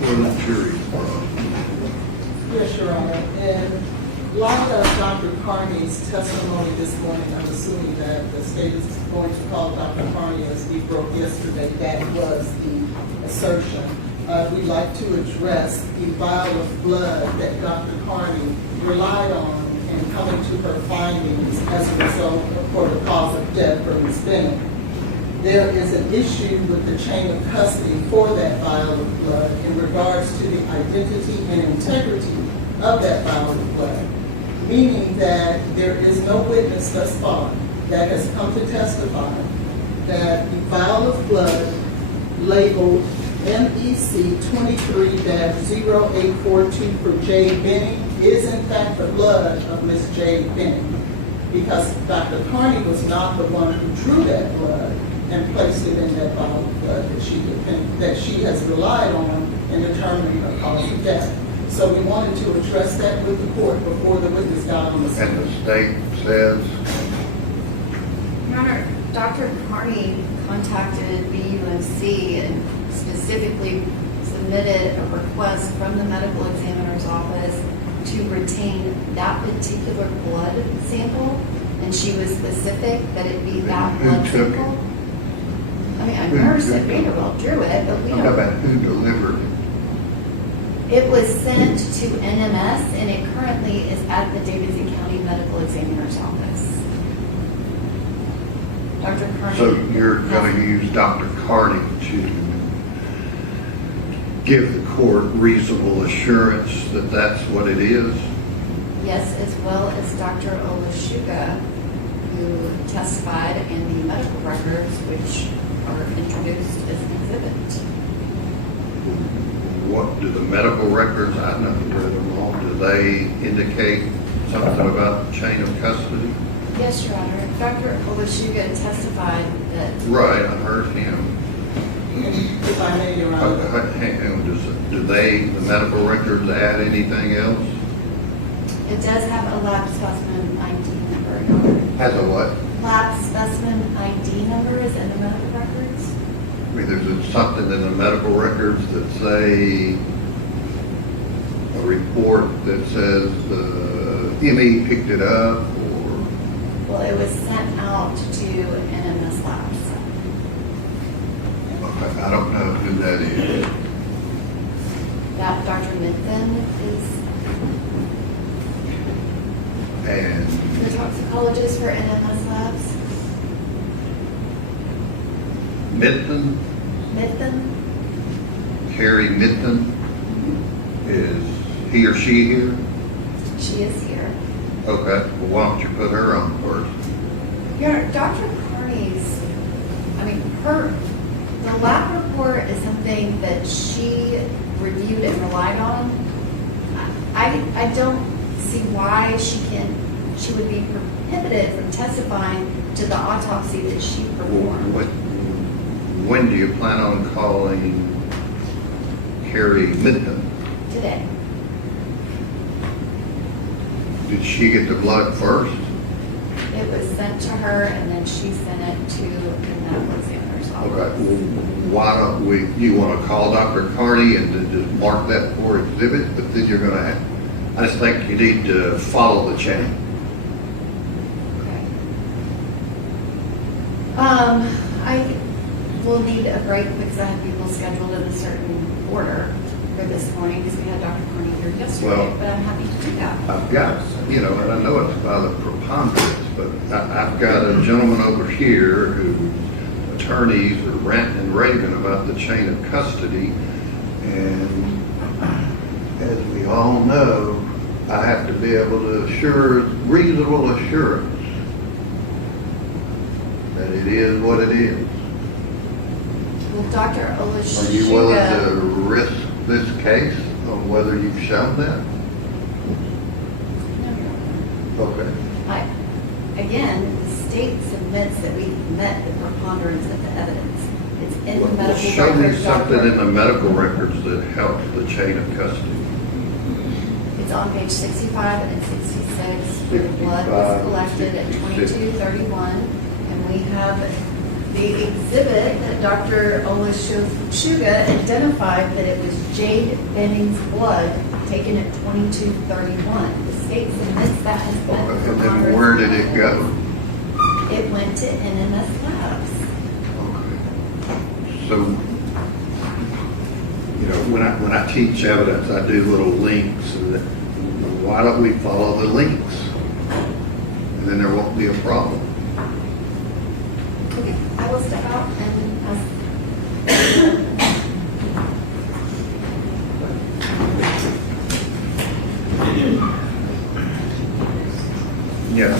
before that jury is brought. Yes, Your Honor. In light of Dr. Carney's testimony this morning, I'm assuming that the state is going to call Dr. Carney as we broke yesterday. That was the assertion. We'd like to address the vial of blood that Dr. Carney relied on in coming to her findings as a result for the cause of death for Ms. Benning. There is an issue with the chain of custody for that vial of blood in regards to the identity and integrity of that vial of blood, meaning that there is no witness thus far that has come to testify that the vial of blood labeled MEC 23-0842 for Jade Benning is in fact the blood of Miss Jade Benning, because Dr. Carney was not the one who drew that blood and placed it in that vial of blood that she has relied on in determining the cause of death. So we wanted to address that with the court before the witness got on the scene. And the state says, Your Honor, Dr. Carney contacted BUMC and specifically submitted a request from the medical examiner's office to retain that particular blood sample, and she was specific that it be that blood sample. I mean, a nurse at Vanderbilt drew it, but we I'm don't. talking about who delivered it. It was sent to NMS, and it currently is at the Davidson County Medical Examiner's office. Dr. Carney. So you're going to use Dr. Carney to give the court reasonable assurance that that's what it is? Yes, as well as Dr. Olashuga, who testified in the medical records, which are introduced as an exhibit. What do the medical records, I've never read them all, do they indicate something about the chain of custody? Yes, Your Honor. Dr. Olashuga testified that. Right, I heard him. If I may, Your Honor. Do they, the medical records, add anything else? It does have a lab specimen ID number, Your Honor. Has a what? Lab specimen ID number is in the medical records. I mean, there's something in the medical records that say, a report that says the ME picked it up, or? Well, it was sent out to NMS Labs. Okay, I don't know who that is. That Dr. Midthun is And the toxicologist for NMS Labs. Midthun, Midthun? Kari Midthun, is he or she here? She is here. Okay, well, why don't you put her on first? Your Honor, Dr. Carney's, the lab report is something that she reviewed and relied on. I don't see why she would be prohibited from testifying to the autopsy that she performed. When do you plan on calling Kari Midthun? Today. Did she get the blood first? It was sent to her, and then she sent it to the medical examiner's office. Okay, well, why don't you want to call Dr. Carney and to just mark that for exhibit, but then you're going to have, I just think you need to follow the chain. Okay. I will need a break because I have people scheduled in a certain order for this morning because we had Dr. Carney here yesterday, Well, but I'm happy to do that. I've got, and I know it's by the preponderance, but I've got a gentleman over here whose attorneys are ranting and raving about the chain of custody, and as we all know, I have to be able to assure reasonable assurance that it is what it is. Well, Dr. Olashuga. Are you willing to risk this case on whether you've shown that? No, Your Honor. Okay. Again, the state submits that we met the preponderance of the evidence. It's in the Well, medical records. show me something Dr. in the medical records that helps the chain of custody. It's on page 65 and 66, where the blood was 65, collected at 66. 22:31, and we have the exhibit that Dr. Olashuga identified that it was Jade Benning's blood taken at 22:31. The state submits that as medical And then where did it go? It went to NMS Labs. Okay. So, you know, when I teach evidence, I do little links. And why don't we follow the links? And then there won't be a problem. Okay, I will step out and ask. Yeah.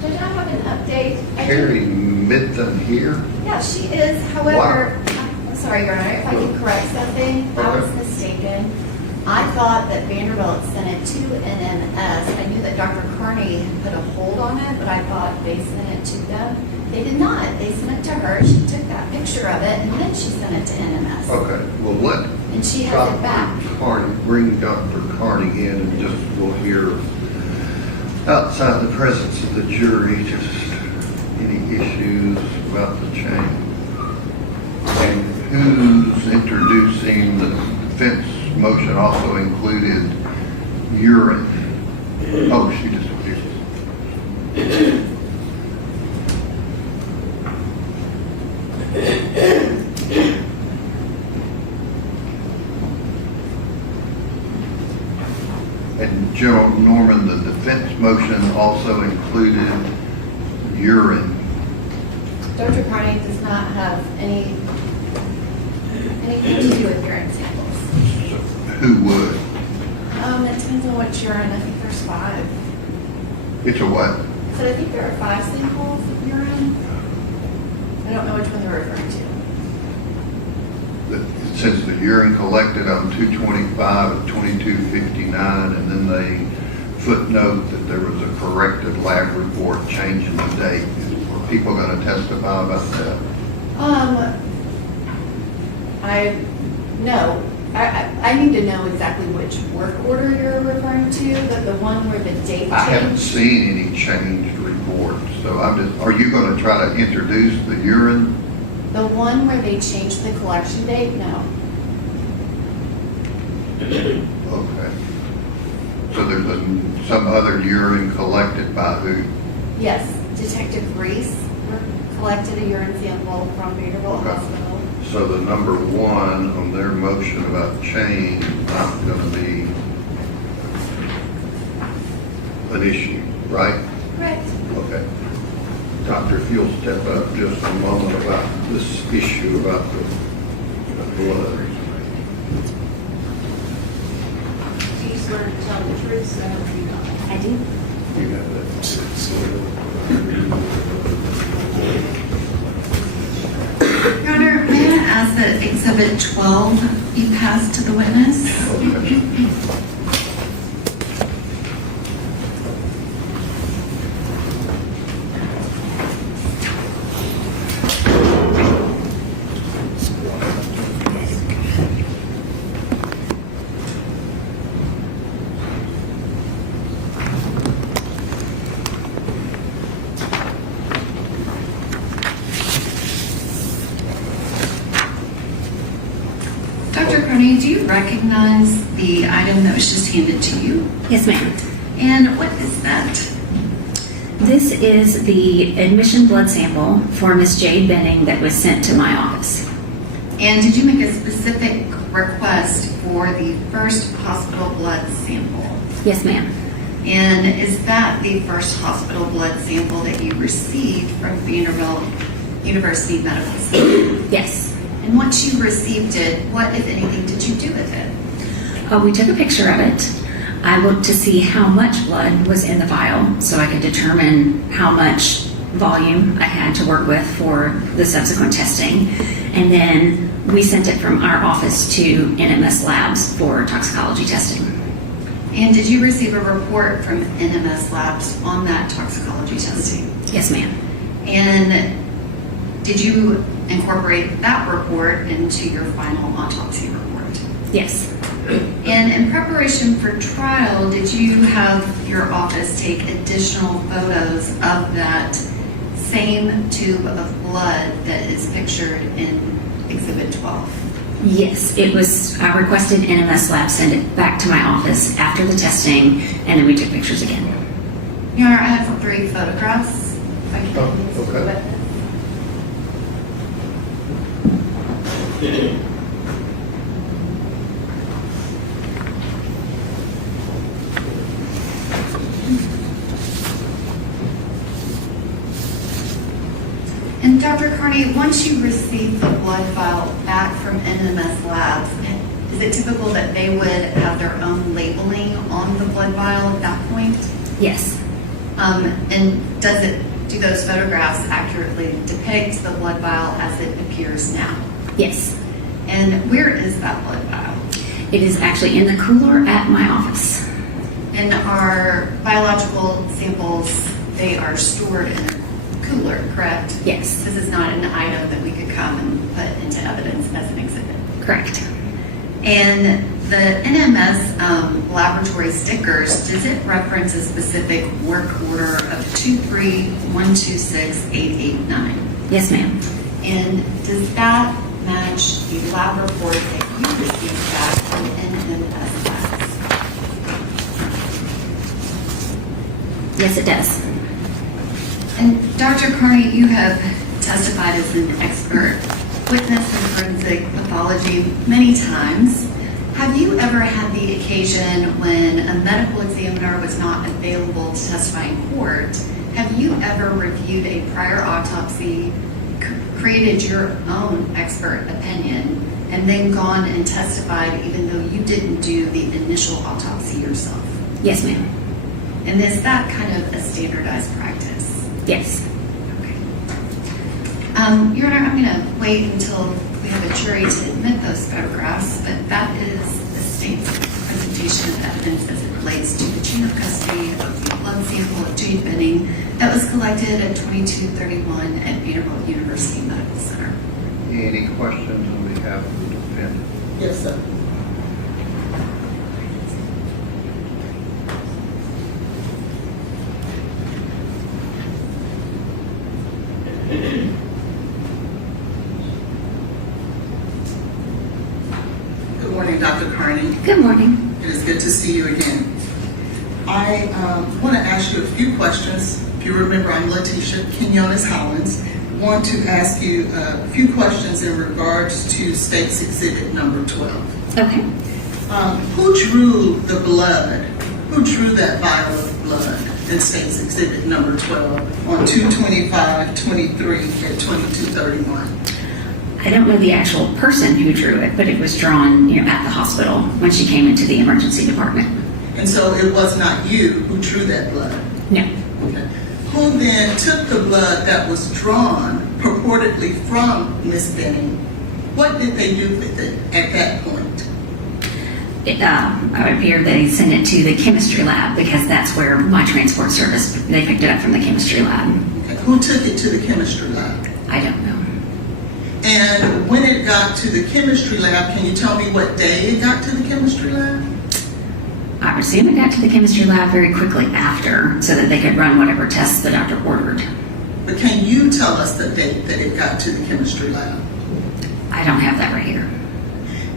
Did I have an update? Kari Midthun here? Yeah, she is. However, I'm sorry, Your Honor, if I can correct something, I was mistaken. I thought that Vanderbilt sent it to NMS. I knew that Dr. Carney had put a hold on it, but I thought they sent it to them. They did not. They sent it to her. She took that picture of it, and then she sent it to NMS. Okay, well, let And she has it back. Carney, bring Dr. Carney in and just, we'll hear outside the presence of the jury, just any issues about the chain. And who's introducing the defense motion also included urine. Oh, she just And General Norman, the defense motion also included urine. Dr. Carney does not have anything to do with urine samples. Who would? It depends on what urine. I think there's 5. It's a what? So I think there are 5 samples of urine. I don't know which one they're referring to. It says the urine collected on 2/25 and 22/59, and then they footnote that there was a corrected lab report changing the date. Are people going to testify about that? No. I need to know exactly which work order you're referring to, but the one where the date I haven't changed. seen any changed reports, so I'm just, are you going to try to introduce the urine? The one where they changed the collection date, no. Okay. So there's some other urine collected by who? Yes, Detective Reese collected a urine sample from Vanderbilt Okay. Hospital. So the number one on their motion about chain is not going to be an issue, right? Correct. Okay. Doctor, if you'll step up just a moment about this issue about the blood. Do you swear to tell the truth, so help you God? I do. You have that. Your Honor, may I ask that Exhibit 12 be passed to the witness? Okay. Dr. Carney, do you recognize the item that was just handed to you? Yes, ma'am. And what is that? This is the admission blood sample for Miss Jade Benning that was sent to my office. And did you make a specific request for the first hospital blood sample? Yes, ma'am. And is that the first hospital blood sample that you received from Vanderbilt University Medical Center? Yes. And once you received it, what, if anything, did you do with it? We took a picture of it. I looked to see how much blood was in the vial so I could determine how much volume I had to work with for the subsequent testing. And then we sent it from our office to NMS Labs for toxicology testing. And did you receive a report from NMS Labs on that toxicology testing? Yes, ma'am. And did you incorporate that report into your final autopsy report? Yes. And in preparation for trial, did you have your office take additional photos of that same tube of blood that is pictured in Exhibit 12? Yes, it was, I requested NMS Labs send it back to my office after the testing, and then we took pictures again. Your Honor, I have 3 photographs. If I can Oh, hand these to the okay. witness. And Dr. Carney, once you receive the blood vial back from NMS Labs, is it typical that they would have their own labeling on the blood vial at that point? Yes. And do those photographs accurately depict the blood vial as it appears now? Yes. And where is that blood vial? It is actually in the cooler at my office. And our biological samples, they are stored in a cooler, correct? Yes. This is not an item that we could come and put into evidence as an exhibit. Correct. And the NMS laboratory stickers, does it reference a specific work order of 23126-889? Yes, ma'am. And does that match the lab report that you received back from NMS Labs? Yes, it does. And Dr. Carney, you have testified as an expert witness in forensic pathology many times. Have you ever had the occasion when a medical examiner was not available to testify in court? Have you ever reviewed a prior autopsy, created your own expert opinion, and then gone and testified even though you didn't do the initial autopsy yourself? Yes, ma'am. And is that kind of a standardized practice? Yes. Okay. Your Honor, I'm going to wait until we have a jury to admit those photographs, but that is the state's presentation of evidence as it relates to the chain of custody of the blood sample of Jade Benning that was collected at 2231 at Vanderbilt University Medical Center. Any questions on behalf of the defendant? Yes, sir. Good morning, Dr. Carney. Good morning. It is good to see you again. I want to ask you a few questions If you remember, I'm Letitia Quinones-Hollins. Want to ask you a few questions in regards to State's Exhibit number 12. Okay. Who drew the blood? Who drew that vial of blood in State's Exhibit number 12 on 2/25/23 at 22:31? I don't know the actual person who drew it, but it was drawn, at the hospital when she came into the emergency department. And so it was not you who drew that blood? No. Okay. Who then took the blood that was drawn purportedly from Miss Benning? What did they do with it at that point? I would appear they sent it to the chemistry lab because that's where my transport service, they picked it up from the chemistry lab. Okay. Who took it to the chemistry lab? I don't know. And when it got to the chemistry lab, can you tell me what day it got to the chemistry lab? I assume it got to the chemistry lab very quickly after so that they could run whatever tests the doctor ordered. But can you tell us the date that it got to the chemistry lab? I don't have that right here.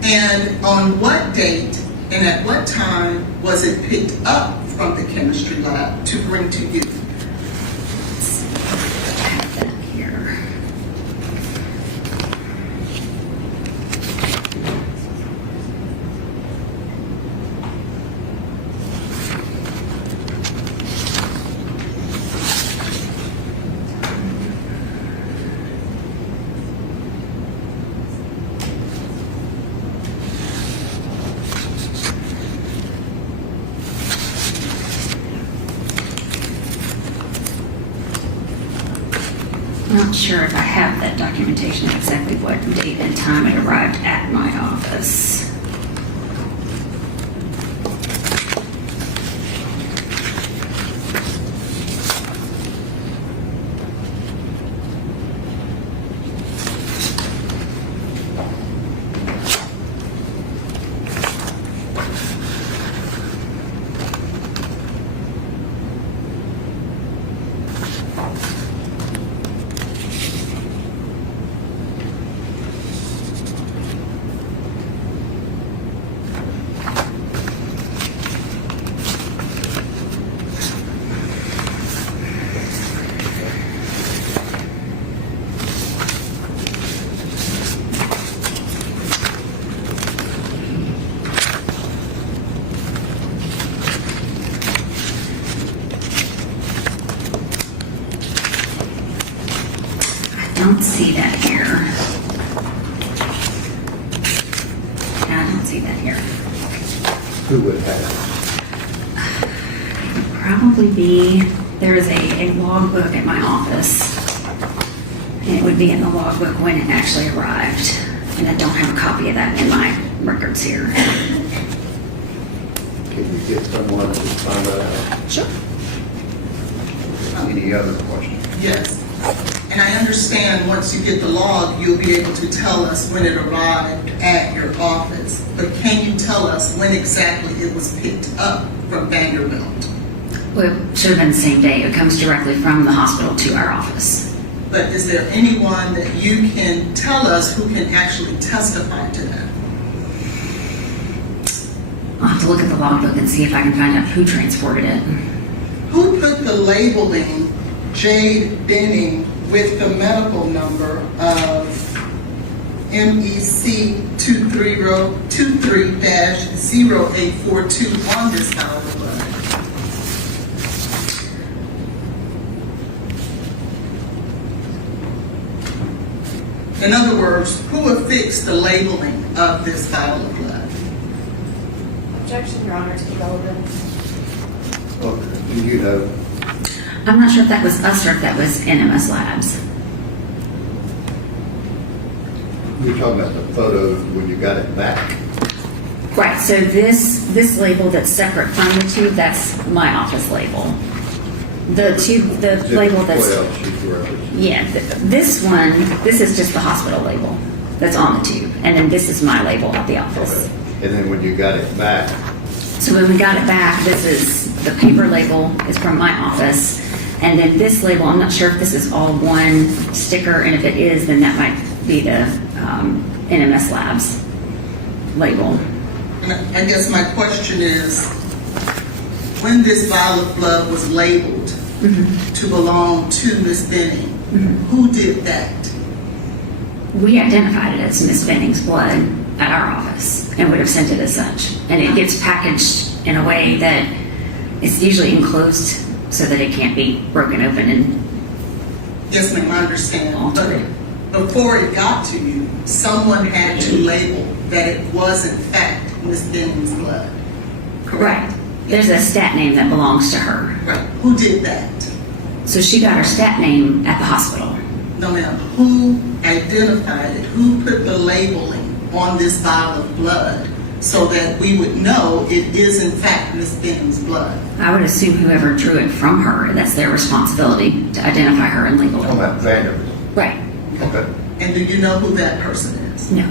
And on what date and at what time was it picked up from the chemistry lab to bring to you? I have that here. Not sure if I have that documentation of exactly what date and time it arrived at my office. Don't see that here. I don't see that here. Who would have It would probably be, there is a logbook at my office. And it would be in the logbook when it actually arrived. And I don't have a copy of that in my records here. it? Can you get someone to find that out? Sure. Any other questions? Yes. And I understand once you get the log, you'll be able to tell us when it arrived at your office. But can you tell us when exactly it was picked up from Vanderbilt? Well, it should have been the same day. It comes directly from the hospital to our office. But is there anyone that you can tell us who can actually testify to that? I'll have to look at the logbook and see if I can find out who transported it. Who put the labeling Jade Benning with the medical number of MEC 23-0842 on this vial of blood? In other words, who affixed the labeling of this vial of blood? Objection, Your Honor, to irrelevant. Okay, do you know? I'm not sure if that was us or if that was NMS Labs. You're talking about the photo when you got it back? Right, so this label that's separate from the tube, that's my office label. The tube, the label that's, Well, she's right. yeah, this one, this is just the hospital label that's on the tube. And then this is my label at the office. Okay. And then when you got it back, So when we got it back, this is, the paper label is from my office. And then this label, I'm not sure if this is all one sticker, and if it is, then that might be the NMS Labs label. And I guess my question is, when this vial of blood was labeled, to belong to Ms. Benning. Who did that? We identified it as Miss Benning's blood at our office and would have sent it as such. And it gets packaged in a way that it's usually enclosed so that it can't be broken open and Yes, ma'am, I understand. altered. But before it got to you, someone had to label that it was in fact Ms. Benning's blood. Right. There's a stat name that belongs to her. Right. Who did that? So she got her stat name at the hospital. No, ma'am. Who identified it? Who put the labeling on this vial of blood so that we would know it is in fact Ms. Benning's blood? I would assume whoever drew it from her, that's their responsibility to identify her and label On it. that Vanderbilt. Right. Okay. And do you know who that person is? No.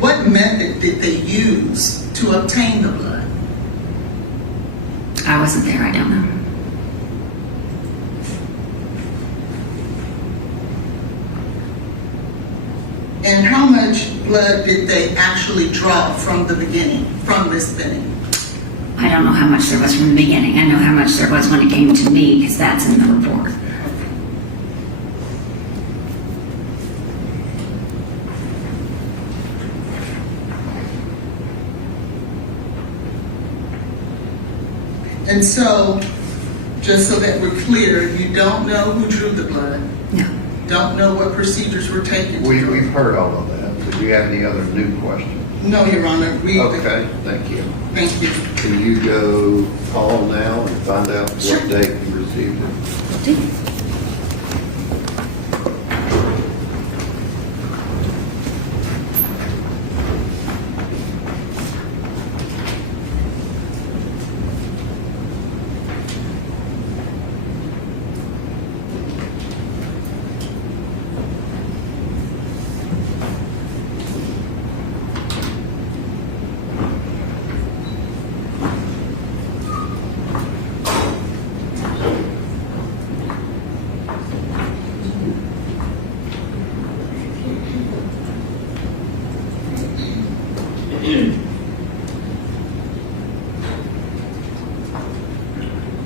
What method did they use to obtain the blood? I wasn't there. I don't know. And how much blood did they actually draw from the beginning, from Ms. Benning? I don't know how much there was from the beginning. I know how much there was when it came to me because that's in the report. And so, just so that we're clear, you don't know who drew the blood? No. Don't know what procedures were taken to draw? We've heard all of that. Do you have any other new questions? No, Your Honor. Okay, thank you. Thank you. Can you go call now and find out Sure. what date you received it?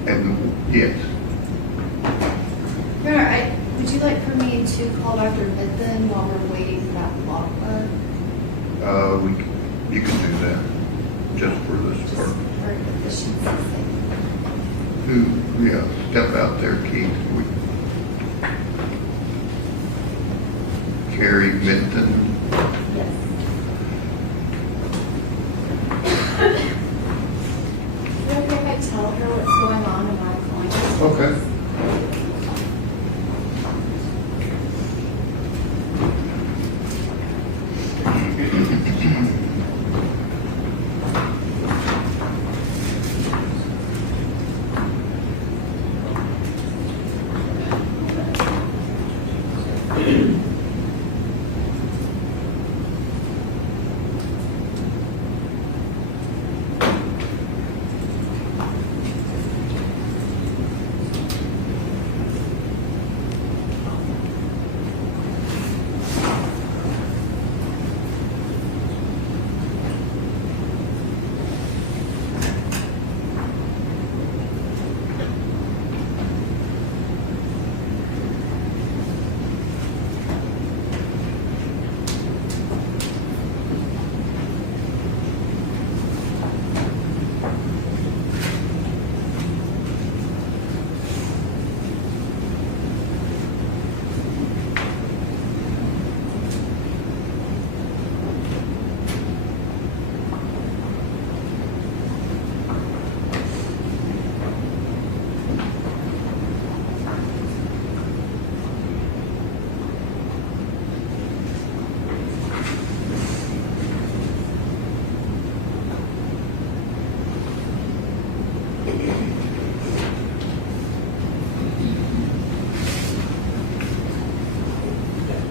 And yes, Your Honor, would you like for me to call Dr. Midthun while we're waiting for that blood? you can do that just for this purpose. For efficiency's sake. Step out there, Keith. Kari Midthun. Yes. Is it okay if I tell her what's going on and why I'm calling her? Okay.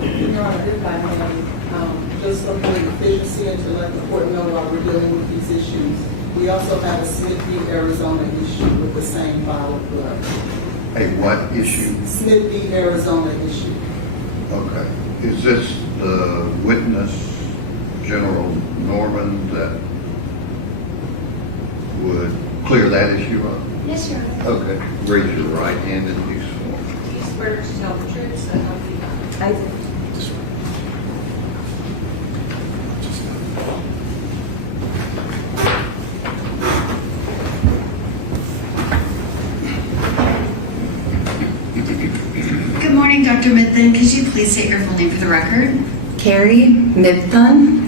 Your Honor, if I may, just for point of efficiency and to let the court know while we're dealing with these issues, we also have a Smith v. Arizona issue with the same vial of blood. A what issue? Smith v. Arizona issue. Okay. Is this the witness, General Norman, that would clear that issue up? Yes, Your Honor. Okay, raise your right hand and you sworn. Do you swear to tell the truth, so help you God? I do. Good morning, Dr. Midthun. Could you please state your full name for the record? Kari Midthun.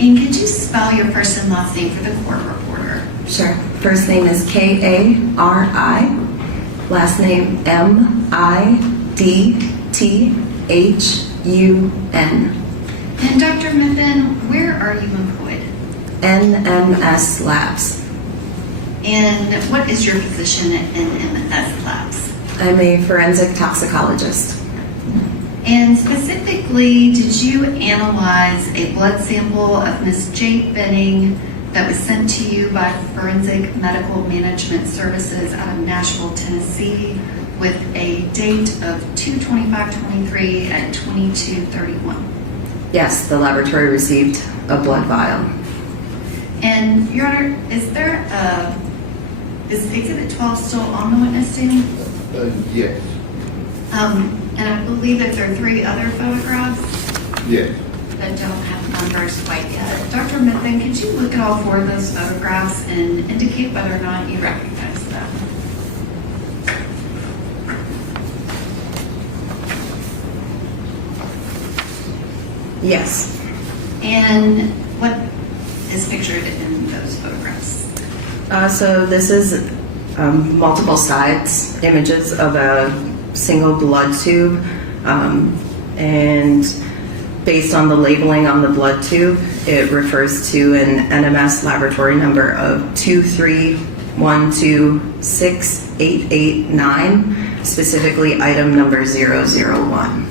And could you spell your first and last name for the court reporter? Sure. First name is Kari. Last name Midthun. And Dr. Midthun, where are you employed? NMS Labs. And what is your position at NMS Labs? I'm a forensic toxicologist. And specifically, did you analyze a blood sample of Ms. Jade Benning that was sent to you by Forensic Medical Management Services out of Nashville, Tennessee, with a date of 2/25/23 at 22:31? Yes, the laboratory received a blood vial. And Your Honor, is Exhibit 12 still on the witness stand? Yes, And I believe that there are 3 other photographs yes. that don't have numbers quite yet. Dr. Midthun, could you look at all 4 of those photographs and indicate whether or not you recognize them? Yes. And what is pictured in those photographs? So this is multiple sides, images of a single blood tube, and based on the labeling on the blood tube, it refers to an NMS laboratory number of 231268889, specifically item number 001.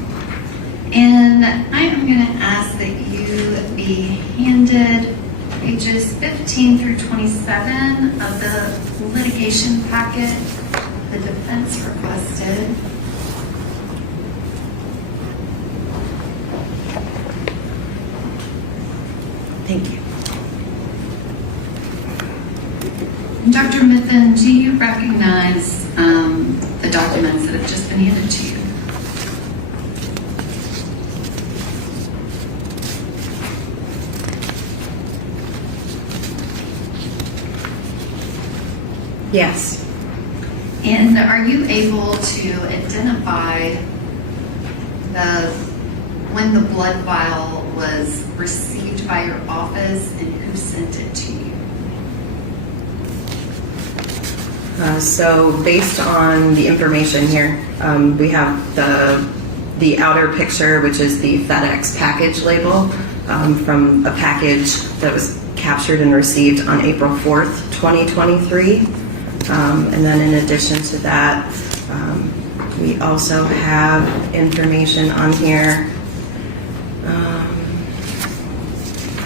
And I am going to ask that you be handed pages 15 through 27 of the litigation packet the defense requested. Thank you. Dr. Midthun, do you recognize the documents that have just been handed to you? Yes. And are you able to identify when the blood vial was received by your office and who sent it to you? So based on the information here, we have the outer picture, which is the FedEx package label from a package that was captured and received on April 4th, 2023. And then in addition to that, we also have information on here.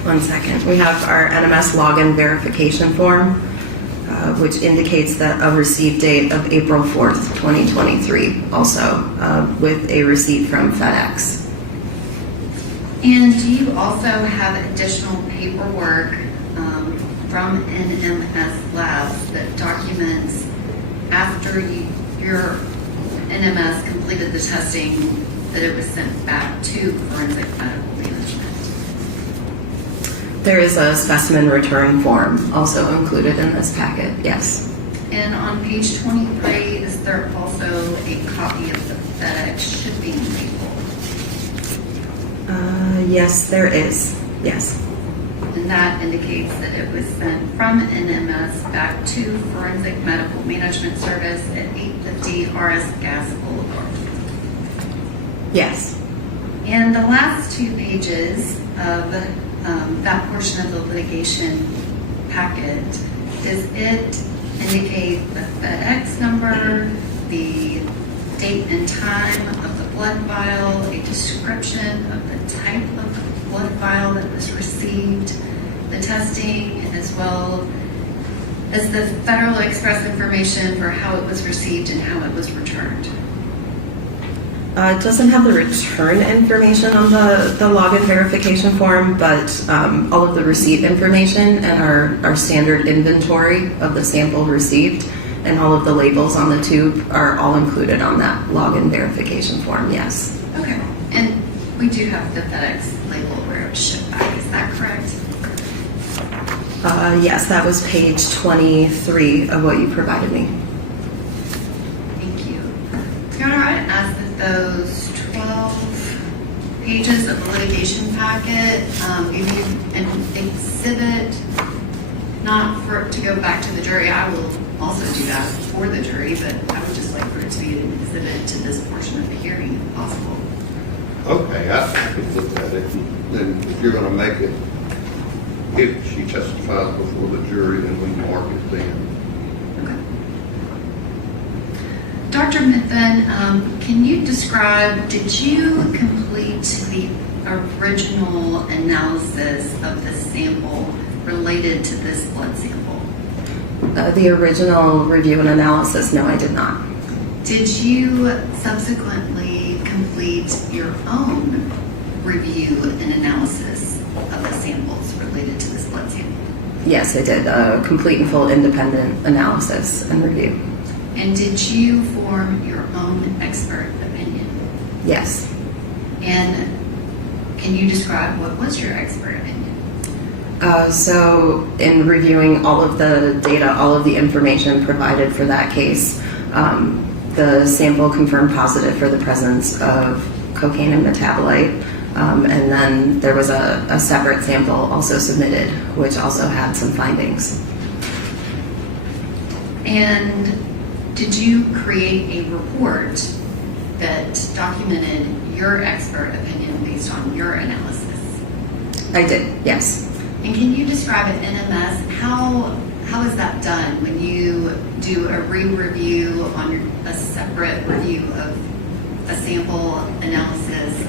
One second. We have our NMS login verification form, which indicates that a receipt date of April 4th, 2023, also with a receipt from FedEx. And do you also have additional paperwork from NMS Labs that documents after your NMS completed the testing that it was sent back to Forensic Medical Management? There is a specimen return form also included in this packet, yes. And on page 23, is there also a copy of the FedEx shipping label? Yes, there is, yes. And that indicates that it was sent from NMS back to Forensic Medical Management Service at 850 RS Gas Boulevard. Yes. And the last 2 pages of that portion of the litigation packet, does it indicate the FedEx number, the date and time of the blood vial, a description of the type of blood vial that was received, the testing, as well as the Federal Express information for how it was received and how it was returned? It doesn't have the return information on the login verification form, but all of the receipt information and our standard inventory of the sample received and all of the labels on the tube are all included on that login verification form, yes. Okay. And we do have the FedEx label where it was shipped back, is that correct? Yes, that was page 23 of what you provided me. Thank you. Your Honor, I'd ask that those 12 pages of the litigation packet give you an exhibit, not for to go back to the jury. I will also do that for the jury, but I would just like for it to be an exhibit to this portion of the hearing if possible. Okay, I could look at it, then if you're gonna make it, if she testifies before the jury, then we mark it then. Okay. Dr. Midthun, can you describe, did you complete the original analysis of the sample related to this blood sample? The original review and analysis, no, I did not. Did you subsequently complete your own review and analysis of the samples related to this blood sample? Yes, I did a complete and full independent analysis and review. And did you form your own expert opinion? Yes. And can you describe what was your expert opinion? So in reviewing all of the data, all of the information provided for that case, the sample confirmed positive for the presence of cocaine and metabolite. And then there was a separate sample also submitted, which also had some findings. And did you create a report that documented your expert opinion based on your analysis? I did, yes. And can you describe at NMS how is that done when you do a re-review on a separate review of a sample analysis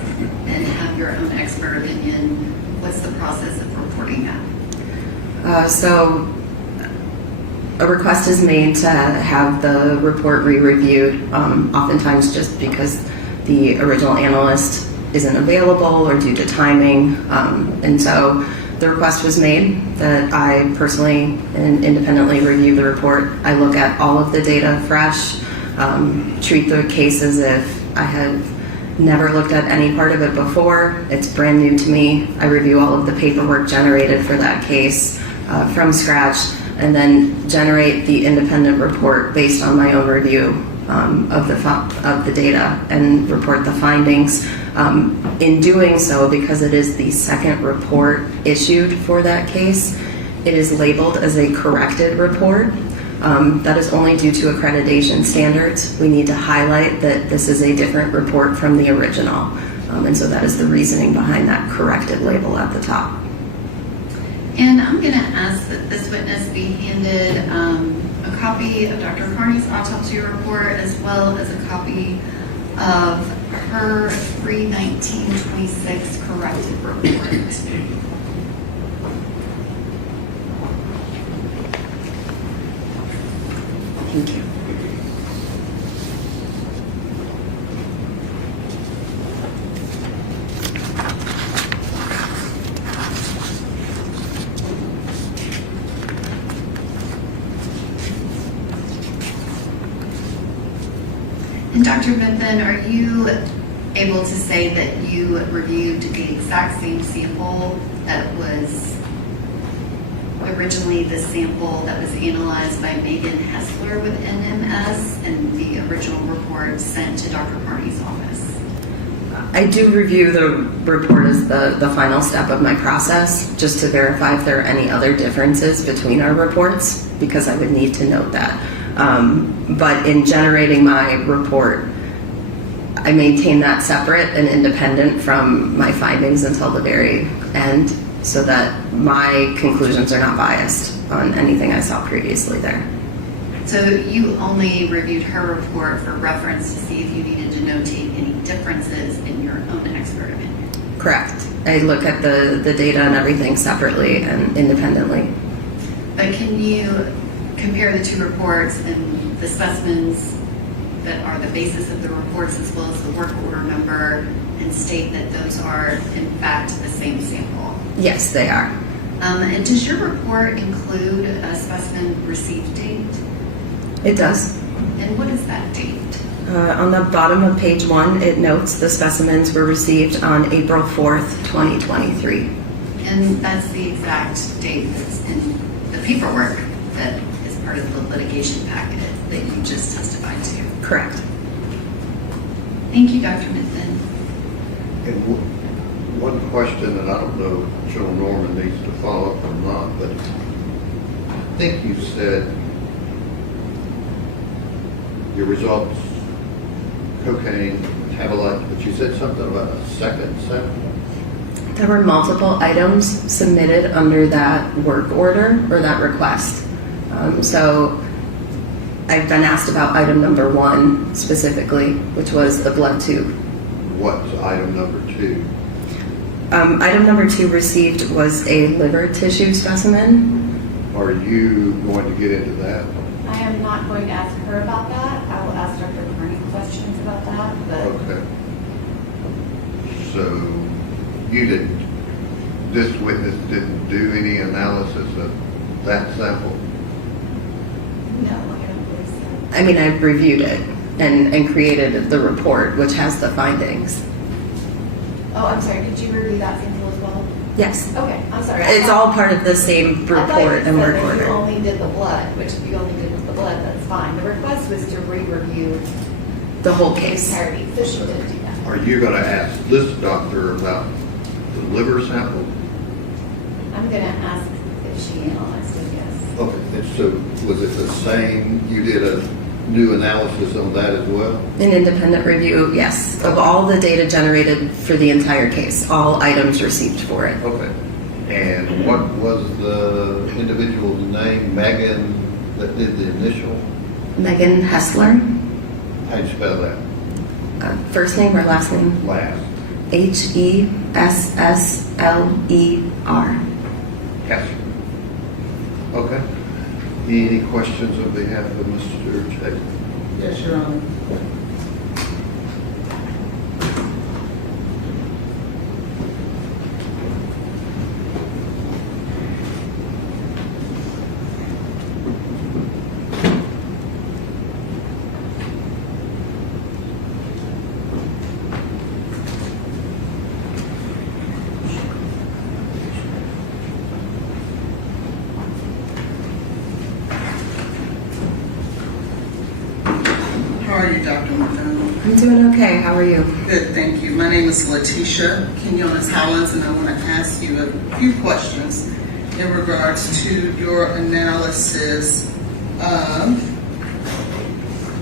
and have your own expert opinion? What's the process of reporting that? So a request is made to have the report re-reviewed, oftentimes just because the original analyst isn't available or due to timing. And so the request was made that I personally and independently review the report. I look at all of the data fresh, treat the case as if I have never looked at any part of it before. It's brand new to me. I review all of the paperwork generated for that case from scratch, and then generate the independent report based on my own review of the data and report the findings. In doing so, because it is the second report issued for that case, it is labeled as a corrected report. That is only due to accreditation standards. We need to highlight that this is a different report from the original. And so that is the reasoning behind that corrected label at the top. And I'm going to ask that this witness be handed a copy of Dr. Carney's autopsy report as well as a copy of her 3/19/26 corrected report. Thank you. And Dr. Midthun, are you able to say that you reviewed the exact same sample that was originally the sample that was analyzed by Megan Hessler with NMS and the original report sent to Dr. Carney's office? I do review the report as the final step of my process, just to verify if there are any other differences between our reports, because I would need to note that. But in generating my report, I maintain that separate and independent from my findings until the very end, so that my conclusions are not biased on anything I saw previously there. So you only reviewed her report for reference to see if you needed to notate any differences in your own expert opinion? Correct. I look at the data and everything separately and independently. But can you compare the two reports and the specimens that are the basis of the reports as well as the work order number and state that those are in fact the same sample? Yes, they are. And does your report include a specimen receipt date? It does. And what is that date? On the bottom of page 1, it notes the specimens were received on April 4th, 2023. And that's the exact date that's in the paperwork that is part of the litigation packet that you just testified to. Correct. Thank you, Dr. Midthun. And one question, and I don't know if Joe Norman needs to follow up or not, but I think you said your results, cocaine, metabolite, but you said something about a second sample? There were multiple items submitted under that work order or that request. So I've been asked about item number 1 specifically, which was the blood tube. What's item number 2? Item number 2 received was a liver tissue specimen. Are you going to get into that? I am not going to ask her about that. I will ask Dr. Carney questions about that, but Okay. So this witness didn't do any analysis of that sample? no, I don't believe so. I mean, I've reviewed it and created the report, which has the findings. Oh, I'm sorry, did you review that sample as well? Yes. Okay, I'm sorry. It's all part of the same report and work I thought you said that you order. only did the blood, which if you only did the blood, that's fine. The request was to re-review The whole the case. entirety, so she didn't do that. Are you going to ask this doctor about the liver sample? I'm gonna ask if she analyzed it, yes. Okay, and so was it the same, you did a new analysis on that as well? An independent review, yes, of all the data generated for the entire case, all items received for it. Okay. And what was the individual's name, Megan, that did the initial? Megan Hessler, How'd you spell that? first name or last name? Last. Hessler. Yes. Okay. Any questions on behalf of Mr. Jade? Yes, Your Honor. How are you, Dr. Midthun? I'm doing okay, how are you? Good, thank you. My name is Letitia Quinones-Hollins, and I want to ask you a few questions in regards to your analysis of,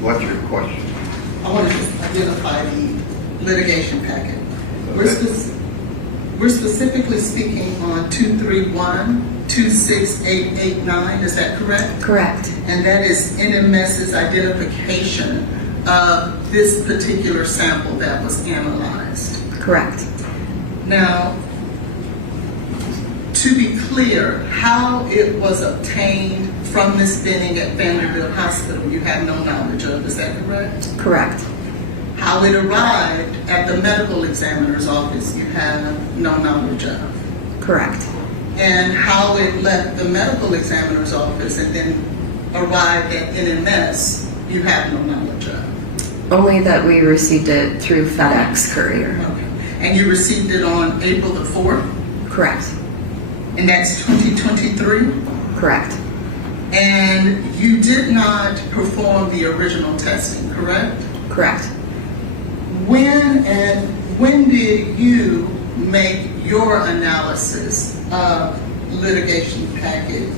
What's your question? I want to just identify the litigation packet. Okay. We're specifically speaking on 231-26889, is that correct? Correct. And that is NMS's identification of this particular sample that was analyzed. Correct. Now, to be clear, how it was obtained from Ms. Benning at Vanderbilt Hospital, you have no knowledge of, is that correct? Correct. How it arrived at the medical examiner's office, you have no knowledge of. Correct. And how it left the medical examiner's office and then arrived at NMS, you have no knowledge of. Only that we received it through FedEx courier. Okay. And you received it on April the 4th, Correct. and that's 2023? Correct. And you did not perform the original testing, correct? Correct. When did you make your analysis of litigation packet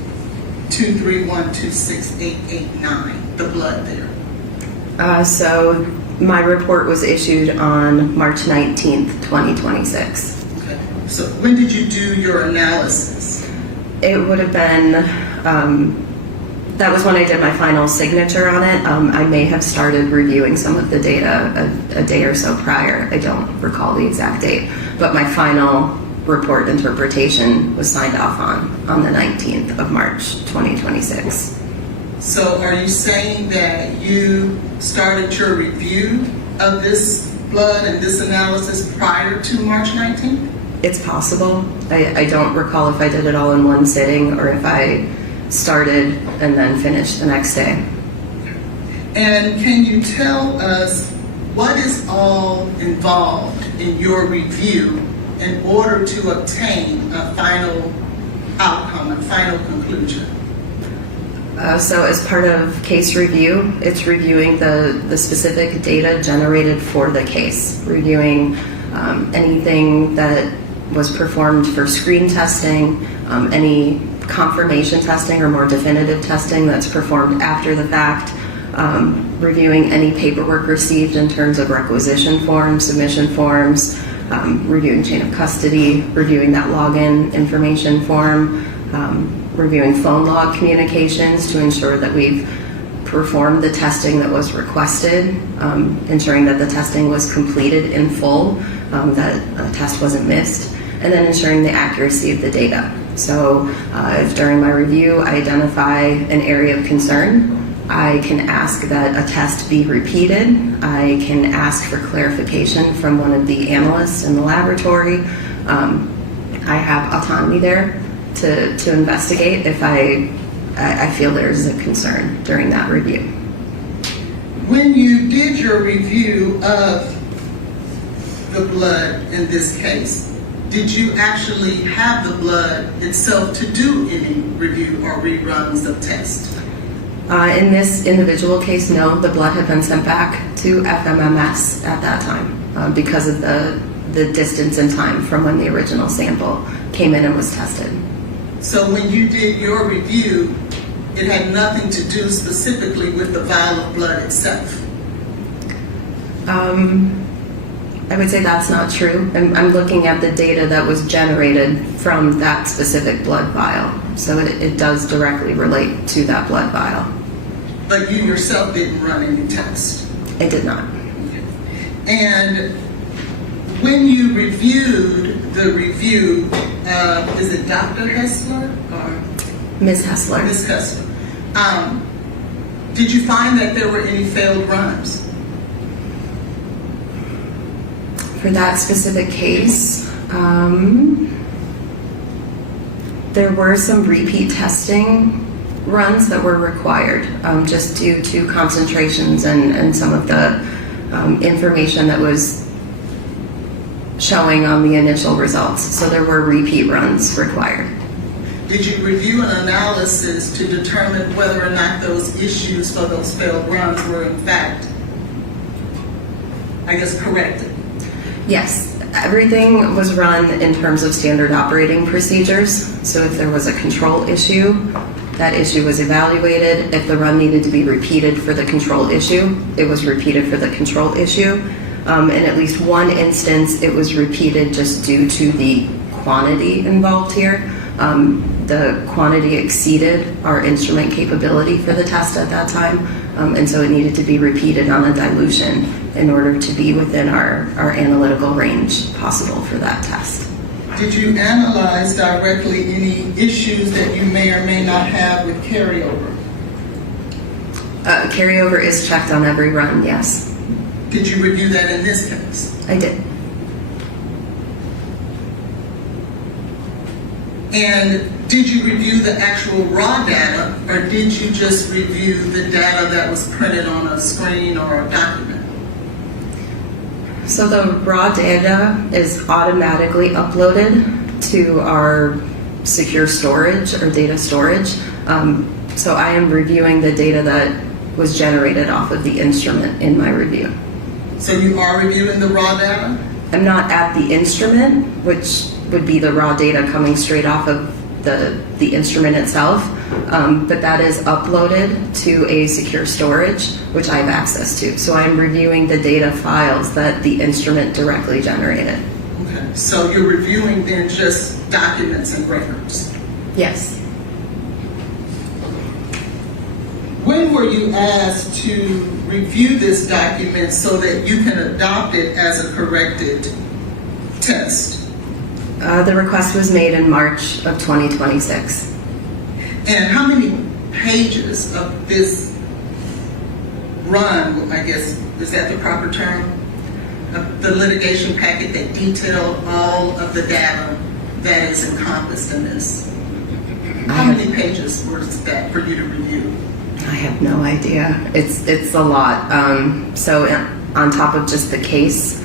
231-26889, the blood there? So my report was issued on March 19th, 2026. Okay. So when did you do your analysis? It would have been, that was when I did my final signature on it. I may have started reviewing some of the data a day or so prior. I don't recall the exact date, but my final report interpretation was signed off on the 19th of March, 2026. So are you saying that you started your review of this blood and this analysis prior to March 19th? It's possible. I don't recall if I did it all in one sitting or if I started and then finished the next day. And can you tell us what is all involved in your review in order to obtain a final outcome, a final conclusion? So as part of case review, it's reviewing the specific data generated for the case, reviewing anything that was performed for screen testing, any confirmation testing or more definitive testing that's performed after the fact, reviewing any paperwork received in terms of requisition forms, submission forms, reviewing chain of custody, reviewing that login information form, reviewing phone log communications to ensure that we've performed the testing that was requested, ensuring that the testing was completed in full, that a test wasn't missed, and then ensuring the accuracy of the data. So if during my review I identify an area of concern, I can ask that a test be repeated. I can ask for clarification from one of the analysts in the laboratory. I have autonomy there to investigate if I feel there's a concern during that review. When you did your review of the blood in this case, did you actually have the blood itself to do any review or reruns of tests? In this individual case, no, the blood had been sent back to FMMS at that time because of the distance in time from when the original sample came in and was tested. So when you did your review, it had nothing to do specifically with the vial of blood itself? I would say that's not true. I'm looking at the data that was generated from that specific blood vial. So it does directly relate to that blood vial. But you yourself didn't run any tests? I did not. And when you reviewed the review, is it Dr. Hessler or Ms. Hessler. Ms. Hessler? Did you find that there were any failed runs? For that specific case, there were some repeat testing runs that were required just due to concentrations and some of the information that was showing on the initial results. So there were repeat runs required. Did you review an analysis to determine whether or not those issues for those failed runs were in fact, I guess, corrected? Yes, everything was run in terms of standard operating procedures. So if there was a control issue, that issue was evaluated. If the run needed to be repeated for the control issue, it was repeated for the control issue. In at least one instance, it was repeated just due to the quantity involved here. The quantity exceeded our instrument capability for the test at that time, and so it needed to be repeated on a dilution in order to be within our analytical range possible for that test. Did you analyze directly any issues that you may or may not have with carryover? Carryover is checked on every run, yes. Did you review that in this case? I did. And did you review the actual raw data, or did you just review the data that was printed on a screen or a document? So the raw data is automatically uploaded to our secure storage or data storage. So I am reviewing the data that was generated off of the instrument in my review. So you are reviewing the raw data? I'm not at the instrument, which would be the raw data coming straight off of the instrument itself, but that is uploaded to a secure storage, which I have access to. So I'm reviewing the data files that the instrument directly generated. Okay, so you're reviewing then just documents and records? Yes. When were you asked to review this document so that you can adopt it as a corrected test? The request was made in March of 2026. And how many pages of this run, I guess, is that the proper term? Of the litigation packet that detailed all of the data that is encompassed in this? How many pages was that for you to review? I have no idea. It's a lot. So on top of just the case,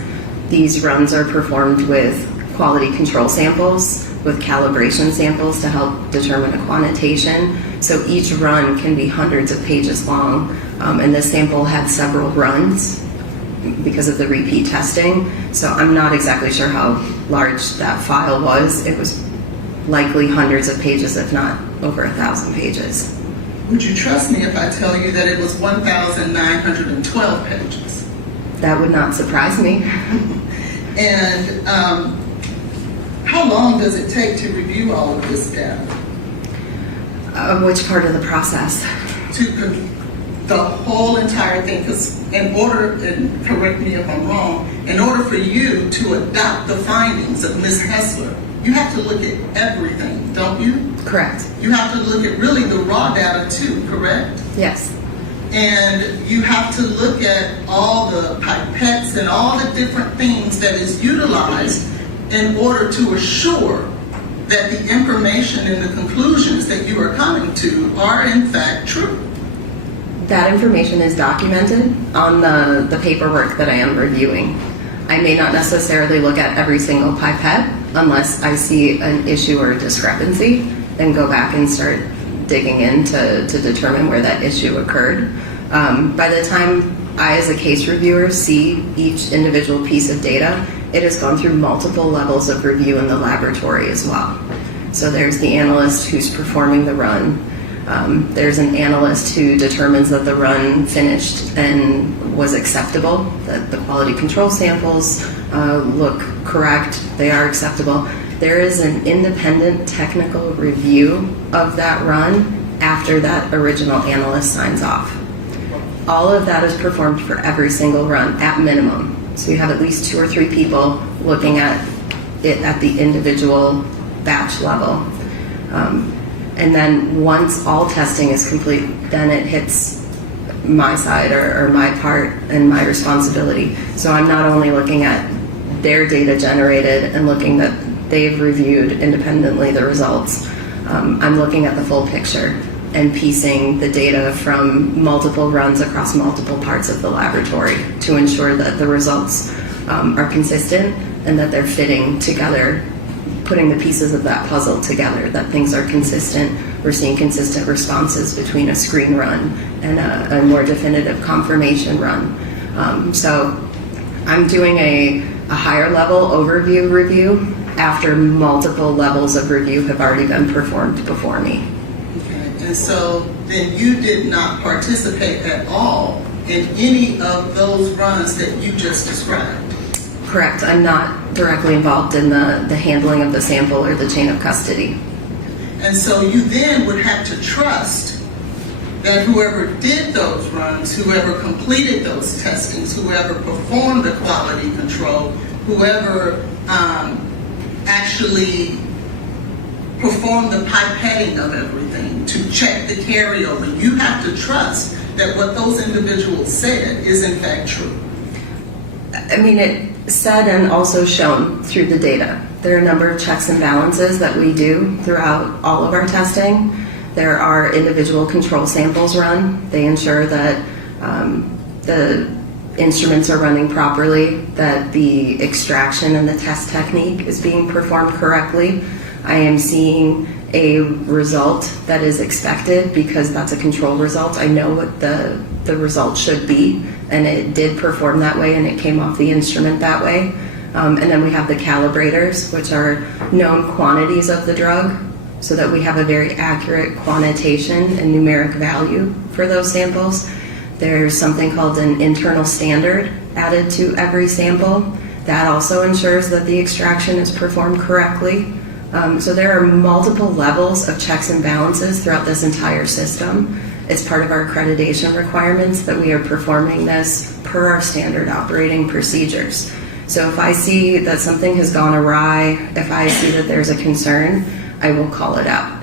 these runs are performed with quality control samples, with calibration samples to help determine a quantitation. So each run can be hundreds of pages long, and this sample had several runs because of the repeat testing. So I'm not exactly sure how large that file was. It was likely hundreds of pages, if not over 1,000 pages. Would you trust me if I tell you that it was 1,912 pages? That would not surprise me. And how long does it take to review all of this data? Which part of the process? The whole entire thing, because in order, and correct me if I'm wrong, in order for you to adopt the findings of Ms. Hessler, you have to look at everything, don't you? Correct. You have to look at really the raw data too, correct? Yes. And you have to look at all the pipettes and all the different things that is utilized in order to assure that the information and the conclusions that you are coming to are in fact true. That information is documented on the paperwork that I am reviewing. I may not necessarily look at every single pipette unless I see an issue or a discrepancy, then go back and start digging in to determine where that issue occurred. By the time I, as a case reviewer, see each individual piece of data, it has gone through multiple levels of review in the laboratory as well. So there's the analyst who's performing the run. There's an analyst who determines that the run finished and was acceptable, that the quality control samples look correct, they are acceptable. There is an independent technical review of that run after that original analyst signs off. All of that is performed for every single run at minimum. So you have at least 2 or 3 people looking at it at the individual batch level. And then once all testing is complete, then it hits my side or my part and my responsibility. So I'm not only looking at their data generated and looking that they've reviewed independently the results, I'm looking at the full picture and piecing the data from multiple runs across multiple parts of the laboratory to ensure that the results are consistent and that they're fitting together, putting the pieces of that puzzle together, that things are consistent. We're seeing consistent responses between a screen run and a more definitive confirmation run. So I'm doing a higher level overview review after multiple levels of review have already been performed before me. Okay. And so then you did not participate at all in any of those runs that you just described? Correct. I'm not directly involved in the handling of the sample or the chain of custody. And so you then would have to trust that whoever did those runs, whoever completed those testings, whoever performed the quality control, whoever actually performed the pipetting of everything to check the carryover, you have to trust that what those individuals said is in fact true. I mean, it said and also shown through the data. There are a number of checks and balances that we do throughout all of our testing. There are individual control samples run. They ensure that the instruments are running properly, that the extraction and the test technique is being performed correctly. I am seeing a result that is expected because that's a control result. I know what the result should be, and it did perform that way, and it came off the instrument that way. And then we have the calibrators, which are known quantities of the drug, so that we have a very accurate quantitation and numeric value for those samples. There's something called an internal standard added to every sample. That also ensures that the extraction is performed correctly. So there are multiple levels of checks and balances throughout this entire system. It's part of our accreditation requirements that we are performing this per our standard operating procedures. So if I see that something has gone awry, if I see that there's a concern, I will call it out.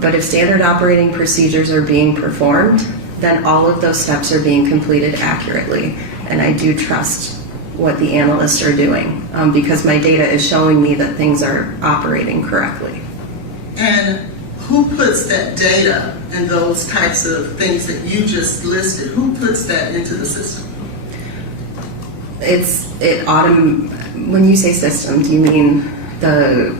But if standard operating procedures are being performed, then all of those steps are being completed accurately. And I do trust what the analysts are doing because my data is showing me that things are operating correctly. And who puts that data and those types of things that you just listed, who puts that into the system? When you say system, do you mean the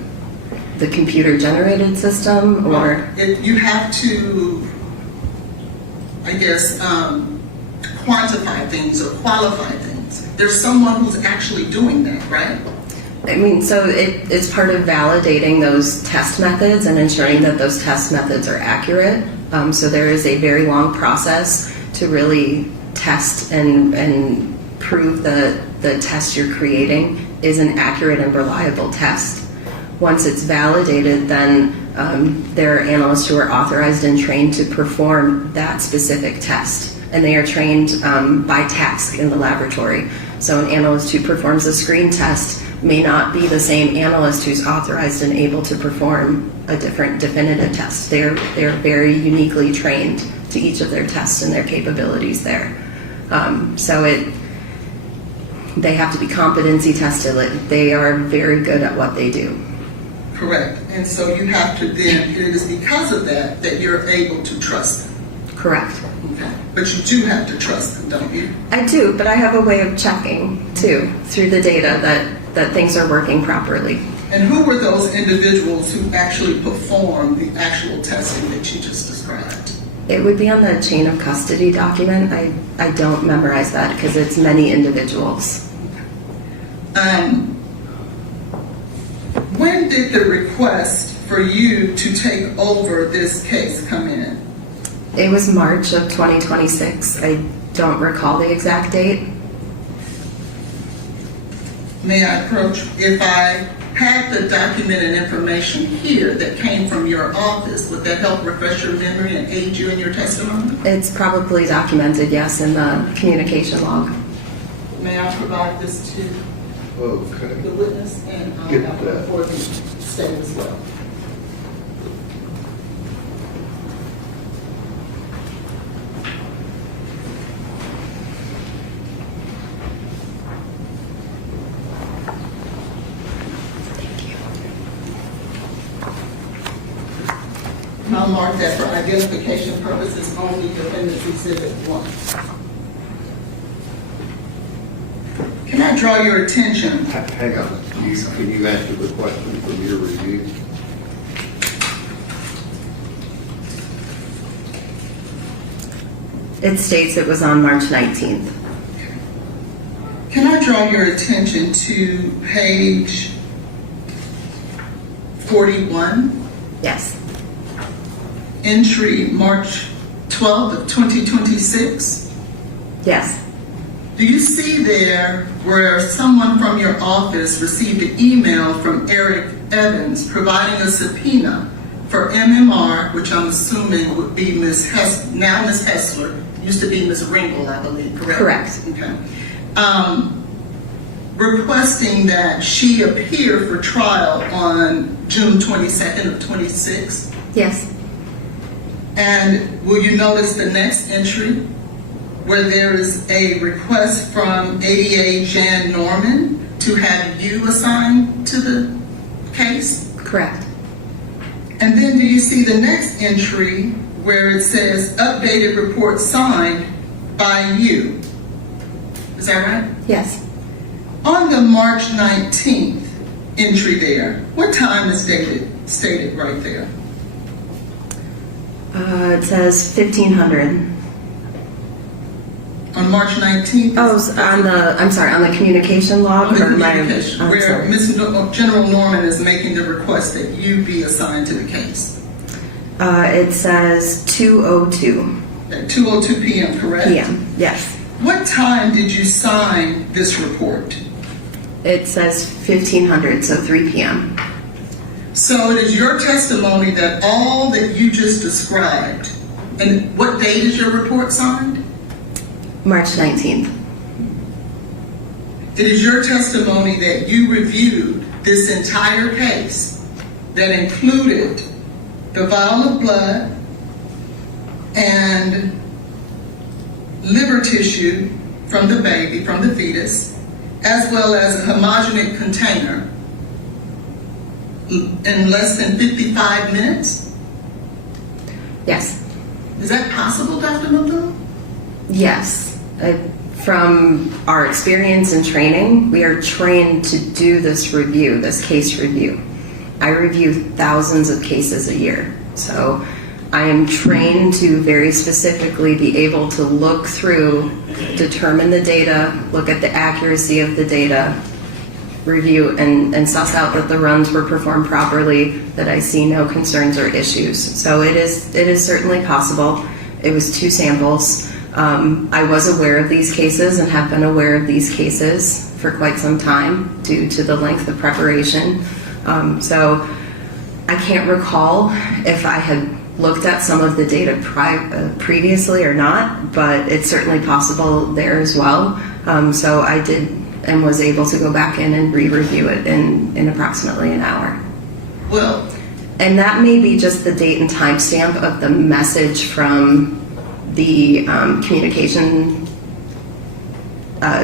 computer generated system, or? You have to, I guess, quantify things or qualify things. There's someone who's actually doing that, right? I mean, so it's part of validating those test methods and ensuring that those test methods are accurate. So there is a very long process to really test and prove that the test you're creating is an accurate and reliable test. Once it's validated, then there are analysts who are authorized and trained to perform that specific test. And they are trained by task in the laboratory. So an analyst who performs a screen test may not be the same analyst who's authorized and able to perform a different definitive test. They're very uniquely trained to each of their tests and their capabilities there. They have to be competency tested. They are very good at what they do. Correct. And so you have to then, it is because of that that you're able to trust them. Correct. Okay. But you do have to trust them, don't you? I do, but I have a way of checking too through the data that things are working properly. And who were those individuals who actually performed the actual testing that you just described? It would be on the chain of custody document. I don't memorize that because it's many individuals. When did the request for you to take over this case come in? It was March of 2026. I don't recall the exact date. May I approach, if I had the document and information here that came from your office, would that help refresh your memory and aid you in your testimony? It's probably documented, yes, in the communication log. May I provide this to Okay. the witness, and I'll Get have it that. for the state as well. And I'll mark that for identification purposes only, Defendant's Exhibit 1. Can I draw your attention? Hang on. Can you answer the question from your review? It states it was on March 19th. Can I draw your attention to page 41? Yes. Entry March 12th of 2026. Yes. Do you see there where someone from your office received an email from Eric Evans providing a subpoena for MMR, which I'm assuming would be Miss Hessler, used to be Miss Ringel, I believe, correct? Correct. Okay. Requesting that she appear for trial on June 22nd of 26. Yes. And will you notice the next entry where there is a request from ADA Jan Norman to have you assigned to the case? Correct. And then do you see the next entry where it says updated report signed by you? Is that right? Yes. On the March 19th entry there, what time is stated right there? It says 1500. On March 19th? Oh, on the communication log? On the or my- communication, I'm where sorry. General Norman is making the request that you be assigned to the case. It says 2:02 At 2:02 p.m., correct? p.m. Yes. What time did you sign this report? It says 1500, so 3 p.m. So it is your testimony that all that you just described, and what date is your report signed? March 19th. It is your testimony that you reviewed this entire case that included the vial of blood and liver tissue from the baby, from the fetus, as well as a homogeneous container in less than 55 minutes? Yes. Is that possible, Dr. Midthun? Yes. From our experience and training, we are trained to do this review, this case review. I review thousands of cases a year. So I am trained to very specifically be able to look through, determine the data, look at the accuracy of the data, review and suss out that the runs were performed properly, that I see no concerns or issues. So it is certainly possible. It was 2 samples. I was aware of these cases and have been aware of these cases for quite some time due to the length of preparation. So I can't recall if I had looked at some of the data previously or not, but it's certainly possible there as well. So I did and was able to go back in and re-review it in approximately an hour. Well, and that may be just the date and time stamp of the message from the communication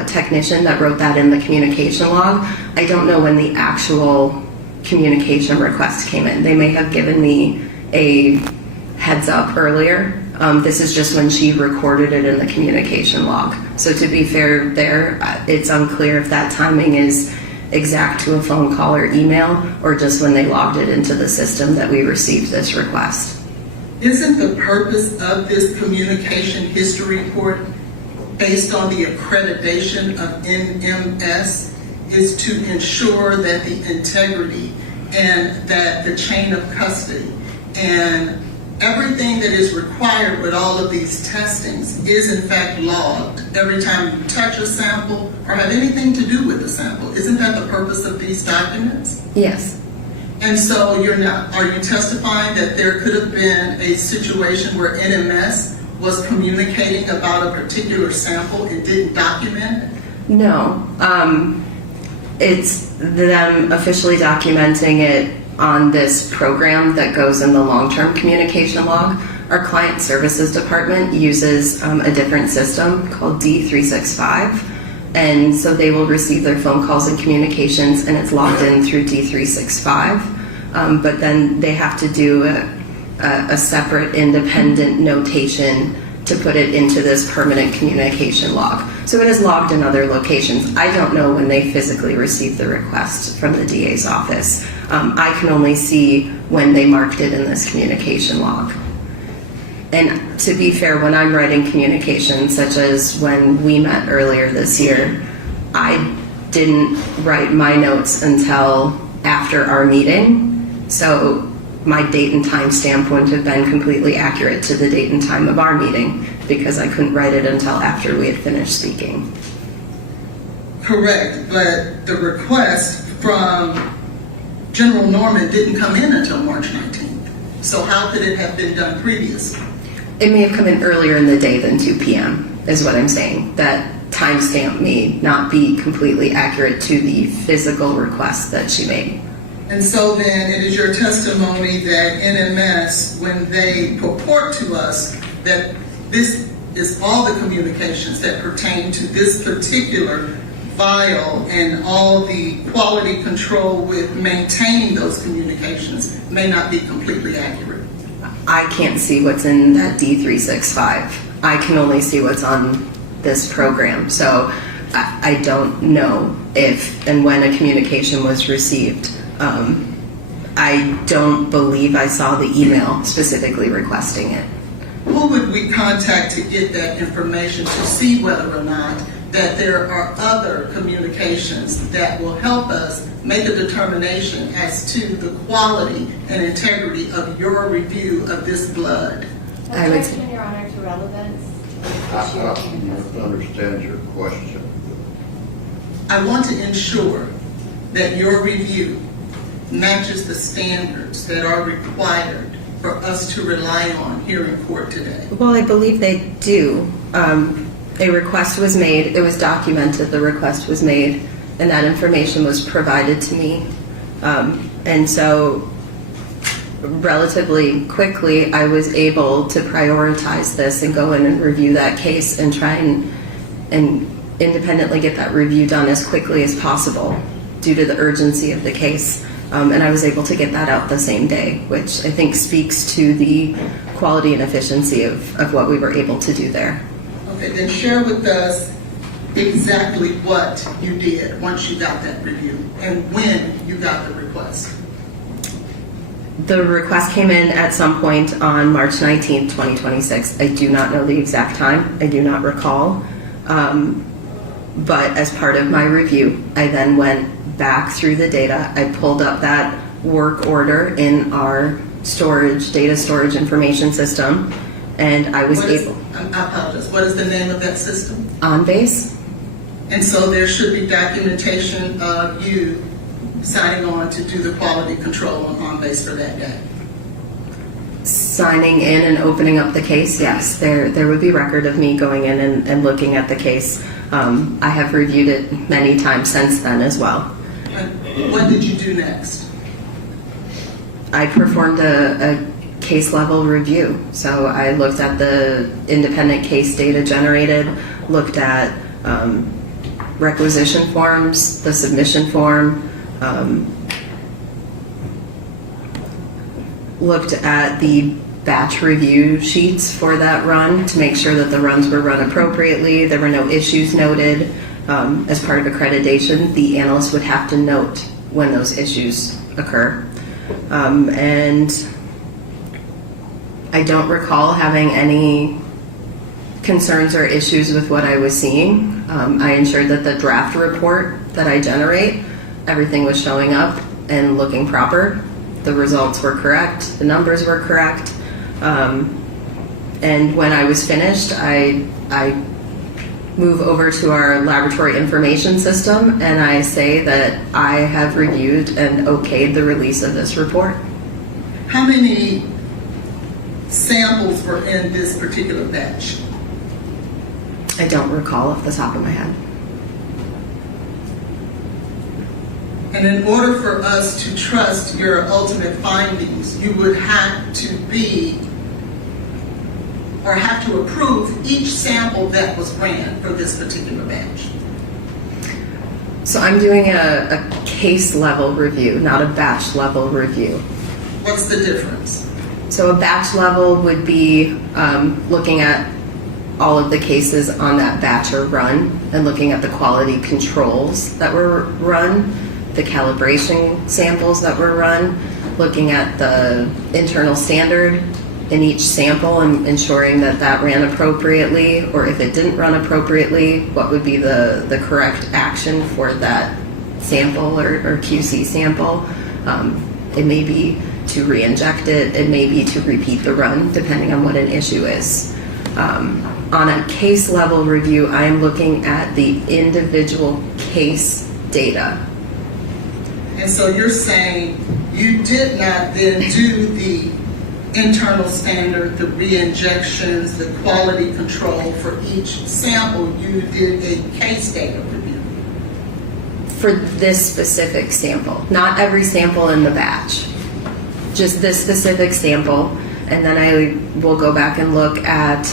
technician that wrote that in the communication log. I don't know when the actual communication request came in. They may have given me a heads up earlier. This is just when she recorded it in the communication log. So to be fair there, it's unclear if that timing is exact to a phone call or email or just when they logged it into the system that we received this request. isn't the purpose of this communication history report based on the accreditation of NMS is to ensure that the integrity and that the chain of custody and everything that is required with all of these testings is in fact logged every time you touch a sample or have anything to do with the sample. Isn't that the purpose of these documents? Yes. And so are you testifying that there could have been a situation where NMS was communicating about a particular sample and didn't document it? No. It's them officially documenting it on this program that goes in the long-term communication log. Our client services department uses a different system called D365. And so they will receive their phone calls and communications and it's logged in through D365. But then they have to do a separate independent notation to put it into this permanent communication log. So it is logged in other locations. I don't know when they physically received the request from the DA's office. I can only see when they marked it in this communication log. And to be fair, when I'm writing communications, such as when we met earlier this year, I didn't write my notes until after our meeting. So my date and time stamp wouldn't have been completely accurate to the date and time of our meeting because I couldn't write it until after we had finished speaking. Correct, but the request from General Norman didn't come in until March 19th. So how could it have been done previously? It may have come in earlier in the day than 2 p.m. is what I'm saying. That timestamp may not be completely accurate to the physical request that she made. And so then it is your testimony that NMS, when they purport to us that this is all the communications that pertain to this particular vial and all the quality control with maintaining those communications may not be completely accurate. I can't see what's in that D365. I can only see what's on this program. So I don't know if and when a communication was received. I don't believe I saw the email specifically requesting it. Who would we contact to get that information to see whether or not that there are other communications that will help us make a determination as to the quality and integrity of your review of this blood? I would Objection, Your Honor, to relevance to the I issue don't of being custody. understand your question. I want to ensure that your review matches the standards that are required for us to rely on here in court today. Well, I believe they do. A request was made, it was documented, the request was made, and that information was provided to me. And so relatively quickly, I was able to prioritize this and go in and review that case and try and independently get that review done as quickly as possible due to the urgency of the case. And I was able to get that out the same day, which I think speaks to the quality and efficiency of what we were able to do there. Okay, then share with us exactly what you did once you got that review and when you got the request. The request came in at some point on March 19th, 2026. I do not know the exact time. I do not recall. But as part of my review, I then went back through the data. I pulled up that work order in our data storage information system, and I was able. I apologize. What is the name of that system? OnBase. And so there should be documentation of you signing on to do the quality control on OnBase for that day. Signing in and opening up the case, yes, there would be record of me going in and looking at the case. I have reviewed it many times since then as well. And what did you do next? I performed a case level review. So I looked at the independent case data generated, looked at requisition forms, the submission form, looked at the batch review sheets for that run to make sure that the runs were run appropriately, there were no issues noted. As part of accreditation, the analyst would have to note when those issues occur. And I don't recall having any concerns or issues with what I was seeing. I ensured that the draft report that I generate, everything was showing up and looking proper. The results were correct, the numbers were correct. And when I was finished, I move over to our laboratory information system and I say that I have reviewed and okayed the release of this report. How many samples were in this particular batch? I don't recall off the top of my head. And in order for us to trust your ultimate findings, you would have to have to approve each sample that was ran for this particular batch. So I'm doing a case level review, not a batch level review. What's the difference? So a batch level would be looking at all of the cases on that batch or run and looking at the quality controls that were run, the calibration samples that were run, looking at the internal standard in each sample and ensuring that that ran appropriately, or if it didn't run appropriately, what would be the correct action for that sample or QC sample. It may be to re-inject it, it may be to repeat the run, depending on what an issue is. On a case level review, I am looking at the individual case data. And so you're saying you did not then do the internal standard, the re-injections, the quality control for each sample, you did a case data review. For this specific sample, not every sample in the batch, just this specific sample, and then I will go back and look at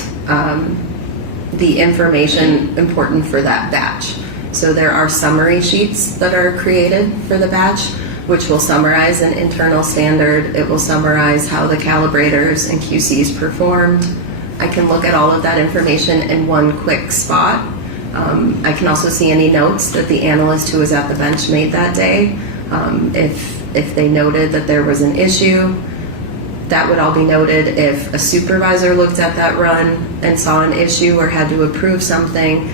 the information important for that batch. So there are summary sheets that are created for the batch, which will summarize an internal standard. It will summarize how the calibrators and QCs performed. I can look at all of that information in one quick spot. I can also see any notes that the analyst who was at the bench made that day. If they noted that there was an issue, that would all be noted. If a supervisor looked at that run and saw an issue or had to approve something,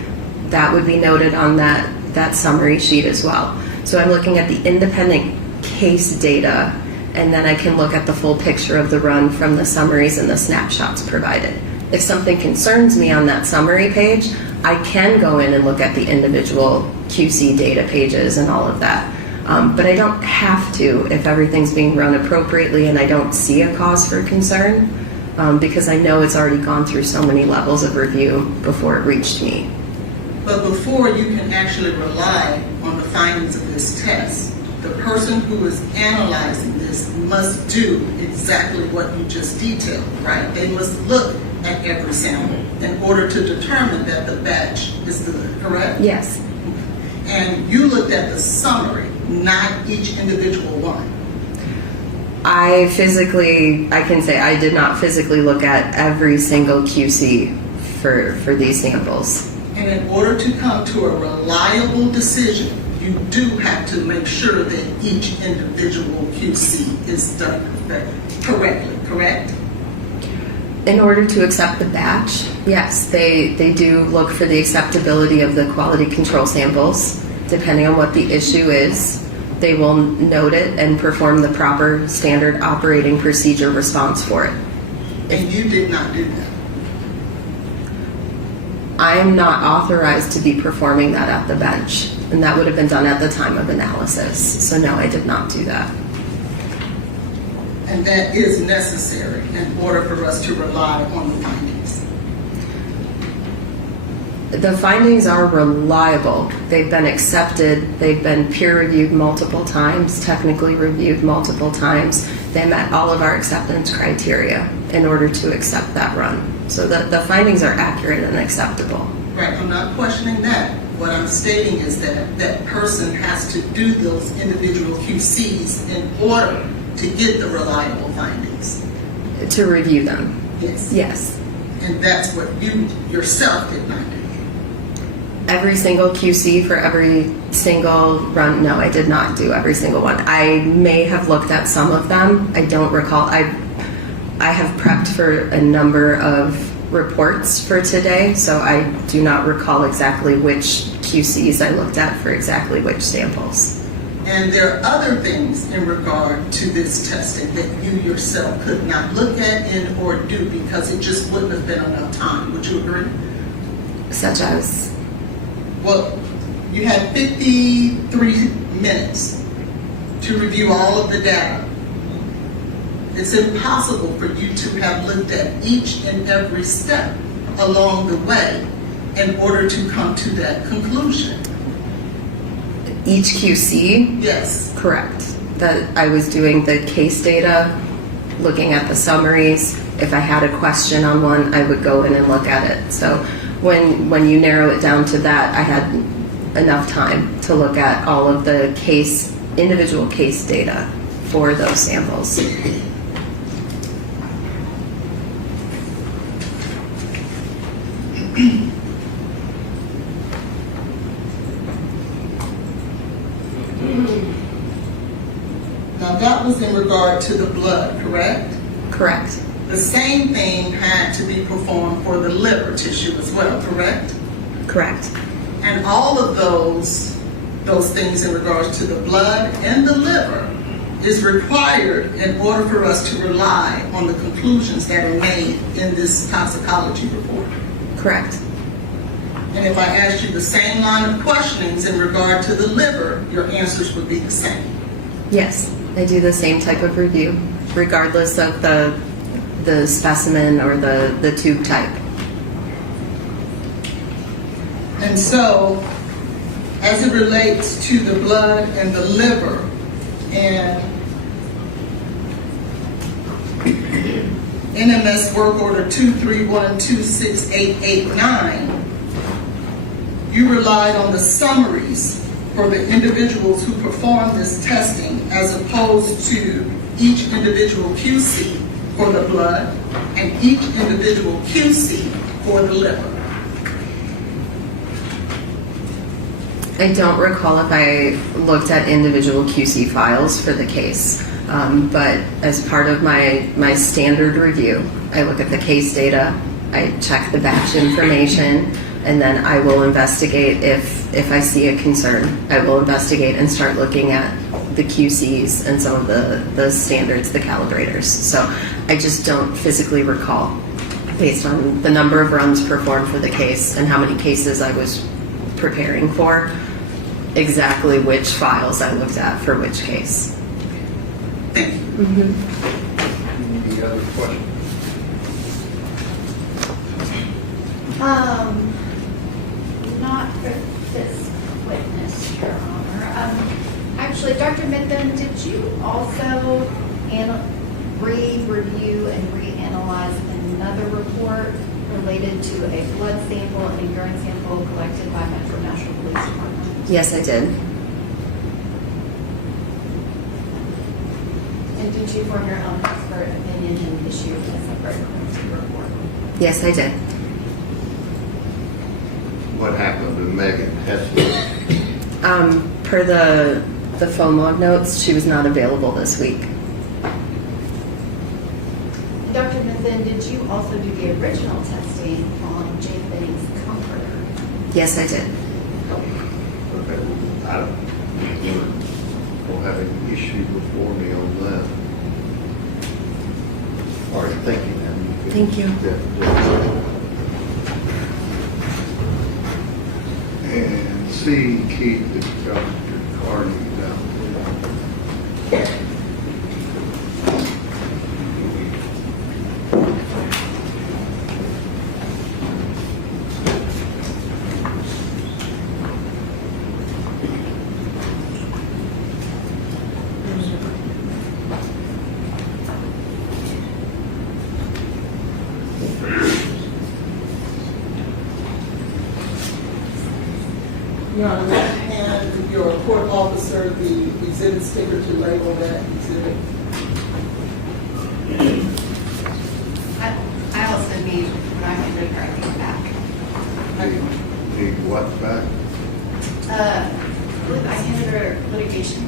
that would be noted on that summary sheet as well. So I'm looking at the independent case data, and then I can look at the full picture of the run from the summaries and the snapshots provided. If something concerns me on that summary page, I can go in and look at the individual QC data pages and all of that. But I don't have to if everything's being run appropriately and I don't see a cause for concern, because I know it's already gone through so many levels of review before it reached me. But before you can actually rely on the findings of this test, the person who is analyzing this must do exactly what you just detailed, right? They must look at every sample in order to determine that the batch is good, correct? Yes. And you looked at the summary not each individual one? I can say I did not physically look at every single QC for these samples. And in order to come to a reliable decision, you do have to make sure that each individual QC is done correctly, correct? In order to accept the batch, yes, they do look for the acceptability of the quality control samples. Depending on what the issue is, they will note it and perform the proper standard operating procedure response for it. And you did not do that. I am not authorized to be performing that at the bench, and that would have been done at the time of analysis. So no, I did not do that. And that is necessary in order for us to rely on the findings. The findings are reliable. They've been accepted. They've been peer-reviewed multiple times, technically reviewed multiple times. They met all of our acceptance criteria in order to accept that run. So the findings are accurate and acceptable. Right, I'm not questioning that. What I'm stating is that that person has to do those individual QCs in order to get the reliable findings. To review them. Yes. Yes. And that's what you yourself did not do. Every single QC for every single run, no, I did not do every single one. I may have looked at some of them. I don't recall. I have prepped for a number of reports for today, so I do not recall exactly which QCs I looked at for exactly which samples. And there are other things in regard to this testing that you yourself could not look at and or do because it just wouldn't have been enough time. Would you agree? Such as? Well, you had 53 minutes to review all of the data. It's impossible for you to have looked at each and every step along the way in order to come to that conclusion. Each QC? Yes. Correct. That I was doing the case data, looking at the summaries. If I had a question on one, I would go in and look at it. So when you narrow it down to that, I had enough time to look at all of the individual case data for those samples. Now that was in regard to the blood, correct? Correct. The same thing had to be performed for the liver tissue as well, correct? Correct. And all of those things in regards to the blood and the liver is required in order for us to rely on the conclusions that are made in this toxicology report. Correct. And if I asked you the same line of questionings in regard to the liver, your answers would be the same. Yes, I do the same type of review, regardless of the specimen or the tube type. And so, as it relates to the blood and the liver, and NMS work order 231268889, you relied on the summaries for the individuals who performed this testing as opposed to each individual QC for the blood and each individual QC for the liver. I don't recall if I looked at individual QC files for the case, but as part of my standard review, I look at the case data, I check the batch information, and then I will investigate if I see a concern. I will investigate and start looking at the QCs and some of the standards, the calibrators. So I just don't physically recall, based on the number of runs performed for the case and how many cases I was preparing for, exactly which files I looked at for which case. Thank you. Any other questions? Not for this witness, Your Honor. Actually, Dr. Midthun, did you also re-review and reanalyze another report related to a blood sample and a urine sample collected by Metro Nashville Police Department? Yes, I did. And did you form your own expert opinion and issue a separate emergency report? Yes, I did. What happened to Megan Hessler? Per the phone log notes, she was not available this week. Dr. Midthun, did you also do the original testing on Jade Benning's comforter? Yes, I did. Okay, I don't have any issue before me on that. All right, thank you, ma'am. Thank you. And see, Keith, it's Dr. Carney down there. Your Honor, may I hand your court officer the exhibit sticker to label that exhibit? I also need what I'm going to bring her back. Need what back? I handed her litigation.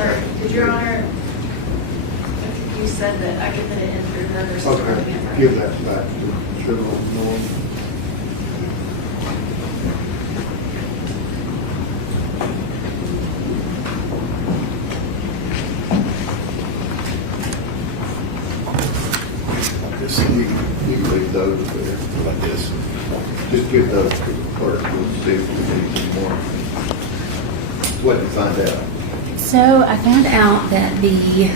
Or did Your Honor, I think you said that I could put it in through her versus running it for her. Give that back to General Norm. Just you can leave those there like this. Just give those to the clerk. We'll see if we need some more. What did you find out? So I found out that the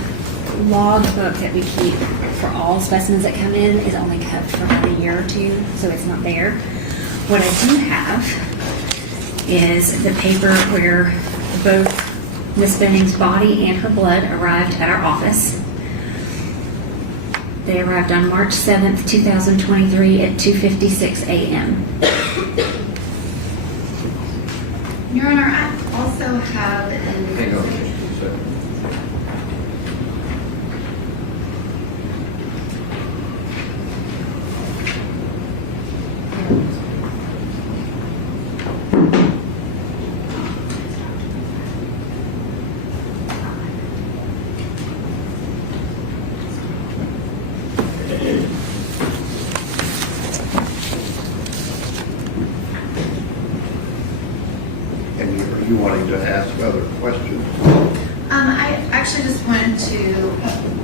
log book that we keep for all specimens that come in is only kept for about a year or two, so it's not there. What I do have is the paper where both Miss Benning's body and her blood arrived at our office. They arrived on March 7th, 2023 at 2:56 a.m. Your Honor, I also have an Hang on just a second. And are you wanting to ask other questions? I actually just wanted to,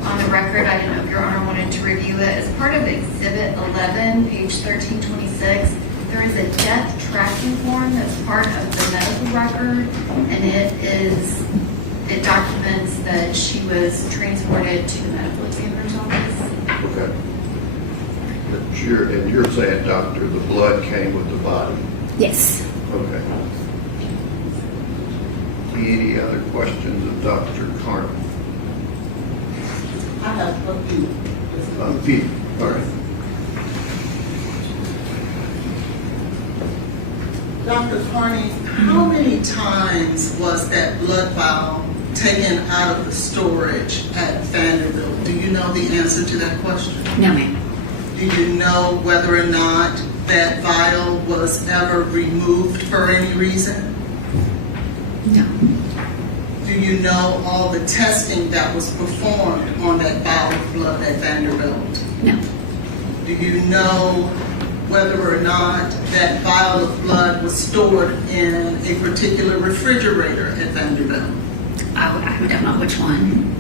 on the record, I didn't know if Your Honor wanted to review it. As part of Exhibit 11, page 1326, there is a death tracking form that's part of the medical record, and it documents that she was transported to the medical examiner's office. Okay. And you're saying, doctor, the blood came with the body? Yes. Okay. Any other questions of Dr. Carney? I have a few. Pete, all right. Dr. Carney, How many times was that blood vial taken out of the storage at Vanderbilt? Do you know the answer to that question? No, ma'am. Do you know whether or not that vial was ever removed for any reason? No. Do you know all the testing that was performed on that vial of blood at Vanderbilt? No. Do you know whether or not that vial of blood was stored in a particular refrigerator at Vanderbilt? I don't know which one.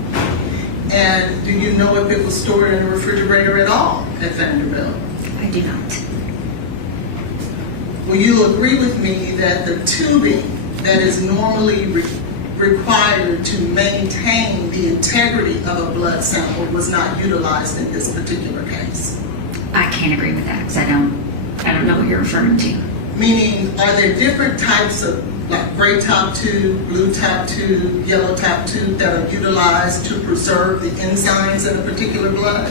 And do you know if it was stored in a refrigerator at all at Vanderbilt? I do not. Will you agree with me that the tubing that is normally required to maintain the integrity of a blood sample was not utilized in this particular case? I can't agree with that because I don't know what you're referring to. Meaning, are there different types of, like gray top tube, blue top tube, yellow top tube that are utilized to preserve the enzymes in a particular blood?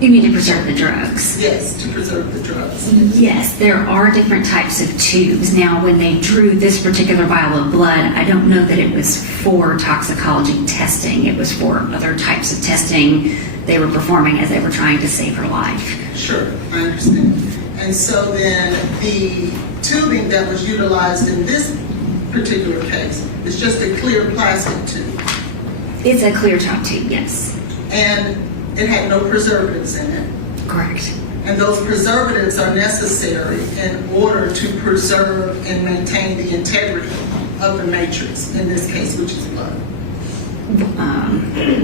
You mean to preserve the drugs? Yes, to preserve the drugs. Yes, there are different types of tubes. Now, when they drew this particular vial of blood, I don't know that it was for toxicology testing. It was for other types of testing they were performing as they were trying to save her life. Sure, I understand. And so then the tubing that was utilized in this particular case is just a clear plastic tube. It's a clear top tube, yes. And it had no preservatives in it. Correct. And those preservatives are necessary in order to preserve and maintain the integrity of the matrix, in this case, which is blood.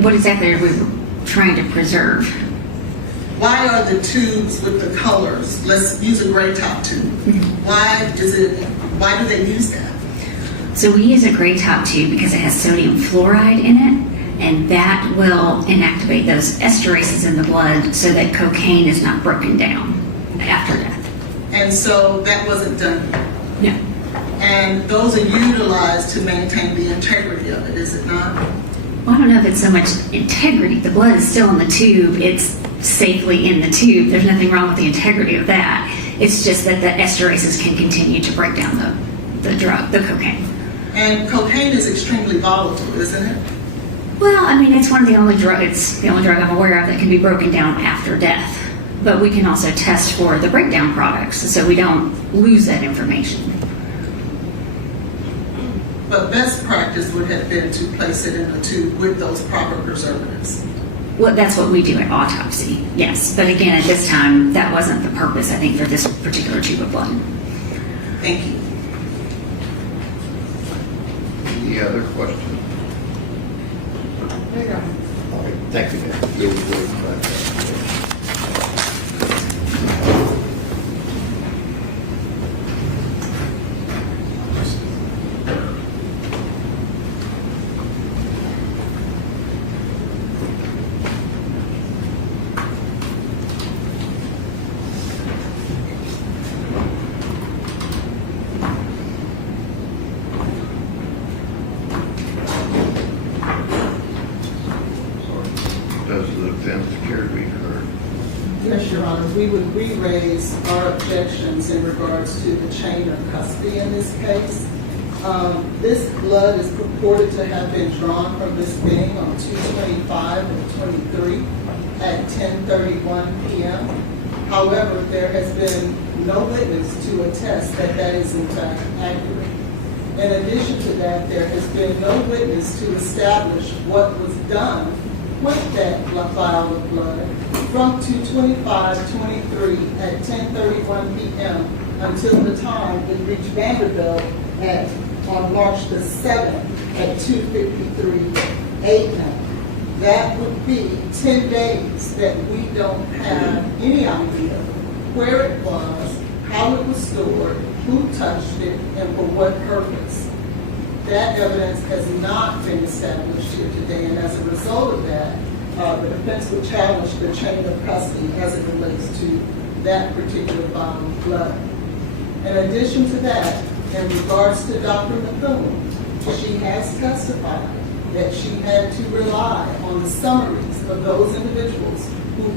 What exactly are we trying to preserve? Why are the tubes with the colors, let's use a gray top tube. Why do they use that? So we use a gray top tube because it has sodium fluoride in it, and that will inactivate those esterases in the blood so that cocaine is not broken down after death. And so that wasn't done. No. And those are utilized to maintain the integrity of it, is it not? Well, I don't know if it's so much integrity. The blood is still in the tube. It's safely in the tube. There's nothing wrong with the integrity of that. It's just that the esterases can continue to break down the drug, the cocaine. And cocaine is extremely volatile, isn't it? Well, I mean, it's one of the only drug. It's the only drug I'm aware of that can be broken down after death. But we can also test for the breakdown products, so we don't lose that information. But best practice would have been to place it in a tube with those proper preservatives. Well, that's what we do at Autopsy, yes. But again, at this time, that wasn't the purpose, I think, for this particular tube of blood. Thank you. Any other questions? There you go. All right, thank you, Dan. You'll wait back there. Does the defense care to be heard? Yes, Your Honor, we would re-raise our objections in regards to the chain of custody in this case. This blood is purported to have been drawn from Ms. Benning on 2/25 and 23 at 10:31 p.m. However, there has been no witness to attest that that is in fact accurate. In addition to that, there has been no witness to establish what was done with that vial of blood from 2/25/23 at 10:31 p.m. until the time it reached Vanderbilt on March the 7th at 2:53 a.m. That would be 10 days that we don't have any idea where it was, how it was stored, who touched it, and for what purpose. That evidence has not been established here today, and as a result of that, the defense would challenge the chain of custody as it relates to that particular vial of blood. In addition to that, in regards to Dr. Midthun, she has testified that she had to rely on the summaries of those individuals who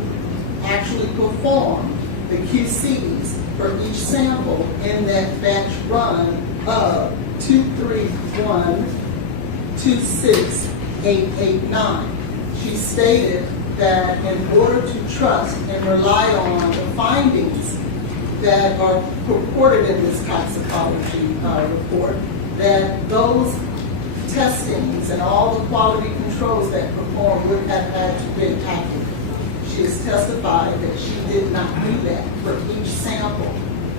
actually performed the QCs for each sample in that batch run of 231-26889. She stated that in order to trust and rely on the findings that are purported in this toxicology report, that those testings and all the quality controls that performed would have had to be accurate. She has testified that she did not do that for each sample,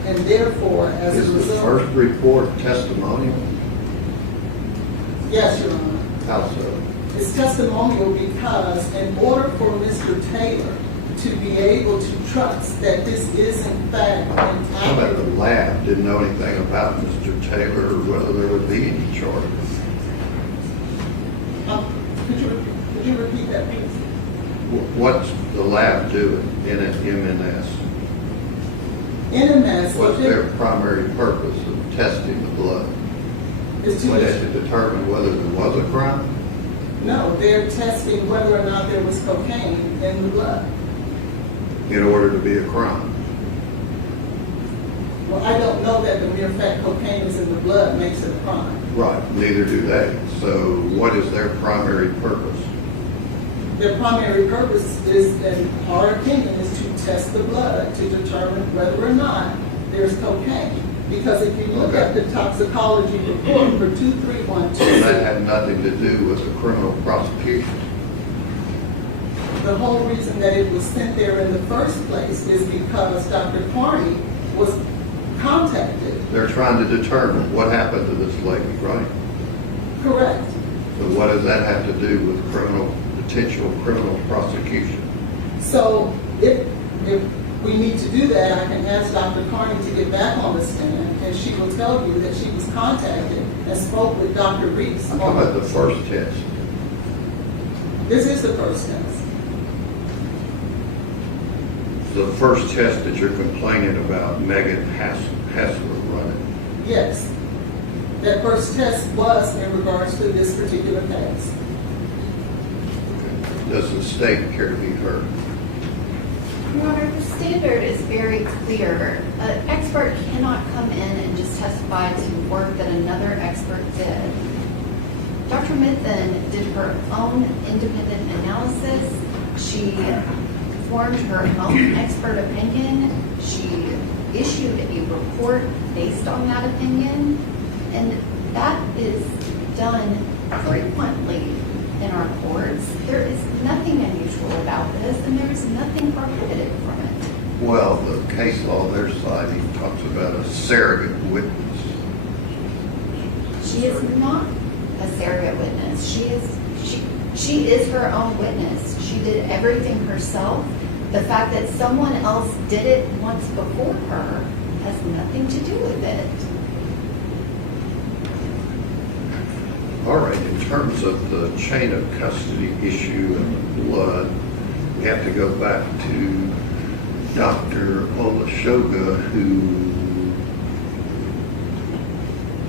and therefore, as a Is the result... first report testimonial? Yes, Your Honor. How so? It's testimonial because in order for Mr. Taylor to be able to trust that this is in fact an How about the accurate... lab didn't know anything about Mr. Taylor or whether there would be any charges? Could you repeat that, please? What's the lab doing in MNS? NMS, What's their primary purpose of testing the blood? is Was to... it to determine whether there was a crime? No, they're testing whether or not there was cocaine in the blood. in order to be a crime. Well, I don't know that the mere fact cocaine is in the blood makes it a crime. Right. Neither do they. So what is their primary purpose? Their primary purpose is, in our opinion, is to test the blood to determine whether or not there's cocaine. Because if you look at the toxicology report for 2312, That had nothing to do with the criminal prosecution. the whole reason that it was sent there in the first place is because Dr. Carney was contacted. They're trying to determine what happened to this lady, right? Correct. So what does that have to do with potential criminal prosecution? So if we need to do that, I can ask Dr. Carney to get back on the stand, and she will tell you that she was contacted and spoke with Dr. Reese. I'm talking about the first test. This is the first test. The first test that you're complaining about, Megan Hassler running. Yes. That first test was in regards to this particular case. Does the state care to be heard? Your Honor, the standard is very clear. An expert cannot come in and just testify to work that another expert did. Dr. Midthun did her own independent analysis. She formed her own expert opinion. She issued a report based on that opinion. And that is done frequently in our courts. There is nothing unusual about this, and there is nothing prohibited from it. Well, the case law they're citing talks about a surrogate witness. She is not a surrogate witness. She is her own witness. She did everything herself. The fact that someone else did it once before her has nothing to do with it. All right, in terms of the chain of custody issue and the blood, we have to go back to Dr. Olashoga, who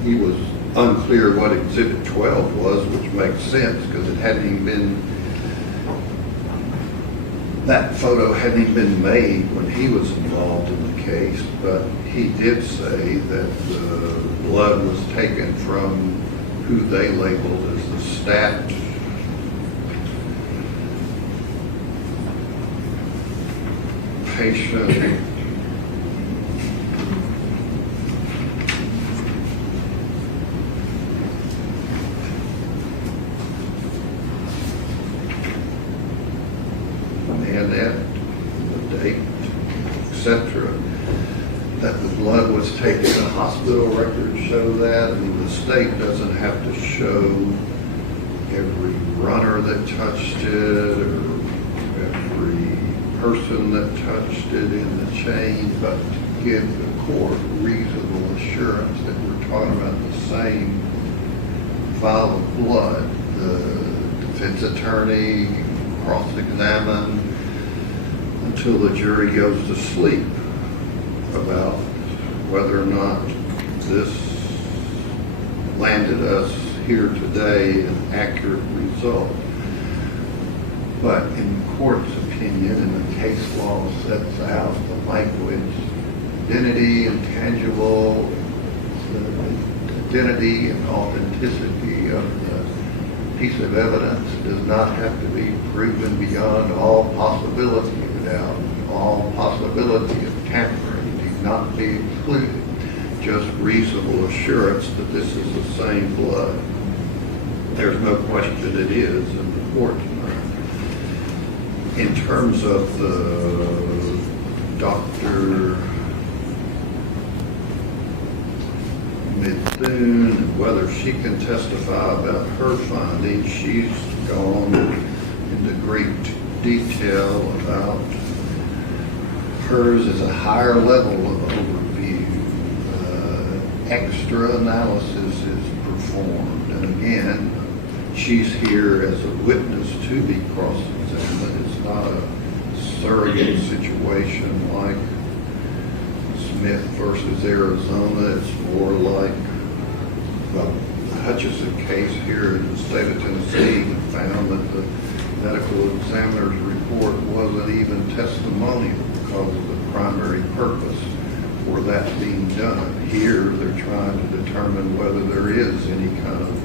he was unclear what Exhibit 12 was, which makes sense because it hadn't even been, that photo hadn't even been made when he was involved in the case, but he did say that the blood was taken from who they labeled as the stat patient. And that, the date, etc. That the blood was taken. The hospital records show that. I mean, the state doesn't have to show every runner that touched it or every person that touched it in the chain, but to give the court reasonable assurance that we're talking about the same vial of blood. The defense attorney cross-examined until the jury goes to sleep about whether or not this landed us here today an accurate result. But in the court's opinion, and the case law sets out the language, identity, intangible, the identity and authenticity of the piece of evidence does not have to be proven beyond all possibility. Without all possibility of tampering need not be included. Just reasonable assurance that this is the same blood. There's no question it is in the court's mind. In terms of the Dr. Midthun and whether she can testify about her findings, she's gone into great detail about hers is a higher level of overview. Extra analysis is performed. And again, she's here as a witness to be cross-examined. It's not a surrogate situation like Smith versus Arizona. It's more like the Hutchison case here in the state of Tennessee that found that the medical examiner's report wasn't even testimonial because of the primary purpose for that being done. Here, they're trying to determine whether there is any kind of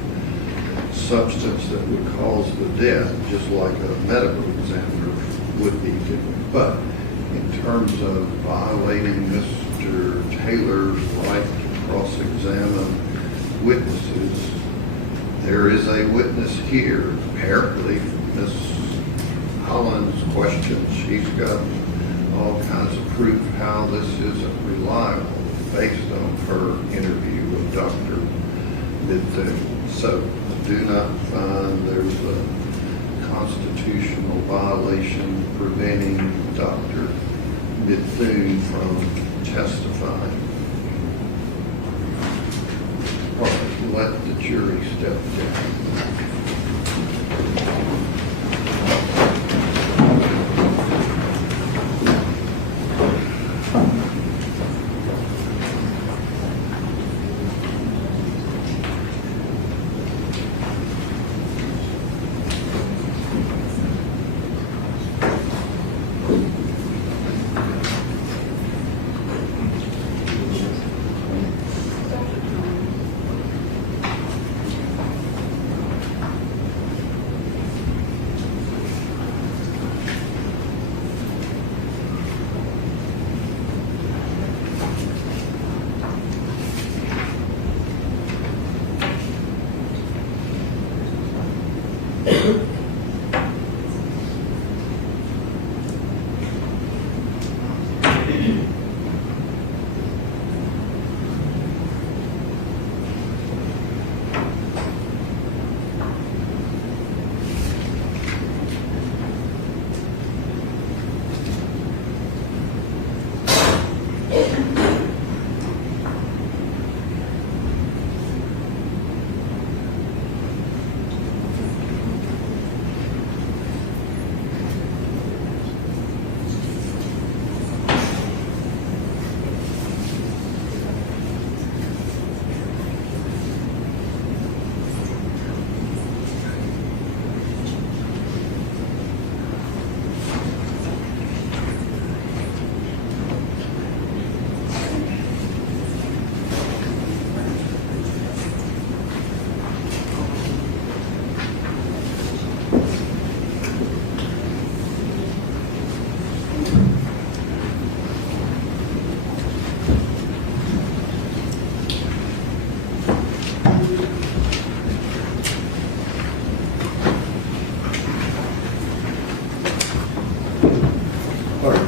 substance that would cause the death, just like a medical examiner would be doing. But in terms of violating Mr. Taylor's right to cross-examine witnesses, there is a witness here. Apparently, Ms. Holland's questions, she's got all kinds of proof how this isn't reliable based on her interview with Dr. Midthun. So I do not find there's a constitutional violation preventing Dr. Midthun from testifying. All right, let the jury step down.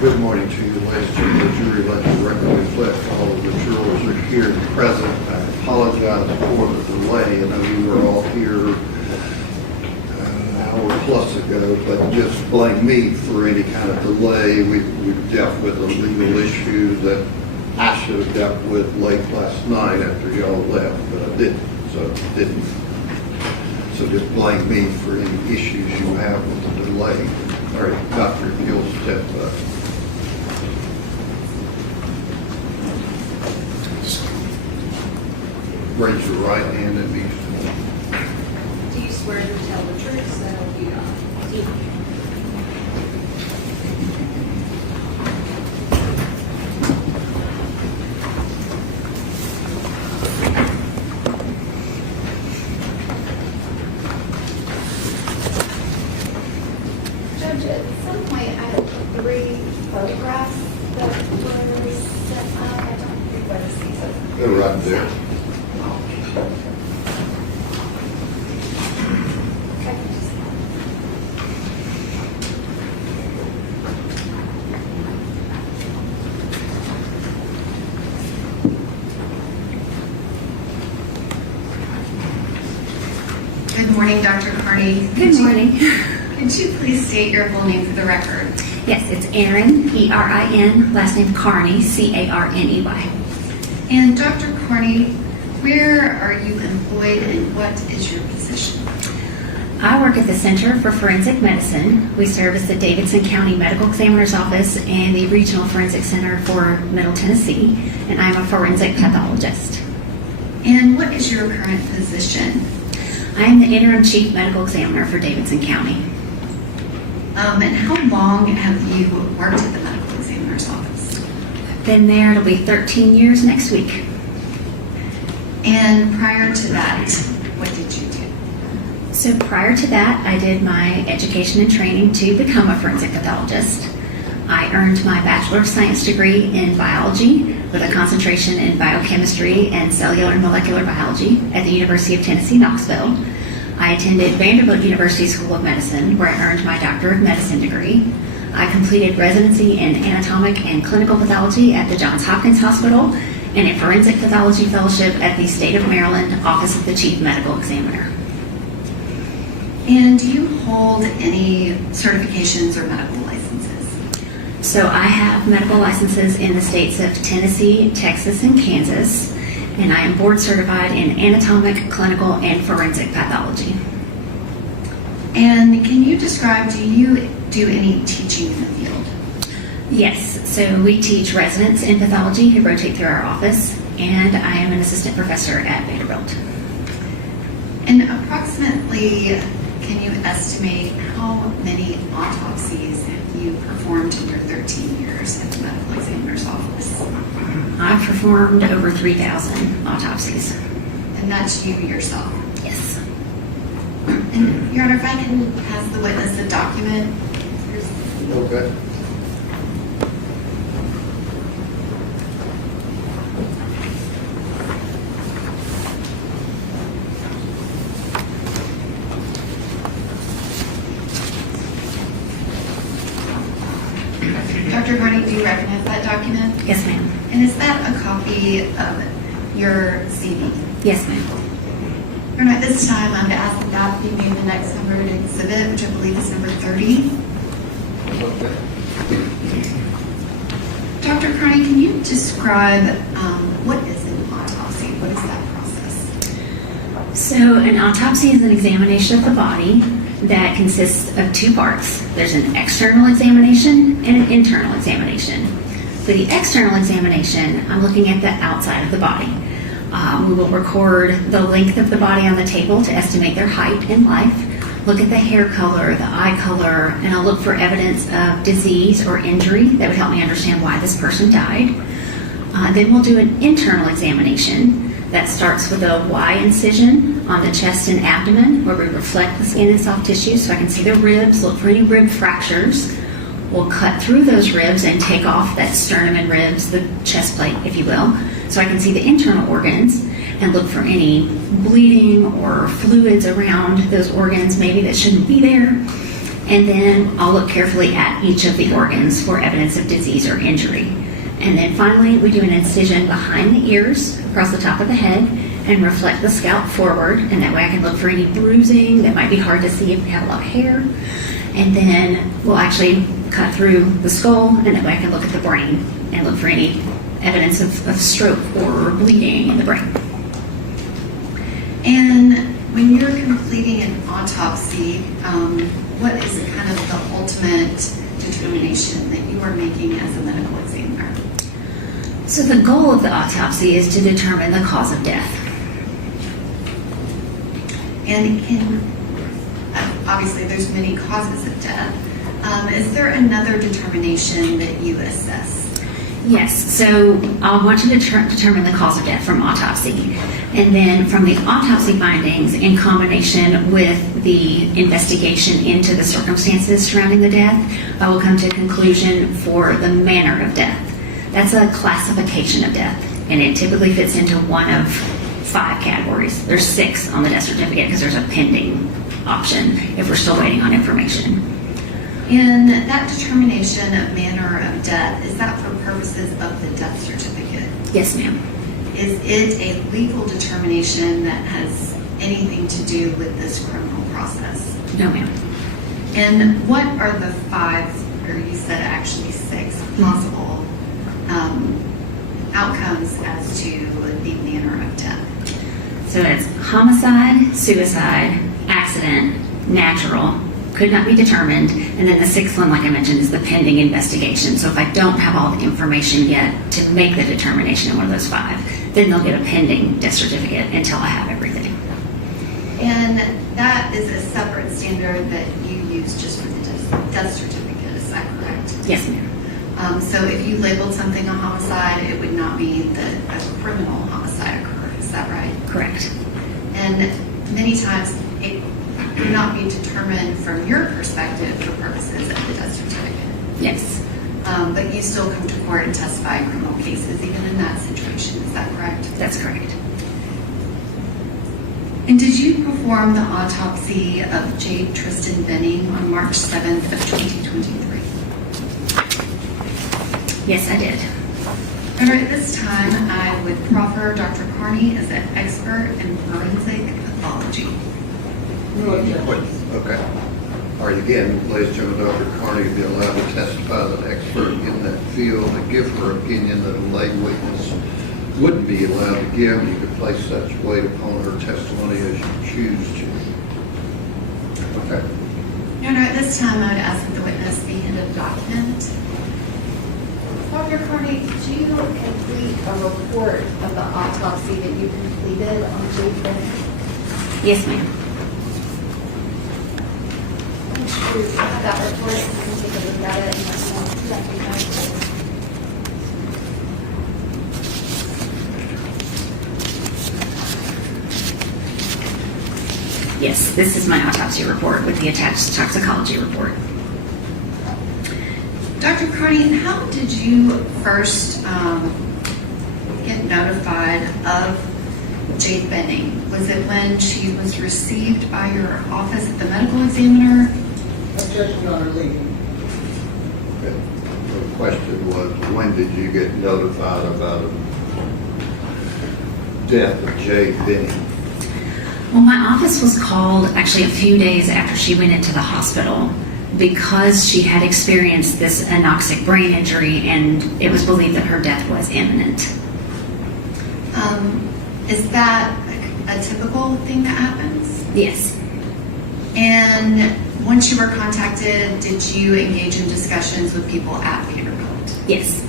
Good morning to you, ladies and gentlemen. The jury, let the record reflect all of the jurors are here and present. I apologize for the delay. I know you were all here an hour plus ago, but just blame me for any kind of delay. We've dealt with a legal issue that I should have dealt with late last night after y'all left, but I didn't. So just blame me for any issues you have with the delay. All right, Doctor, if you'll step up. Raise your right hand and be sworn. Do you swear to tell the truth, so help you God? Do. Judge, at some point I had 3 photographs that were sent out. I don't think what is these. They're right there. Good morning, Dr. Carney. Good morning. Could you please state your full name for the record? Yes, it's Erin, E-R-I-N, last name Carney, C-A-R-N-E-Y. And Dr. Carney, where are you employed and what is your position? I work at the Center for Forensic Medicine. We serve as the Davidson County Medical Examiner's Office and the Regional Forensic Center for Middle Tennessee, and I'm a forensic pathologist. And what is your current position? I am the Interim Chief Medical Examiner for Davidson County. And how long have you worked at the medical examiner's office? Been there, it'll be 13 years next week. And prior to that, what did you do? So prior to that, I did my education and training to become a forensic pathologist. I earned my Bachelor of Science degree in biology with a concentration in biochemistry and cellular and molecular biology at the University of Tennessee, Knoxville. I attended Vanderbilt University School of Medicine, where I earned my Doctor of Medicine degree. I completed residency in anatomic and clinical pathology at the Johns Hopkins Hospital and a forensic pathology fellowship at the State of Maryland Office of the Chief Medical Examiner. And do you hold any certifications or medical licenses? So I have medical licenses in the states of Tennessee, Texas, and Kansas, and I am board certified in anatomic, clinical, and forensic pathology. And can you describe, do you do any teaching in the field? Yes, so we teach residents in pathology who rotate through our office, and I am an assistant professor at Vanderbilt. And approximately, can you estimate how many autopsies have you performed in your 13 years at the medical examiner's office? I've performed over 3,000 autopsies. And that's you yourself? Yes. And Your Honor, if I can pass the witness the document. Okay. Dr. Carney, do you recognize that document? Yes, ma'am. And is that a copy of your CV? Yes, ma'am. Your Honor, at this time, I'm to ask that that be made the next numbered exhibit, which I believe is number 30. Okay. Dr. Carney, can you describe what is an autopsy? What is that process? So an autopsy is an examination of the body that consists of two parts. There's an external examination and an internal examination. For the external examination, I'm looking at the outside of the body. We will record the length of the body on the table to estimate their height in life, look at the hair color, the eye color, and I'll look for evidence of disease or injury that would help me understand why this person died. Then we'll do an internal examination that starts with a Y incision on the chest and abdomen, where we reflect the skin and soft tissue so I can see the ribs, look for any rib fractures. We'll cut through those ribs and take off that sternum and ribs, the chest plate, if you will, so I can see the internal organs and look for any bleeding or fluids around those organs maybe that shouldn't be there. And then I'll look carefully at each of the organs for evidence of disease or injury. And then finally, we do an incision behind the ears, across the top of the head, and reflect the scalp forward, and that way I can look for any bruising that might be hard to see if we have a lot of hair. And then we'll actually cut through the skull, and that way I can look at the brain and look for any evidence of stroke or bleeding in the brain. And when you're completing an autopsy, what is kind of the ultimate determination that you are making as a medical examiner? So the goal of the autopsy is to determine the cause of death. And obviously there's many causes of death. Is there another determination that you assess? Yes, so I'll want to determine the cause of death from autopsy. And then from the autopsy findings, in combination with the investigation into the circumstances surrounding the death, I will come to a conclusion for the manner of death. That's a classification of death, and it typically fits into one of 5 categories. There's 6 on the death certificate because there's a pending option if we're still waiting on information. And that determination of manner of death, is that for purposes of the death certificate? Yes, ma'am. Is it a legal determination that has anything to do with this criminal process? No, ma'am. And what are the 5, or you said actually 6, possible outcomes as to the manner of death? So it's homicide, suicide, accident, natural, could not be determined, and then the 6th one, like I mentioned, is the pending investigation. So if I don't have all the information yet to make the determination in one of those 5, then they'll get a pending death certificate until I have everything. And that is a separate standard that you use just for the death death certificate, is that correct? Yes, ma'am. So if you labeled something a homicide, it would not mean that a criminal homicide occurred, is that right? Correct. And many times it would not be determined from your perspective for purposes of the death certificate. Yes. But you still come to court and testify in criminal cases, even in that situation, is that correct? That's correct. And did you perform the autopsy of Jade Benning on March 7th of 2023? Yes, I did. And at this time, I would proffer Dr. Carney as an expert in forensic pathology. No objection. Okay. All right, again, ladies and gentlemen, Dr. Carney will be allowed to testify as an expert in that field and give her opinion that a lay witness wouldn't be allowed to give. You could place such weight upon her testimony as you choose to. Okay. Your Honor, at this time, I would ask that the witness be handed a document. Dr. Carney, did you complete a report of the autopsy that you completed on Jade Benning? Yes, ma'am. I'm sure you have that report, you can take a look at it and let me know if that be helpful. Yes, this is my autopsy report with the attached toxicology report. Dr. Carney, how did you first get notified of Jade Benning? Was it when she was received by your office at the medical examiner? Objection, Your Honor, leaving. Okay. The question was, when did you get notified about the death of Jade Benning? Well, my office was called actually a few days after she went into the hospital because she had experienced this anoxic brain injury and it was believed that her death was imminent. Is that a typical thing that happens? Yes. And once you were contacted, did you engage in discussions with people at Vanderbilt? Yes.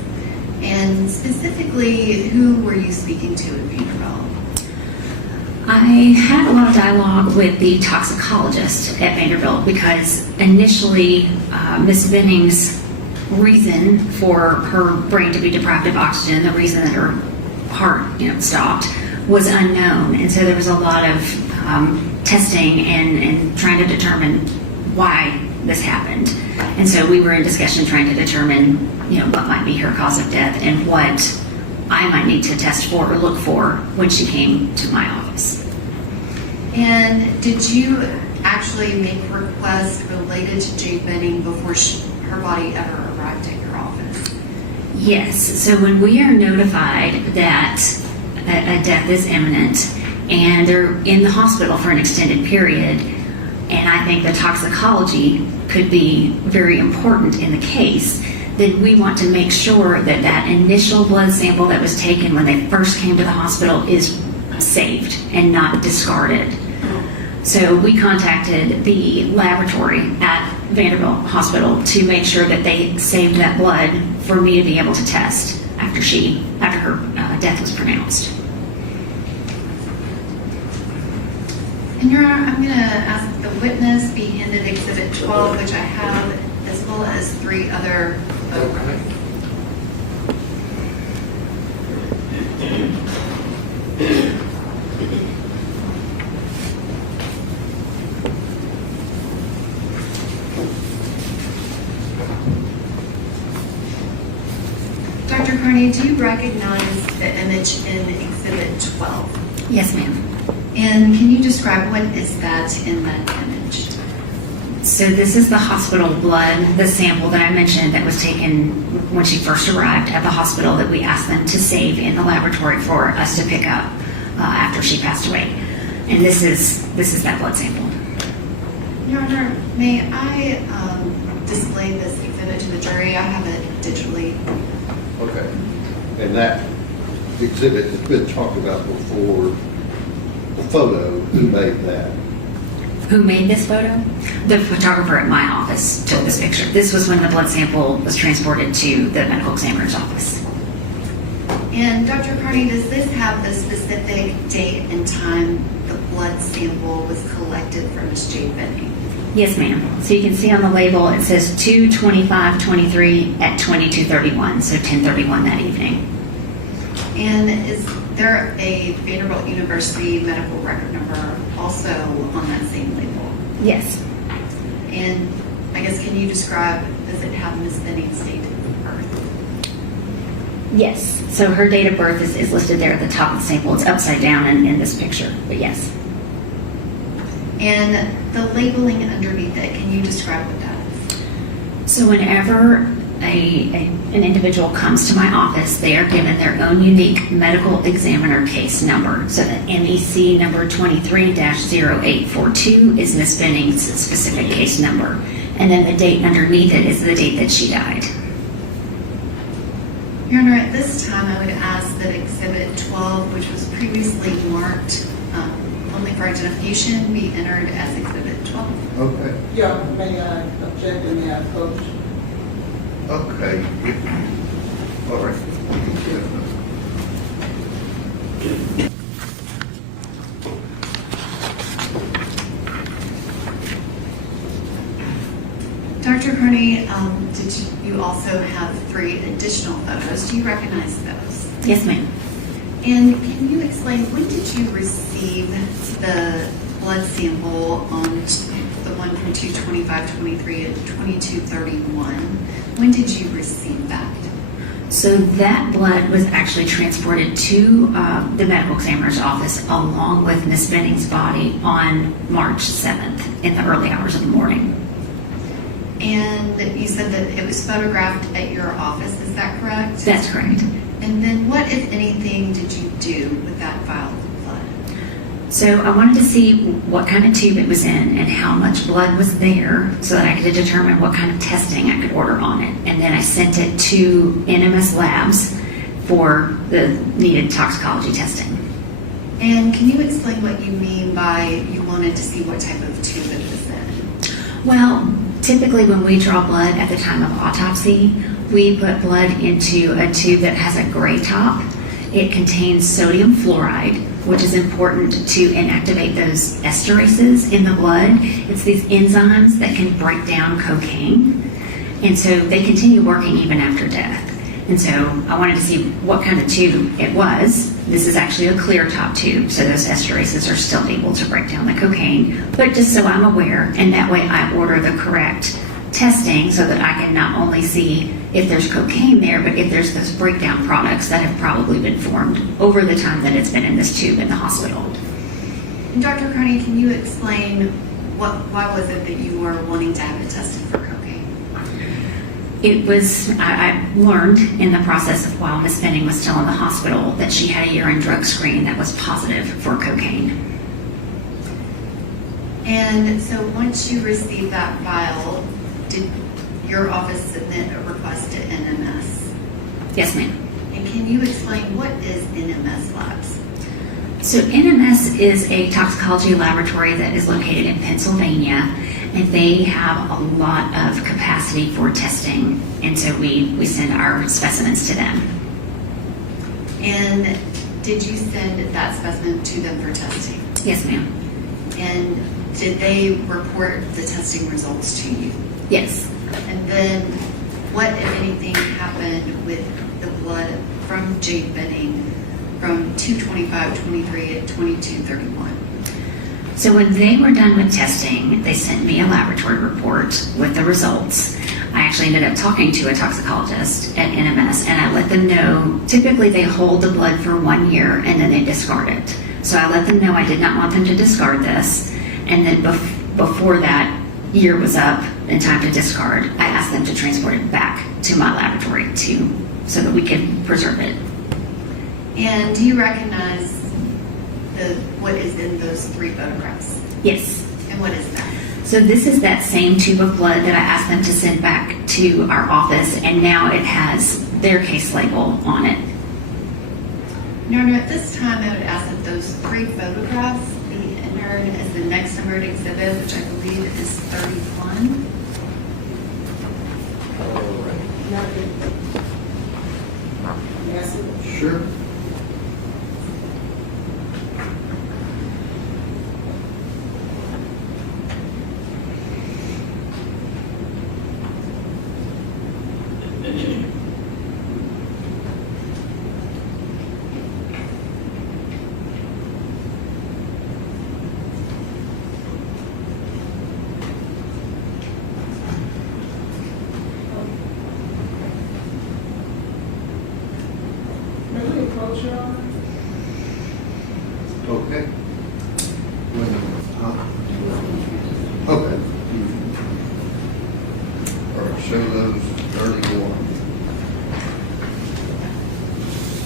And specifically, who were you speaking to at Vanderbilt? I had a lot of dialogue with the toxicologist at Vanderbilt because initially Ms. Benning's reason for her brain to be deprived of oxygen, the reason that her heart stopped, was unknown. And so there was a lot of testing and trying to determine why this happened. And so we were in discussion trying to determine what might be her cause of death and what I might need to test for or look for when she came to my office. And did you actually make requests related to Jade Benning before her body ever arrived at your office? Yes. So when we are notified that a death is imminent and they're in the hospital for an extended period, and I think the toxicology could be very important in the case, then we want to make sure that that initial blood sample that was taken when they first came to the hospital is saved and not discarded. So we contacted the laboratory at Vanderbilt Hospital to make sure that they saved that blood for me to be able to test after her death was pronounced. And Your Honor, I'm going to ask that the witness be handed Exhibit 12, which I have, as well as 3 other photographs. Dr. Carney, do you recognize the image in Exhibit 12? Yes, ma'am. And can you describe what is that in that image? So this is the hospital blood, the sample that I mentioned that was taken when she first arrived at the hospital that we asked them to save in the laboratory for us to pick up after she passed away. And this is that blood sample. Your Honor, may I display this exhibit to the jury? I have it digitally. Okay. And that exhibit has been talked about before. The photo, who made that? Who made this photo? The photographer at my office took this picture. This was when the blood sample was transported to the medical examiner's office. And Dr. Carney, does this have the specific date and time the blood sample was collected from Ms. Jade Benning? Yes, ma'am. So you can see on the label, it says 2/25/23 at 22:31, so 10:31 that evening. And is there a Vanderbilt University medical record number also on that same label? Yes. And I guess, can you describe, does it have Ms. Benning's date of birth? Yes. So her date of birth is listed there at the top of the sample. It's upside down in this picture, but yes. And the labeling underneath it, can you describe what that is? So whenever an individual comes to my office, they are given their own unique medical examiner case number. So the MEC number 23-0842 is Ms. Benning's specific case number. And then the date underneath it is the date that she died. Your Honor, at this time, I would ask that Exhibit 12, which was previously marked only for identification, be entered as Exhibit 12. Okay, Yeah, may I object and may I approach? okay. All right. Dr. Carney, did you also have 3 additional photos? Do you recognize those? Yes, ma'am. And can you explain, when did you receive the blood sample on the one from 2/25/23 at 22:31? When did you receive that? So that blood was actually transported to the medical examiner's office along with Ms. Benning's body on March 7th in the early hours of the morning. And you said that it was photographed at your office, is that correct? That's correct. And then what, if anything, did you do with that vial of blood? So I wanted to see what kind of tube it was in and how much blood was there so that I could determine what kind of testing I could order on it. And then I sent it to NMS Labs for the needed toxicology testing. And can you explain what you mean by you wanted to see what type of tube it was in? Well, typically when we draw blood at the time of autopsy, we put blood into a tube that has a gray top. It contains sodium fluoride, which is important to inactivate those esterases in the blood. It's these enzymes that can break down cocaine. And so they continue working even after death. And so I wanted to see what kind of tube it was. This is actually a clear top tube, so those esterases are still able to break down the cocaine. But just so I'm aware, and that way I order the correct testing so that I can not only see if there's cocaine there, but if there's those breakdown products that have probably been formed over the time that it's been in this tube in the hospital. And Dr. Carney, can you explain why was it that you were wanting to have it tested for cocaine? It was, I learned in the process of while Miss Benning was still in the hospital that she had a urine drug screen that was positive for cocaine. And so once you received that vial, did your office submit a request to NMS? Yes, ma'am. And can you explain what is NMS Labs? So NMS is a toxicology laboratory that is located in Pennsylvania, and they have a lot of capacity for testing, and so we send our specimens to them. And did you send that specimen to them for testing? Yes, ma'am. And did they report the testing results to you? Yes. And then what, if anything, happened with the blood from Jade Benning from 2/25/23 at 22:31? So when they were done with testing, they sent me a laboratory report with the results. I actually ended up talking to a toxicologist at NMS, and I let them know, typically they hold the blood for 1 year and then they discard it. So I let them know I did not want them to discard this, and then before that year was up and time to discard, I asked them to transport it back to my laboratory so that we could preserve it. And do you recognize what is in those 3 photographs? Yes. And what is that? So this is that same tube of blood that I asked them to send back to our office, and now it has their case label on it. Your Honor, at this time, I would ask that those 3 photographs be entered as the next numbered exhibit, which I believe is 31. Yes, Sure. photos, Your Honor? Okay. Wait a minute, huh? Okay. All right, show those 31.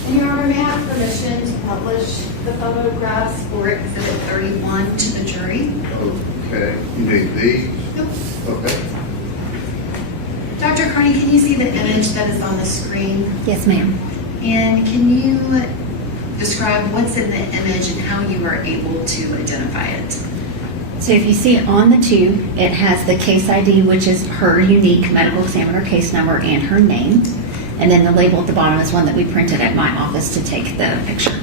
And Your Honor, may I have permission to publish the photographs for Exhibit 31 to the jury? Okay, you need these? Yep. Okay. Dr. Carney, can you see the image that is on the screen? Yes, ma'am. And can you describe what's in the image and how you were able to identify it? So if you see on the tube, it has the case ID, which is her unique medical examiner case number and her name. And then the label at the bottom is one that we printed at my office to take the picture.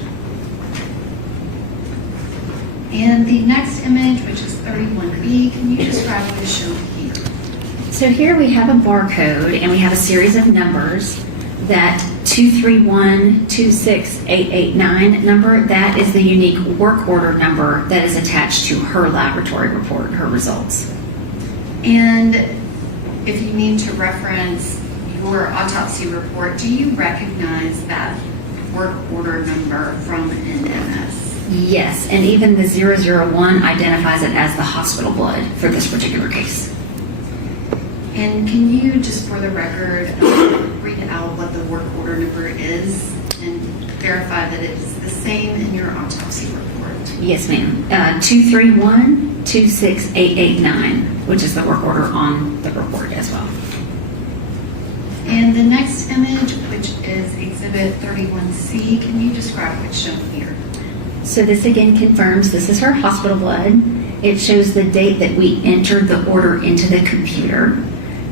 And the next image, which is 31B, can you describe what is shown here? So here we have a barcode and we have a series of numbers. That 231-26889 number, that is the unique work order number that is attached to her laboratory report, her results. And if you need to reference your autopsy report, do you recognize that work order number from NMS? Yes, and even the 001 identifies it as the hospital blood for this particular case. And can you, just for the record, read out what the work order number is and verify that it's the same in your autopsy report? Yes, ma'am. 231-26889, which is the work order on the report as well. And the next image, which is Exhibit 31C, can you describe what's shown here? So this again confirms this is her hospital blood. It shows the date that we entered the order into the computer.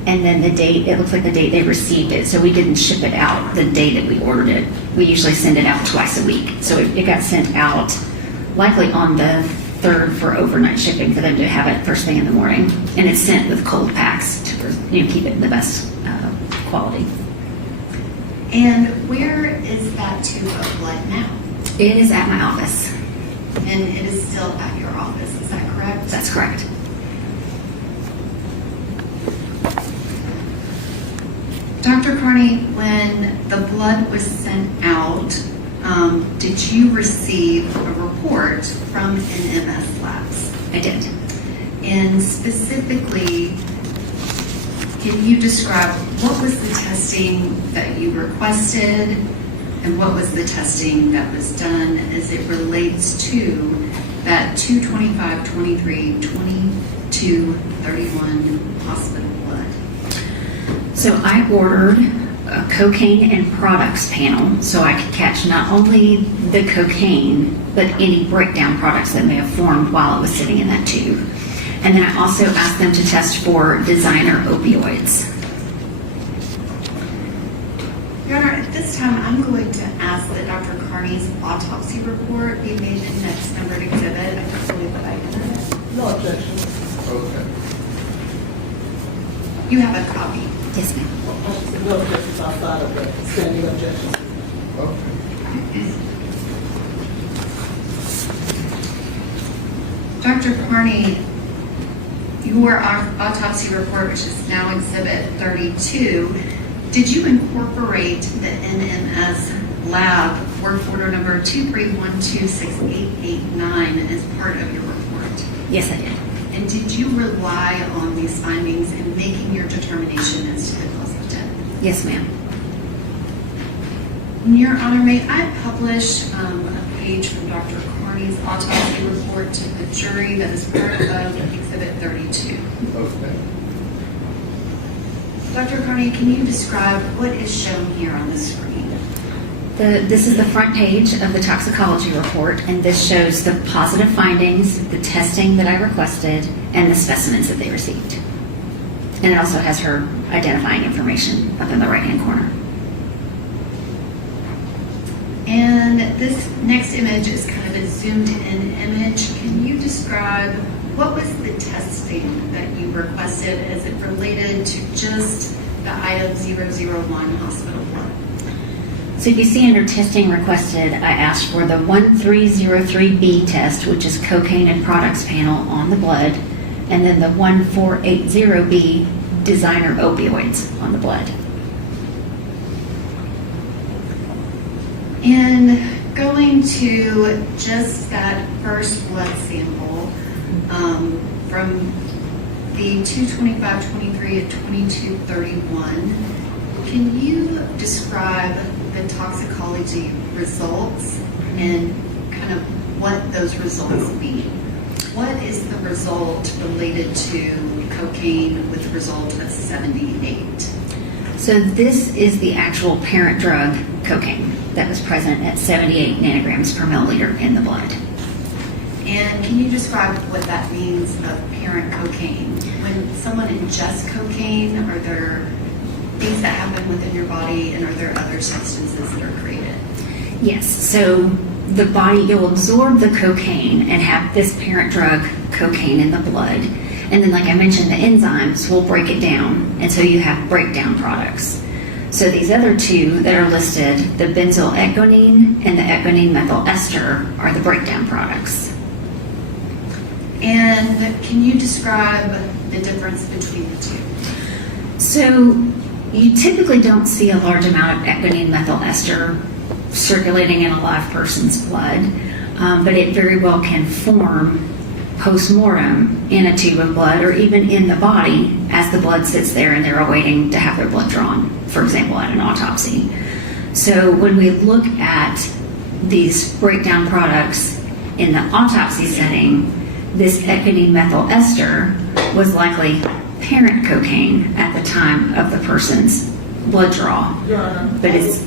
And then the date, it looks like the date they received it. So we didn't ship it out the day that we ordered it. We usually send it out twice a week. So it got sent out likely on the 3rd for overnight shipping for them to have it first thing in the morning. And it's sent with cold packs to keep it in the best quality. And where is that tube of blood now? It is at my office. And it is still at your office, is that correct? That's correct. Dr. Carney, when the blood was sent out, did you receive a report from NMS Labs? I did. And specifically, can you describe what was the testing that you requested and what was the testing that was done as it relates to that 225-23-22-31 hospital blood? So I ordered a cocaine and products panel so I could catch not only the cocaine, but any breakdown products that may have formed while it was sitting in that tube. And then I also asked them to test for designer opioids. Your Honor, at this time, I'm going to ask that Dr. Carney's autopsy report be made the next numbered exhibit. I don't believe that I entered it. No objection. Okay. You have a copy. Yes, ma'am. No objections outside of the standing objections. Okay. Dr. Carney, your autopsy report, which is now Exhibit 32, did you incorporate the NMS lab work order number 231-26889 as part of your report? Yes, I did. And did you rely on these findings in making your determination as to the cause of death? Yes, ma'am. Your Honor, may I publish a page from Dr. Carney's autopsy report to the jury that is part of Exhibit 32? Okay. Dr. Carney, can you describe what is shown here on the screen? This is the front page of the toxicology report, and this shows the positive findings, the testing that I requested, and the specimens that they received. And it also has her identifying information up in the right-hand corner. And this next image is kind of a zoomed-in image. Can you describe what was the testing that you requested as it related to just the item 001 hospital blood? So if you see under testing requested, I asked for the 1303B test, which is cocaine and products panel on the blood, and then the 1480B designer opioids on the blood. And going to just that first blood sample from the 2/25/23 and 22/31, can you describe the toxicology results and kind of what those results mean? What is the result related to cocaine with a result of 78? So this is the actual parent drug, cocaine, that was present at 78 nanograms per milliliter in the blood. And can you describe what that means of parent cocaine? When someone ingests cocaine, are there things that happen within your body, and are there other substances that are created? Yes, so the body, you'll absorb the cocaine and have this parent drug, cocaine, in the blood. And then, like I mentioned, the enzymes will break it down, and so you have breakdown products. So these other two that are listed, the benzyl ethgonine and the ethgonine methyl ester, are the breakdown products. And can you describe the difference between the two? So you typically don't see a large amount of ethgonine methyl ester circulating in a live person's blood, but it very well can form post-mortem in a tube of blood or even in the body as the blood sits there and they're awaiting to have their blood drawn, for example, at an autopsy. So when we look at these breakdown products in the autopsy setting, this ethgonine methyl ester was likely parent cocaine at the time of the person's blood draw. Your Honor, But it's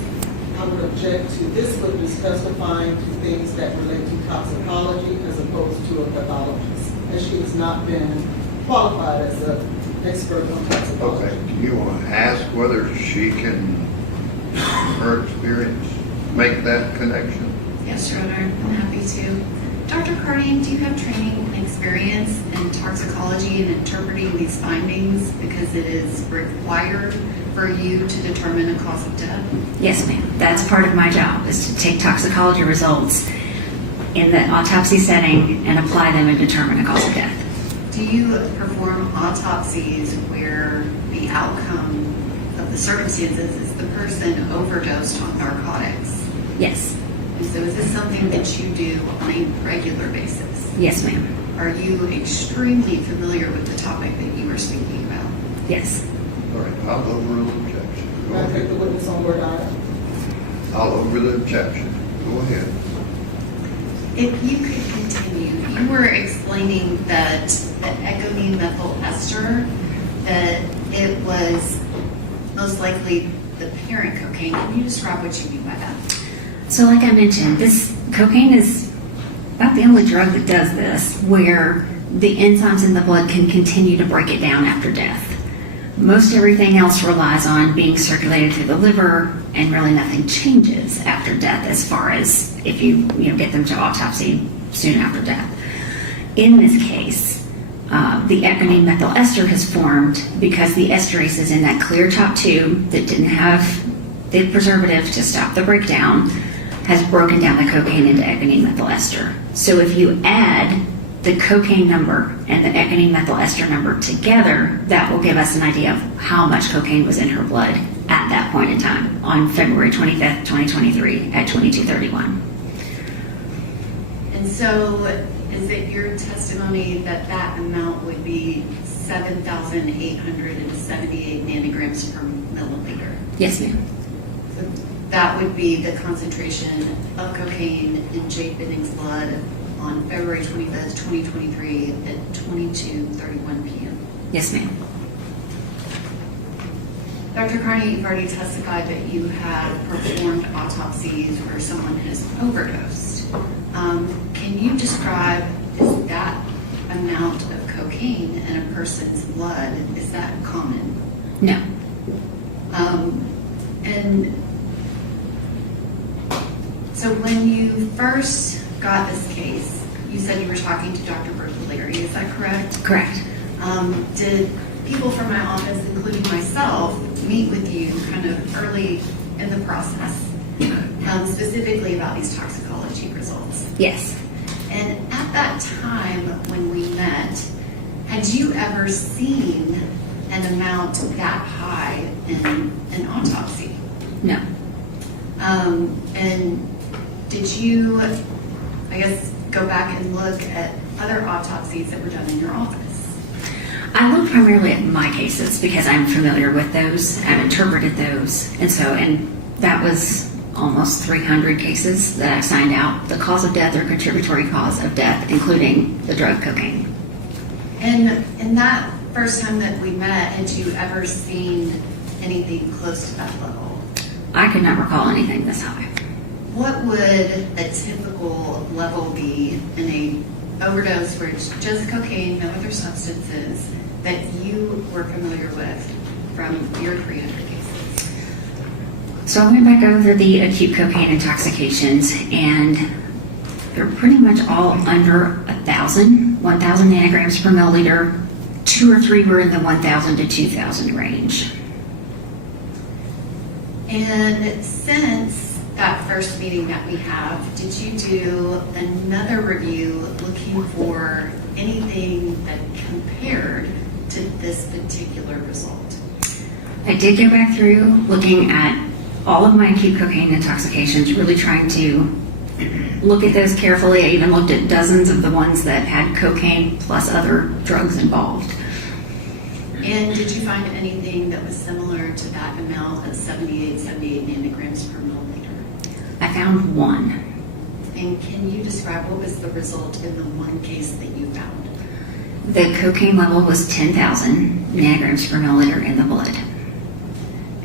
I would object to this witness testifying to things that relate to toxicology as opposed to a pathologist, as she has not been qualified as an expert on toxicology. Okay, do you want to ask whether she can, from her experience, make that connection? Yes, Your Honor, I'm happy to. Dr. Carney, do you have training and experience in toxicology and interpreting these findings because it is required for you to determine a cause of death? Yes, ma'am. That's part of my job, is to take toxicology results in the autopsy setting and apply them and determine a cause of death. Do you perform autopsies where the outcome of the circumstances is the person overdosed on narcotics? Yes. And so is this something that you do on a regular basis? Yes, ma'am. Are you extremely familiar with the topic that you were speaking about? Yes. All right, I'll overrule objection. Go May I take ahead. the witness on word item? I'll overrule the objection. Go ahead. If you could continue, you were explaining that the ethgonine methyl ester, that it was most likely the parent cocaine. Can you describe what you mean by that? So like I mentioned, this cocaine is about the only drug that does this, where the enzymes in the blood can continue to break it down after death. Most everything else relies on being circulated through the liver, and really nothing changes after death as far as if you get them to autopsy soon after death. In this case, the ethgonine methyl ester has formed because the esterase is in that clear top tube that didn't have the preservative to stop the breakdown, has broken down the cocaine into ethgonine methyl ester. So if you add the cocaine number and the ethgonine methyl ester number together, that will give us an idea of how much cocaine was in her blood at that point in time on February 25th, 2023 at 22:31. And so is it your testimony that that amount would be 7,878 nanograms per milliliter? Yes, ma'am. So that would be the concentration of cocaine in Jade Benning's blood on February 25th, 2023 at 22:31 p.m. Yes, ma'am. Dr. Carney, you've already testified that you have performed autopsies where someone has overdosed. Can you describe, is that amount of cocaine in a person's blood, is that common? No. And so when you first got this case, you said you were talking to Dr. Bertolari, is that correct? Correct. Did people from my office, including myself, meet with you kind of early in the process, specifically about these toxicology results? Yes. And at that time when we met, had you ever seen an amount that high in an autopsy? No. And did you, I guess, go back and look at other autopsies that were done in your office? I look primarily at my cases because I'm familiar with those, I've interpreted those, and that was almost 300 cases that I signed out, the cause of death or contributory cause of death, including the drug cocaine. And in that first time that we met, had you ever seen anything close to that level? I could not recall anything this high. What would a typical level be in a overdose where it's just cocaine, no other substances, that you were familiar with from your 300 cases? So I went back over the acute cocaine intoxications, and they're pretty much all under 1,000 nanograms per milliliter. 2 or 3 were in the 1,000 to 2,000 range. And since that first meeting that we have, did you do another review looking for anything that compared to this particular result? I did go back through looking at all of my acute cocaine intoxications, really trying to look at those carefully. I even looked at dozens of the ones that had cocaine plus other drugs involved. And did you find anything that was similar to that amount of 78 nanograms per milliliter? I found one. And can you describe what was the result in the one case that you found? The cocaine level was 10,000 nanograms per milliliter in the blood.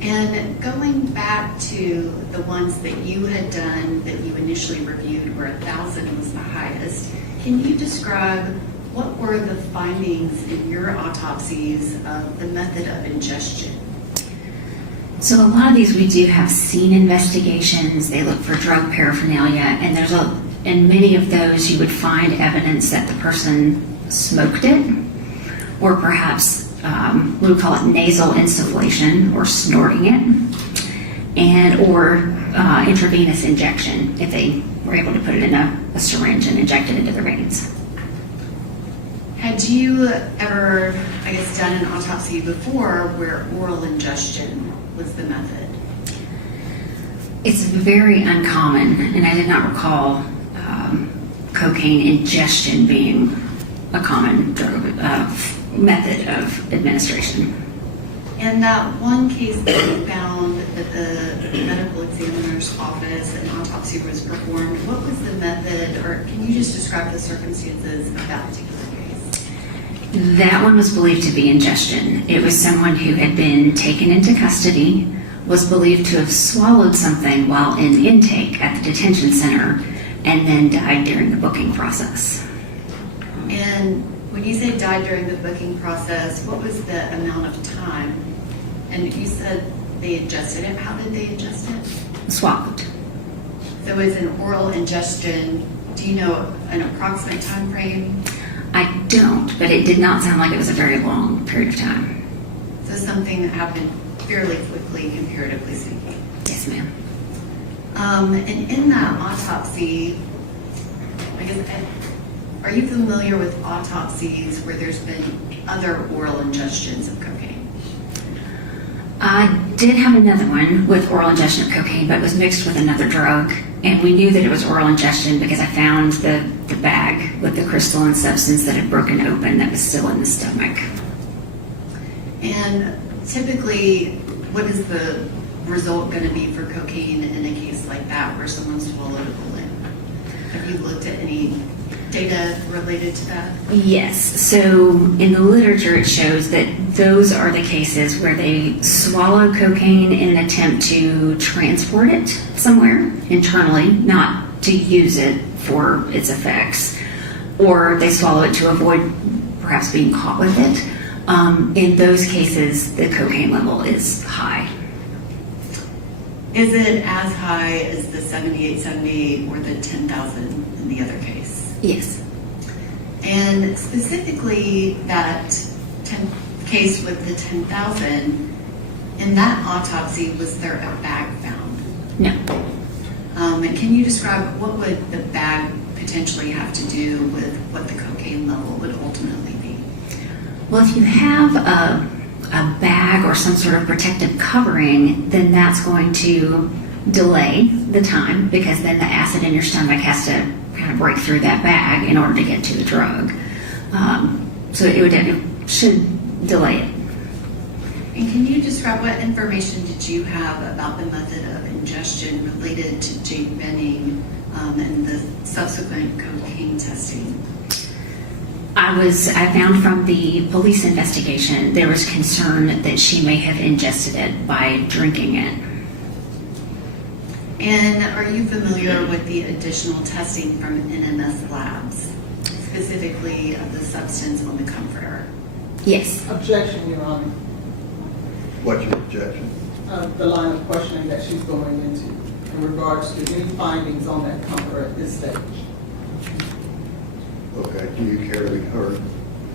And going back to the ones that you had done that you initially reviewed where 1,000 was the highest, can you describe what were the findings in your autopsies of the method of ingestion? So a lot of these we do have scene investigations. They look for drug paraphernalia, and in many of those you would find evidence that the person smoked it, or perhaps we would call it nasal insufflation or snorting it, or intravenous injection if they were able to put it in a syringe and inject it into their veins. Had you ever, I guess, done an autopsy before where oral ingestion was the method? It's very uncommon, and I did not recall cocaine ingestion being a common method of administration. And that one case that you found at the medical examiner's office, an autopsy was performed, what was the method, or can you just describe the circumstances of that particular case? That one was believed to be ingestion. It was someone who had been taken into custody, was believed to have swallowed something while in intake at the detention center, and then died during the booking process. And when you say died during the booking process, what was the amount of time? And you said they ingested it. How did they ingest it? Swallowed. So it was an oral ingestion. Do you know an approximate time frame? I don't, but it did not sound like it was a very long period of time. So something that happened fairly quickly, comparatively speaking. Yes, ma'am. And in that autopsy, I guess, are you familiar with autopsies where there's been other oral ingestions of cocaine? I did have another one with oral ingestion of cocaine, but it was mixed with another drug. And we knew that it was oral ingestion because I found the bag with the crystalline substance that had broken open that was still in the stomach. And typically, what is the result going to be for cocaine in a case like that where someone swallowed a balloon? Have you looked at any data related to that? Yes. So in the literature, it shows that those are the cases where they swallow cocaine in an attempt to transport it somewhere internally, not to use it for its effects, or they swallow it to avoid perhaps being caught with it. In those cases, the cocaine level is high. Is it as high as the 78 or the 10,000 in the other case? Yes. And specifically that case with the 10,000, in that autopsy, was there a bag found? No. And can you describe what would the bag potentially have to do with what the cocaine level would ultimately be? Well, if you have a bag or some sort of protective covering, then that's going to delay the time because then the acid in your stomach has to kind of break through that bag in order to get to the drug. So it should delay it. And can you describe what information did you have about the method of ingestion related to Jade Benning and the subsequent cocaine testing? I found from the police investigation there was concern that she may have ingested it by drinking it. And are you familiar with the additional testing from NMS Labs, specifically of the substance on the comforter? Yes. Objection, Your Honor. What's your objection? The line of questioning that she's going into in regards to any findings on that comforter at this stage. Okay, do you care to be heard?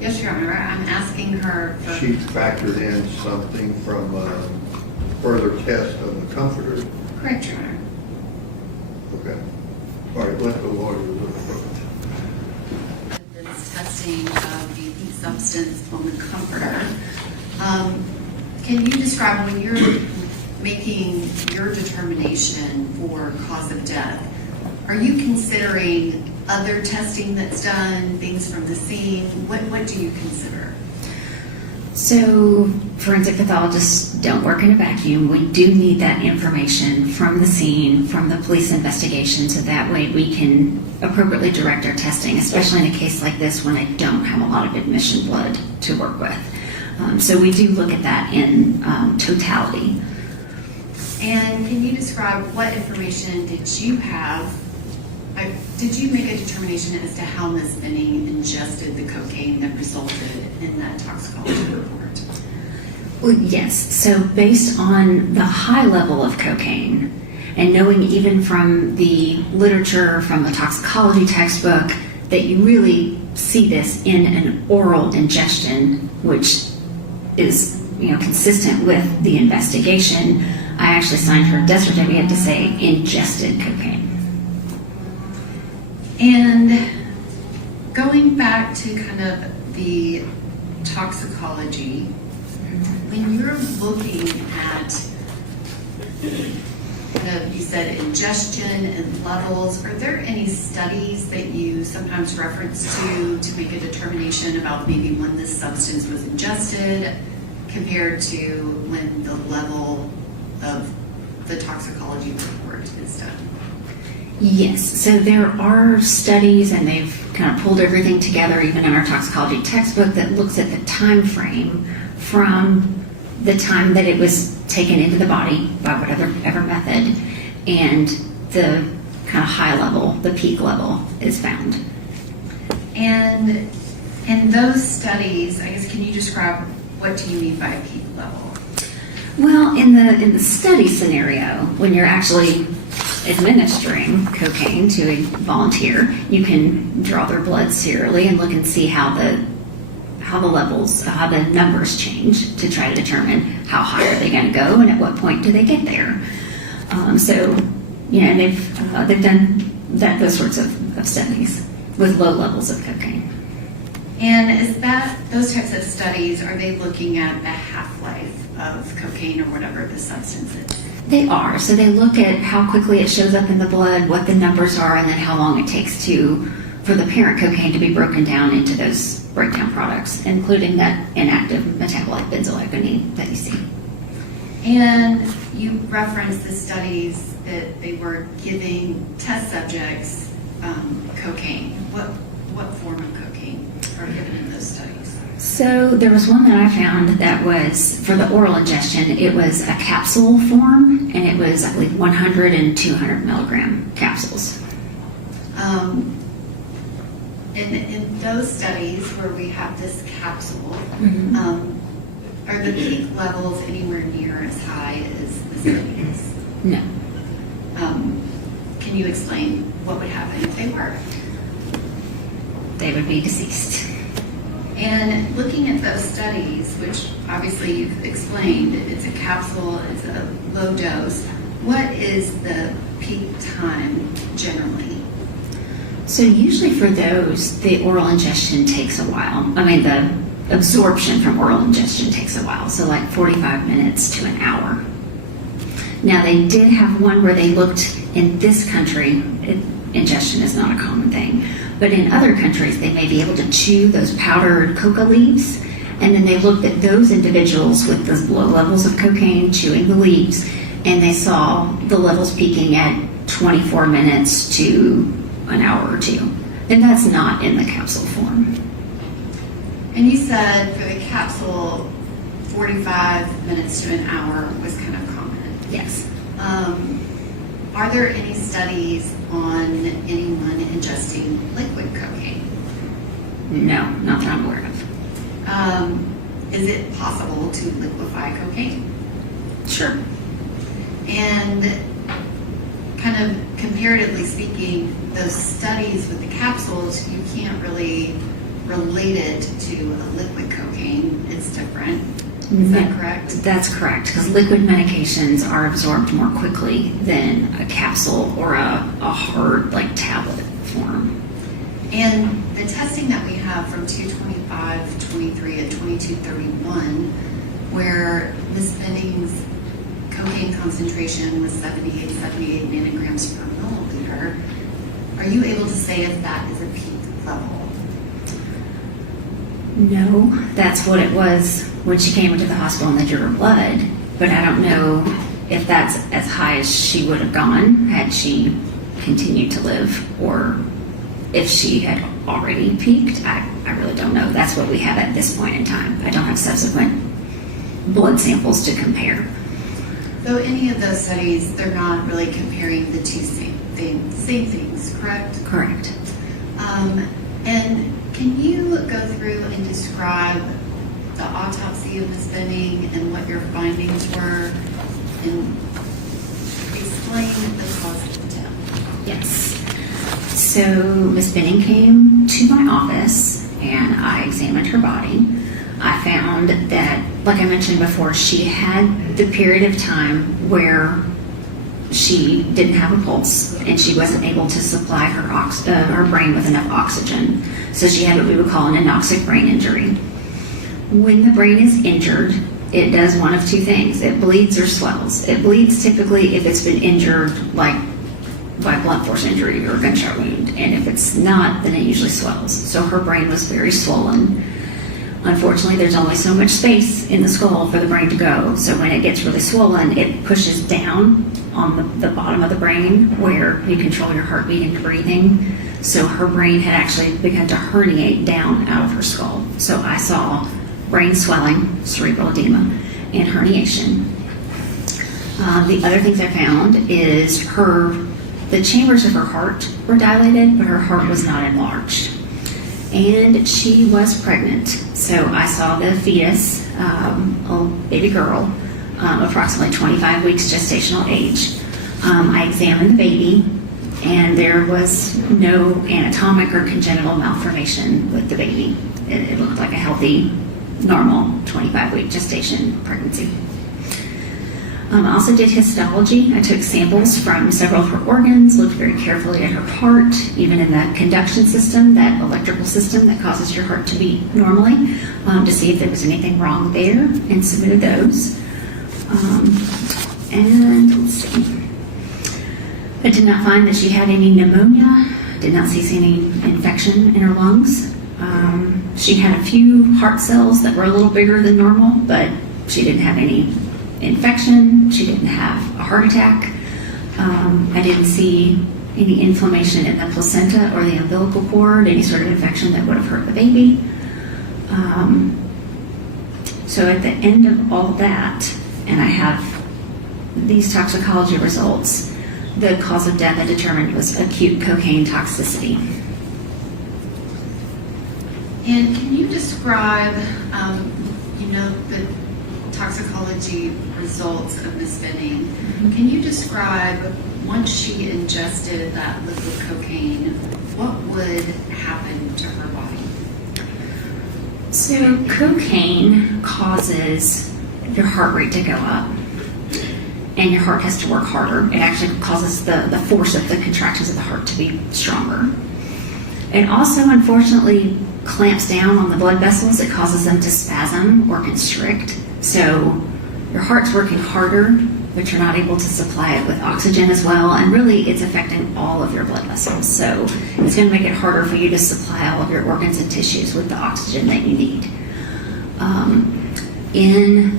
Yes, Your Honor. I'm asking her for... She factored in something from further test of the comforter. Correct, Your Honor. Okay. All right, let the lawyer look at it. This testing of the substance on the comforter. Can you describe when you're making your determination for cause of death, are you considering other testing that's done, things from the scene? What do you consider? So forensic pathologists don't work in a vacuum. We do need that information from the scene, from the police investigation, so that way we can appropriately direct our testing, especially in a case like this when I don't have a lot of admission blood to work with. So we do look at that in totality. And can you describe what information did you have? Did you make a determination as to how Ms. Benning ingested the cocaine that resulted in that toxicology report? Well, yes. So based on the high level of cocaine and knowing even from the literature, from the toxicology textbook, that you really see this in an oral ingestion, which is consistent with the investigation, I actually signed her death certificate to say ingested cocaine. And going back to kind of the toxicology, when you're looking at you said ingestion and levels, are there any studies that you sometimes reference to make a determination about maybe when this substance was ingested compared to when the level of the toxicology report is done? Yes, so there are studies, and they've kind of pulled everything together, even in our toxicology textbook, that looks at the time frame from the time that it was taken into the body by whatever method, and the kind of high level, the peak level, is found. And in those studies, I guess, can you describe what do you mean by peak level? Well, in the study scenario, when you're actually administering cocaine to a volunteer, you can draw their blood serially and look and see how the levels, how the numbers change to try to determine how high are they going to go and at what point do they get there. They've done those sorts of studies with low levels of cocaine. And is those types of studies, are they looking at the half-life of cocaine or whatever the substance is? They are. So they look at how quickly it shows up in the blood, what the numbers are, and then how long it takes for the parent cocaine to be broken down into those breakdown products, including that inactive metabolite benzoyl that you see. And you referenced the studies that they were giving test subjects cocaine. What form of cocaine are given in those studies? So there was one that I found that was for the oral ingestion. It was a capsule form, and it was, I believe, 100 and 200 milligram capsules. In those studies where we have this capsule, are the peak levels anywhere near as high as the studies? No. Can you explain what would happen if they were? They would be deceased. And looking at those studies, which obviously you've explained, it's a capsule, it's a low dose, what is the peak time generally? So usually for those, the oral ingestion takes a while. I mean, the absorption from oral ingestion takes a while. So like 45 minutes to an hour. Now, they did have one where they looked in this country, ingestion is not a common thing, but in other countries, they may be able to chew those powdered coca leaves, and then they looked at those individuals with the low levels of cocaine chewing the leaves, and they saw the levels peaking at 24 minutes to an hour or two. And that's not in the capsule form. And you said for the capsule, 45 minutes to an hour was kind of common. Yes. Are there any studies on anyone ingesting liquid cocaine? No, not that I'm aware of. Is it possible to liquefy cocaine? Sure. And kind of comparatively speaking, those studies with the capsules, you can't really relate it to a liquid cocaine. It's different. Is that correct? That's correct, because liquid medications are absorbed more quickly than a capsule or a hard, like, tablet form. And the testing that we have from 225, 23, and 2231, where Ms. Benning's cocaine concentration was 78 nanograms per milliliter, are you able to say if that is a peak level? No, that's what it was when she came into the hospital and they drew her blood, but I don't know if that's as high as she would have gone had she continued to live, or if she had already peaked. I really don't know. That's what we have at this point in time. I don't have subsequent blood samples to compare. So any of those studies, they're not really comparing the two same things, correct? Correct. And can you go through and describe the autopsy of Ms. Benning and what your findings were, and explain the cause of the death? Yes. So Ms. Benning came to my office and I examined her body. I found that, like I mentioned before, she had the period of time where she didn't have a pulse and she wasn't able to supply her brain with enough oxygen. So she had what we would call an anoxic brain injury. When the brain is injured, it does one of two things. It bleeds or swells. It bleeds typically if it's been injured, like by blunt force injury or a gunshot wound. And if it's not, then it usually swells. So her brain was very swollen. Unfortunately, there's only so much space in the skull for the brain to go. So when it gets really swollen, it pushes down on the bottom of the brain where you control your heartbeat and your breathing. So her brain had actually begun to herniate down out of her skull. So I saw brain swelling, cerebral edema, and herniation. The other things I found is the chambers of her heart were dilated, but her heart was not enlarged. And she was pregnant. So I saw the fetus, a baby girl, approximately 25 weeks gestational age. I examined the baby, and there was no anatomic or congenital malformation with the baby. It looked like a healthy, normal 25-week gestation pregnancy. I also did histology. I took samples from several of her organs, looked very carefully at her heart, even in the conduction system, that electrical system that causes your heart to beat normally, to see if there was anything wrong there, and submitted those. And let's see. I did not find that she had any pneumonia, did not see any infection in her lungs. She had a few heart cells that were a little bigger than normal, but she didn't have any infection. She didn't have a heart attack. I didn't see any inflammation in the placenta or the umbilical cord, any sort of infection that would have hurt the baby. So at the end of all that, and I have these toxicology results, the cause of death undetermined was acute cocaine toxicity. And can you describe, the toxicology results of Ms. Benning? Can you describe, once she ingested that liquid cocaine, what would happen to her body? So cocaine causes your heart rate to go up, and your heart has to work harder. It actually causes the force of the contractions of the heart to be stronger. It also, unfortunately, clamps down on the blood vessels. It causes them to spasm or constrict. So your heart's working harder but you're not able to supply it with oxygen as well, and really it's affecting all of your blood vessels. So it's going to make it harder for you to supply all of your organs and tissues with the oxygen that you need. In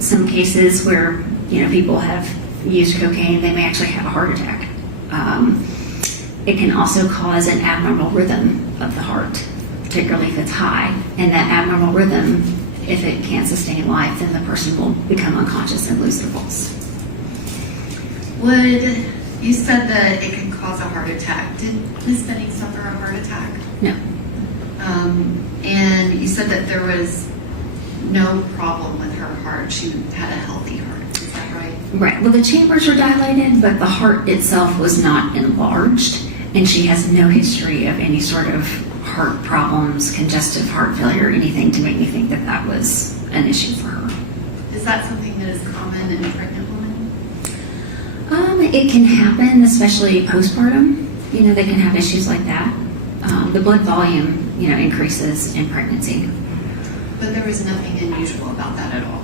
some cases where people have used cocaine, they may actually have a heart attack. It can also cause an abnormal rhythm of the heart, particularly if it's high. And that abnormal rhythm, if it can't sustain life, then the person will become unconscious and lose their pulse. You said that it can cause a heart attack. Did Ms. Benning suffer a heart attack? No. And you said that there was no problem with her heart. She had a healthy heart. Is that right? Right. Well, the chambers were dilated, but the heart itself was not enlarged, and she has no history of any sort of heart problems, congestive heart failure, anything to make me think that that was an issue for her. Is that something that is common in pregnant women? It can happen, especially postpartum. They can have issues like that. The blood volume, increases in pregnancy. But there was nothing unusual about that at all.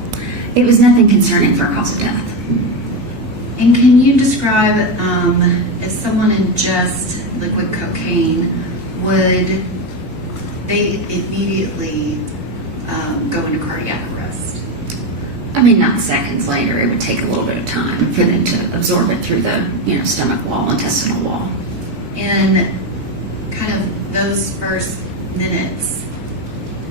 It was nothing concerning for a cause of death. And can you describe if someone ingests liquid cocaine, would they immediately go into cardiac arrest? Not seconds later. It would take a little bit of time for them to absorb it through the, stomach wall, intestinal wall. And kind of those first minutes,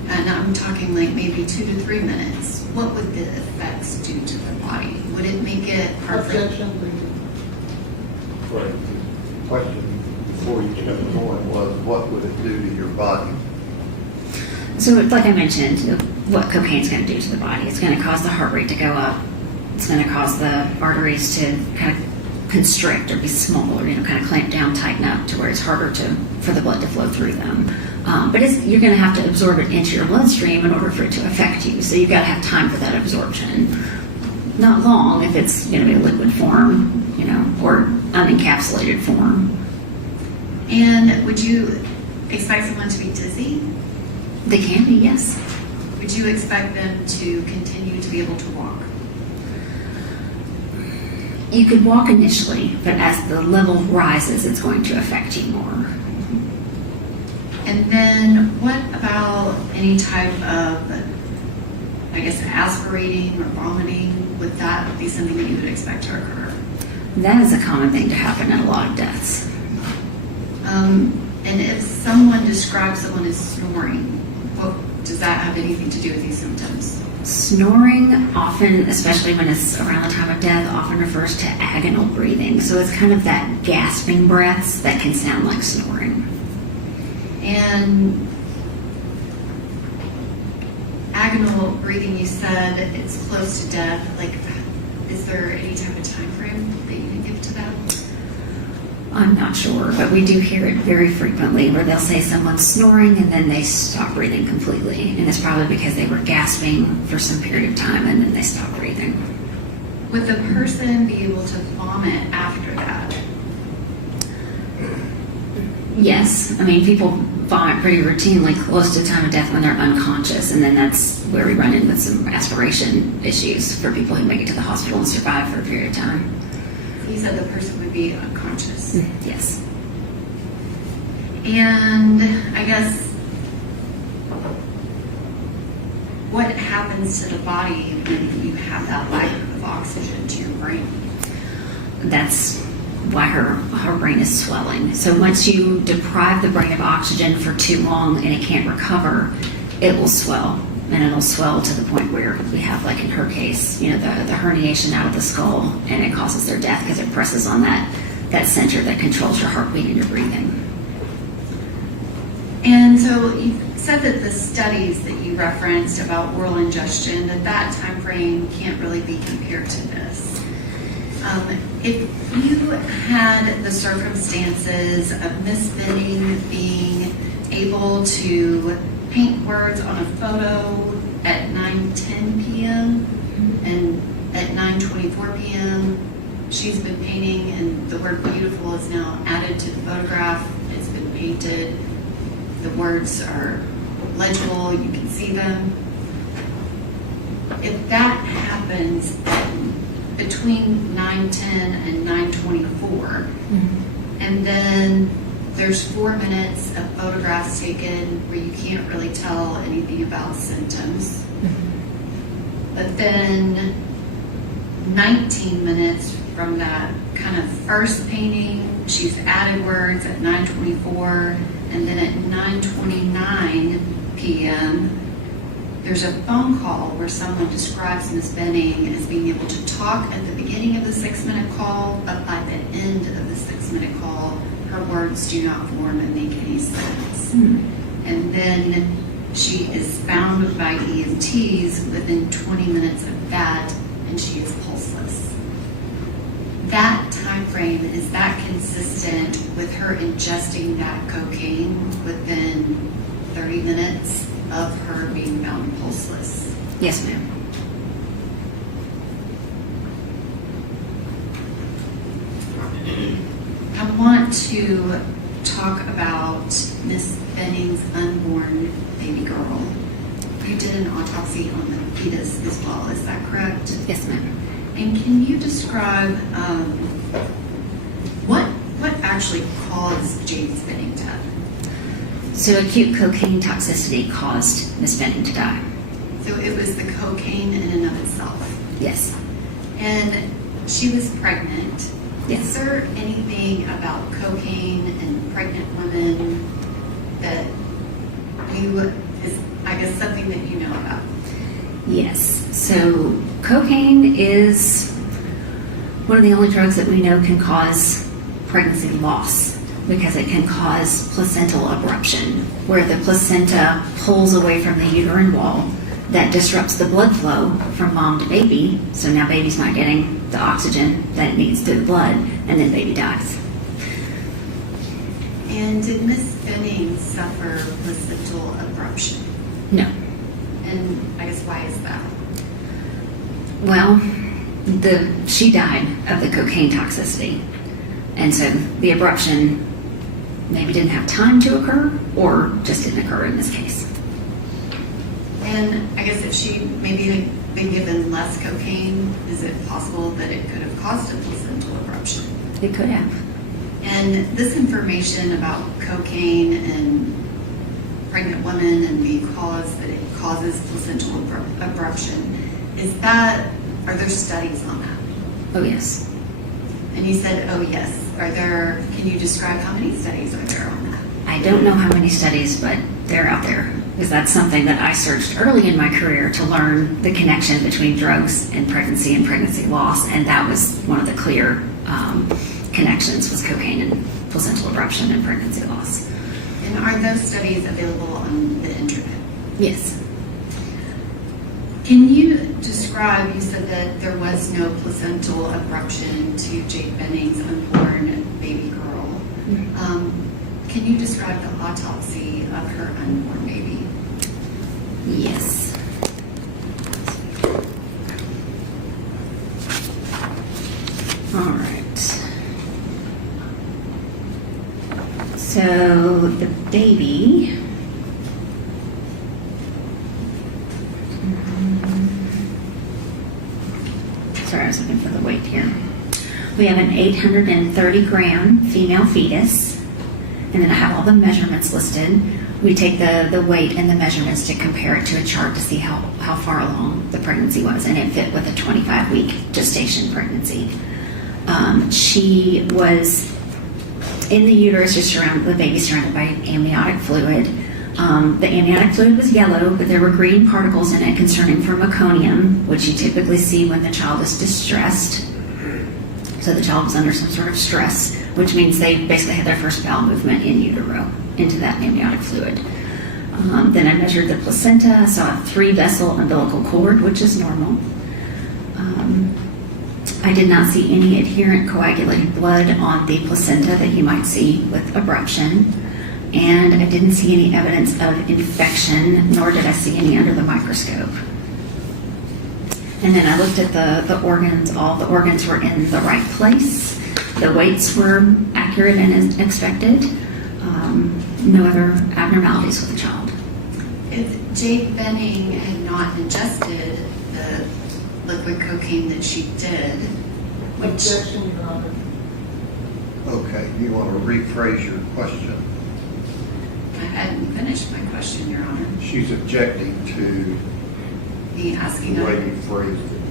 and I'm talking like maybe 2 to 3 minutes, what would the effects do to the body? Would it make it hard for... Objection. Right. The question before you kept going was, what would it do to your body? So, like I mentioned, what cocaine is going to do to the body. It's going to cause the heart rate to go up. It's going to cause the arteries to kind of constrict or be small, or kind of clamp down, tighten up to where it's harder for the blood to flow through them. But you're going to have to absorb it into your bloodstream in order for it to affect you. So you've got to have time for that absorption. Not long if it's going to be a liquid form, or unencapsulated form. And would you expect someone to be dizzy? They can be, yes. Would you expect them to continue to be able to walk? You could walk initially, but as the level rises, it's going to affect you more. And then what about any type of, aspirating or vomiting? Would that be something that you would expect to occur? That is a common thing to happen in a lot of deaths. And if someone describes someone as snoring, does that have anything to do with these symptoms? Snoring often, especially when it's around the time of death, often refers to agonal breathing. So it's kind of that gasping breaths that can sound like snoring. And agonal breathing, you said it's close to death. Is there any type of time frame that you can give to that? I'm not sure, but we do hear it very frequently where they'll say someone's snoring and then they stop breathing completely. And it's probably because they were gasping for some period of time and then they stop breathing. Would the person be able to vomit after that? Yes. People vomit pretty routinely close to the time of death when they're unconscious. And then that's where we run in with some aspiration issues for people who make it to the hospital and survive for a period of time. You said the person would be unconscious. Yes. And what happens to the body when you have that lack of oxygen to your brain? That's why her brain is swelling. So once you deprive the brain of oxygen for too long and it can't recover, it will swell. And it'll swell to the point where we have, like in her case, the herniation out of the skull, and it causes their death because it presses on that center that controls your heartbeat and your breathing. And so you said that the studies that you referenced about oral ingestion, that time frame can't really be compared to this. If you had the circumstances of Miss Benning being able to paint words on a photo at 9:10 p.m. and at 9:24 p.m. she's been painting, and the word beautiful is now added to the photograph. It's been painted. The words are legible. You can see them. If that happens between between 9:10 and 9:24. And then there's 4 minutes of photographs taken where you can't really tell anything about symptoms. But then 19 minutes from that kind of first painting, she's added words at 9:24, and then at 9:29 p.m., there's a phone call where someone describes Ms. Benning as being able to talk at the beginning of the 6-minute call, but by the end of the 6-minute call, her words do not form and make any sense. And then she is found by EMTs within 20 minutes of that, and she is pulseless. That time frame, is that consistent with her ingesting that cocaine within 30 minutes of her being found pulseless? Yes, ma'am. I want to talk about Miss Benning's unborn baby girl. You did an autopsy on the fetus as well, is that correct? Yes, ma'am. And can you describe what actually caused Jade Benning death? So acute cocaine toxicity caused Miss Benning to die. So it was the cocaine in and of itself. Yes. And she was pregnant. Yes. Is there anything about cocaine and pregnant women that is, I guess, something that you know about? Yes. So cocaine is one of the only drugs that we know can cause pregnancy loss because it can cause placental abruption, where the placenta pulls away from the uterine wall. That disrupts the blood flow from mom to baby, so now baby's not getting the oxygen that it needs through the blood, and then baby dies. And did Miss Benning suffer placental abruption? No. And I guess why is that? Well, she died of the cocaine toxicity, and so the abruption maybe didn't have time to occur, or just didn't occur in this case. And I guess if she maybe had been given less cocaine, is it possible that it could have caused a placental abruption? It could have. And this information about cocaine and pregnant women and the cause that it causes placental abruption, are there studies on that? Oh, yes. And you said, oh, yes. Can you describe how many studies are there on that? I don't know how many studies, but they're out there. Because that's something that I searched early in my career to learn the connection between drugs and pregnancy loss, and that was one of the clear connections was cocaine and placental abruption and pregnancy loss. And are those studies available on the internet? Yes. Can you describe, you said that there was no placental abruption to Jade Benning's unborn baby girl. Can you describe the autopsy of her unborn baby? Yes. All right. So the baby. Sorry, I was looking for the weight here. We have an 830-gram female fetus, and then I have all the measurements listed. We take the weight and the measurements to compare it to a chart to see how far along the pregnancy was, and it fit with a 25-week gestation pregnancy. She was in the uterus, the baby surrounded by amniotic fluid. The amniotic fluid was yellow, but there were green particles in it concerning for meconium, which you typically see when the child is distressed. So the child was under some sort of stress, which means they basically had their first bowel movement in utero into that amniotic fluid. Then I measured the placenta. I saw a 3-vessel umbilical cord, which is normal. I did not see any adherent coagulated blood on the placenta that you might see with abruption. And I didn't see any evidence of infection, nor did I see any under the microscope. And then I looked at the organs. All the organs were in the right place. The weights were accurate and as expected. No other abnormalities with the child. If Jade Benning had not ingested the liquid cocaine that she did, Objection, Your Honor. Okay, you want to rephrase your question? I hadn't finished my question, Your Honor. She's objecting to The asking the of. way you phrased it.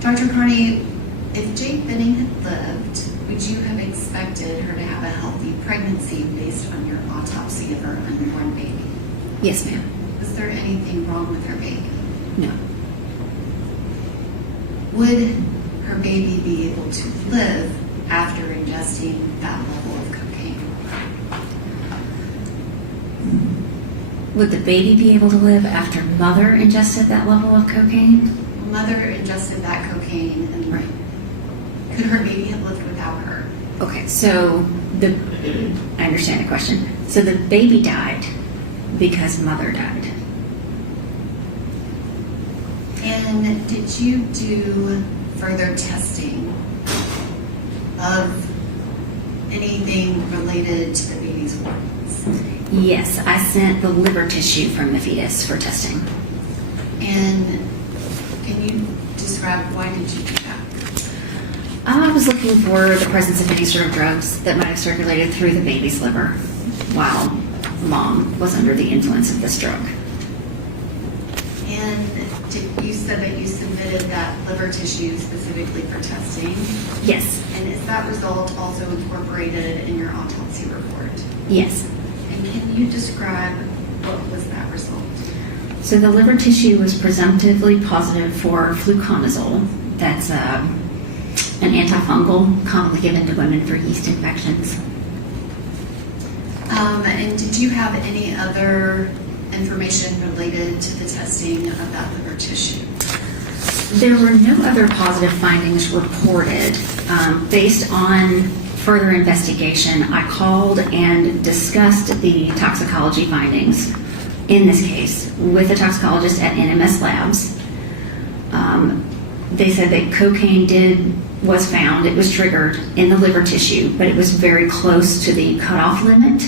Dr. Carney, if Jade Benning had lived, would you have expected her to have a healthy pregnancy based on your autopsy of her unborn baby? Yes, ma'am. Was there anything wrong with her baby? No. Would her baby be able to live after ingesting that level of cocaine? Would the baby be able to live after mother ingested that level of cocaine? Mother ingested that cocaine, and Right. could her baby have lived without her? Okay, so I understand the question. So the baby died because mother died. And did you do further testing of anything related to the baby's organs? Yes, I sent the liver tissue from the fetus for testing. And can you describe why did you do that? I was looking for the presence of any sort of drugs that might have circulated through the baby's liver while mom was under the influence of this drug. And you said that you submitted that liver tissue specifically for testing. Yes, And is that result also incorporated in your autopsy report? yes. And can you describe what was that result? So the liver tissue was presumptively positive for fluconazole. That's an antifungal commonly given to women for yeast infections. And did you have any other information related to the testing of that liver tissue? There were no other positive findings reported. Based on further investigation, I called and discussed the toxicology findings in this case with a toxicologist at NMS Labs. They said that cocaine was found, it was triggered in the liver tissue, but it was very close to the cutoff limit.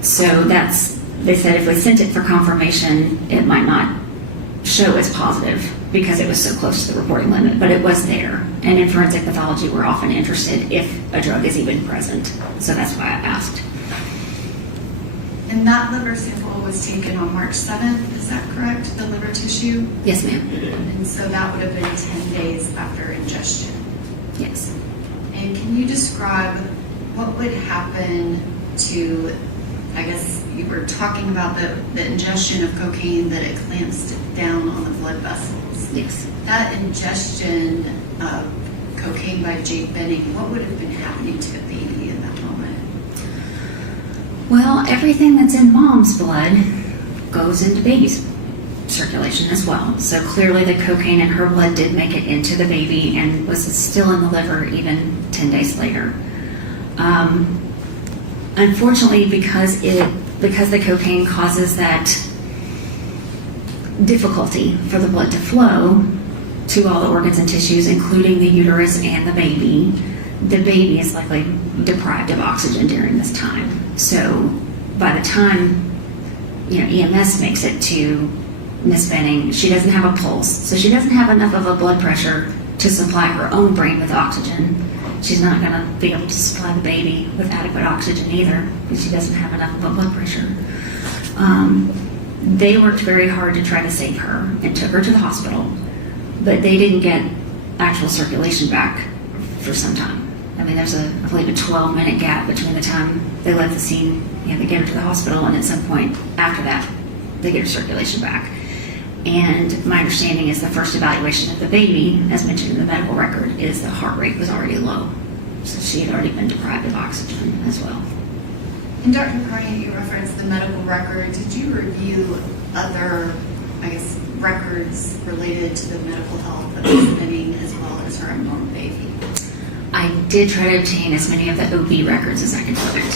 So they said if we sent it for confirmation, it might not show as positive because it was so close to the reporting limit, but it was there. And in forensic pathology, we're often interested if a drug is even present. So that's why I asked. And that liver sample was taken on March 7th, is that correct? The liver tissue? Yes, ma'am. And so that would have been 10 days after ingestion. Yes. And can you describe what would happen to, I guess you were talking about the ingestion of cocaine, that it clamps down on the blood vessels. Yes. That ingestion of cocaine by Jade Benning, what would have been happening to the baby in that moment? Well, everything that's in mom's blood goes into baby's circulation as well. So clearly the cocaine in her blood did make it into the baby and was still in the liver even 10 days later. Unfortunately, because the cocaine causes that difficulty for the blood to flow to all the organs and tissues, including the uterus and the baby is likely deprived of oxygen during this time. So by the time EMS makes it to Miss Benning, she doesn't have a pulse, so she doesn't have enough of a blood pressure to supply her own brain with oxygen. She's not going to be able to supply the baby with adequate oxygen either, because she doesn't have enough of a blood pressure. They worked very hard to try to save her and took her to the hospital, but they didn't get actual circulation back for some time. I mean, there's I believe a 12-minute gap between the time they left the scene, they get her to the hospital, and at some point after that, they get her circulation back. And my understanding is the first evaluation of the baby, as mentioned in the medical record, is the heart rate was already low. So she had already been deprived of oxygen as well. And Dr. Carney, you referenced the medical record. Did you review other, records related to the medical health of Miss Benning as well as her unborn baby? I did try to obtain as many of the OB records as I could find.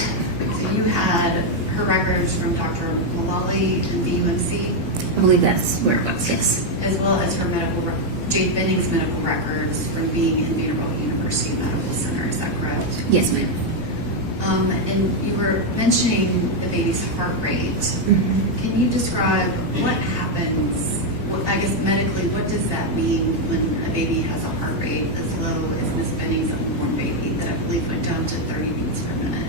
So you had her records from Dr. Mullally and the UMC? I believe that's where it was, yes. As well as her Jade Benning's medical records from being in Vanderbilt University Medical Center, is that correct? Yes, ma'am. And you were mentioning the baby's heart rate. Mm-hmm. Can you describe what happens I guess medically, what does that mean when a baby has a heart rate as low as Miss Benning's unborn baby that I believe went down to 30 beats per minute?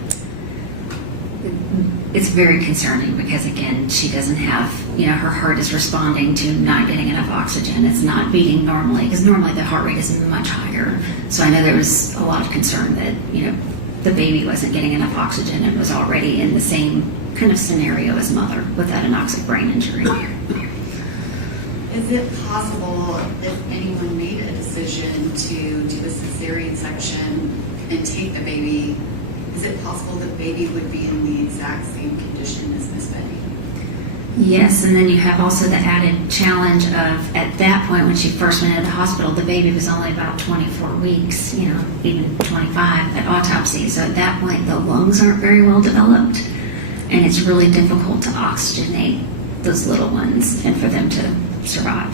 It's very concerning because, again, she doesn't have, her heart is responding to not getting enough oxygen. It's not beating normally, because normally the heart rate is much higher. So I know there was a lot of concern that, the baby wasn't getting enough oxygen and was already in the same kind of scenario as mother with that anoxic brain injury. Is it possible if anyone made a decision to do a cesarean section and take the baby, is it possible the baby would be in the exact same condition as Miss Benning? Yes, and then you have also the added challenge of, at that point when she first went into the hospital, the baby was only about 24 weeks, even 25 at autopsy. So at that point, the lungs aren't very well developed, and it's really difficult to oxygenate those little ones and for them to survive.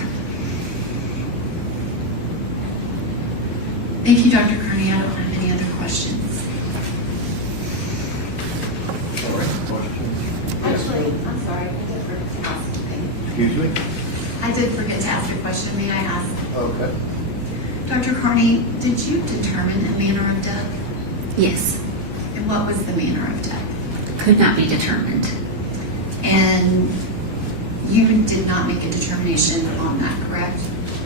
Thank you, Dr. Carney. I don't have any other questions. All right, questions? Actually, I'm sorry, I did forget to ask something. Excuse me? I did forget to ask a question. May I ask? Okay. Dr. Carney, did you determine a manner of death? Yes, And what was the manner of death? could not be determined. And you did not make a determination on that, correct?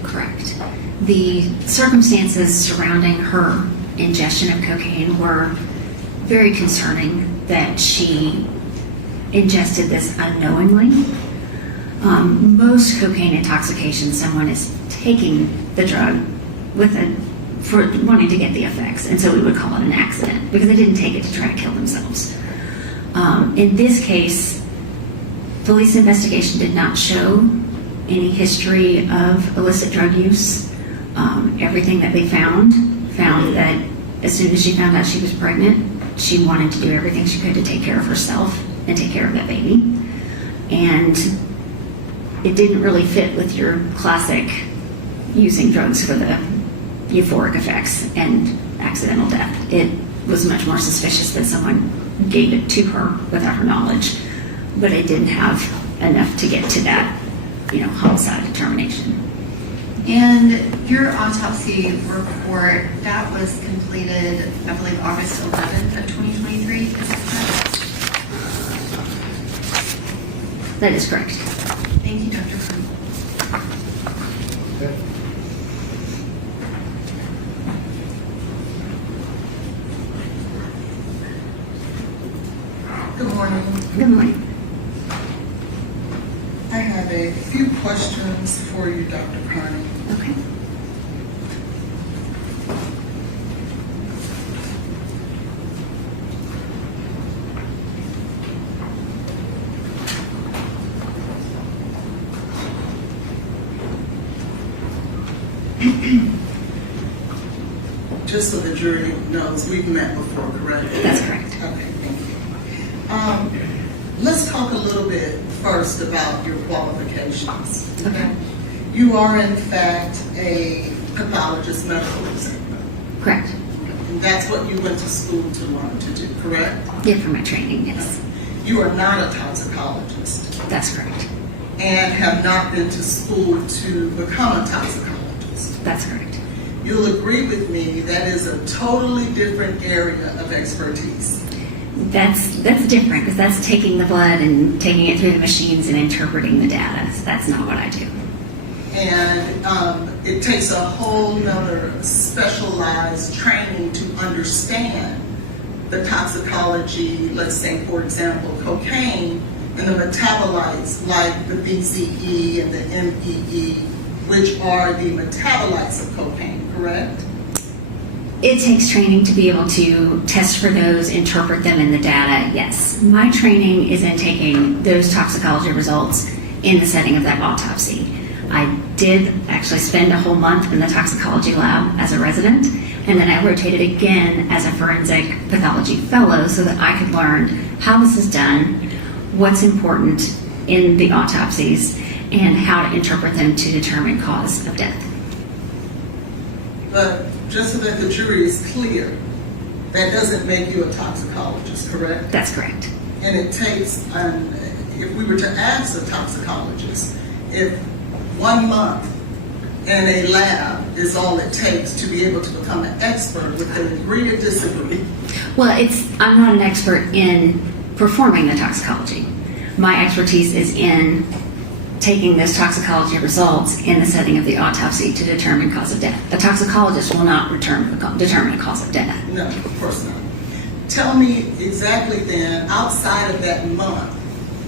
Correct. The circumstances surrounding her ingestion of cocaine were very concerning, that she ingested this unknowingly. Most cocaine intoxication, someone is taking the drug for wanting to get the effects, and so we would call it an accident because they didn't take it to try to kill themselves. In this case, police investigation did not show any history of illicit drug use. Everything that they found that as soon as she found out she was pregnant, she wanted to do everything she could to take care of herself and take care of that baby. And it didn't really fit with your classic using drugs for the euphoric effects and accidental death. It was much more suspicious that someone gave it to her without her knowledge, but it didn't have enough to get to that, homicide determination. And your autopsy report, that was completed, I believe, August 11th of 2023, is that correct? That is correct. Thank you, Dr. Carney. Okay. Good morning. Good morning. I have a few questions for you, Dr. Carney. Okay. Just so the jury knows, we've met before, correct? That's correct. Okay, thank you. Let's talk a little bit first about your qualifications. Okay. You are, in fact, a pathologist medical examiner. Correct. And that's what you went to school to learn to do, correct? Yeah, for my training, yes. You are not a toxicologist That's correct. and have not been to school to become a toxicologist. That's correct. You'll agree with me that is a totally different area of expertise. That's different because that's taking the blood and taking it through the machines and interpreting the data. So that's not what I do. And it takes a whole nother specialized training to understand the toxicology, let's say, for example, cocaine, and the metabolites like the BZE and the MEE, which are the metabolites of cocaine, correct? It takes training to be able to test for those, interpret them in the data, yes. My training is in taking those toxicology results in the setting of that autopsy. I did actually spend a whole month in the toxicology lab as a resident, and then I rotated again as a forensic pathology fellow so that I could learn how this is done, what's important in the autopsies, and how to interpret them to determine cause of death. But just so that the jury is clear, that doesn't make you a toxicologist, correct? That's correct. And it takes, if we were to ask a toxicologist, if 1 month in a lab is all it takes to be able to become an expert with a degree or disagree? Well, I'm not an expert in performing the toxicology. My expertise is in taking those toxicology results in the setting of the autopsy to determine cause of death. A toxicologist will not determine a cause of death. No, of course not. Tell me exactly then, outside of that month,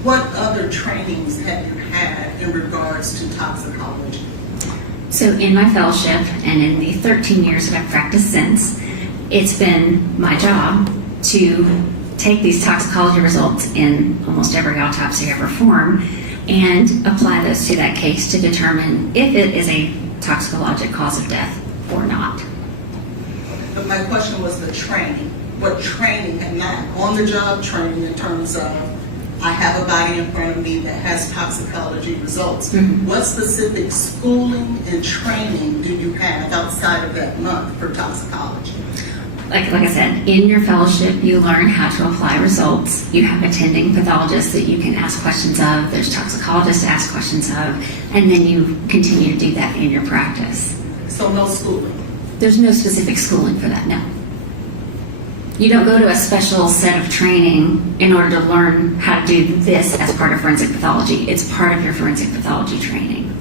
what other trainings have you had in regards to toxicology? So in my fellowship and in the 13 years that I've practiced since, it's been my job to take these toxicology results in almost every autopsy I perform and apply those to that case to determine if it is a toxicologic cause of death or not. But my question was the training. What training, and not on-the-job training in terms of, I have a body in front of me that has toxicology results. Mhm. What specific schooling and training do you have outside of that month for toxicology? Like I said, in your fellowship, you learn how to apply results. You have attending pathologists that you can ask questions of. There's toxicologists to ask questions of. And then you continue to do that in your practice. So no schooling. There's no specific schooling for that, no. You don't go to a special set of training in order to learn how to do this as part of forensic pathology. It's part of your forensic pathology training.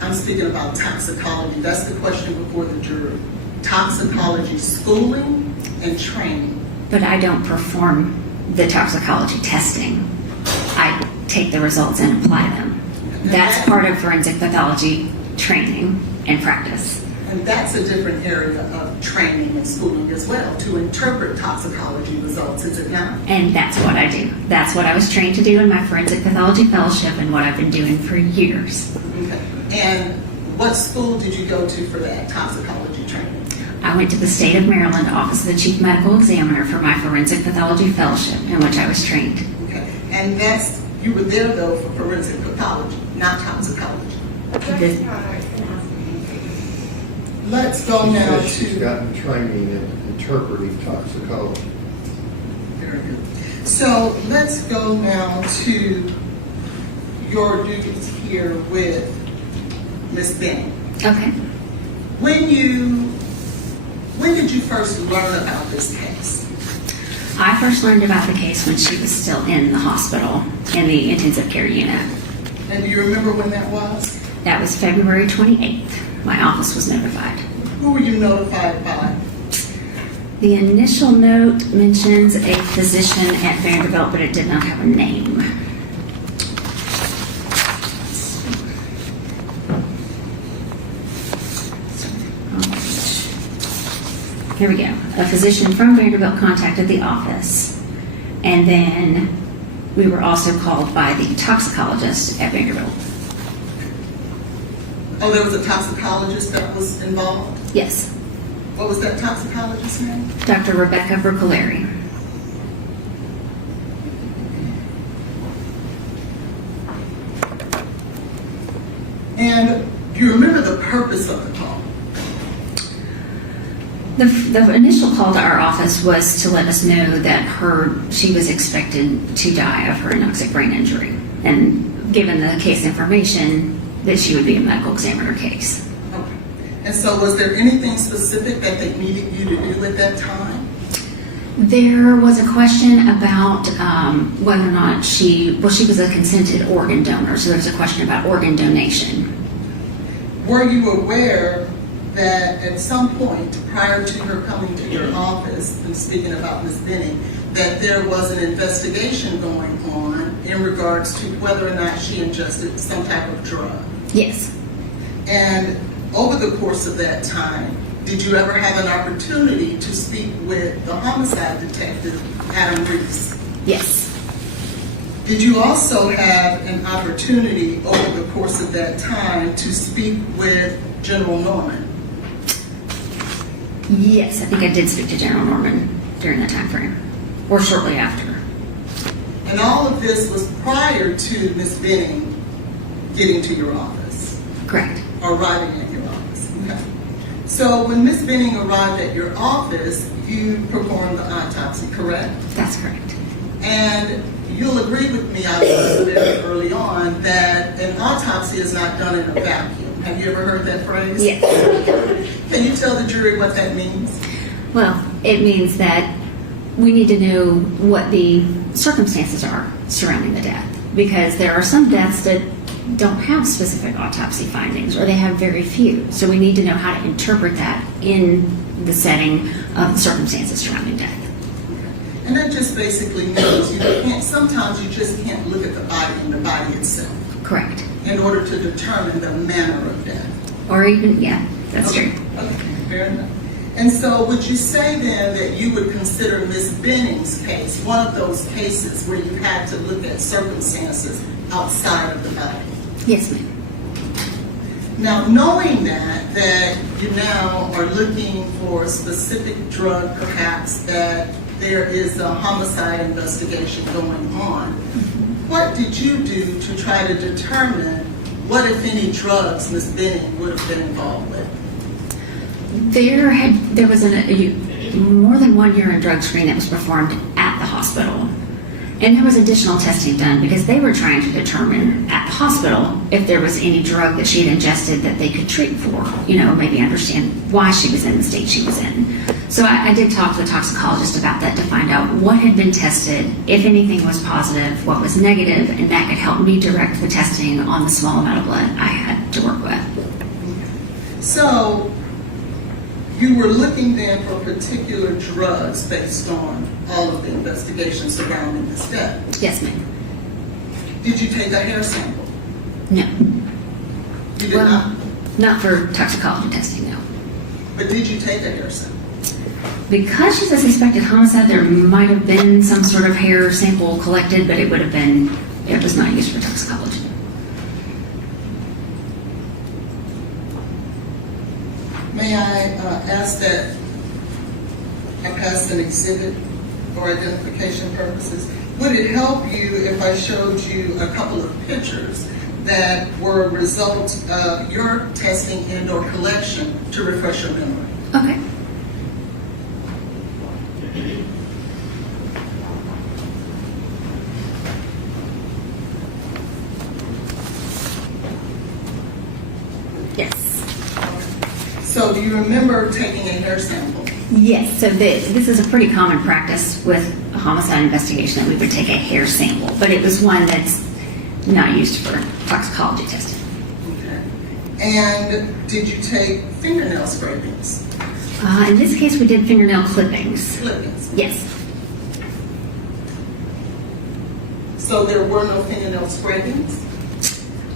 I'm speaking about toxicology. That's the question before the jury. Toxicology schooling and training. But I don't perform the toxicology testing. I take the results and apply them. That's part of forensic pathology training and practice. And that's a different area of training and schooling as well, to interpret toxicology results, is it not? And that's what I do. That's what I was trained to do in my forensic pathology fellowship and what I've been doing for years. Okay. And what school did you go to for that toxicology training? I went to the State of Maryland Office of the Chief Medical Examiner for my forensic pathology fellowship in which I was trained. Okay. And you were there though for forensic pathology, not toxicology. Let's go now She said she's to. gotten training in interpreting toxicology. Very good. So let's go now to your duties here with Ms. Benning. Okay. When did you first learn about this case? I first learned about the case when she was still in the hospital in the intensive care unit. And do you remember when that was? That was February 28th. My office was notified. Who were you notified by? The initial note mentions a physician at Vanderbilt, but it did not have a name. Here we go. A physician from Vanderbilt contacted the office, and then we were also called by the toxicologist at Vanderbilt. Oh, there was a toxicologist that was involved? Yes, What was that toxicologist's name? Dr. Rebecca Bercolari. And do you remember the purpose of the call? The initial call to our office was to let us know that she was expected to die of her anoxic brain injury, and given the case information, that she would be a medical examiner case. Okay. And so was there anything specific that they needed you to do at that time? There was a question about whether or not she was a consented organ donor, so there was a question about organ donation. Were you aware that at some point prior to her coming to your office, and speaking about Ms. Benning, that there was an investigation going on in regards to whether or not she ingested some type of drug? Yes. And over the course of that time, did you ever have an opportunity to speak with the homicide detective, Adam Reese? Yes. Did you also have an opportunity over the course of that time to speak with General Norman? Yes, I think I did speak to General Norman during that time frame, or shortly after. And all of this was prior to Ms. Benning getting to your office, Correct. or arriving at your office. Okay. So when Ms. Benning arrived at your office, you performed the autopsy, correct? That's correct. And you'll agree with me, I was very early on, that an autopsy is not done in a vacuum. Have you ever heard that phrase? Yes. Can you tell the jury what that means? Well, it means that we need to know what the circumstances are surrounding the death, because there are some deaths that don't have specific autopsy findings, or they have very few. So we need to know how to interpret that in the setting of the circumstances surrounding death. And that just basically means sometimes you just can't look at the body and the body itself Correct. in order to determine the manner of death. Or even, yeah, that's true. Okay, fair enough. And so would you say then that you would consider Ms. Benning's case one of those cases where you had to look at circumstances outside of the body? Yes, ma'am. Now, knowing that you now are looking for a specific drug, perhaps, that there is a homicide investigation going on, what did you do to try to determine what, if any, drugs Ms. Benning would have been involved with? There was more than one urine drug screen that was performed at the hospital. And there was additional testing done because they were trying to determine at the hospital if there was any drug that she had ingested that they could treat for, maybe understand why she was in the state she was in. So I did talk to the toxicologist about that to find out what had been tested, if anything was positive, what was negative, and that could help me direct the testing on the small amount of blood I had to work with. So you were looking then for particular drugs based on all of the investigations surrounding this death. Yes, ma'am. Did you take a hair sample? No. You did not? Not for toxicology testing, no. But did you take a hair sample? Because she's a suspected homicide, there might have been some sort of hair sample collected, but it was not used for toxicology. May I ask that I pass an exhibit for identification purposes? Would it help you if I showed you a couple of pictures that were a result of your testing and or collection to refresh your memory? Okay. Yes. So do you remember taking a hair sample? Yes, so this is a pretty common practice with a homicide investigation that we would take a hair sample, but it was one that's not used for toxicology testing. Okay. And did you take fingernail scrapings? In this case, we did fingernail clippings. Clippings. Yes. So there were no fingernail scrapings?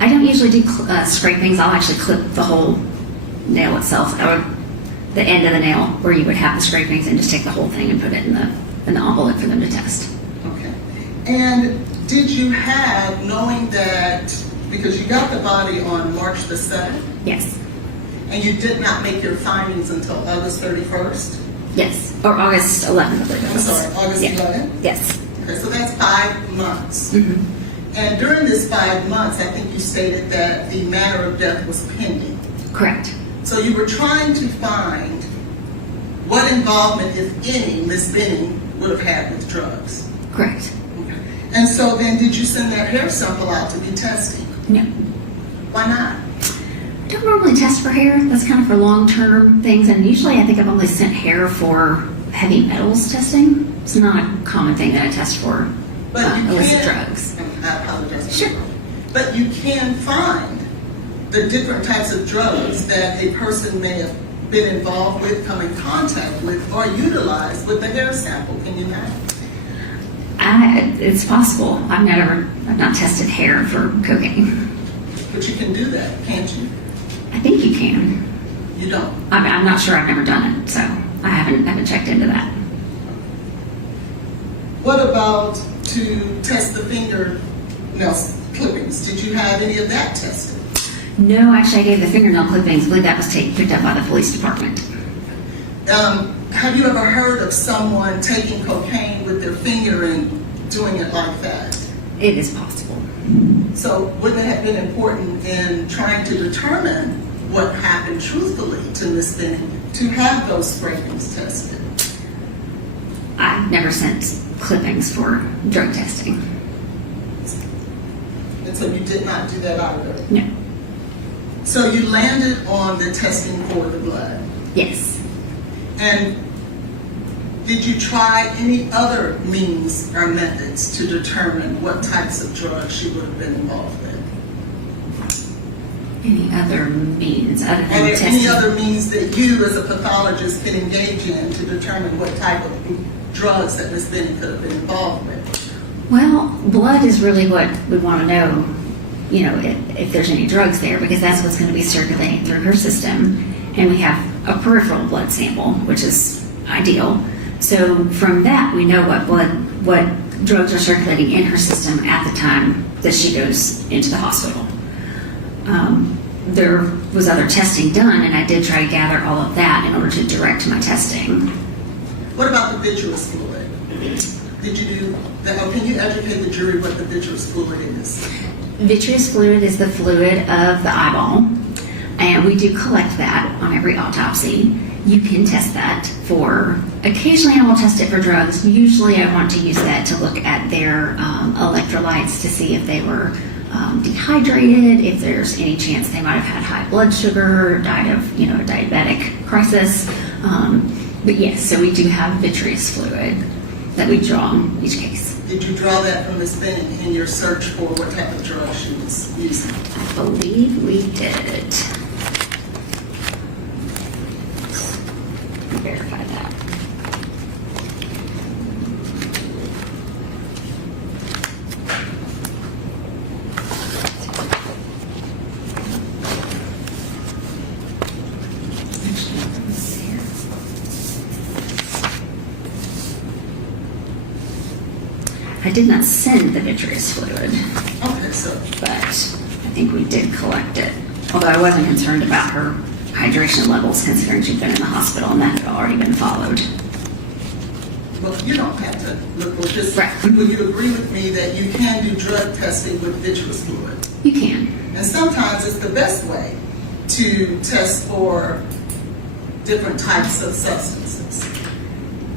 I don't usually do scrapings. I'll actually clip the whole nail itself, or the end of the nail where you would have the scrapings, and just take the whole thing and put it in the envelope for them to test. Okay. And did you have, knowing that, because you got the body on March the 7th, Yes. and you did not make your findings until August 31st? Yes. Or August 11th, I believe it I'm was. sorry, August Yeah. 11th? Yes. Okay, so that's 5 months. Mm-hmm. And during this 5 months, I think you stated that the matter of death was pending. Correct. So you were trying to find what involvement, if any, Ms. Benning would have had with drugs. Correct. Okay. And so then did you send that hair sample out to be tested? No. Why not? I don't normally test for hair. That's kind of for long-term things, and usually I think I've only sent hair for heavy metals testing. It's not a common thing that I test for But you illicit can, drugs. I apologize. Sure. But you can find the different types of drugs that a person may have been involved with, come in contact with, or utilized with the hair sample. Can you not? It's possible. I've not tested hair for cocaine. But you can do that, can't you? I think you can. You don't. I'm not sure. I've never done it, so I haven't checked into that. What about to test the fingernail clippings? Did you have any of that tested? No, actually, I gave the fingernail clippings. I believe that was picked up by the police department. Have you ever heard of someone taking cocaine with their finger and doing it like that? It is possible. So wouldn't it have been important in trying to determine what happened truthfully to Ms. Benning to have those scrapings tested? I've never sent clippings for drug testing. And so you did not do that either. No. So you landed on the testing for the blood. Yes. And did you try any other means or methods to determine what types of drugs she would have been involved with? Any other means other Are than there testing? any other means that you as a pathologist can engage in to determine what type of drugs that Ms. Benning could have been involved with? Well, blood is really what we want to know, you know, if there's any drugs there, because that's what's going to be circulating through her system. And we have a peripheral blood sample, which is ideal. So from that, we know what drugs are circulating in her system at the time that she goes into the hospital. There was other testing done, and I did try to gather all of that in order to direct my testing. What about the vitreous fluid? Did you do that? Or can you educate the jury what the vitreous fluid is? Vitreous fluid is the fluid of the eyeball, and we do collect that on every autopsy. You can test that for, occasionally I will test it for drugs. Usually I want to use that to look at their electrolytes to see if they were dehydrated, if there's any chance they might have had high blood sugar, died of, you know, a diabetic crisis. But yes, so we do have vitreous fluid that we draw in each case. Did you draw that from Ms. Benning in your search for what type of drug she was using? I believe we did. Verify that. I did not send the vitreous fluid, Okay, so but I think we did collect it. Although I wasn't concerned about her hydration levels, considering she'd been in the hospital and that had already been followed. well, you don't have to look, well, just, Right. will you agree with me that you can do drug testing with vitreous fluid? You can. And sometimes it's the best way to test for different types of substances.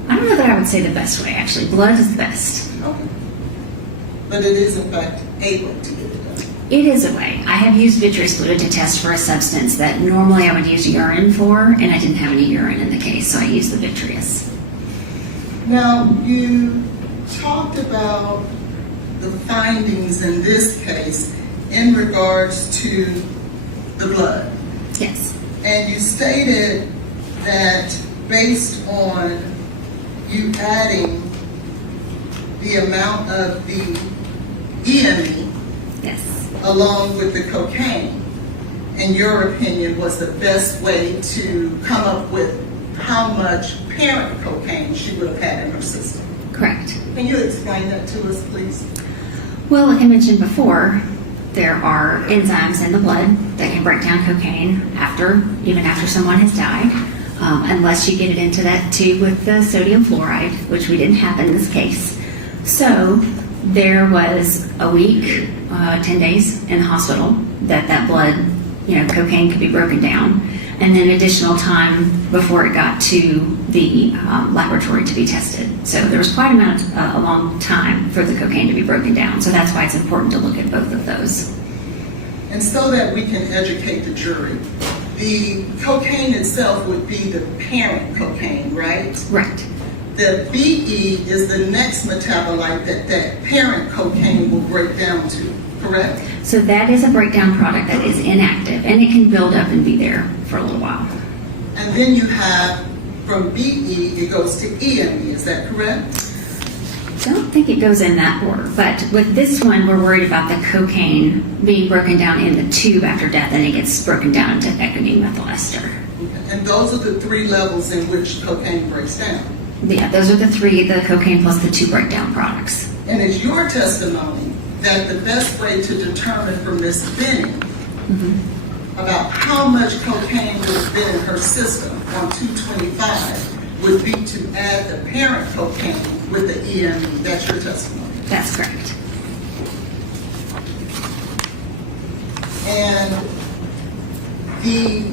I don't know that I would say the best way, actually. Blood is the best. Okay. But it is in fact able to get it done. It is a way. I have used vitreous fluid to test for a substance that normally I would use urine for, and I didn't have any urine in the case, so I used the vitreous. Now, you talked about the findings in this case in regards to the blood. Yes. And you stated that based on you adding the amount of the EME Yes. along with the cocaine, in your opinion, was the best way to come up with how much parent cocaine she would have had in her system. Correct. Can you explain that to us, please? Well, like I mentioned before, there are enzymes in the blood that can break down cocaine even after someone has died, unless you get it into that tube with the sodium fluoride, which we didn't have in this case. So there was a week, 10 days in the hospital that blood, cocaine could be broken down, and then additional time before it got to the laboratory to be tested. So there was quite a long time for the cocaine to be broken down. So that's why it's important to look at both of those. And so that we can educate the jury, the cocaine itself would be the parent cocaine, right? Right. The BE is the next metabolite that parent cocaine will break down to, correct? So that is a breakdown product that is inactive, and it can build up and be there for a little while. And then you have, from BE, it goes to EME, is that correct? I don't think it goes in that order, but with this one, we're worried about the cocaine being broken down in the tube after death, and it gets broken down into ethylene methyl ester. And those are the three levels in which cocaine breaks down. Yeah, those are the three, the cocaine plus the two breakdown products. And it's your testimony that the best way to determine from Ms. Benning about how much cocaine would have been in her system on 225 would be to add the parent cocaine with the EME. That's your testimony. That's correct. And the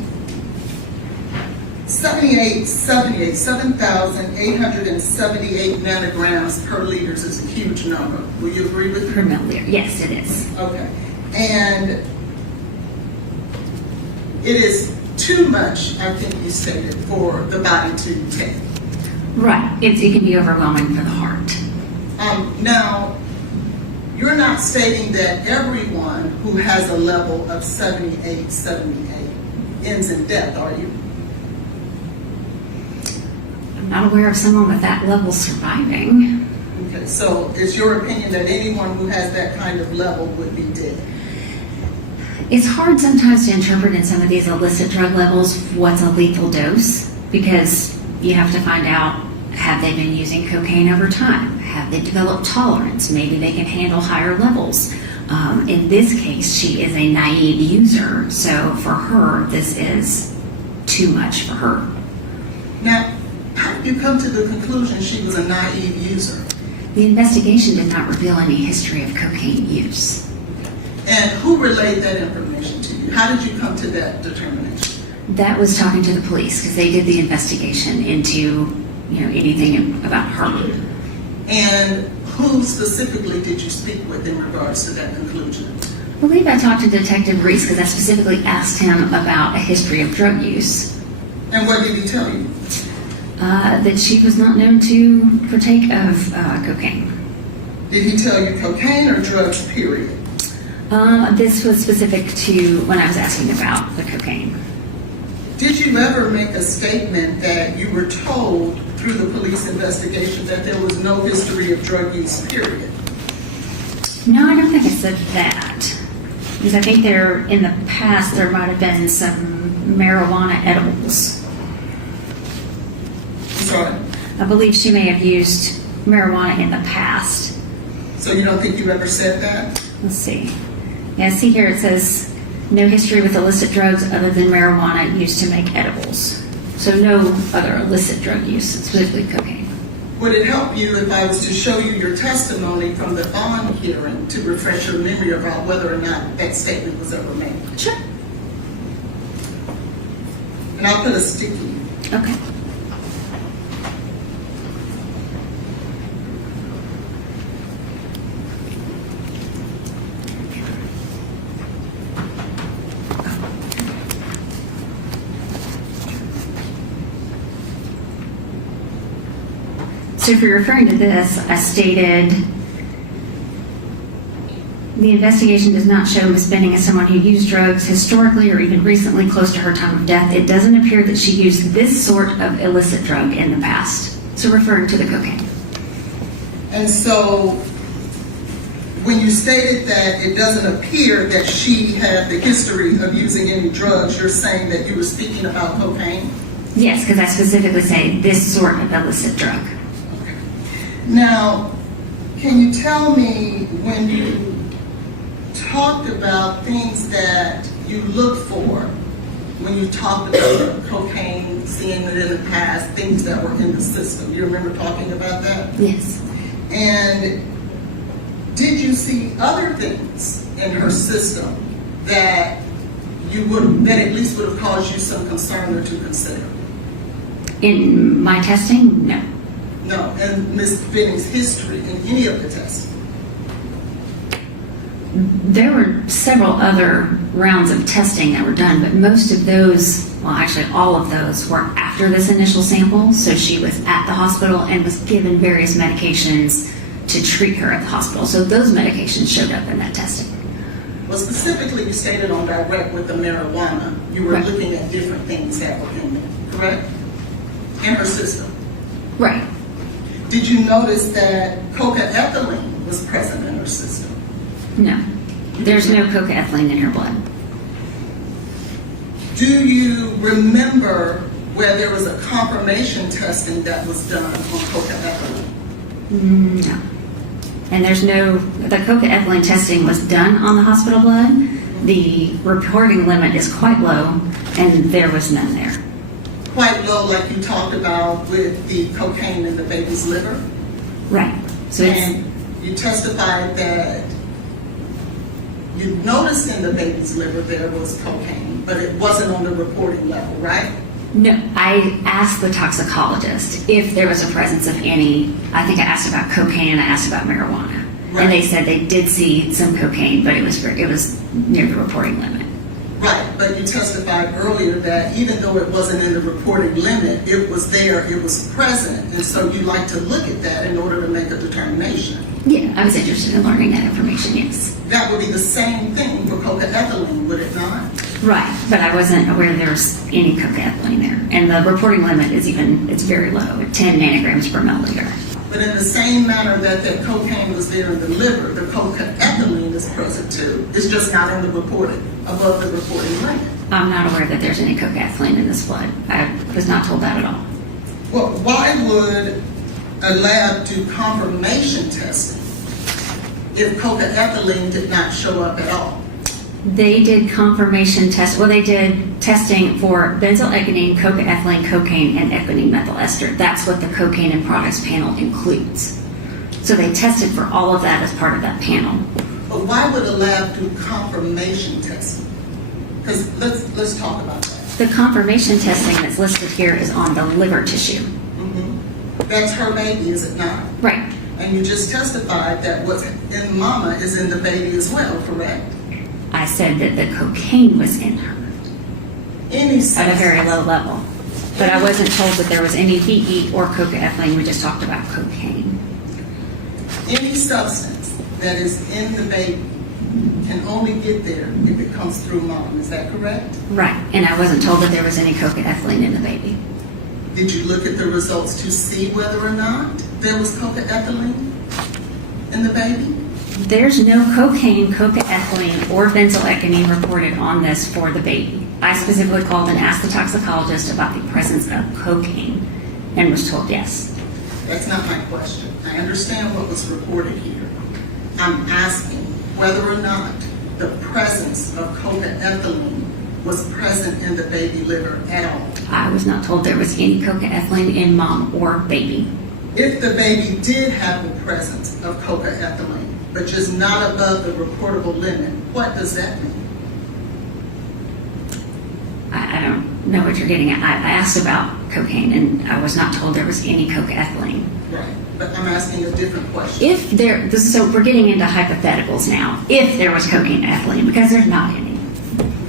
7,878 nanograms per liters is a huge number. Will you agree with Per me? milliliter. Yes, it is. Okay. And it is too much, I think you stated, for the body to take. Right. It can be overwhelming for the heart. Now, you're not stating that everyone who has a level of 78 ends in death, are you? I'm not aware of someone with that level surviving. Okay, so is your opinion that anyone who has that kind of level would be dead? It's hard sometimes to interpret in some of these illicit drug levels what's a lethal dose, because you have to find out, have they been using cocaine over time? Have they developed tolerance? Maybe they can handle higher levels. In this case, she is a naive user, so for her, this is too much for her. Now, how did you come to the conclusion she was a naive user? The investigation did not reveal any history of cocaine use. And who relayed that information to you? How did you come to that determination? That was talking to the police, because they did the investigation into, anything about her. And who specifically did you speak with in regards to that conclusion? I believe I talked to Detective Reese because I specifically asked him about a history of drug use. And what did he tell you? That she was not known to partake of cocaine. Did he tell you cocaine or drugs, period? This was specific to when I was asking about the cocaine. Did you ever make a statement that you were told through the police investigation that there was no history of drug use, period? No, I don't think I said that. Because I think in the past, there might have been some marijuana edibles. Sorry. I believe she may have used marijuana in the past. So you don't think you ever said that? Let's see. Yeah, see here it says, no history with illicit drugs other than marijuana used to make edibles. So no other illicit drug use, specifically cocaine. Would it help you if I was to show you your testimony from the bond hearing to refresh your memory about whether or not that statement was ever made? Sure. And I'll put a sticky. Okay. So if you're referring to this, I stated, the investigation does not show Ms. Benning as someone who used drugs historically or even recently close to her time of death. It doesn't appear that she used this sort of illicit drug in the past. So referring to the cocaine. And so when you stated that it doesn't appear that she had the history of using any drugs, you're saying that you were speaking about cocaine? Yes, because I specifically say this sort of illicit drug. Now, can you tell me when you talked about things that you look for, when you talked about cocaine, seeing it in the past, things that were in the system? You remember talking about that? Yes. And did you see other things in her system that that at least would have caused you some concern or to consider? In my testing, no. No, and Ms. Benning's history in any of the testing? There were several other rounds of testing that were done, but most of those, well, actually all of those were after this initial sample. So she was at the hospital and was given various medications to treat her at the hospital. So those medications showed up in that testing. Well, specifically, you stated on direct with the marijuana, you were looking at different things that were in there, correct? In her system. Right. Did you notice that coca-ethylene was present in her system? No. There's no coca-ethylene in her blood. Do you remember where there was a confirmation testing that was done on coca-ethylene? No. And the coca-ethylene testing was done on the hospital blood. The reporting limit is quite low, and there was none there. Quite low, like you talked about with the cocaine in the baby's liver? Right. So And you testified that you noticed in the baby's liver there was cocaine, but it wasn't on the reporting level, right? no, I asked the toxicologist if there was a presence of any. I think I asked about cocaine and I asked about marijuana. And they said they did see some cocaine, but it was near the reporting limit. Right, but you testified earlier that even though it wasn't in the reporting limit, it was there, it was present, and so you like to look at that in order to make a determination. Yeah, I was interested in learning that information, yes. That would be the same thing for cocaethylene, would it not? Right, but I wasn't aware there was any cocaethylene there. And the reporting limit is it's very low, at 10 nanograms per milliliter. But in the same manner that cocaine was there in the liver, the cocaethylene is present too. It's just not in the reporting, above the reporting limit. I'm not aware that there's any cocaethylene in this blood. I was not told that at all. Well, why would a lab do confirmation testing if cocaethylene did not show up at all? They did confirmation test. Well, they did testing for benzoylecgonine, cocaethylene, cocaine, and ethylene methyl ester. That's what the cocaine and products panel includes. So they tested for all of that as part of that panel. But why would a lab do confirmation testing? Because let's talk about that. The confirmation testing that's listed here is on the liver tissue. That's her baby, is it not? Right. And you just testified that what's in mama is in the baby as well, correct? I said that the cocaine was in her Any at a very low level. But I wasn't told that there was any VE or cocaethylene. We just talked about cocaine. Any substance that is in the baby can only get there if it comes through mom. Is that correct? Right. And I wasn't told that there was any cocaethylene in the baby. Did you look at the results to see whether or not there was cocaethylene in the baby? There's no cocaine, cocaethylene, or benzoylecgonine reported on this for the baby. I specifically called and asked the toxicologist about the presence of cocaine and was told yes. That's not my question. I understand what was reported here. I'm asking whether or not the presence of cocaethylene was present in the baby liver at all. I was not told there was any cocaethylene in mom or baby. If the baby did have the presence of cocaethylene, but just not above the reportable limit, what does that mean? I don't know what you're getting at. I asked about cocaine and I was not told there was any cocaethylene. Right, but I'm asking a different question. So we're getting into hypotheticals now. If there was cocaine and ethylene, because there's not any.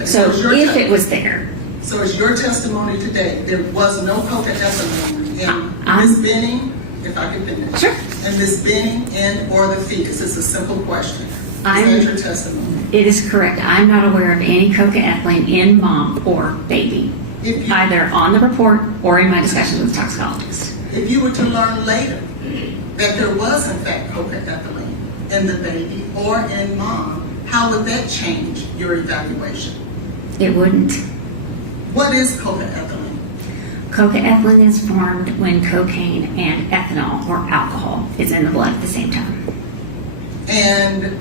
So if it was there. So is your testimony today, there was no cocaethylene in I'm- Ms. Benning, if I could finish? Sure. And Ms. Benning and or the fetus? It's a simple question. Is that your testimony? It is correct. I'm not aware of any cocaethylene in mom or baby, If you, either on the report or in my discussions with the toxicologist. if you were to learn later that there was in fact cocaethylene in the baby or in mom, how would that change your evaluation? It wouldn't. What is cocaethylene? Cocaethylene is formed when cocaine and ethanol or alcohol is in the blood at the same time. And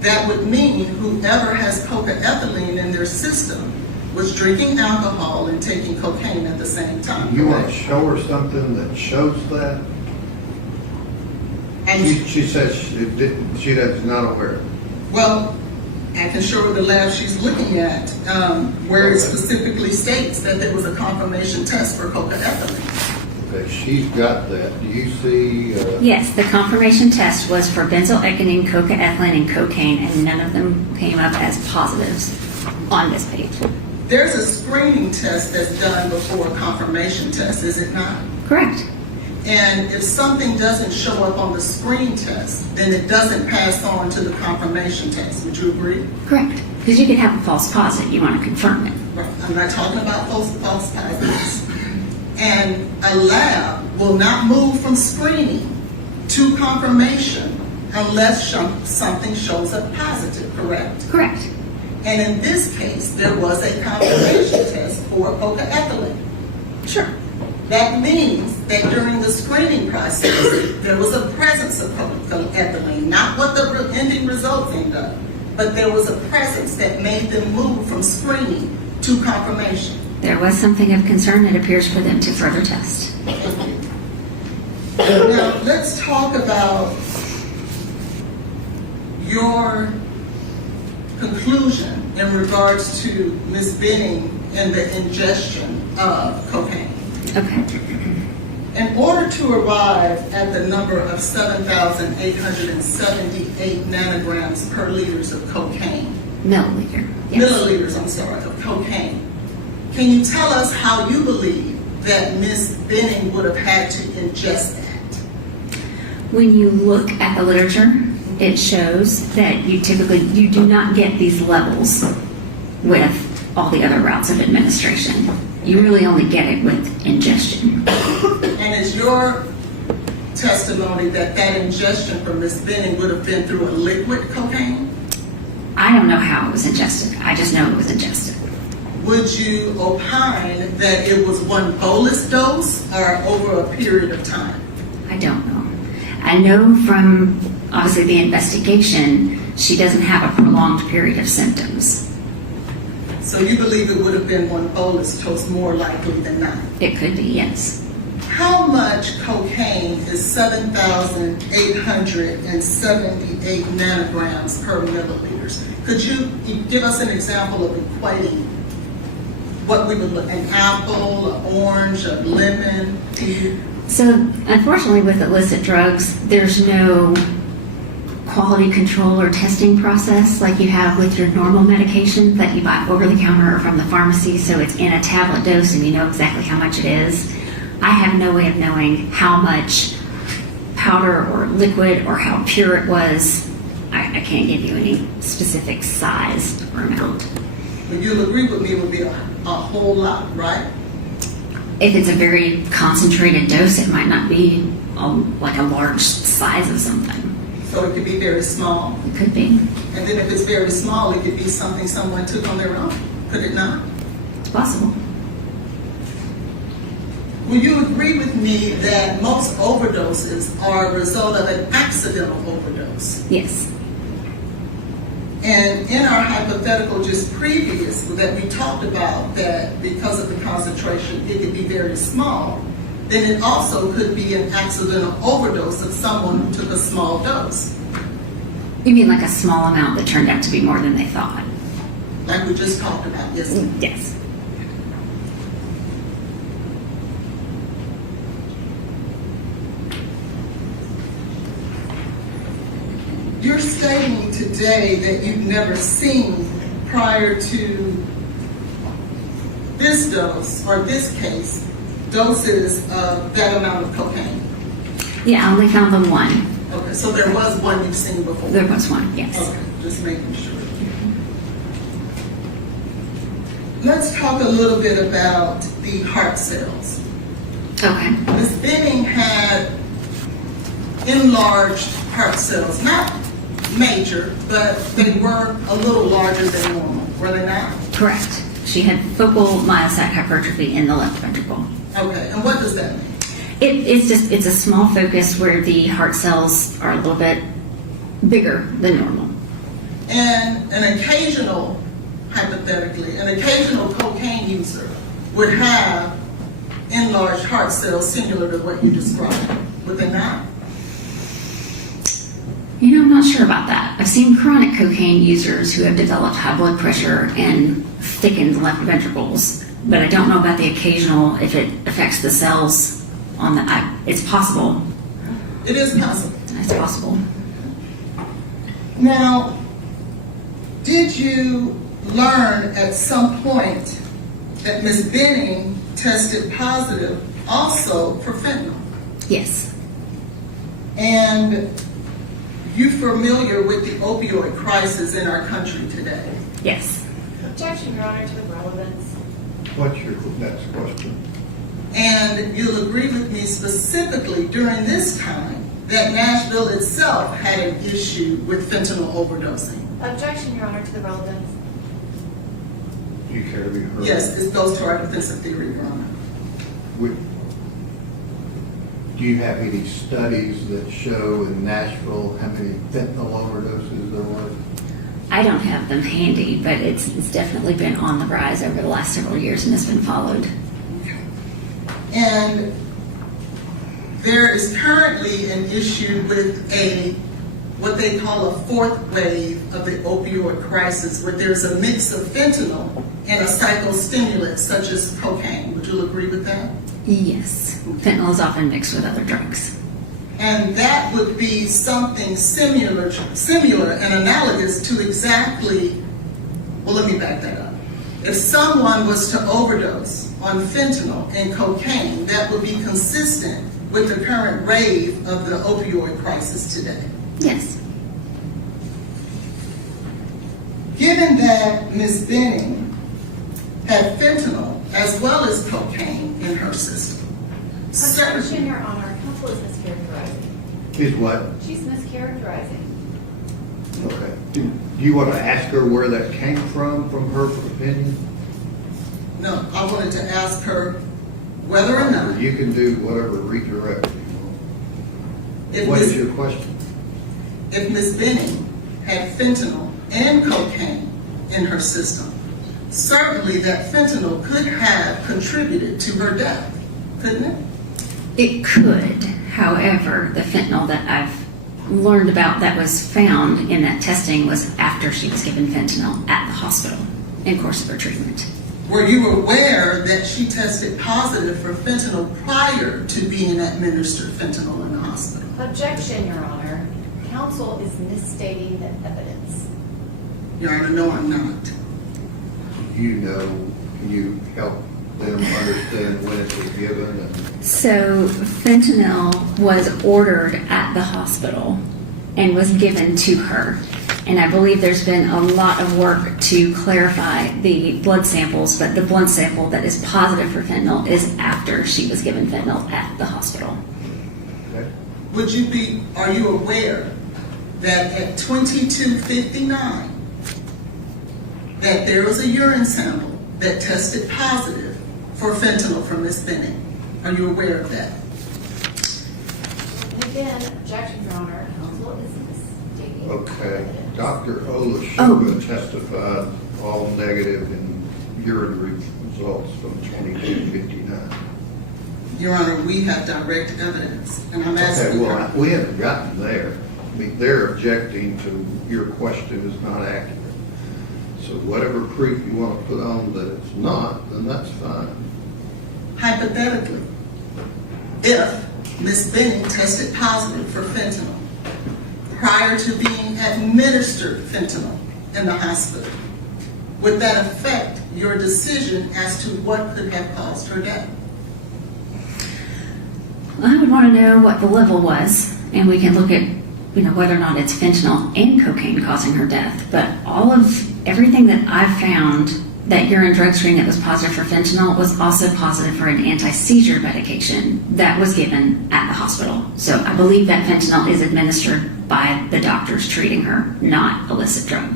that would mean whoever has cocaethylene in their system was drinking alcohol and taking cocaine at the same time. You want to correct? show her something that shows that? And She says she does not aware. well, I can show her the lab she's looking at, where it specifically states that there was a confirmation test for cocaethylene. Okay, she's got that. Do you see? Yes, the confirmation test was for benzoylecgonine, cocaethylene, and cocaine, and none of them came up as positives on this page. There's a screening test that's done before a confirmation test, is it not? Correct. And if something doesn't show up on the screen test, then it doesn't pass on to the confirmation test. Would you agree? Correct. Because you could have a false positive. You want to confirm it. Right. I'm not talking about false positives. And a lab will not move from screening to confirmation unless something shows up positive, correct? Correct. And in this case, there was a confirmation test for cocaethylene. Sure. That means that during the screening process, there was a presence of cocaethylene, not what the ending results end up, but there was a presence that made them move from screening to confirmation. There was something of concern that appears for them to further test. Now, let's talk about your conclusion in regards to Ms. Benning and the ingestion of cocaine. Okay. In order to arrive at the number of 7,878 nanograms per liters of cocaine, Milliliter. Yes. milliliters, I'm sorry, of cocaine, can you tell us how you believe that Ms. Benning would have had to ingest that? When you look at the literature, it shows that you do not get these levels with all the other routes of administration. You really only get it with ingestion. And is your testimony that ingestion from Ms. Benning would have been through a liquid cocaine? I don't know how it was ingested. I just know it was ingested. Would you opine that it was one bolus dose or over a period of time? I don't know. I know from obviously the investigation, she doesn't have a prolonged period of symptoms. So you believe it would have been one bolus dose more likely than not? It could be, yes. How much cocaine is 7,878 nanograms per milliliters? Could you give us an example of equating what we would look, an apple, an orange, a lemon? So unfortunately with illicit drugs, there's no quality control or testing process like you have with your normal medication that you buy over the counter or from the pharmacy, so it's in a tablet dose and you know exactly how much it is. I have no way of knowing how much powder or liquid or how pure it was. I can't give you any specific size or amount. But you'll agree with me it would be a whole lot, right? If it's a very concentrated dose, it might not be like a large size of something. So it could be very small. It could be. And then if it's very small, it could be something someone took on their own. Could it not? It's possible. Will you agree with me that most overdoses are a result of an accidental overdose? Yes. And in our hypothetical just previous that we talked about that because of the concentration, it could be very small, then it also could be an accidental overdose of someone who took a small dose. You mean like a small amount that turned out to be more than they thought? Like we just talked about yesterday. Yes. You're stating today that you've never seen prior to this dose or this case doses of that amount of cocaine. Yeah, I only found the one. Okay, so there was one you've seen before. There was one, yes. Okay, just making sure. Let's talk a little bit about the heart cells. Okay. Ms. Benning had enlarged heart cells, not major, but they were a little larger than normal, were they not? Correct. She had focal myocyte hypertrophy in the left ventricle. Okay, and what does that mean? It's a small focus where the heart cells are a little bit bigger than normal. And an occasional, hypothetically, an occasional cocaine user would have enlarged heart cells similar to what you described, would they not? You know, I'm not sure about that. I've seen chronic cocaine users who have developed high blood pressure and thickened left ventricles, but I don't know about the occasional, if it affects the cells on the, it's possible. It is possible. It's possible. Now, did you learn at some point that Ms. Benning tested positive also for fentanyl? Yes. And you familiar with the opioid crisis in our country today? Yes. Objection, Your Honor, to the relevance. What's your next question? And you'll agree with me specifically during this time that Nashville itself had an issue with fentanyl overdosing. Objection, Your Honor, to the relevance. Do you care to be heard? Yes, this goes to our defensive theory, Your Honor. Do you have any studies that show in Nashville how many fentanyl overdoses there were? I don't have them handy, but it's definitely been on the rise over the last several years and has been followed. And there is currently an issue with what they call a fourth wave of the opioid crisis, where there's a mix of fentanyl and a psychostimulant such as cocaine. Would you agree with that? Yes. Fentanyl is often mixed with other drugs. And that would be something similar and analogous to exactly, well, let me back that up. If someone was to overdose on fentanyl and cocaine, that would be consistent with the current rave of the opioid crisis today. Yes. Given that Ms. Benning had fentanyl as well as cocaine in her system, Objection, Your Honor. Counsel is mischaracterizing. Is what? She's mischaracterizing. Okay. Do you want to ask her where that came from her opinion? no, I wanted to ask her whether or not, You can do whatever redirect you want. if What is Ms. your question? if Ms. Benning had fentanyl and cocaine in her system, certainly that fentanyl could have contributed to her death, couldn't it? It could. However, the fentanyl that I've learned about that was found in that testing was after she was given fentanyl at the hospital in course of her treatment. Were you aware that she tested positive for fentanyl prior to being administered fentanyl in the hospital? Objection, Your Honor. Counsel is misstating the evidence. Your Honor, no, I'm not. You know, can you help them understand when it was given? And So fentanyl was ordered at the hospital and was given to her. And I believe there's been a lot of work to clarify the blood samples, but the blood sample that is positive for fentanyl is after she was given fentanyl at the hospital. okay. Are you aware that at 22:59, that there was a urine sample that tested positive for fentanyl from Ms. Benning? Are you aware of that? And again, objection, Your Honor. Counsel is misstating the Okay. evidence. Dr. Olashuba testified all negative in urine results from 2259. Your Honor, we have direct evidence, and I'm Okay, asking well, her. we haven't gotten there. I mean, they're objecting to your question is not accurate. So whatever proof you want to put on that it's not, then that's fine. Hypothetically, if Ms. Benning tested positive for fentanyl prior to being administered fentanyl in the hospital, would that affect your decision as to what could have caused her death? I would want to know what the level was, and we can look at, whether or not it's fentanyl and cocaine causing her death. But everything that I've found, that urine drug screen that was positive for fentanyl was also positive for an anti-seizure medication that was given at the hospital. So I believe that fentanyl is administered by the doctors treating her, not illicit drug.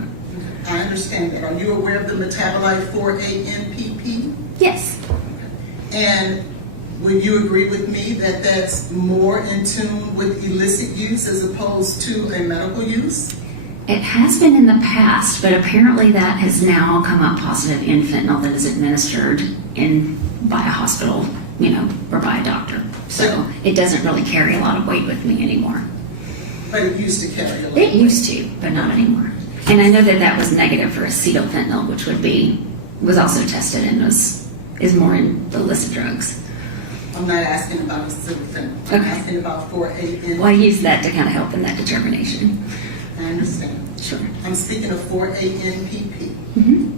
I understand that. Are you aware of the metabolite 4-AMPP? Yes. And would you agree with me that that's more in tune with illicit use as opposed to a medical use? It has been in the past, but apparently that has now come up positive in fentanyl that is administered by a hospital, or by a doctor. So it doesn't really carry a lot of weight with me anymore. But it used to carry a lot. It used to, but not anymore. And I know that was negative for acetyl fentanyl, which was also tested and is more in the illicit drugs. I'm not asking about a specific thing. I'm Okay. asking about 4-AMPP. Well, I use that to kind of help in that determination. I understand. Sure. I'm speaking of 4-AMPP. Mm-hmm.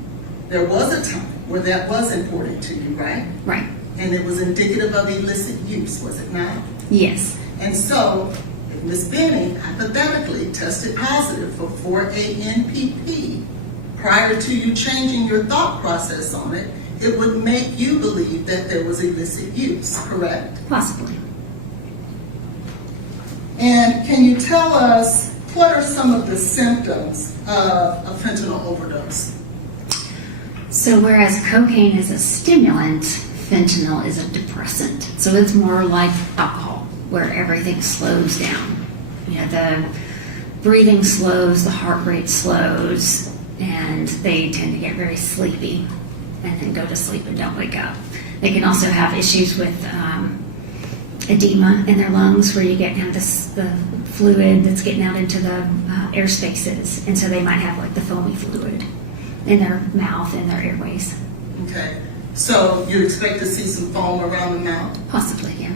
There was a time where that was important to you, right? Right. And it was indicative of illicit use, was it not? Yes. And so, if Ms. Benning hypothetically tested positive for 4-AMPP prior to you changing your thought process on it, it would make you believe that there was illicit use, correct? Possibly. And can you tell us what are some of the symptoms of a fentanyl overdose? So whereas cocaine is a stimulant, fentanyl is a depressant. So it's more like alcohol, where everything slows down. The breathing slows, the heart rate slows, and they tend to get very sleepy and then go to sleep and don't wake up. They can also have issues with edema in their lungs, where you get kind of the fluid that's getting out into the air spaces, and so they might have like the foamy fluid in their mouth and their airways. Okay. So you expect to see some foam around the mouth? Possibly, yeah.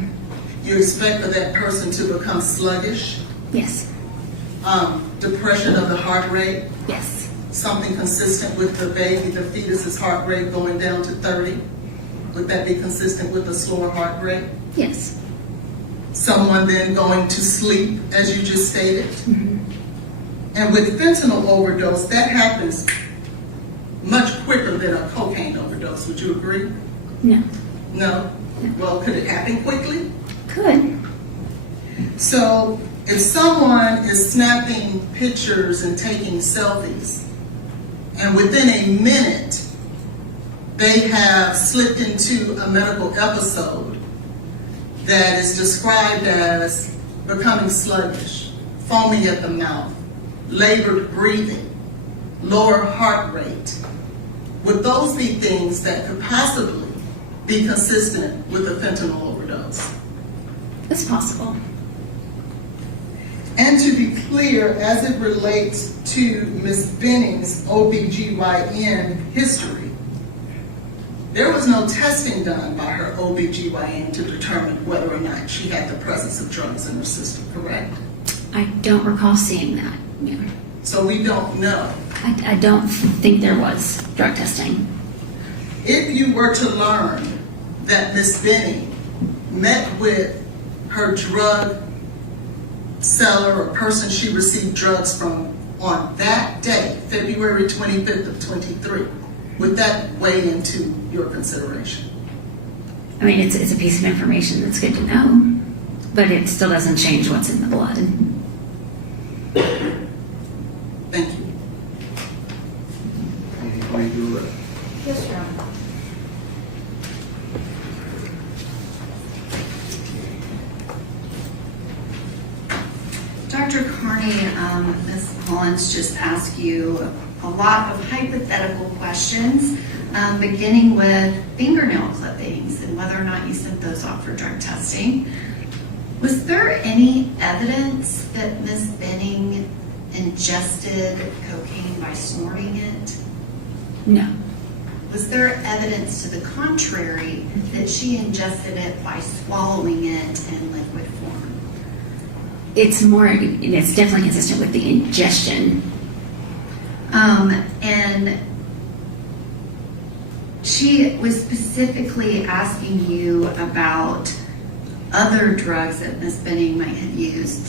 You expect for that person to become sluggish? Yes, Depression of the heart rate? yes, Something consistent with the baby, the fetus's heart rate going down to 30? Would that be consistent with a slower heart rate? yes. Someone then going to sleep, as you just stated? Mhm. And with fentanyl overdose, that happens much quicker than a cocaine overdose. Would you agree? No, No? Well, could it happen quickly? could. So if someone is snapping pictures and taking selfies, and within a minute they have slipped into a medical episode that is described as becoming sluggish, foaming at the mouth, labored breathing, lower heart rate, would those be things that could possibly be consistent with a fentanyl overdose? It's possible. And to be clear, as it relates to Ms. Benning's OBGYN history, there was no testing done by her OBGYN to determine whether or not she had the presence of drugs in her system, correct? I don't recall seeing that. Yeah. So we don't know. I don't think there was drug testing. If you were to learn that Ms. Benning met with her drug seller or person she received drugs from on that day, February 25th of 23, would that weigh into your consideration? I mean, it's a piece of information that's good to know, but it still doesn't change what's in the blood. Thank you. Anything you do it? Yes, Your Honor. Dr. Carney, Ms. Hollins just asked you a lot of hypothetical questions, beginning with fingernail clippings and whether or not you sent those off for drug testing. Was there any evidence that Ms. Benning ingested cocaine by snorting it? No, Was there evidence to the contrary that she ingested it by swallowing it in liquid form? it's definitely consistent with the ingestion. And she was specifically asking you about other drugs that Ms. Benning might have used.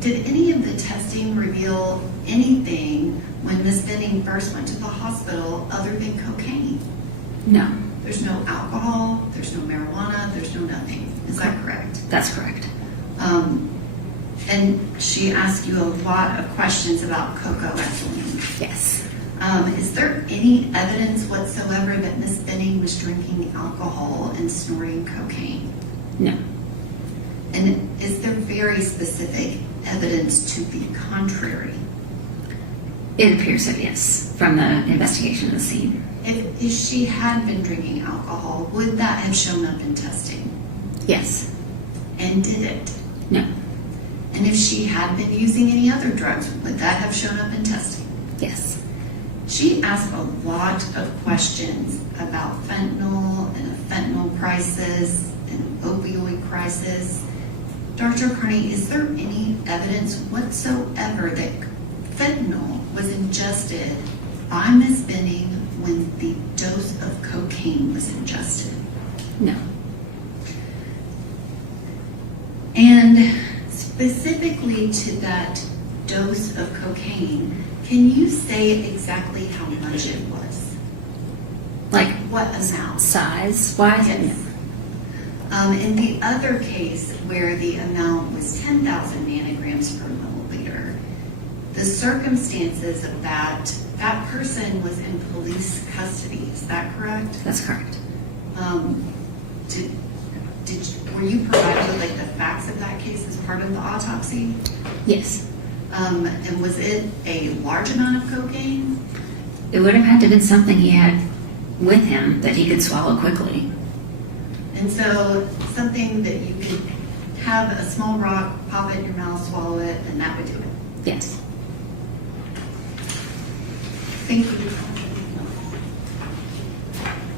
Did any of the testing reveal anything when Ms. Benning first went to the hospital other than cocaine? No, There's no alcohol, there's no marijuana, there's no nothing. Is that correct? that's correct. And she asked you a lot of questions about cocoethylene. Yes. Is there any evidence whatsoever that Ms. Benning was drinking alcohol and snorting cocaine? No. And is there very specific evidence to the contrary? It appears so, yes, from the investigation of the scene. If she had been drinking alcohol, would that have shown up in testing? Yes. And did it? No. And if she had been using any other drugs, would that have shown up in testing? Yes. She asked a lot of questions about fentanyl and fentanyl crisis and opioid crisis. Dr. Carney, is there any evidence whatsoever that fentanyl was ingested by Ms. Benning when the dose of cocaine was ingested? No. And specifically to that dose of cocaine, can you say exactly how much it was? Like What amount? size-wise? Yes. In the other case where the amount was 10,000 nanograms per milliliter, the circumstances of that person was in police custody, is that correct? That's correct. Were you provided with the facts of that case as part of the autopsy? Yes. And was it a large amount of cocaine? It would have had to have been something he had with him that he could swallow quickly. And so something that you could have a small rock, pop it in your mouth, swallow it, and that would do it. Yes. Thank you.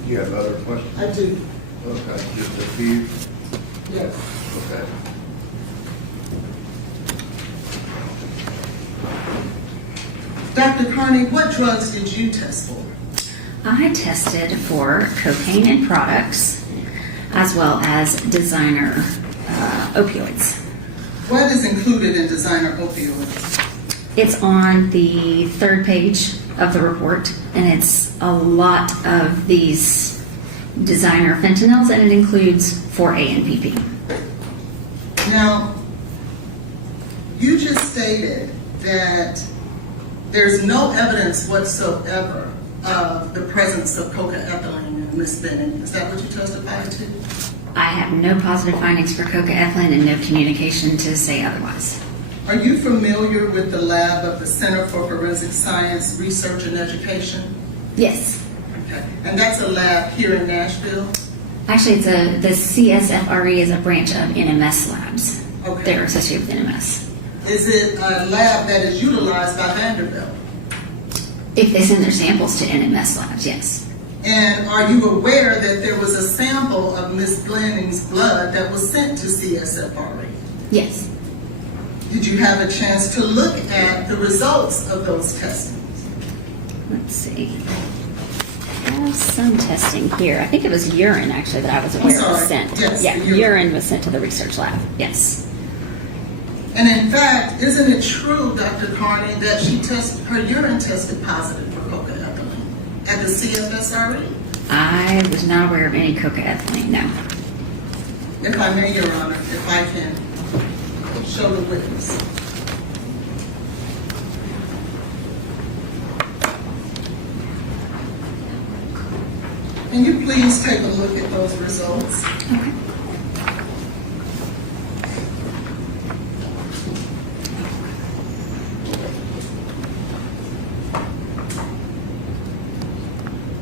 Do you have other questions? I do, Okay, just a few? yes. Okay. Dr. Carney, what drugs did you test for? I tested for cocaine and products, as well as designer opioids. What is included in designer opioids? It's on the 3rd page of the report, and it's a lot of these designer fentanyls, and it includes 4A and PP. Now, you just stated that there's no evidence whatsoever of the presence of cocaethylene in Ms. Benning. Is that what you testified to? I have no positive findings for cocaethylene and no communication to say otherwise. Are you familiar with the lab of the Center for Forensic Science, Research and Education? Yes. Okay. And that's a lab here in Nashville? Actually, the CSFRE is a branch of NMS labs. Okay. They're associated with NMS. Is it a lab that is utilized by Vanderbilt? If they send their samples to NMS labs, yes. And are you aware that there was a sample of Ms. Benning's blood that was sent to CSFRE? Yes. Did you have a chance to look at the results of those testings? Let's see. I have some testing here. I think it was urine, actually, that I was aware sorry. was sent. Yes, Yeah, the urine. urine was sent to the research lab. Yes. And in fact, isn't it true, Dr. Carney, that her urine tested positive for cocaethylene at the CSFRE? I was not aware of any cocaethylene, no. If I may, Your Honor, if I can show the witness. Can you please take a look at those results? Okay.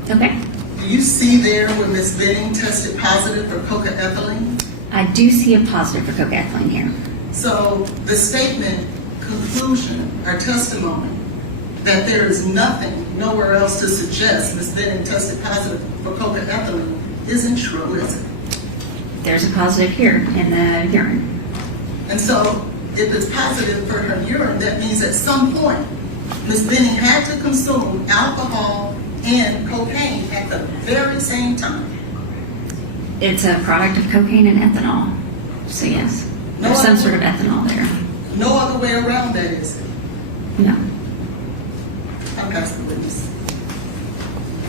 Okay. Do you see there where Ms. Benning tested positive for cocaethylene? I do see a positive for cocaethylene here. So the statement, conclusion, or testimony that there is nothing, nowhere else to suggest Ms. Benning tested positive for cocaethylene isn't true, is it? There's a positive here in the urine. And so if it's positive for her urine, that means at some point Ms. Benning had to consume alcohol and cocaine at the very same time. It's a product of cocaine and ethanol. So yes, there's some sort of ethanol there. No other way around that, is it? No. I'll pass the witness.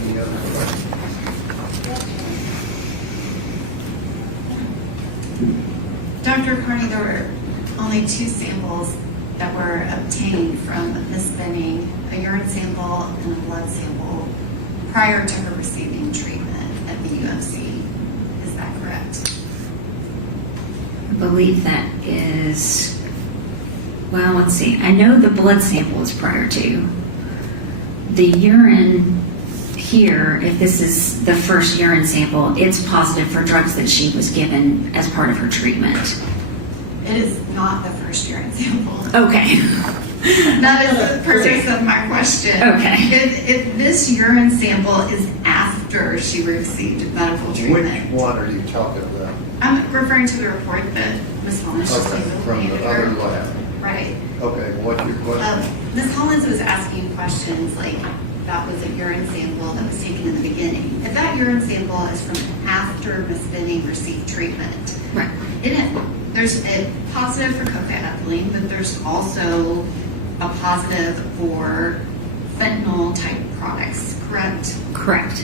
Any other questions? Dr. Carney, there were only 2 samples that were obtained from Ms. Benning, a urine sample and a blood sample, prior to her receiving treatment at the UMC. Is that correct? I believe that is, well, let's see. I know the blood sample is prior to. The urine here, if this is the first urine sample, it's positive for drugs that she was given as part of her treatment. It is not the first urine sample. Okay. That is the purpose of my question. Okay. If this urine sample is after she received medical Which treatment, one are you talking about? I'm referring to the report that Ms. Hollins just Okay, from the handed other her. lab. Right. Okay, what's your question? Ms. Hollins was asking questions like, that was a urine sample that was taken in the beginning. If that urine sample is from after Ms. Benning received treatment, Right. there's a positive for cocaethylene, but there's also a positive for fentanyl type products, correct? Correct.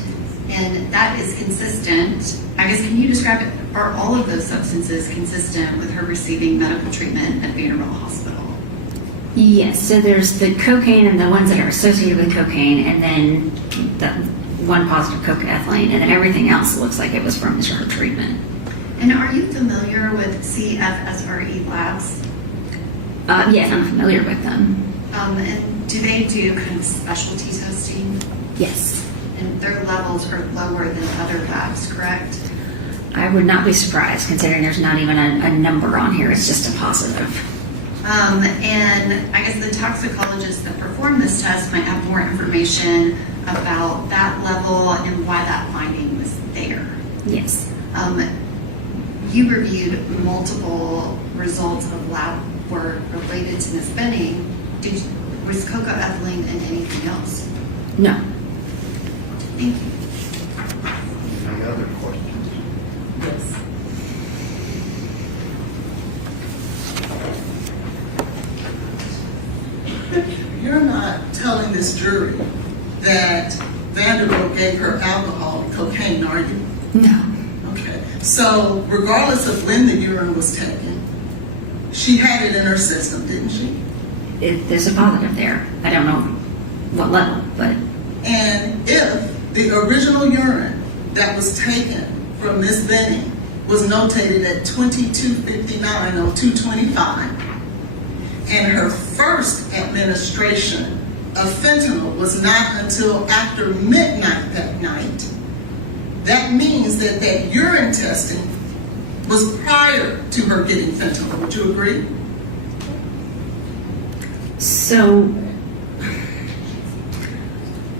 And that is consistent. I guess, can you describe it? Are all of those substances consistent with her receiving medical treatment at Vanderbilt Hospital? Yes, so there's the cocaine and the ones that are associated with cocaine, and then the one positive cocaethylene, and then everything else looks like it was from her treatment. And are you familiar with CFSRE labs? Yes, I'm familiar with them. And do they do kind of specialty testing? Yes. And their levels are lower than other labs, correct? I would not be surprised, considering there's not even a number on here. It's just a positive. And I guess the toxicologist that performed this test might have more information about that level and why that finding was Yes. You reviewed multiple results of lab work related to Ms. Benning. Was cocoethylene in anything else? No. Thank you. Any other questions? Yes. You're not telling this jury that Vanderbilt gave her alcohol and cocaine, are you? No. Okay. So regardless of when the urine was taken, she had it in her system, didn't she? There's a positive there. I don't know what level, but And if the original urine that was taken from Miss Benning was notated at 2259 on 225, and her first administration of fentanyl was not until after midnight that night, that means that that urine testing was prior to her getting fentanyl. Would you agree? so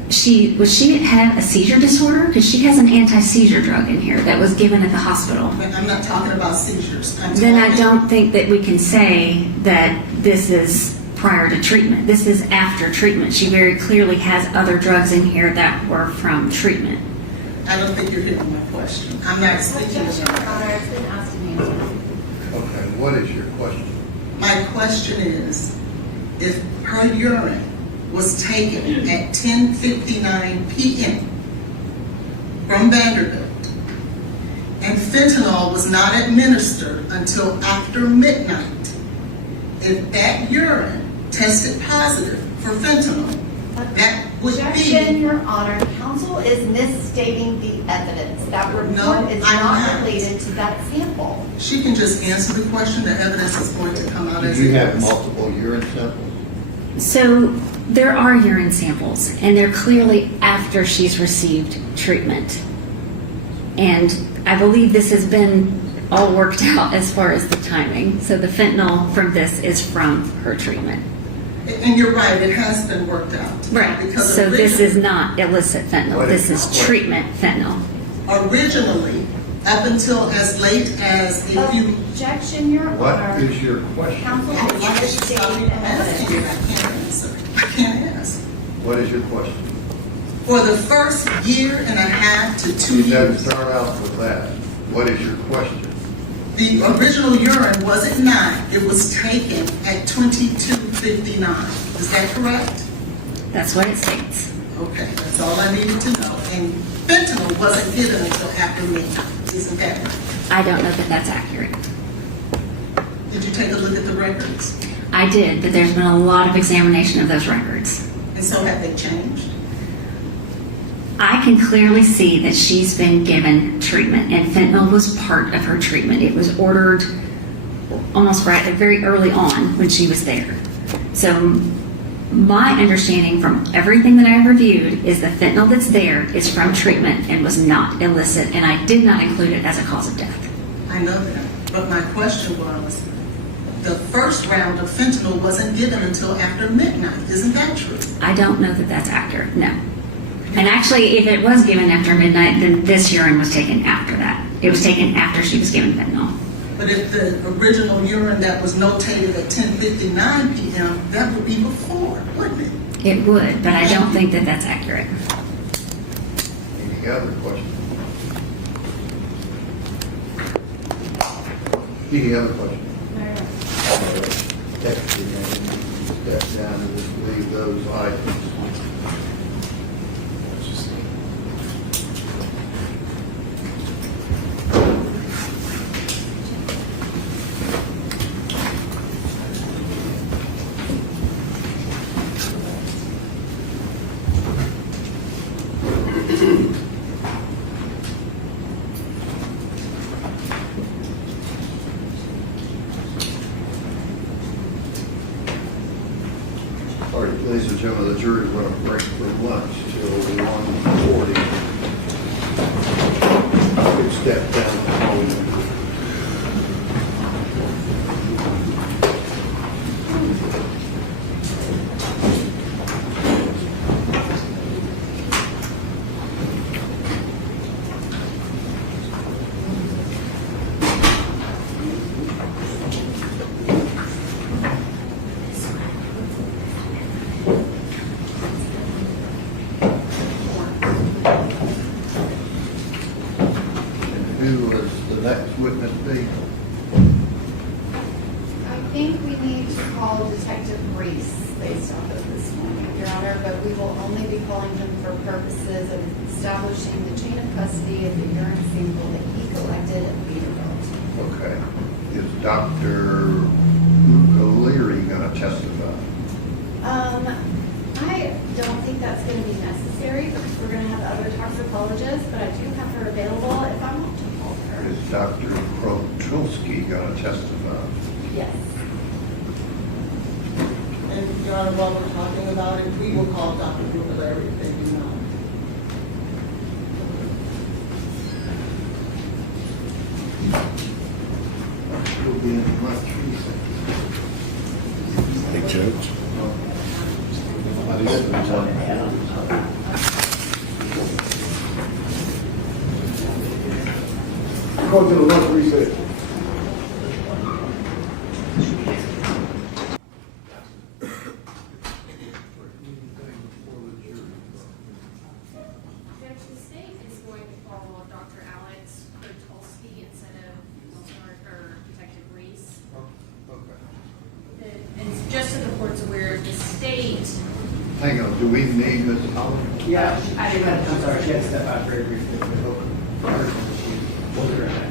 she had a seizure disorder? Because she has an anti-seizure drug in here that was given at the hospital. I'm not talking about seizures. Then I don't think that we can say that this is prior to treatment. This is after treatment. She very clearly has other drugs in here that were from treatment. I don't think you're hearing my question. I'm not speaking Objection, to Your Honor, it's been asked and answered. Okay, what is your question? My question is, if her urine was taken at 10:59 p.m. from Vanderbilt, and fentanyl was not administered until after midnight, if that urine tested positive for fentanyl, that would Objection, be... Your Honor. Counsel is misstating the evidence. That report No, is I'm not not. related to that sample. She can just answer the question. The evidence is going to come out as Did you it have is. multiple urine samples? So there are urine samples, and they're clearly after she's received treatment. And I believe this has been all worked out as far as the timing. So the fentanyl from this is from her treatment. And you're right, it has been worked out. Because So this is originally- not illicit fentanyl. What This is- is treatment fentanyl. Originally, up until as late as a few... Objection, Your What Honor. is your question? Counsel Why is don't you stop misstating me the from asking? evidence. I can't answer. I can't ask. What is your question? For the first year and a half to 2 You didn't years, start out with that. What is your question? the original urine wasn't 9, it was taken at 22:59. Is that correct? That's what it states. Okay, that's all I needed to know. And fentanyl wasn't given until after midnight, isn't that right? I don't know that that's accurate. Did you take a look at the records? I did, but there's been a lot of examination of those records. And so have they changed? I can clearly see that she's been given treatment, and fentanyl was part of her treatment. It was ordered almost right very early on when she was there. So my understanding from everything that I reviewed is the fentanyl that's there is from treatment and was not illicit, and I did not include it as a cause of death. I know that, but my question was, the first round of fentanyl wasn't given until after midnight, isn't that true? I don't know that that's accurate, no. And actually, if it was given after midnight, then this urine was taken after that. It was taken after she was given fentanyl. But if the original urine that was notated at 10:59 p.m., that would be before, wouldn't it? It would, but I don't think that that's accurate. Any other questions? Any other questions? Deputy, step down and just leave those items. All right, ladies and gentlemen, the jury will break for lunch till 1:40. Could step down the hallway. witness be? I think we need to call Detective Reese based off of this morning, Your Honor, but we will only be calling him for purposes of establishing the chain of custody of the urine sample that he collected at Vanderbilt. Okay. Is Dr. O'Leary going to testify? I don't think that's going to be necessary because we're going to have other toxicologists, but I do have her available if I want to call her. Is Dr. Krotulski going to testify? Yes. And Your Honor, while we're talking about it, we will call Dr. O'Leary if they do not. He'll be in my 3 seconds. Hey, Judge. Go to the lunch recess. Judge, the state is going to follow Dr. Alex Krotulski instead of Detective Reese. Okay. And just so the court's aware, the state, Hang on, do we need Ms. Holland? Yeah, I'm sorry, she had to step out very briefly. We'll get her back.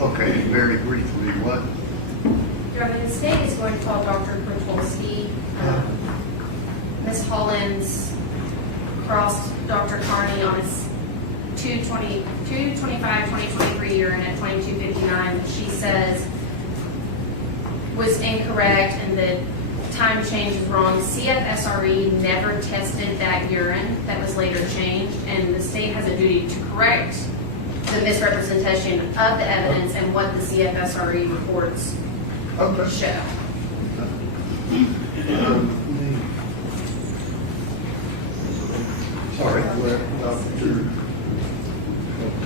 Okay, very briefly, what? Your Honor, the state is going to call Dr. Krotulski. Ms. Hollins crossed Dr. Carney on his 2/25/2023 urine at 22:59 that she says was incorrect and the time change is wrong. CFSRE never tested that urine that was later changed, and the state has a duty to correct the misrepresentation of the evidence and what the CFSRE reports Okay. show. Sorry, let Dr.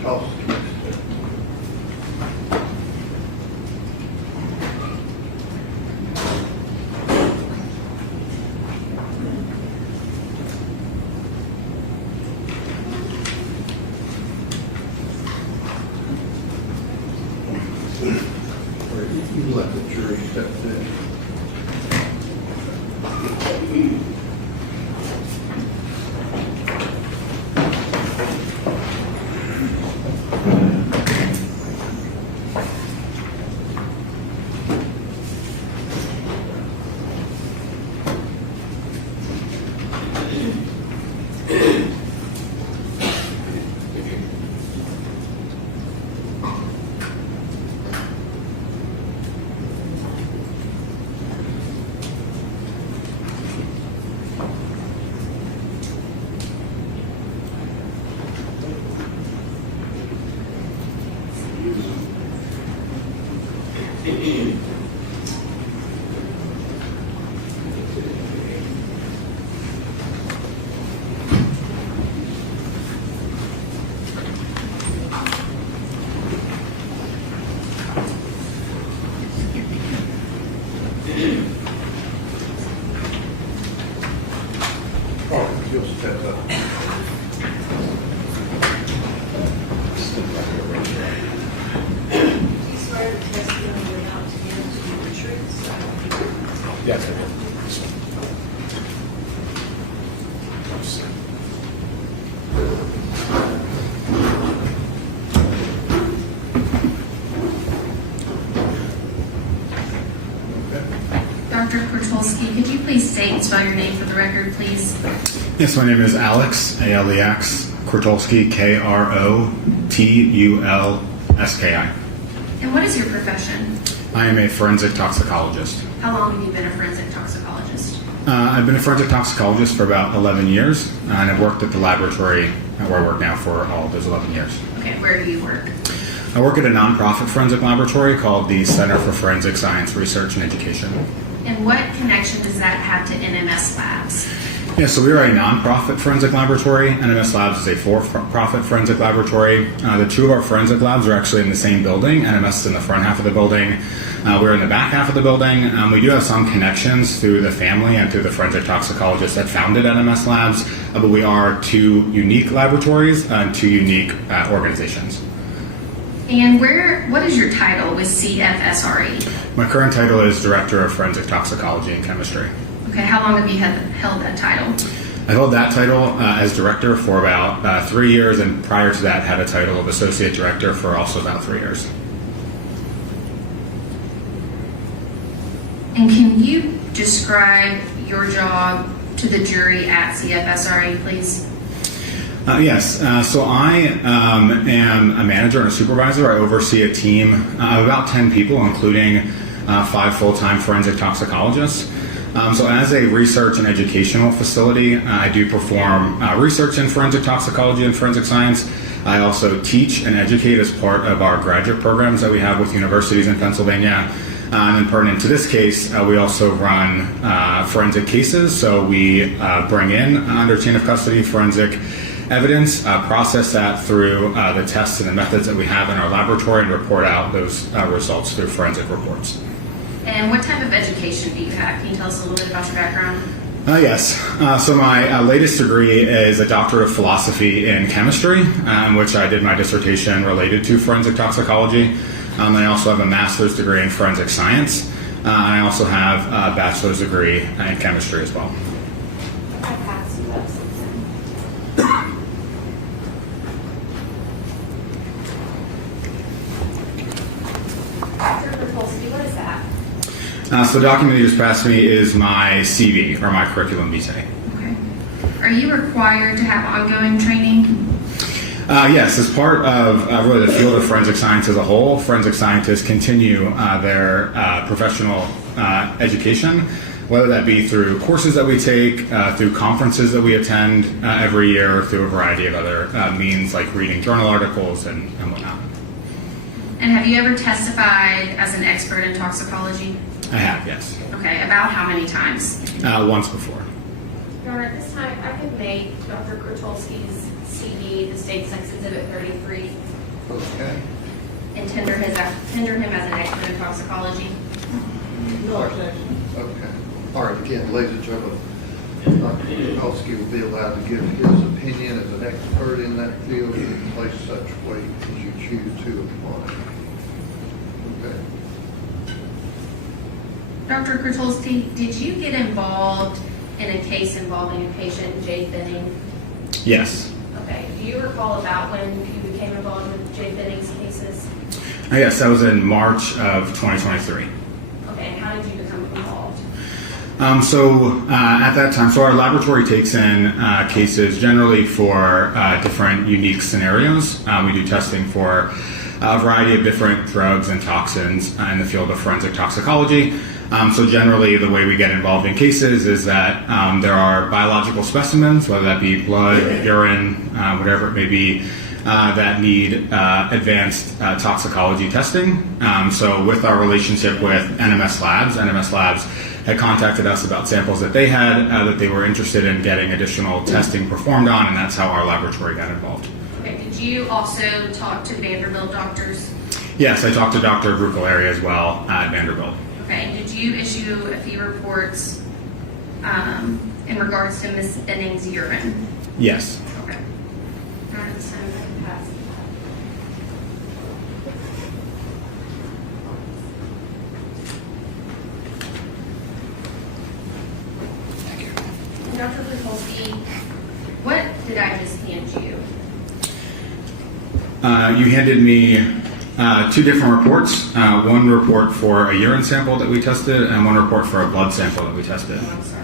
Krotulski. You let the jury step in. you'll step up. You swear the testimony you're about to give to be the truth, Yes, I will. Dr. Krotulski, could you please state and spell your name for the record, please? Yes, my name is Alex, A-L-E-X, Krotulski, K-R-O-T-U-L-S-K-I. And what is your profession? I am a forensic toxicologist. How long have you been a forensic toxicologist? I've been a forensic toxicologist for about 11 years, and I've worked at the laboratory where I work now for all of those 11 years. Okay, where do you work? I work at a nonprofit forensic laboratory called the Center for Forensic Science Research and Education. And what connection does that have to NMS Labs? Yeah, so we are a nonprofit forensic laboratory. NMS Labs is a for-profit forensic laboratory. The two of our forensic labs are actually in the same building. NMS is in the front half of the building. We're in the back half of the building. We do have some connections through the family and through the forensic toxicologist that founded NMS Labs, but we are two unique laboratories and two unique organizations. And what is your title with CFSRE? My current title is Director of Forensic Toxicology and Chemistry. Okay, how long have you held that title? I held that title as director for about 3 years, and prior to that had a title of Associate Director for also about 3 years. And can you describe your job to the jury at CFSRE, please? Yes, so I am a manager and a supervisor. I oversee a team of about 10 people, including 5 full-time forensic toxicologists. So as a research and educational facility, I do perform research in forensic toxicology and forensic science. I also teach and educate as part of our graduate programs that we have with universities in Pennsylvania. And then pertinent to this case, we also run forensic cases. So we bring in under chain of custody forensic evidence, process that through the tests and the methods that we have in our laboratory, and report out those results through forensic reports. And what type of education do you have? Can you tell us a little bit about your background? Yes. So my latest degree is a doctorate of philosophy in chemistry, in which I did my dissertation related to forensic toxicology. I also have a master's degree in forensic science. I also have a bachelor's degree in chemistry as well. I passed you up something. Dr. Krotulski, what is that? So the document you just passed me is my CV, or my curriculum vitae. Okay. Are you required to have ongoing training? Yes, as part of really the field of forensic science as a whole, forensic scientists continue their professional education, whether that be through courses that we take, through conferences that we attend every year, through a variety of other means like reading journal articles and whatnot. And have you ever testified as an expert in toxicology? I have, yes. Okay, about how many times? Once before. Your Honor, at this time, I could make Dr. Krotulski's CV the State's Sex Exhibit 33 Okay. and tender him as an expert in toxicology. No objection. Okay. All right, again, ladies and gentlemen, Dr. Krotulski will be allowed to give his opinion as an expert in that field and place such weight as you choose to apply. Okay. Dr. Krotulski, did you get involved in a case involving a patient, Jade Benning? Yes. Okay. Do you recall about when you became involved with Jade Benning's cases? Yes, that was in March of 2023. Okay. And how did you become involved? At that time, so our laboratory takes in cases generally for different unique scenarios. We do testing for a variety of different drugs and toxins in the field of forensic toxicology. So generally, the way we get involved in cases is that there are biological specimens, whether that be blood, urine, whatever it may be, that need advanced toxicology testing. So with our relationship with NMS Labs had contacted us about samples that they had that they were interested in getting additional testing performed on, and that's how our laboratory got involved. Okay, did you also talk to Vanderbilt doctors? Yes, I talked to Dr. Krotulski as well at Vanderbilt. Okay, did you issue a few reports in in regards to Miss Benning's urine? Yes. Okay. All right, so I can pass. Dr. Krotulski, what did I just hand you? You handed me two different reports. One report for a urine sample that we tested, and one report for a blood sample that we tested. Oh, I'm sorry.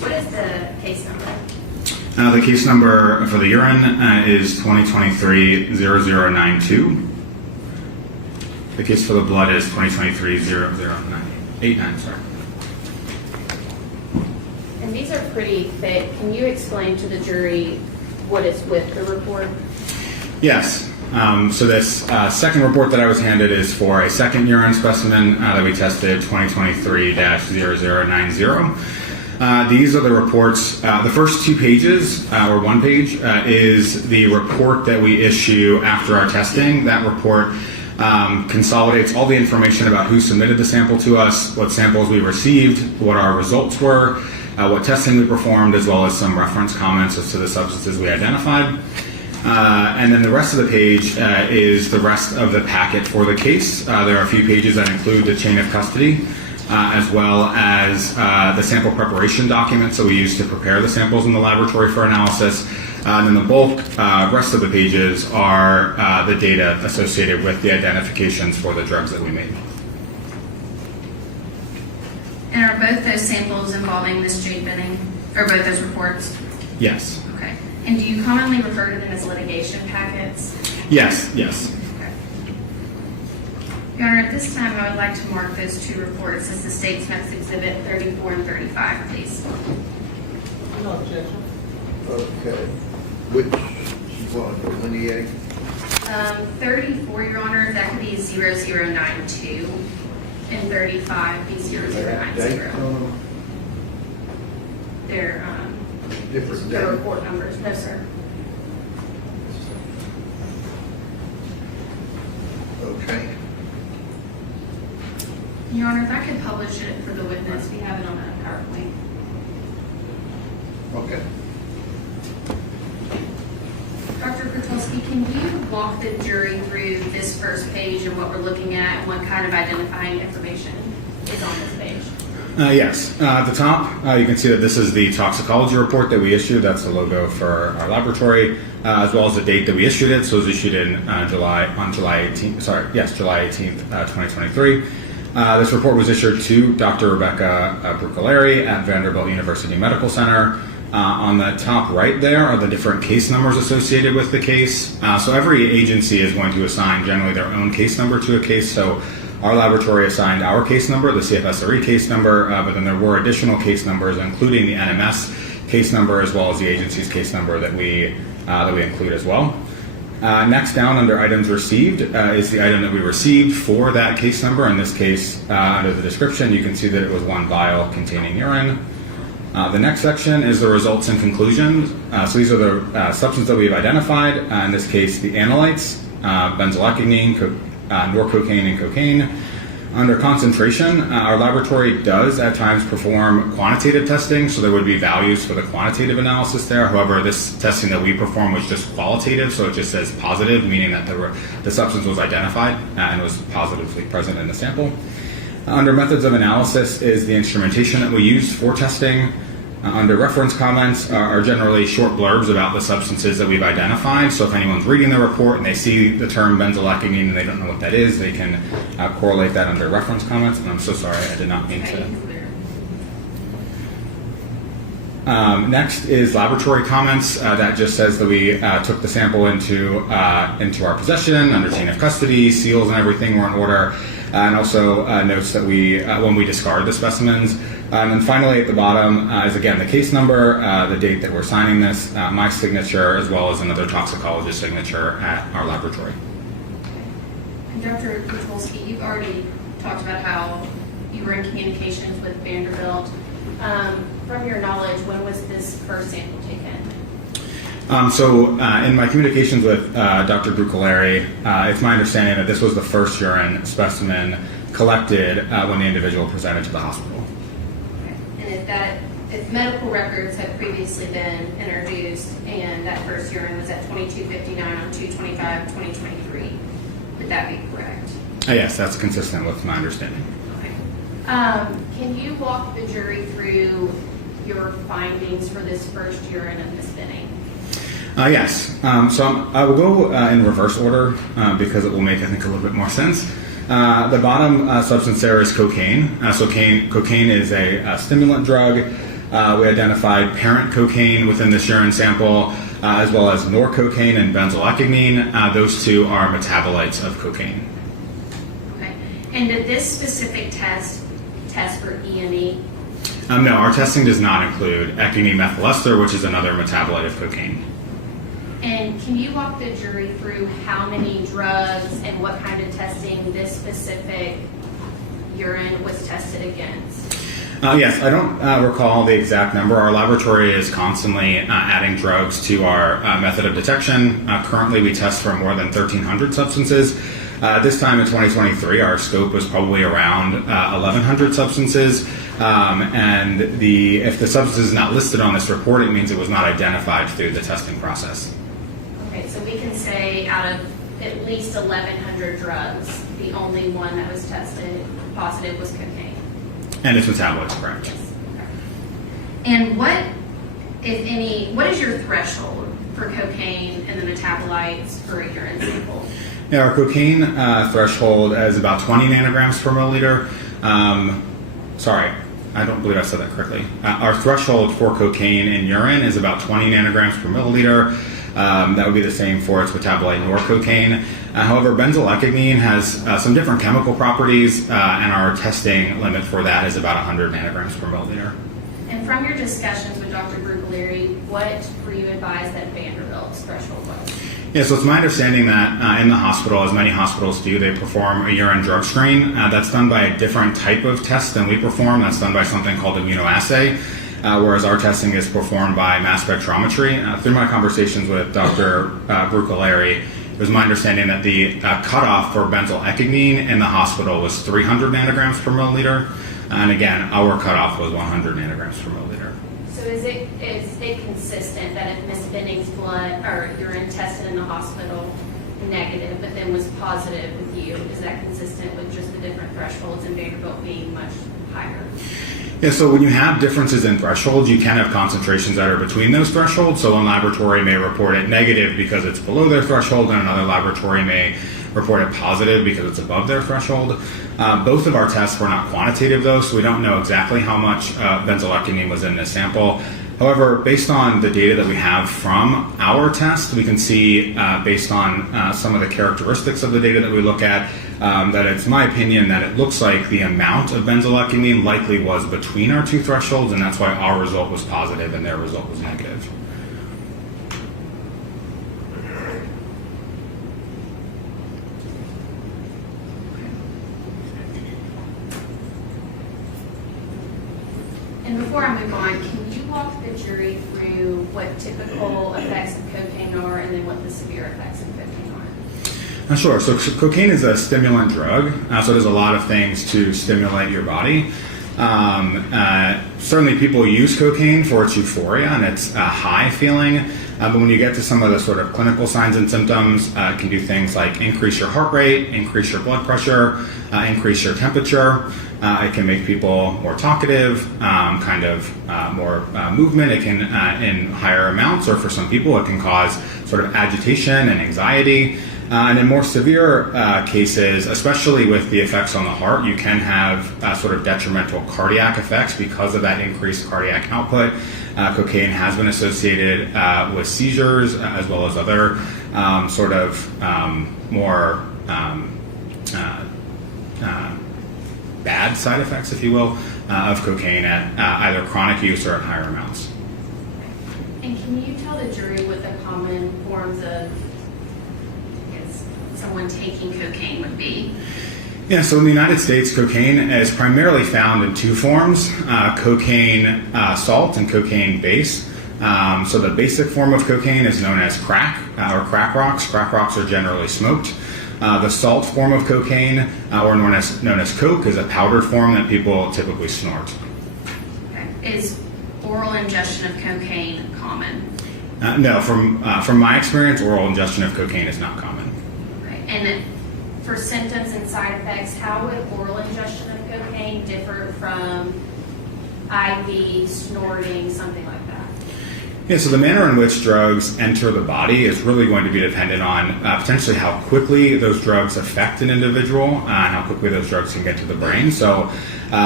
What is the case number? The case number for the urine is 2023-0092. The case for the blood is 2023-00989. Sorry. And these are pretty thick. Can you explain to the jury what is with the report? Yes. So this second report that I was handed is for a second urine specimen that we tested, 2023-0090. These are the reports. The first 2 pages, or 1 page, is the report that we issue after our testing. That report consolidates all the information about who submitted the sample to us, what samples we received, what our results were, what testing we performed, as well as some reference comments as to the substances we identified. And then the rest of the page is the rest of the packet for the case. There are a few pages that include the chain of custody, as well as the sample preparation documents that we use to prepare the samples in the laboratory for analysis. And then the bulk rest of the pages are the data associated with the identifications for the drugs that we made. And are both those samples involving Miss Jade Benning, or both those reports? Yes. Okay. And do you commonly refer to them as litigation packets? Yes, yes. Okay. Your Honor, at this time, I would like to mark those 2 reports as the State's Next Exhibit 34 and 35, please. No objection. Okay. Which you want to delineate? 34, Your Honor, that could be 0092, and 35 be 0090. They're Different the data. report numbers. No, sir. Okay. Your Honor, if I could publish it for the witness, we have it on a PowerPoint. Okay. Dr. Krotulski, can you walk the jury through this first page and what we're looking at and what kind of identifying information is on this page? Yes. At the top, you can see that this is the toxicology report that we issued. That's the logo for our laboratory, as well as the date that we issued it. So it was issued in July 18th, 2023. This report was issued to Dr. Rebecca Bruccolari at Vanderbilt University Medical Center. On the top right there are the different case numbers associated with the case. So every agency is going to assign generally their own case number to a case. So our laboratory assigned our case number, the CFSRE case number, but then there were additional case numbers, including the NMS case number, as well as the agency's case number that we include as well. Next down under items received is the item that we received for that case number. In this case, under the description, you can see that it was 1 vial containing urine. The next section is the results and conclusions. So these are the substances that we've identified. In this case, the analytes, benzoylecgonine, norcocaine, and cocaine. Under concentration, our laboratory does at times perform quantitative testing, so there would be values for the quantitative analysis there. However, this testing that we performed was just qualitative, so it just says positive, meaning that the substance was identified and was positively present in the sample. Under methods of analysis is the instrumentation that we use for testing. Under reference comments are generally short blurbs about the substances that we've identified. So if anyone's reading the report and they see the term benzoylecgonine and they don't know what that is, they can correlate that under reference comments. And I'm so sorry, I did not mean to. Next is laboratory comments. That just says that we took the sample into our possession under chain of custody, seals and everything were in order. And also notes that when we discard the specimens. And then finally at the bottom is again the case number, the date that we're signing this, my signature, as well as another toxicologist signature at our laboratory. And Dr. Krotulski, you've already talked about how you were in communications with Vanderbilt. from your knowledge, when was this first sample taken? In my communications with Dr. Krotulski, it's my understanding that this was the first urine specimen collected when the individual presented to the hospital. And if medical records had previously been introduced and that first urine was at 2259 on 2/25/2023, would that be correct? Yes, that's consistent with my understanding. Okay. Can you walk the jury through your findings for this first urine of Ms. Benning? Yes. I will go in reverse order because it will make, I think, a little bit more sense. The bottom substance there is cocaine. Cocaine is a stimulant drug. We identified parent cocaine within this urine sample, as well as norcocaine and benzoylecgonine. Those two are metabolites of cocaine. Okay. And did this specific test for E&E? No, our testing does not include ecgonine methyl ester, which is another metabolite of cocaine. And can you walk the jury through how many drugs and what kind of testing this specific urine was tested against? Yes, I don't recall the exact number. Our laboratory is constantly adding drugs to our method of detection. Currently, we test for more than 1,300 substances. This time in 2023, our scope was probably around 1,100 substances. If the substance is not listed on this report, it means it was not identified through the testing process. Okay, so we can say out of at least 1,100 drugs, the only one that was tested positive was cocaine. And its metabolites, correct. Yes. Okay. And what, if any, what is your threshold for cocaine and the metabolites for a urine sample? Yeah, our cocaine threshold is about 20 nanograms per milliliter. Sorry, I don't believe I said that correctly. Our threshold for cocaine in urine is about 20 nanograms per milliliter. That would be the same for its metabolite norcocaine. However, benzoylecgonine has some different chemical properties, and our testing limit for that is about 100 nanograms per milliliter. And from your discussions with Dr. Krotulski, what were you advised that Vanderbilt's threshold was? Yeah, so it's my understanding that in the hospital, as many hospitals do, they perform a urine drug screen. That's done by a different type of test than we perform. That's done by something called immunoassay. Whereas our testing is performed by mass spectrometry. Through my conversations with Dr. Krotulski, it was my understanding that the cutoff for benzoylecgonine in the hospital was 300 nanograms per milliliter. And again, our cutoff was 100 nanograms per milliliter. So is it consistent that if Ms. Benning's blood or urine tested in the hospital negative, but then was positive with you, is that consistent with just the different thresholds and Vanderbilt being much higher? Yeah, so when you have differences in thresholds, you can have concentrations that are between those thresholds. So one laboratory may report it negative because it's below their threshold, and another laboratory may report it positive because it's above their threshold. Both of our tests were not quantitative, though, so we don't know exactly how much benzoylecgonine was in this sample. However, based on the data that we have from our test, we can see, based on some of the characteristics of the data that we look at, that it's my opinion that it looks like the amount of benzoylecgonine likely was between our two thresholds, and that's why our result was positive and their result was negative. And before I move on, can you walk the jury through what typical effects of cocaine are and then what the severe effects of cocaine are? Sure. So cocaine is a stimulant drug, so it does a lot of things to stimulate your body. Certainly people use cocaine for its euphoria and its high feeling, but when you get to some of the sort of clinical signs and symptoms, it can do things like increase your heart rate, increase your blood pressure, increase your temperature. It can make people more talkative, more movement. It can, in higher amounts, or for some people, it can cause sort of agitation and anxiety. And in more severe cases, especially with the effects on the heart, you can have sort of detrimental cardiac effects because of that increased cardiac output. Cocaine has been associated with seizures as well as other more bad side effects, if you will, of cocaine at either chronic use or at higher amounts. And can you tell the jury what the common forms of someone taking cocaine would be? Yeah, so in the United States, cocaine is primarily found in two forms, cocaine salt and cocaine base. So the basic form of cocaine is known as crack or crack rocks. Crack rocks are generally smoked. The salt form of cocaine, or known as coke, is a powdered form that people typically snort. Okay. Is oral ingestion of cocaine common? No, from my experience, oral ingestion of cocaine is not common. Okay. And for symptoms and side effects, how would oral ingestion of cocaine differ from IV, snorting, something like that? Yeah, so the manner in which drugs enter the body is really going to be dependent on potentially how quickly those drugs affect an individual and how quickly those drugs can get to the brain. So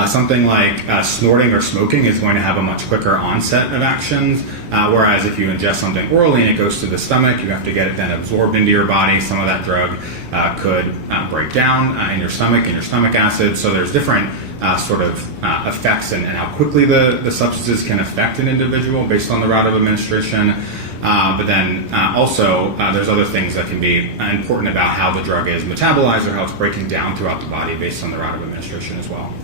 something like snorting or smoking is going to have a much quicker onset of actions, whereas if you ingest something orally and it goes to the stomach, you have to get it then absorbed into your body. Some of that drug could break down in your stomach acid. So there's different effects and how quickly the substances can affect an individual based on the route of administration. But then also there's other things that can be important about how the drug is metabolized or how it's breaking down throughout the body based on the route of administration as well.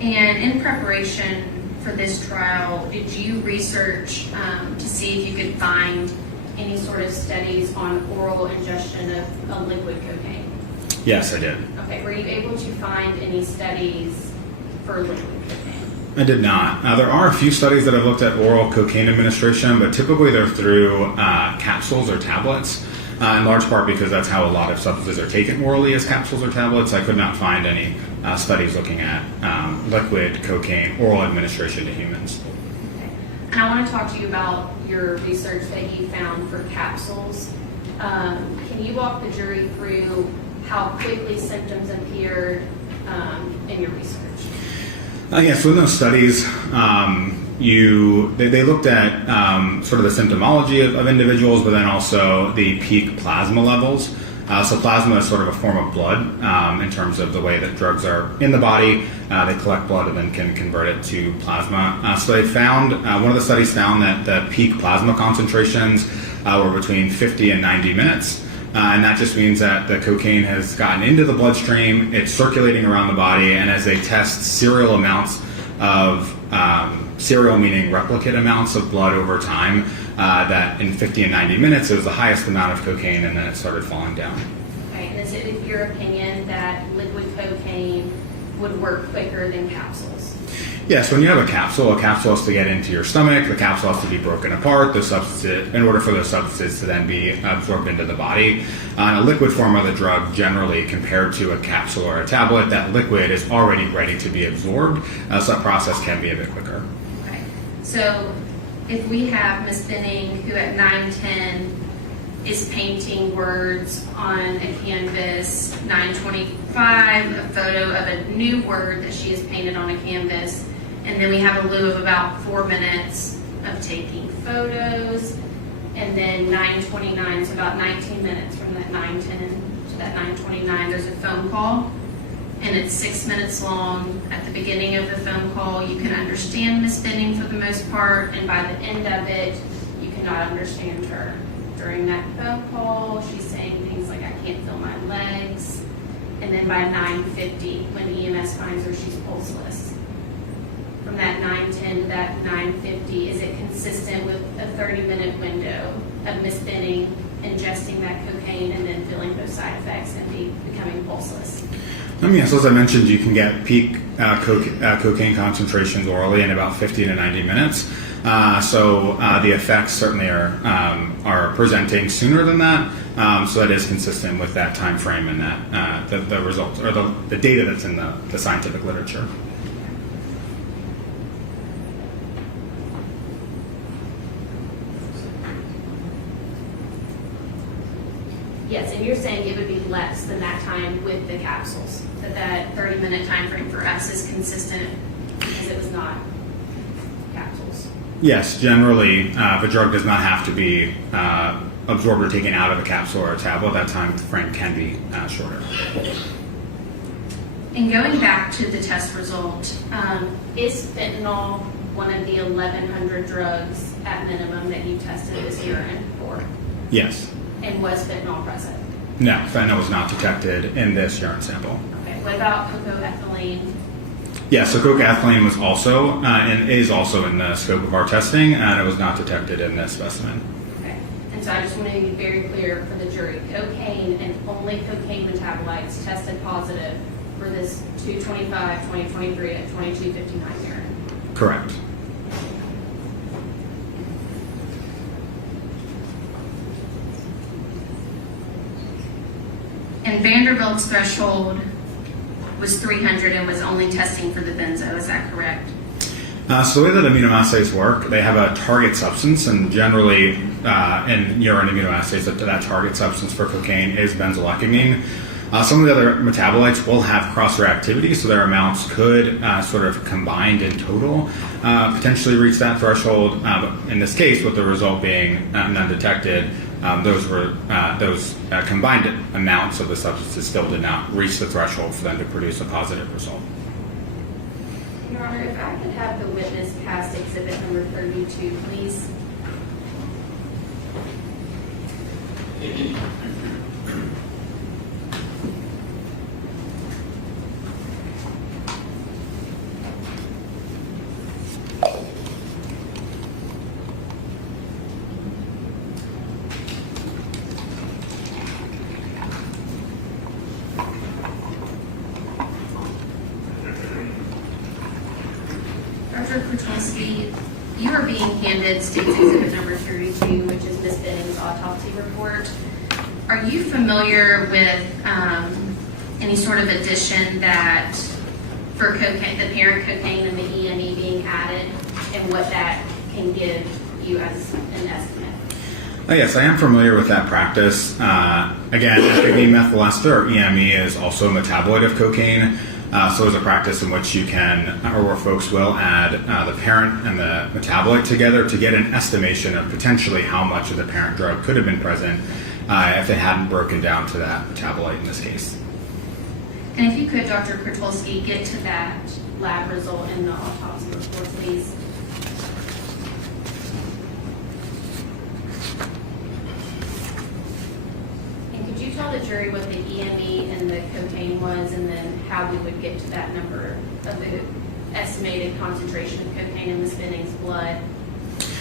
And in preparation for this trial, did you research to see if you could find any sort of studies on oral ingestion of a liquid cocaine? Yes, I did. Okay, were you able to find any studies for liquid cocaine? I did not. There are a few studies that have looked at oral cocaine administration, but typically they're through capsules or tablets, in large part because that's how a lot of substances are taken orally as capsules or tablets. I could not find any studies looking at liquid cocaine oral administration to humans. Okay. And I want to talk to you about your research that you found for capsules. Can you walk the jury through how quickly symptoms appeared in your research? Yes, so in those studies, they looked at sort of the symptomology of individuals, but then also the peak plasma levels. So plasma is sort of a form of blood in terms of the way that drugs are in the body. They collect blood and then can convert it to plasma. So they found, one of the studies found that the peak plasma concentrations were between 50 and 90 minutes. And that just means that the cocaine has gotten into the bloodstream, it's circulating around the body, and as they test serial amounts of, serial meaning replicate amounts of blood over time, that in 50 and 90 minutes it was the highest amount of cocaine, and then it started falling down. Okay, and is it your opinion that liquid cocaine would work quicker than capsules? Yes, when you have a capsule has to get into your stomach, the capsule has to be broken apart, in order for those substances to then be absorbed into the body. In a liquid form of the drug, generally, compared to a capsule or a tablet, that liquid is already ready to be absorbed, so that process can be a bit quicker. Okay, so if we have Ms. Benning, who at 9:10 is painting words on a canvas, 9:25, a photo of a new word that she has painted on a canvas, and then we have a lieu of about 4 minutes of taking photos, and then 9:29, so about 19 minutes from that 9:10 to that 9:29, there's a phone call, and it's 6 minutes long. At the beginning of the phone call, you can understand Ms. Benning for the most part, and by the end of it, you cannot understand her. During that phone call, she's saying things like, "I can't feel my legs," and then by 9:50, when EMS finds her, she's pulseless. From that 9:10 to that 9:50, is it consistent with a 30-minute window of Ms. Benning ingesting that cocaine and then feeling those side effects and becoming pulseless? So as I mentioned, you can get peak cocaine concentrations orally in about 50 to 90 minutes. So the effects certainly are presenting sooner than that. So that is consistent with that time frame and that the results or the data that's in the scientific literature. Yes, and you're saying it would be less than that time with the capsules, that 30-minute time frame for us is consistent because it was not capsules. Yes, generally, if a drug does not have to be absorbed or taken out of a capsule or a tablet, that time frame can be shorter. And going back to the test result, is fentanyl one of the 1,100 drugs at minimum that you tested this urine for? Yes. And was fentanyl present? No, fentanyl was not detected in this urine sample. Okay, what about cocoethylene? Yeah, so cocaethylene was also and is also in the scope of our testing, and it was not detected in this specimen. Okay, and so I just want to be very clear for the jury, cocaine and only cocaine metabolites tested positive for this 225, 2023 at 2259 urine. Correct. And Vanderbilt's threshold was 300 and was only testing for the benzo, is that correct? So the way that immunoassays work, they have a target substance, and generally in urine immunoassays, that target substance for cocaine is benzoylecgonine. Some of the other metabolites will have cross-reactivity, so their amounts could sort of combined in total potentially reach that threshold. But in this case, with the result being none detected, those combined amounts of the substances still did not reach the threshold for them to produce a positive result. Your Honor, if I could have the witness pass exhibit number 32, please. Dr. Krotulski, you are being handed State's Exhibit number 32, which is Ms. Benning's autopsy report. Are you familiar with any sort of addition that for cocaine, the parent cocaine and the EME being added, and what that can give you as an estimate? Yes, I am familiar with that practice. Again, ethylene methyl ester, or EME, is also a metabolite of cocaine. So it's a practice in which you can, or where folks will add the parent and the metabolite together to get an estimation of potentially how much of the parent drug could have been present if it hadn't broken down to that metabolite in this case. And if you could, Dr. Krotulski, get to that Lab result in the autopsy report, please. And could you tell the jury what the EME and the cocaine was, and then how we would get to that number of the estimated concentration of cocaine in Ms. Benning's blood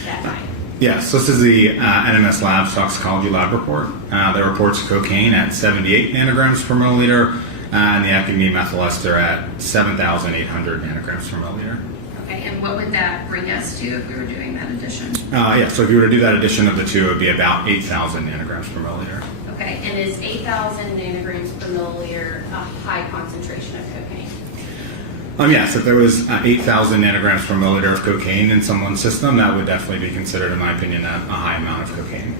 that night? Yes, this is the NMS Labs toxicology lab report. That reports cocaine at 78 nanograms per milliliter and the ethylene methyl ester at 7,800 nanograms per milliliter. Okay, and what would that bring us to if we were doing that addition? Yeah, so if you were to do that addition of the two, it would be about 8,000 nanograms per milliliter. Okay, and is 8,000 nanograms per milliliter a high concentration of cocaine? Yes, if there was 8,000 nanograms per milliliter of cocaine in someone's system, that would definitely be considered, in my opinion, a high amount of cocaine.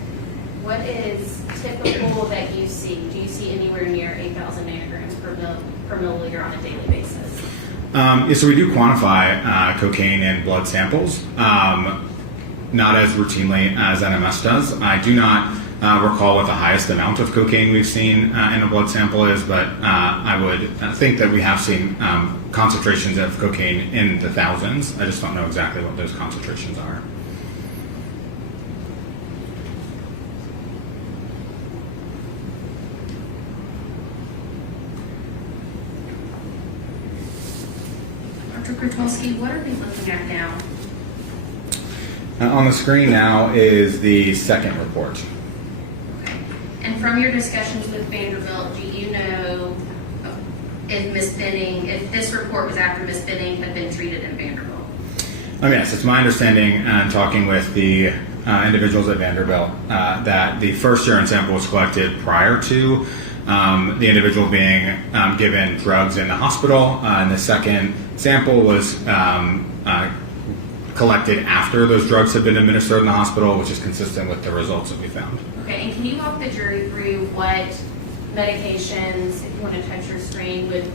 What is typical that you see? Do you see anywhere near 8,000 nanograms per milliliter on a daily basis? Yeah, so we do quantify cocaine in blood samples, not as routinely as NMS does. I do not recall what the highest amount of cocaine we've seen in a blood sample is, but I would think that we have seen concentrations of cocaine in the thousands. I just don't know exactly what those concentrations are. Dr. Krotulski, what are we looking at now? On the screen now is the second report. Okay. And from your discussions with Vanderbilt, do you know if Ms. Benning, if this report was after Ms. Benning had been treated in Vanderbilt? Yes, it's my understanding, and talking with the individuals at Vanderbilt, that the first urine sample was collected prior to the individual being given drugs in the hospital, and the second sample was collected after those drugs had been administered in the hospital, which is consistent with the results that we found. Okay, and can you walk the jury through what medications, if you want to touch your screen, would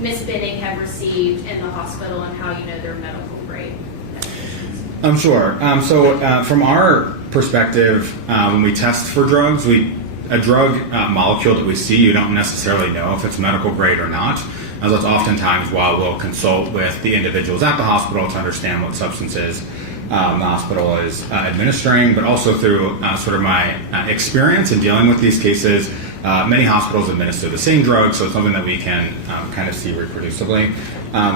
Ms. Benning have received in the hospital, and how you know they're medical grade medications? Sure. So from our perspective, when we test for drugs, a drug molecule that we see, you don't necessarily know if it's medical grade or not. As that's oftentimes why we'll consult with the individuals at the hospital to understand what substances the hospital is administering, but also through sort of my experience in dealing with these cases. Many hospitals administer the same drug, so it's something that we can kind of see reproducibly.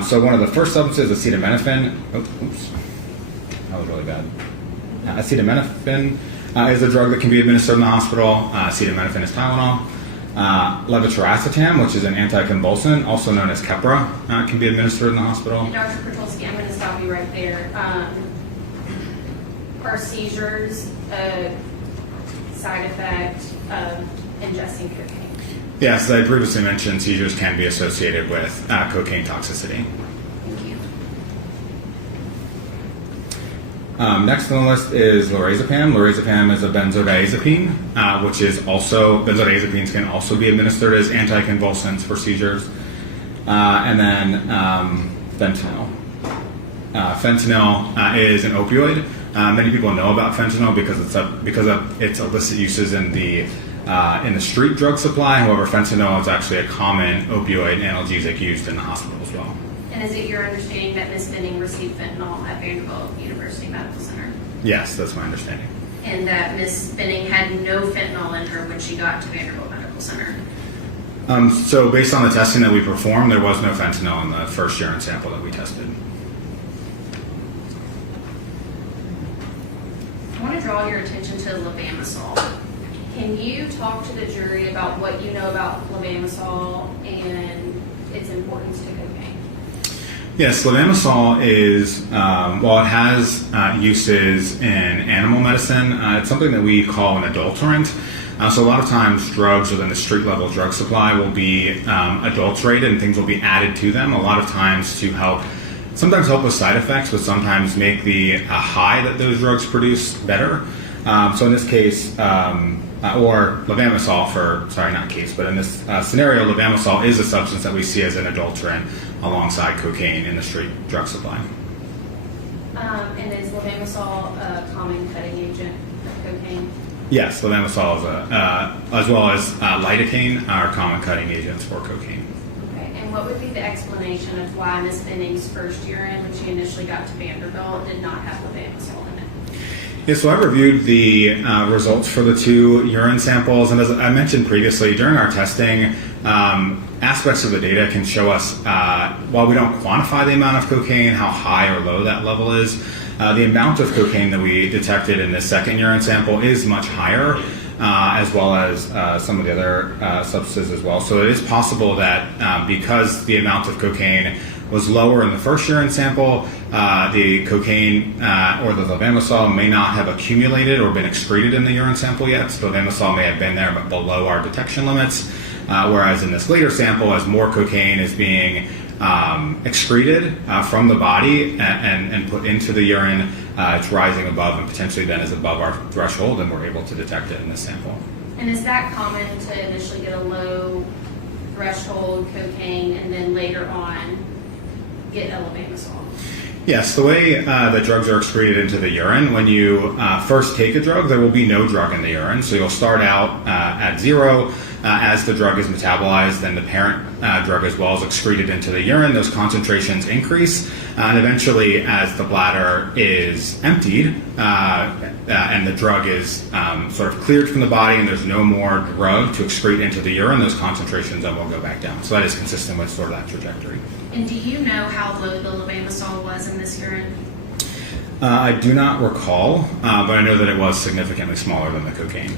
So one of the first substances, acetaminophen. Oops, that was really bad. Acetaminophen is a drug that can be administered in the hospital. Acetaminophen is Tylenol. Levetiracetam, which is an anticonvulsant, also known as Keppra, can be administered in the hospital. And Dr. Krotulski, I'm going to stop you right there. Are seizures a side effect of ingesting cocaine? Yes, I previously mentioned seizures can be associated with cocaine toxicity. Thank you. Next on the list is lorazepam. Lorazepam is a benzodiazepine, which is also, benzodiazepines can also be administered as anticonvulsants for seizures. And then fentanyl. Fentanyl is an opioid. Many people know about fentanyl because of its illicit uses in the street drug supply. However, fentanyl is actually a common opioid analgesic used in the hospital as well. And is it your understanding that Ms. Benning received fentanyl at Vanderbilt University Medical Center? Yes, that's my understanding. And that Ms. Benning had no fentanyl in her when she got to Vanderbilt Medical Center? So based on the testing that we performed, there was no fentanyl in the first urine sample that we tested. I want to draw your attention to levamisole. Can you talk to the jury about what you know about levamisole and its importance to cocaine? Yes, levamisole is, while it has uses in animal medicine, it's something that we call an adulterant. So a lot of times drugs within the street level drug supply will be adulterated and things will be added to them, a lot of times to sometimes help with side effects, but sometimes make the high that those drugs produce better. So in this case, or levamisole but in this scenario, levamisole is a substance that we see as an adulterant alongside cocaine in the street drug supply. And is levamisole a common cutting agent of cocaine? Yes, levamisole is as well as lidocaine are common cutting agents for cocaine. Okay, and what would be the explanation of why Ms. Benning's first urine, when she initially got to Vanderbilt, did not have levamisole in it? Yeah, so I reviewed the results for the two urine samples, and as I mentioned previously, during our testing, aspects of the data can show us, while we don't quantify the amount of cocaine, how high or low that level is. The amount of cocaine that we detected in this second urine sample is much higher, as well as some of the other substances as well. So it is possible that because the amount of cocaine was lower in the first urine sample, the cocaine or the levamisole may not have accumulated or been excreted in the urine sample yet. So levamisole may have been there but below our detection limits. Whereas in this later sample, as more cocaine is being excreted from the body and put into the urine, it's rising above and potentially then is above our threshold, and we're able to detect it in this sample. And is that common to initially get a low threshold cocaine and then later on get a levamisole? Yes, the way that drugs are excreted into the urine, when you first take a drug, there will be no drug in the urine. So you'll start out at zero. As the drug is metabolized, then the parent drug as well is excreted into the urine. Those concentrations increase, and eventually as the bladder is emptied and the drug is sort of cleared from the body and there's no more drug to excrete into the urine, those concentrations then will go back down. So that is consistent with sort of that trajectory. And do you know how low the levamisole was in this urine? I do not recall, but I know that it was significantly smaller than the cocaine.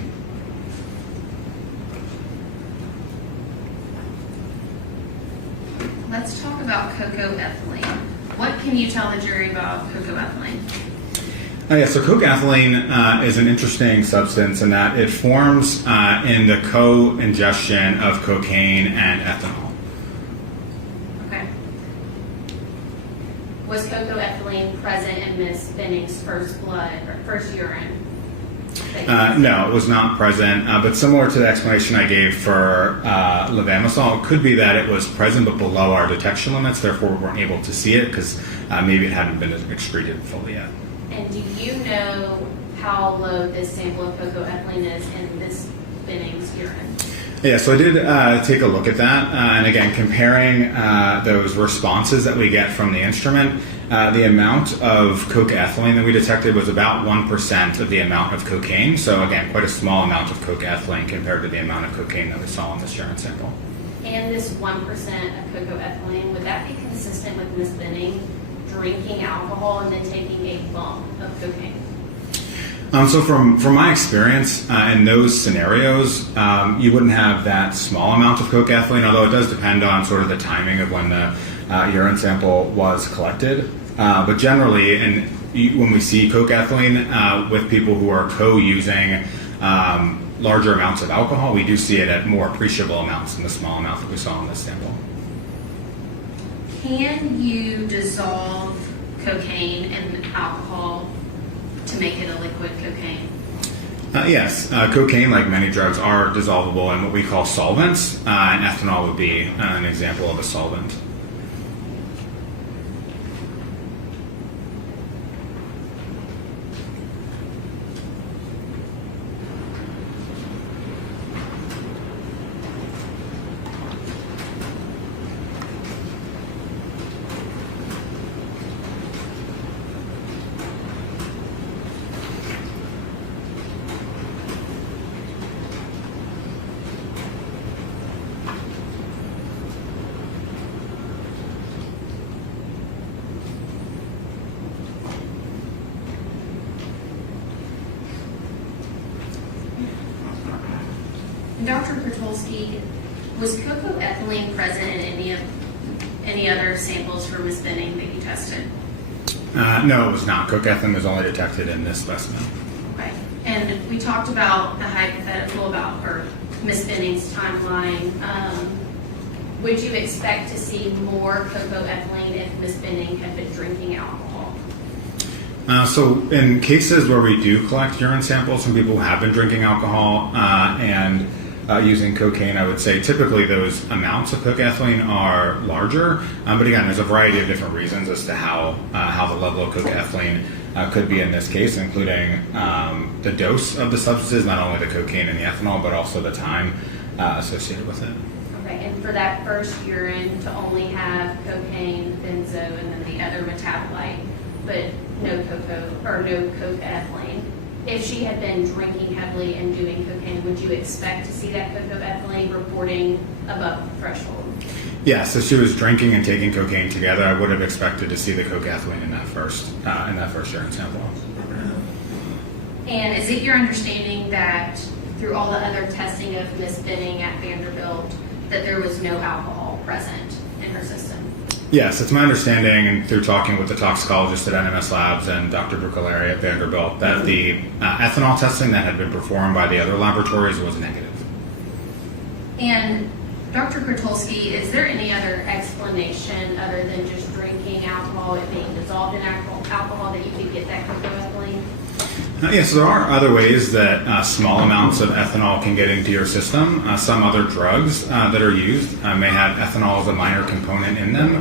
Let's talk about cocoethylene. What can you tell the jury about cocoethylene? So cocoethylene is an interesting substance in that it forms in the co-ingestion of cocaine and ethanol. Okay. Was cocoethylene present in Ms. Benning's first blood or first urine? No, it was not present, but similar to the explanation I gave for levamisole, it could be that it was present but below our detection limits, therefore we weren't able to see it because maybe it hadn't been excreted fully yet. And do you know how low this sample of cocoethylene is in Ms. Benning's urine? Yeah, so I did take a look at that, and again, comparing those responses that we get from the instrument the amount of coke-ethylene that we detected was about 1% of the amount of cocaine. So again, quite a small amount of coke-ethylene compared to the amount of cocaine that we saw in this urine sample. And this 1% of cocoa-ethylene, would that be consistent with Ms. Benning drinking alcohol and then taking a bump of cocaine? So from my experience in those scenarios, you wouldn't have that small amount of coke-ethylene, although it does depend on sort of the timing of when the urine sample was collected. But generally, when we see coke-ethylene with people who are co-using larger amounts of alcohol, we do see it at more appreciable amounts than the small amount that we saw in this sample. Can you dissolve cocaine in alcohol to make it a liquid cocaine? Yes, cocaine, like many drugs, are dissolvable in what we call solvents, and ethanol would be an example of a solvent. Dr. Krotulski, was cocoa-ethylene present in any other samples for Ms. Benning that you tested? No, it was not. Coke-ethylene was only detected in this specimen. Okay. And we talked about the hypothetical about Ms. Benning's timeline. Would you expect to see more cocoa-ethylene if Ms. Benning had been drinking alcohol? So in cases where we do collect urine samples from people who have been drinking alcohol and using cocaine, I would say typically those amounts of coke-ethylene are larger. But again, there's a variety of different reasons as to how the level of coke-ethylene could be in this case, including the dose of the substances, not only the cocaine and the ethanol, but also the time associated with it. Okay, and for that first urine to only have cocaine, benzo, and then the other metabolite, but no coke-ethylene. If she had been drinking heavily and doing cocaine, would you expect to see that cocoa-ethylene reporting above the threshold? Yes, if she was drinking and taking cocaine together, I would have expected to see the coke-ethylene in that first urine sample. And is it your understanding that through all the other testing of Ms. Benning at Vanderbilt, that there was no alcohol present in her system? Yes, it's my understanding, and through talking with the toxicologist at NMS Labs and Dr. Brucalari at Vanderbilt, that the ethanol testing that had been performed by the other laboratories was negative. And Dr. Krotulski, is there any other explanation other than just drinking alcohol, it being dissolved in alcohol, that you could get that cocoa-ethylene? Yes, there are other ways that small amounts of ethanol can get into your system. Some other drugs that are used may have ethanol as a minor component in them.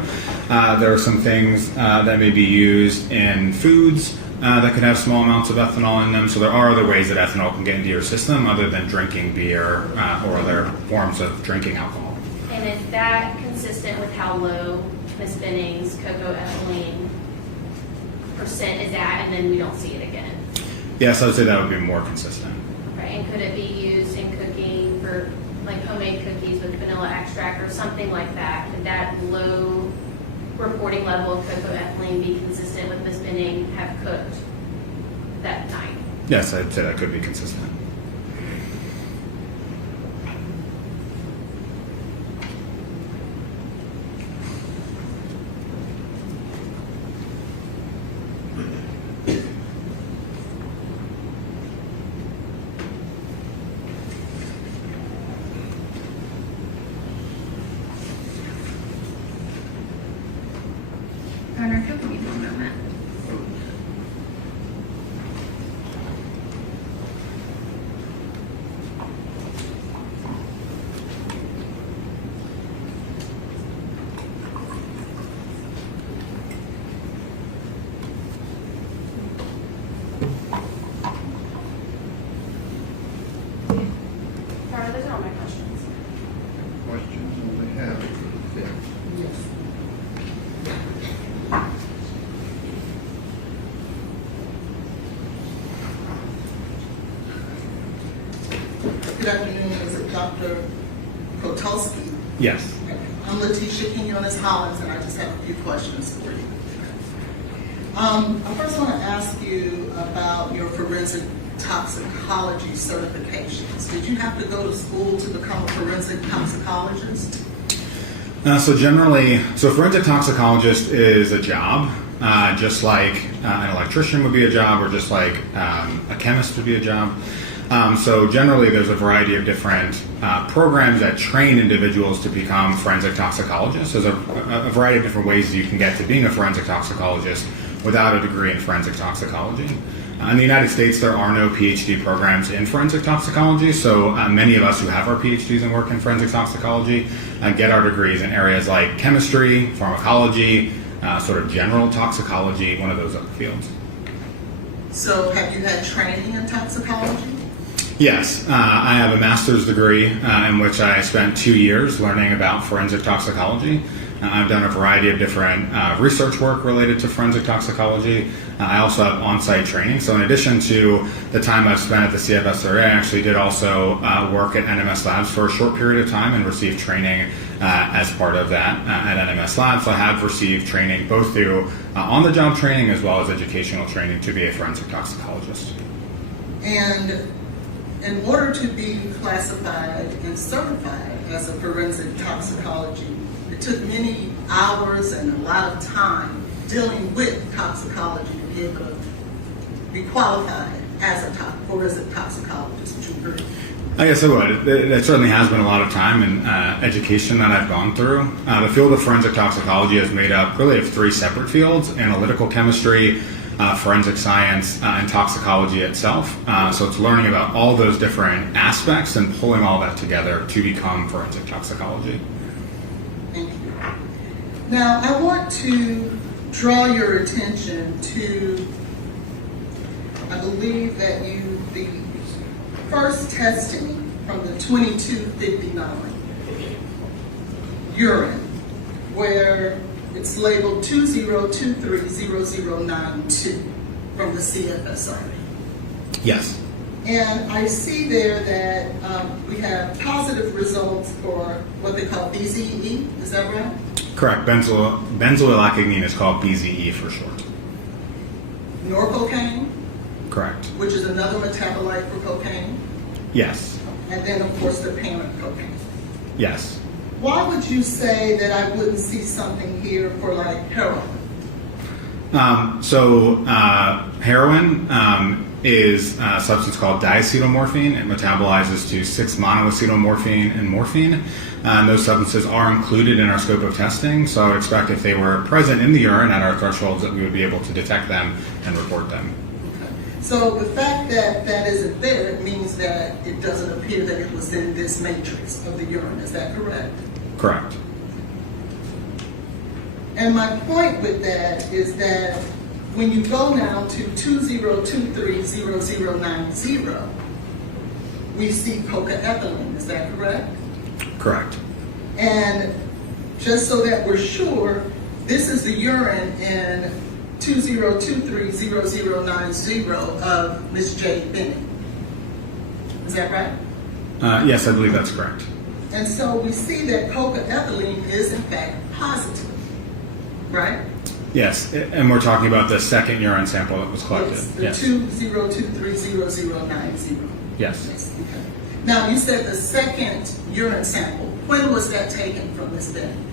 There are some things that may be used in foods that could have small amounts of ethanol in them. So there are other ways that ethanol can get into your system other than drinking beer or other forms of drinking alcohol. And is that consistent with how low Ms. Benning's cocoa-ethylene percent is at, and then we don't see it again? Yes, I would say that would be more consistent. Right, and could it be used in cooking for like homemade cookies with vanilla extract or something like that? Could that low reporting level of cocoa-ethylene be consistent with Ms. Benning have cooked that night? Yes, I'd say that could be consistent. Governor, give me one moment. Carter, those are all my questions. Questions on behalf of the defense? Yes. Good afternoon, is it Dr. Krotulski? Yes. I'm Letitia Quinones-Hollins, and I just have a few questions for you. I first want to ask you about your forensic toxicology certifications. Did you have to go to school to become a forensic toxicologist? So forensic toxicologist is a job, just like an electrician would be a job, or just like a chemist would be a job. So generally, there's a variety of different programs that train individuals to become forensic toxicologists. There's a variety of different ways you can get to being a forensic toxicologist without a degree in forensic toxicology. In the United States, there are no PhD programs in forensic toxicology, so many of us who have our PhDs and work in forensic toxicology get our degrees in areas like chemistry, pharmacology, sort of general toxicology, one of those other fields. So have you had training in toxicology? Yes, I have a master's degree in which I spent 2 years learning about forensic toxicology. I've done a variety of different research work related to forensic toxicology. I also have on-site training. So in addition to the time I've spent at the CFSRA, I actually did also work at NMS Labs for a short period of time and received training as part of that at NMS Labs. So I have received training both through on-the-job training as well as educational training to be a forensic toxicologist. And in order to be classified and certified as a forensic toxicology, it took many hours and a lot of time dealing with toxicology to be able to be qualified as a forensic toxicologist. Would you agree? I guess I would. It certainly has been a lot of time and education that I've gone through. The field of forensic toxicology is made up really of 3 separate fields: analytical chemistry, forensic science, and toxicology itself. So it's learning about all those different aspects and pulling all that together to become forensic toxicology. Thank you. Now, I want to draw your attention to, I believe that the first testing from the 2259 urine, where it's labeled 20230092 from the CFSRA. Yes. And I see there that we have positive results for what they call BZE, is that right? Correct. Benzoylacogene is called BZE for short. Norcocaine, Correct. which is another metabolite for cocaine, Yes. and then of course the parent cocaine. Yes. Why would you say that I wouldn't see something here for like heroin? Heroin is a substance called diacetylmorphine. It metabolizes to 6-monoacetylmorphine and morphine. Those substances are included in our scope of testing, so I would expect if they were present in the urine at our thresholds that we would be able to detect them and report them. Okay. So the fact that that isn't there, it means that it doesn't appear that it was in this matrix of the urine, is that correct? Correct. And my point with that is that when you go now to 20230090, we see cocaethylene, is that correct? Correct. And just so that we're sure, this is the urine in 20230090 of Miss Jade Benning. Is that right? Yes, I believe that's correct. And so we see that cocaethylene is in fact positive, right? Yes, and we're talking about the second urine sample that was collected. Yes, the 20230090. Yes. Yes, okay. Now, you said the second urine sample. When was that taken from Ms. Benning?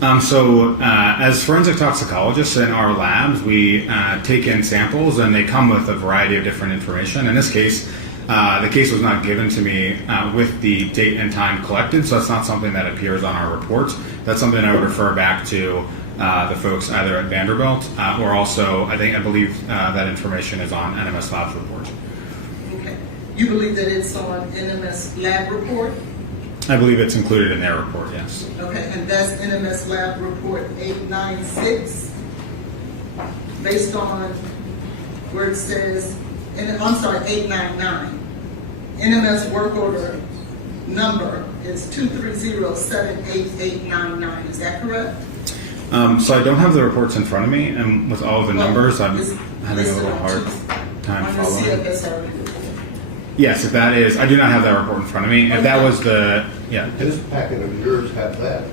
As forensic toxicologists in our labs, we take in samples and they come with a variety of different information. In this case, the case was not given to me with the date and time collected, so that's not something that appears on our report. That's something I would refer back to the folks either at Vanderbilt or also, I believe that information is on NMS Lab's report. Okay. You believe that it's on NMS Lab report? I believe it's included in their report, yes. Okay, and that's NMS Lab report 896, based on where it says, I'm sorry, 899. NMS work order number is 230-78899. Is that correct? So I don't have the reports in front of me, and with all of the numbers, I'm having a little hard time on the following. CFSRA report. Yes, if that is, I do not have that report in front of me. If that was the, yeah. This packet of yours have that.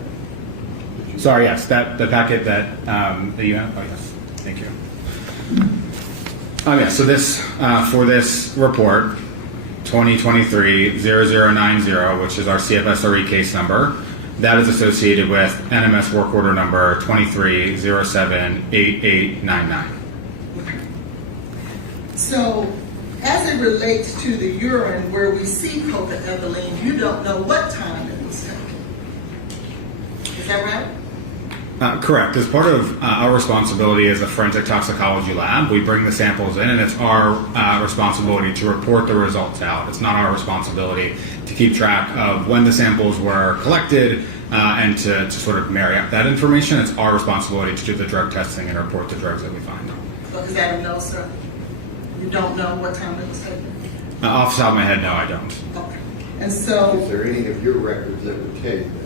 Sorry, yes, the packet that that you have. Oh, yes, thank you. Yeah, so this for this report, 2023-0090, which is our CFSRE case number, that is associated with NMS work order number 23078899. So, as it relates to the urine where we see cocaethylene, you don't know what time it was taken. Is that right? Correct. As part of our responsibility as a forensic toxicology lab, we bring the samples in, and it's our responsibility to report the results out. It's not our responsibility to keep track of when the samples were collected and to sort of marry up that information. It's our responsibility to do the drug testing and report the drugs that we find. So is that a no, sir? You don't know what time it was taken? Off the top of my head, no, I don't. Okay. And so, Is there any of your records that would tell you that?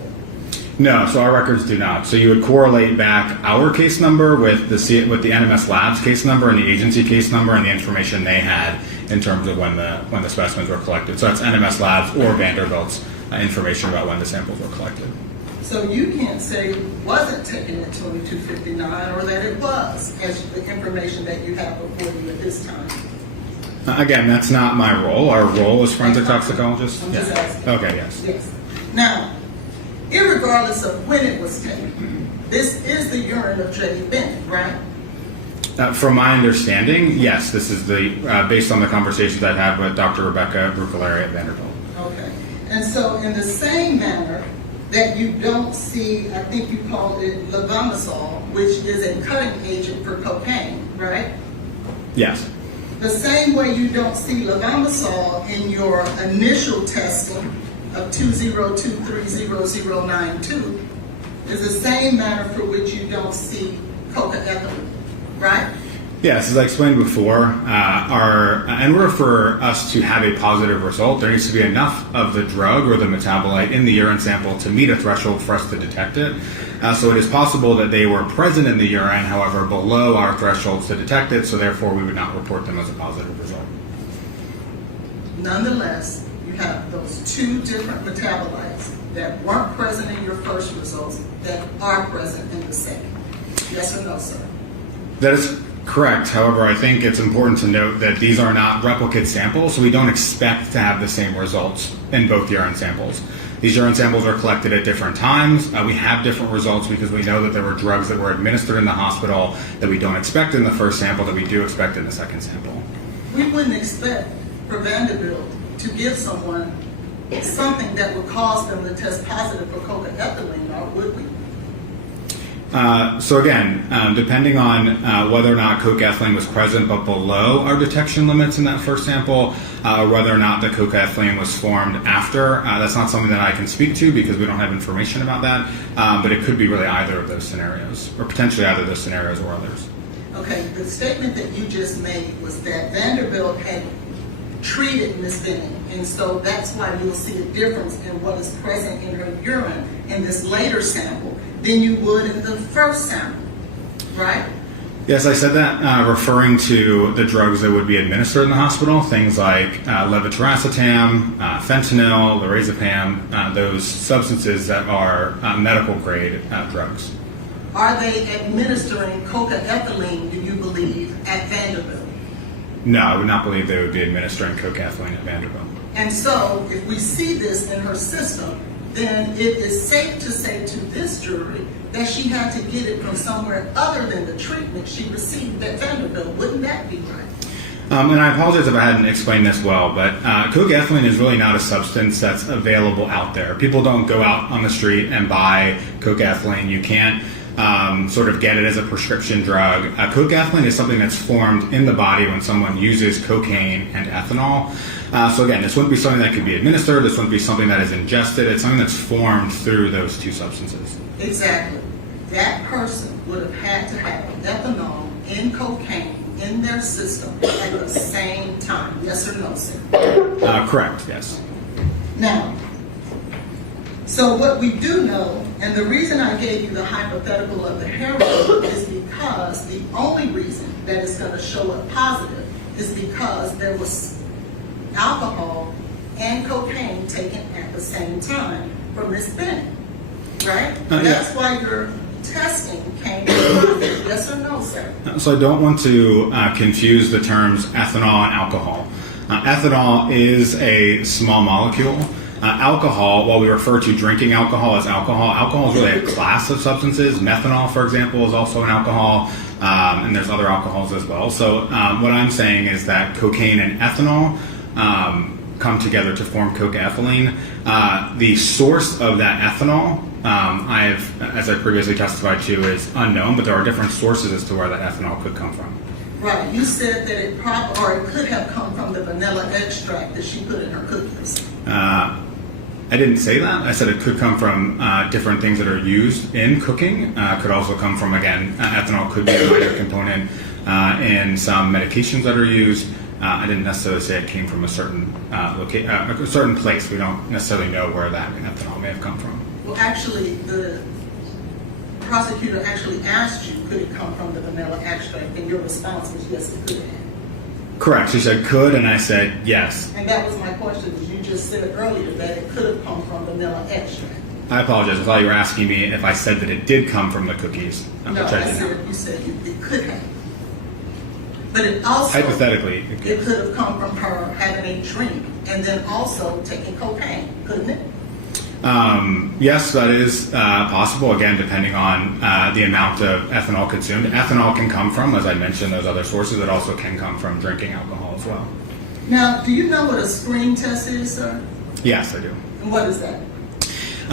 No, so our records do not. So you would correlate back our case number with the NMS Labs case number and the agency case number and the information they had in terms of when the specimens were collected. So that's NMS Labs or Vanderbilt's information about when the samples were collected. so you can't say it wasn't taken at 22:59 or that it was, as the information that you have before you at this time. Again, that's not my role. Our role is forensic toxicologist. I'm just asking. Okay, yes. Yes. Now, irregardless of when it was taken, this is the urine of Jade Benning, right? From my understanding, yes, this is the based on the conversations I've had with Dr. Rebecca Bruccolari at Vanderbilt. Okay. And so in the same manner that you don't see, I think you called it levamisole, which is a cutting agent for cocaine, right? Yes. The same way you don't see levamisole in your initial testing of 202300092 is the same manner for which you don't see cocaethylene, right? Yes, as I explained before, in order for us to have a positive result, there needs to be enough of the drug or the metabolite in the urine sample to meet a threshold for us to detect it. So it is possible that they were present in the urine, however, below our thresholds to detect it, so therefore we would not report them as a positive result. Nonetheless, you have those two different metabolites that weren't present in your first results that are present in the second. Yes or no, sir? That is correct. However, I think it's important to note that these are not replicate samples, so we don't expect to have the same results in both urine samples. These urine samples are collected at different times. We have different results because we know that there were drugs that were administered in the hospital that we don't expect in the first sample that we do expect in the second sample. We wouldn't expect for Vanderbilt to give someone something that would cause them to test positive for cocaethylene, or would we? So again, depending on whether or not cocaethylene was present but below our detection limits in that first sample, or whether or not the cocaethylene was formed after, that's not something that I can speak to because we don't have information about that, but it could be really either of those scenarios, or potentially either of those scenarios or others. Okay, the statement that you just made was that Vanderbilt had treated Ms. Benning, and so that's why you'll see a difference in what is present in her urine in this later sample than you would in the first sample, right? Yes, I said that referring to the drugs that would be administered in the hospital, things like levetiracetam, fentanyl, lorazepam, those substances that are medical grade drugs. Are they administering cocaethylene, do you believe, at Vanderbilt? No, I would not believe they would be administering cocaethylene at Vanderbilt. And so, if we see this in her system, then it is safe to say to this jury that she had to get it from somewhere other than the treatment she received at Vanderbilt. Wouldn't that be right? And I apologize if I hadn't explained this well, but cocaethylene is really not a substance that's available out there. People don't go out on the street and buy cocaethylene. You can't sort of get it as a prescription drug. Cocaethylene is something that's formed in the body when someone uses cocaine and ethanol. So again, this wouldn't be something that could be administered. This wouldn't be something that is ingested. It's something that's formed through those two substances. Exactly. That person would have had to have ethanol and cocaine in their system at the same time. Yes or no, sir? Correct, yes. Now, so what we do know, and the reason I gave you the hypothetical of the heroin is because the only reason that it's going to show up positive is because there was alcohol and cocaine taken at the same time from Miss Benning, right? Yeah. That's why your testing came positive, yes or no, sir? So I don't want to confuse the terms ethanol and alcohol. Ethanol is a small molecule. Alcohol, while we refer to drinking alcohol as alcohol, alcohol is really a class of substances. Methanol, for example, is also an alcohol, and there's other alcohols as well. So what I'm saying is that cocaine and ethanol come together to form cocaethylene. The source of that ethanol, as I previously testified to, is unknown, but there are different sources as to where that ethanol could come from. Right, you said that it could have come from the vanilla extract that she put in her cookies. I didn't say that. I said it could come from different things that are used in cooking. Could also come from, again, ethanol could be a minor component in some medications that are used. I didn't necessarily say it came from a certain a certain place. We don't necessarily know where that ethanol may have come from. Well, actually, the prosecutor actually asked you, could it come from the vanilla extract? And your response was, yes, it could have. Correct. She said could, and I said yes. And that was my question, because you just said earlier that it could have come from vanilla extract. I apologize. I thought you were asking me if I said that it did come from the cookies. No, which I didn't. you said it could have. But it also, Hypothetically, it could have come from her having a drink and then also taking cocaine, couldn't it? Yes, that is possible, again, depending on the amount of ethanol consumed. Ethanol can come from, as I mentioned, those other sources. It also can come from drinking alcohol as well. Now, do you know what a screen test is, sir? Yes, I do. And what is that?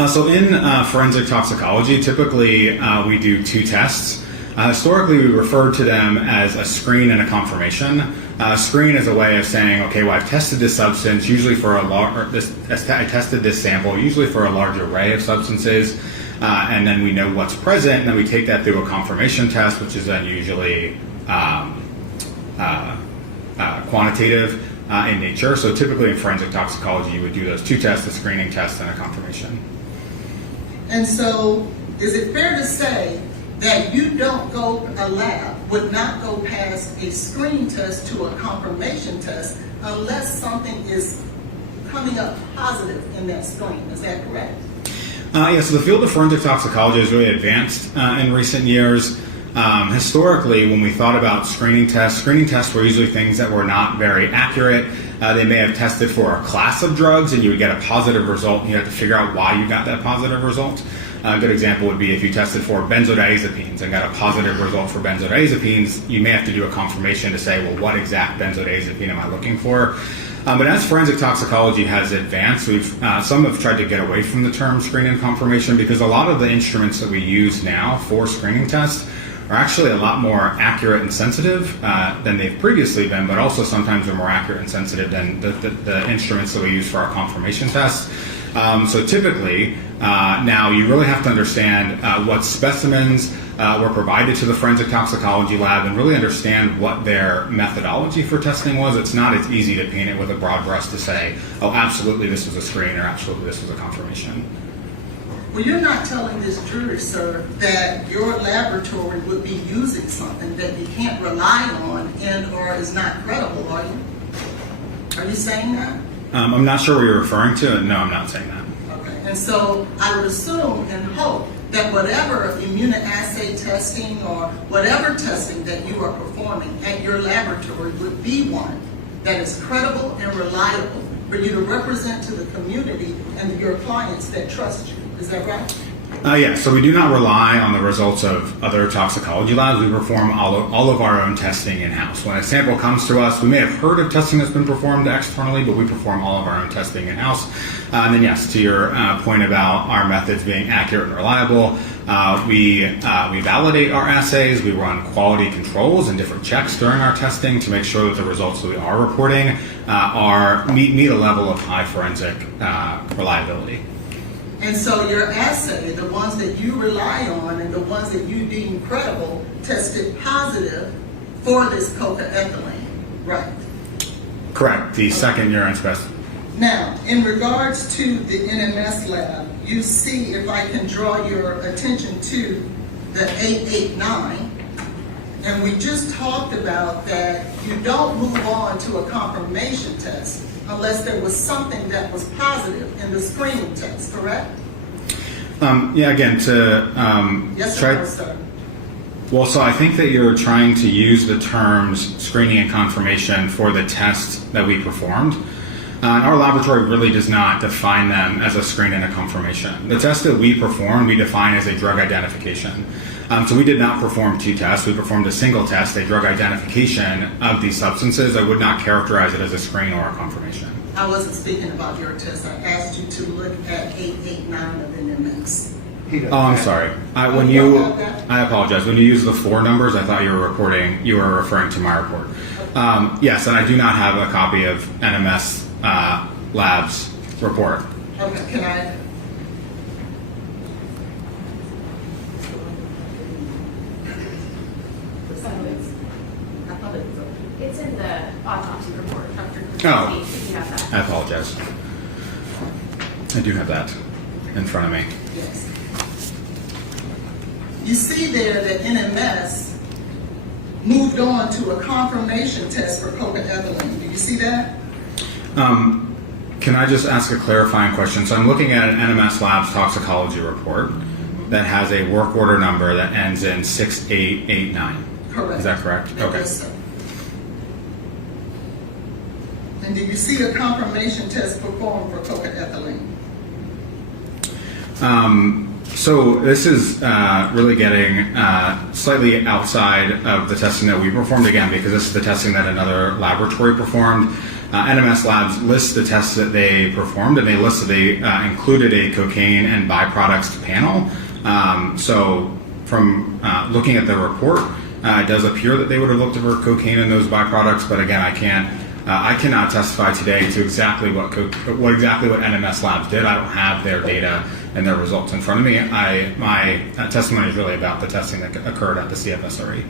So in forensic toxicology, typically we do two tests. Historically, we referred to them as a screen and a confirmation. Screen is a way of saying, okay, well, I've tested this substance, usually for I tested this sample, usually for a large array of substances, and then we know what's present, and then we take that through a confirmation test, which is then usually quantitative in nature. So typically in forensic toxicology, you would do those two tests, a screening test and a confirmation. And so, is it fair to say that you don't go, a lab would not go past a screen test to a confirmation test unless something is coming up positive in that screen? Is that correct? So the field of forensic toxicology has really advanced in recent years. Historically, when we thought about screening tests were usually things that were not very accurate. They may have tested for a class of drugs and you would get a positive result and you have to figure out why you got that positive result. A good example would be if you tested for benzodiazepines and got a positive result for benzodiazepines, you may have to do a confirmation to say, well, what exact benzodiazepine am I looking for? But as forensic toxicology has advanced, some have tried to get away from the term screen and confirmation because a lot of the instruments that we use now for screening tests are actually a lot more accurate and sensitive than they've previously been, but also sometimes are more accurate and sensitive than the instruments that we use for our confirmation tests. So typically, now you really have to understand what specimens were provided to the forensic toxicology lab and really understand what their methodology for testing was. It's not as easy to paint it with a broad brush to say, oh, absolutely this was a screen or absolutely this was a confirmation. Well, you're not telling this jury, sir, that your laboratory would be using something that you can't rely on and or is not credible, are you? Are you saying that? I'm not sure what you're referring to. No, I'm not saying that. Okay. And so I would assume and hope that whatever immunoassay testing or whatever testing that you are performing at your laboratory would be one that is credible and reliable for you to represent to the community and your clients that trust you. Is that right? Yes, so we do not rely on the results of other toxicology labs. We perform all of our own testing in-house. When a sample comes to us, we may have heard of testing that's been performed externally, but we perform all of our own testing in-house. And then yes, to your point about our methods being accurate and reliable, we validate our assays, we run quality controls and different checks during our testing to make sure that the results that we are reporting meet a level of high forensic reliability. And so your assay, the ones that you rely on and the ones that you deem credible, tested positive for this cocaethylene, right? Correct, the second urine specimen. Now, in regards to the NMS lab, you see, if I can draw your attention to the 889, And we just talked about that you don't move on to a confirmation test unless there was something that was positive in the screening test, correct? Yeah, again, to Yes, try. or no, sir? Well, so I think that you're trying to use the terms screening and confirmation for the test that we performed. Our laboratory really does not define them as a screen and a confirmation. The test that we performed, we define as a drug identification. So we did not perform two tests. We performed a single test, a drug identification of these substances. I would not characterize it as a screen or a confirmation. I wasn't speaking about your test. I asked you to look at 889 of NMS. Oh, I'm sorry. I apologize. When you use the 4 numbers, I thought you were referring to my report. Yes, and I do not have a copy of NMS Labs report. Okay, can I? I thought it was okay. It's in the autopsy report, Dr. Oh. Krotulski, if you have that. I apologize. I do have that in front of me. Yes. You see there that NMS moved on to a confirmation test for coca-ethylene. Do you see that? Can I just ask a clarifying question? So I'm looking at an NMS Labs toxicology report that has a work order number that ends in 6889. Correct. Is that correct? Okay. Yes, sir. And do you see a confirmation test performed for coca-ethylene? So this is really getting slightly outside of the testing that we performed, again, because this is the testing that another laboratory performed. NMS Labs lists the tests that they performed, and they listed they included a cocaine and byproducts panel. So from looking at the report, it does appear that they would have looked for cocaine in those byproducts, but again, I cannot testify today to exactly what NMS Labs did. I don't have their data and their results in front of me. My testimony is really about the testing that occurred at the CFSRE.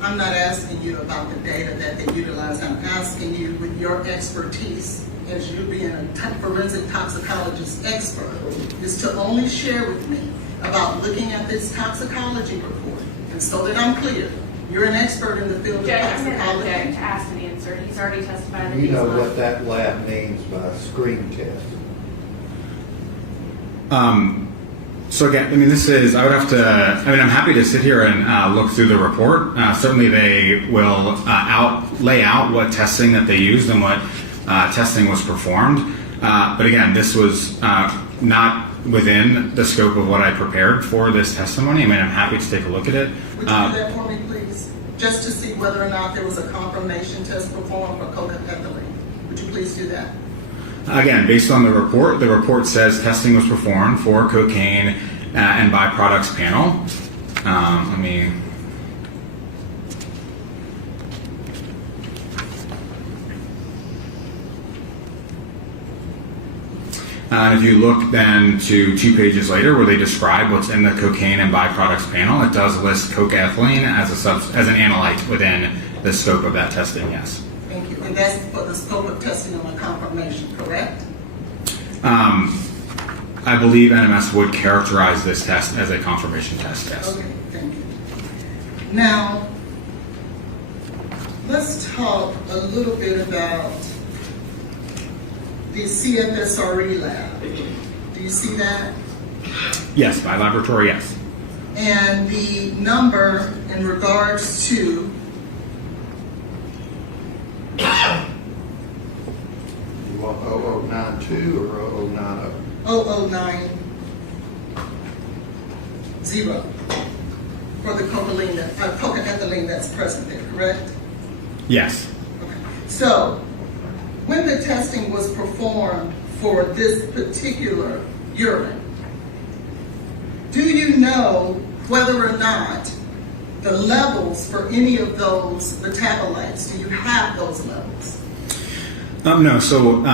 I'm not asking you about the data that they utilized. I'm asking you, with your expertise, as you being a forensic toxicologist expert, is to only share with me about looking at this toxicology report. And so that I'm clear, you're an expert in the field of Judge, I'm going to toxicology. object to ask and answer. He's already testified that You he's know lying. what that lab means by screen test. So again, I mean, I'm happy to sit here and look through the report. Certainly they will lay out what testing that they used and what testing was performed. But again, this was not within the scope of what I prepared for this testimony. I mean, I'm happy to take a look at it. Would you do that for me, please? Just to see whether or not there was a confirmation test performed for coca-ethylene. Would you please do that? Again, based on the report says testing was performed for cocaine and byproducts panel. And if you look then to 2 pages later where they describe what's in the cocaine and byproducts panel, it does list coca-ethylene as an analyte within the scope of that testing, yes. Thank you. And that's for the scope of testing on a confirmation, correct? I believe NMS would characterize this test as a confirmation test, yes. Okay, thank you. Now, let's talk a little bit about the CFSRE lab. Do you see that? Yes, by laboratory, yes. And the number in regards to You want 0092 or 0090? 0090 for the coca-ethylene that's present there, correct? Yes. Okay. So, when the testing was performed for this particular urine, do you know whether or not the levels for any of those metabolites, do you have those levels? No, so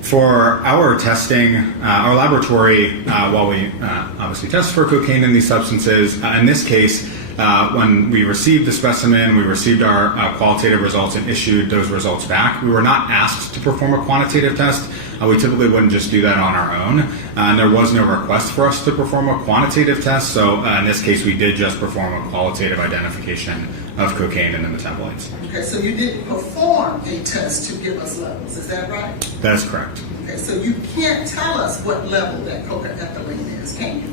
for our testing, our laboratory, while we obviously test for cocaine and these substances, in this case, when we received the specimen, we received our qualitative results and issued those results back. We were not asked to perform a quantitative test. We typically wouldn't just do that on our own. And there was no request for us to perform a quantitative test. So in this case, we did just perform a qualitative identification of cocaine in the metabolites. Okay, so you didn't perform a test to give us levels, is that right? That is correct. Okay, so you can't tell us what level that cocaethylene is, can you?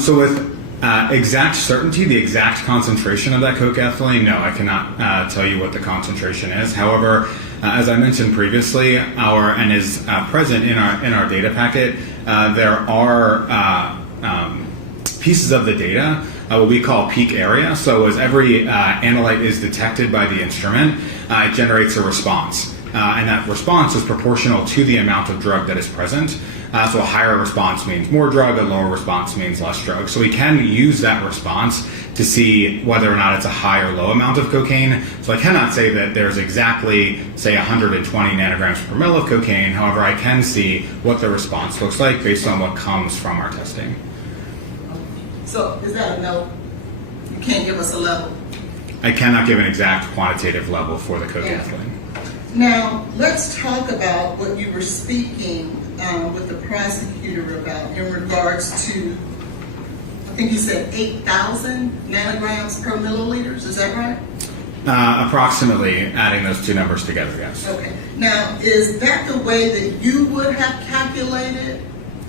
So with exact certainty, the exact concentration of that cocaethylene, no, I cannot tell you what the concentration is. However, as I mentioned previously, and is present in our data packet, there are pieces of the data, what we call peak area. So as every analyte is detected by the instrument, it generates a response. And that response is proportional to the amount of drug that is present. So a higher response means more drug, a lower response means less drug. So we can use that response to see whether or not it's a high or low amount of cocaine. So I cannot say that there's exactly, say, 120 nanograms per mil of cocaine. However, I can see what the response looks like based on what comes from our testing. So is that a no? You can't give us a level? I cannot give an exact quantitative level for the cocaethylene. Now, let's talk about what you were speaking with the prosecutor about in regards to, I think you said 8,000 nanograms per milliliters, is that right? Approximately, adding those two numbers together, yes. Okay. Now, is that the way that you would have calculated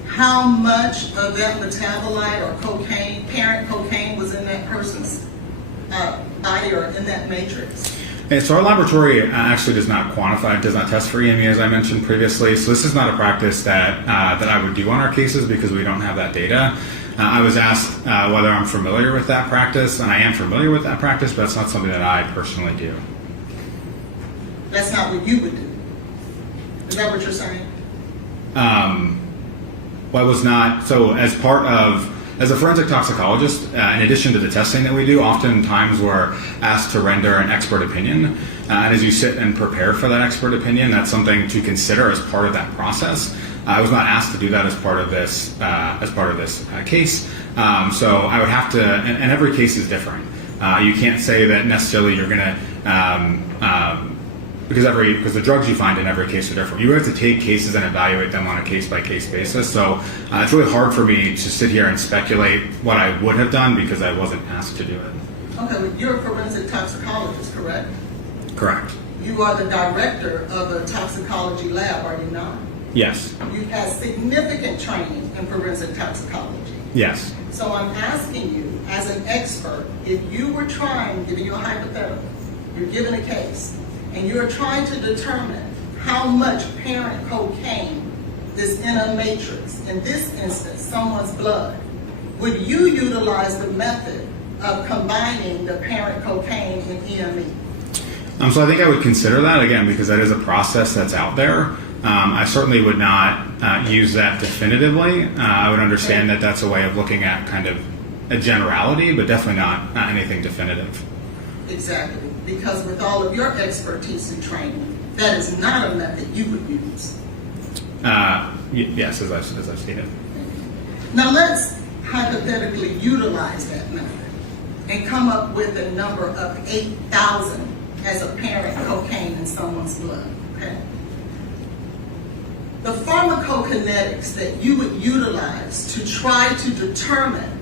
how much of that metabolite or cocaine, parent cocaine, was in that person's body or in that matrix? So our laboratory actually does not quantify, does not test for EME, as I mentioned previously. So this is not a practice that I would do on our cases because we don't have that data. I was asked whether I'm familiar with that practice, and I am familiar with that practice, but it's not something that I personally do. That's not what you would do. Is that what you're saying? Well, I was not. So as a forensic toxicologist, in addition to the testing that we do, oftentimes we're asked to render an expert opinion. And as you sit and prepare for that expert opinion, that's something to consider as part of that process. I was not asked to do that as part of this case. So I would have to, and every case is different. You can't say that necessarily you're going to, because the drugs you find in every case are different. You have to take cases and evaluate them on a case-by-case basis. So it's really hard for me to sit here and speculate what I would have done because I wasn't asked to do it. Okay, well, you're a forensic toxicologist, correct? Correct. You are the director of a toxicology lab, are you not? Yes. You've had significant training in forensic toxicology. Yes. So I'm asking you, as an expert, if you were trying, giving you a hypothetical, you're given a case, and you're trying to determine how much parent cocaine is in a matrix, in this instance, someone's blood, would you utilize the method of combining the parent cocaine and EME? So I think I would consider that, again, because that is a process that's out there. I certainly would not use that definitively. I would understand that that's a way of looking at kind of a generality, but definitely not anything definitive. Exactly, because with all of your expertise and training, that is not a method you would use. Yes, as I've stated. Now let's hypothetically utilize that method and come up with a number of 8,000 as apparent cocaine in someone's blood, okay? The pharmacokinetics that you would utilize to try to determine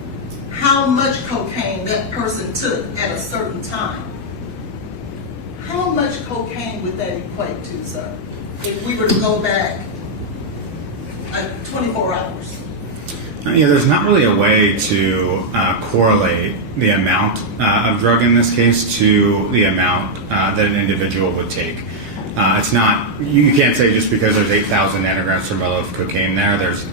how much cocaine that person took at a certain time, how much cocaine would that equate to, sir, if we were to go back 24 hours? Yeah, there's not really a way to correlate the amount of drug in this case to the amount that an individual would take. It's not, you can't say just because there's 8,000 nanograms per mil of cocaine there's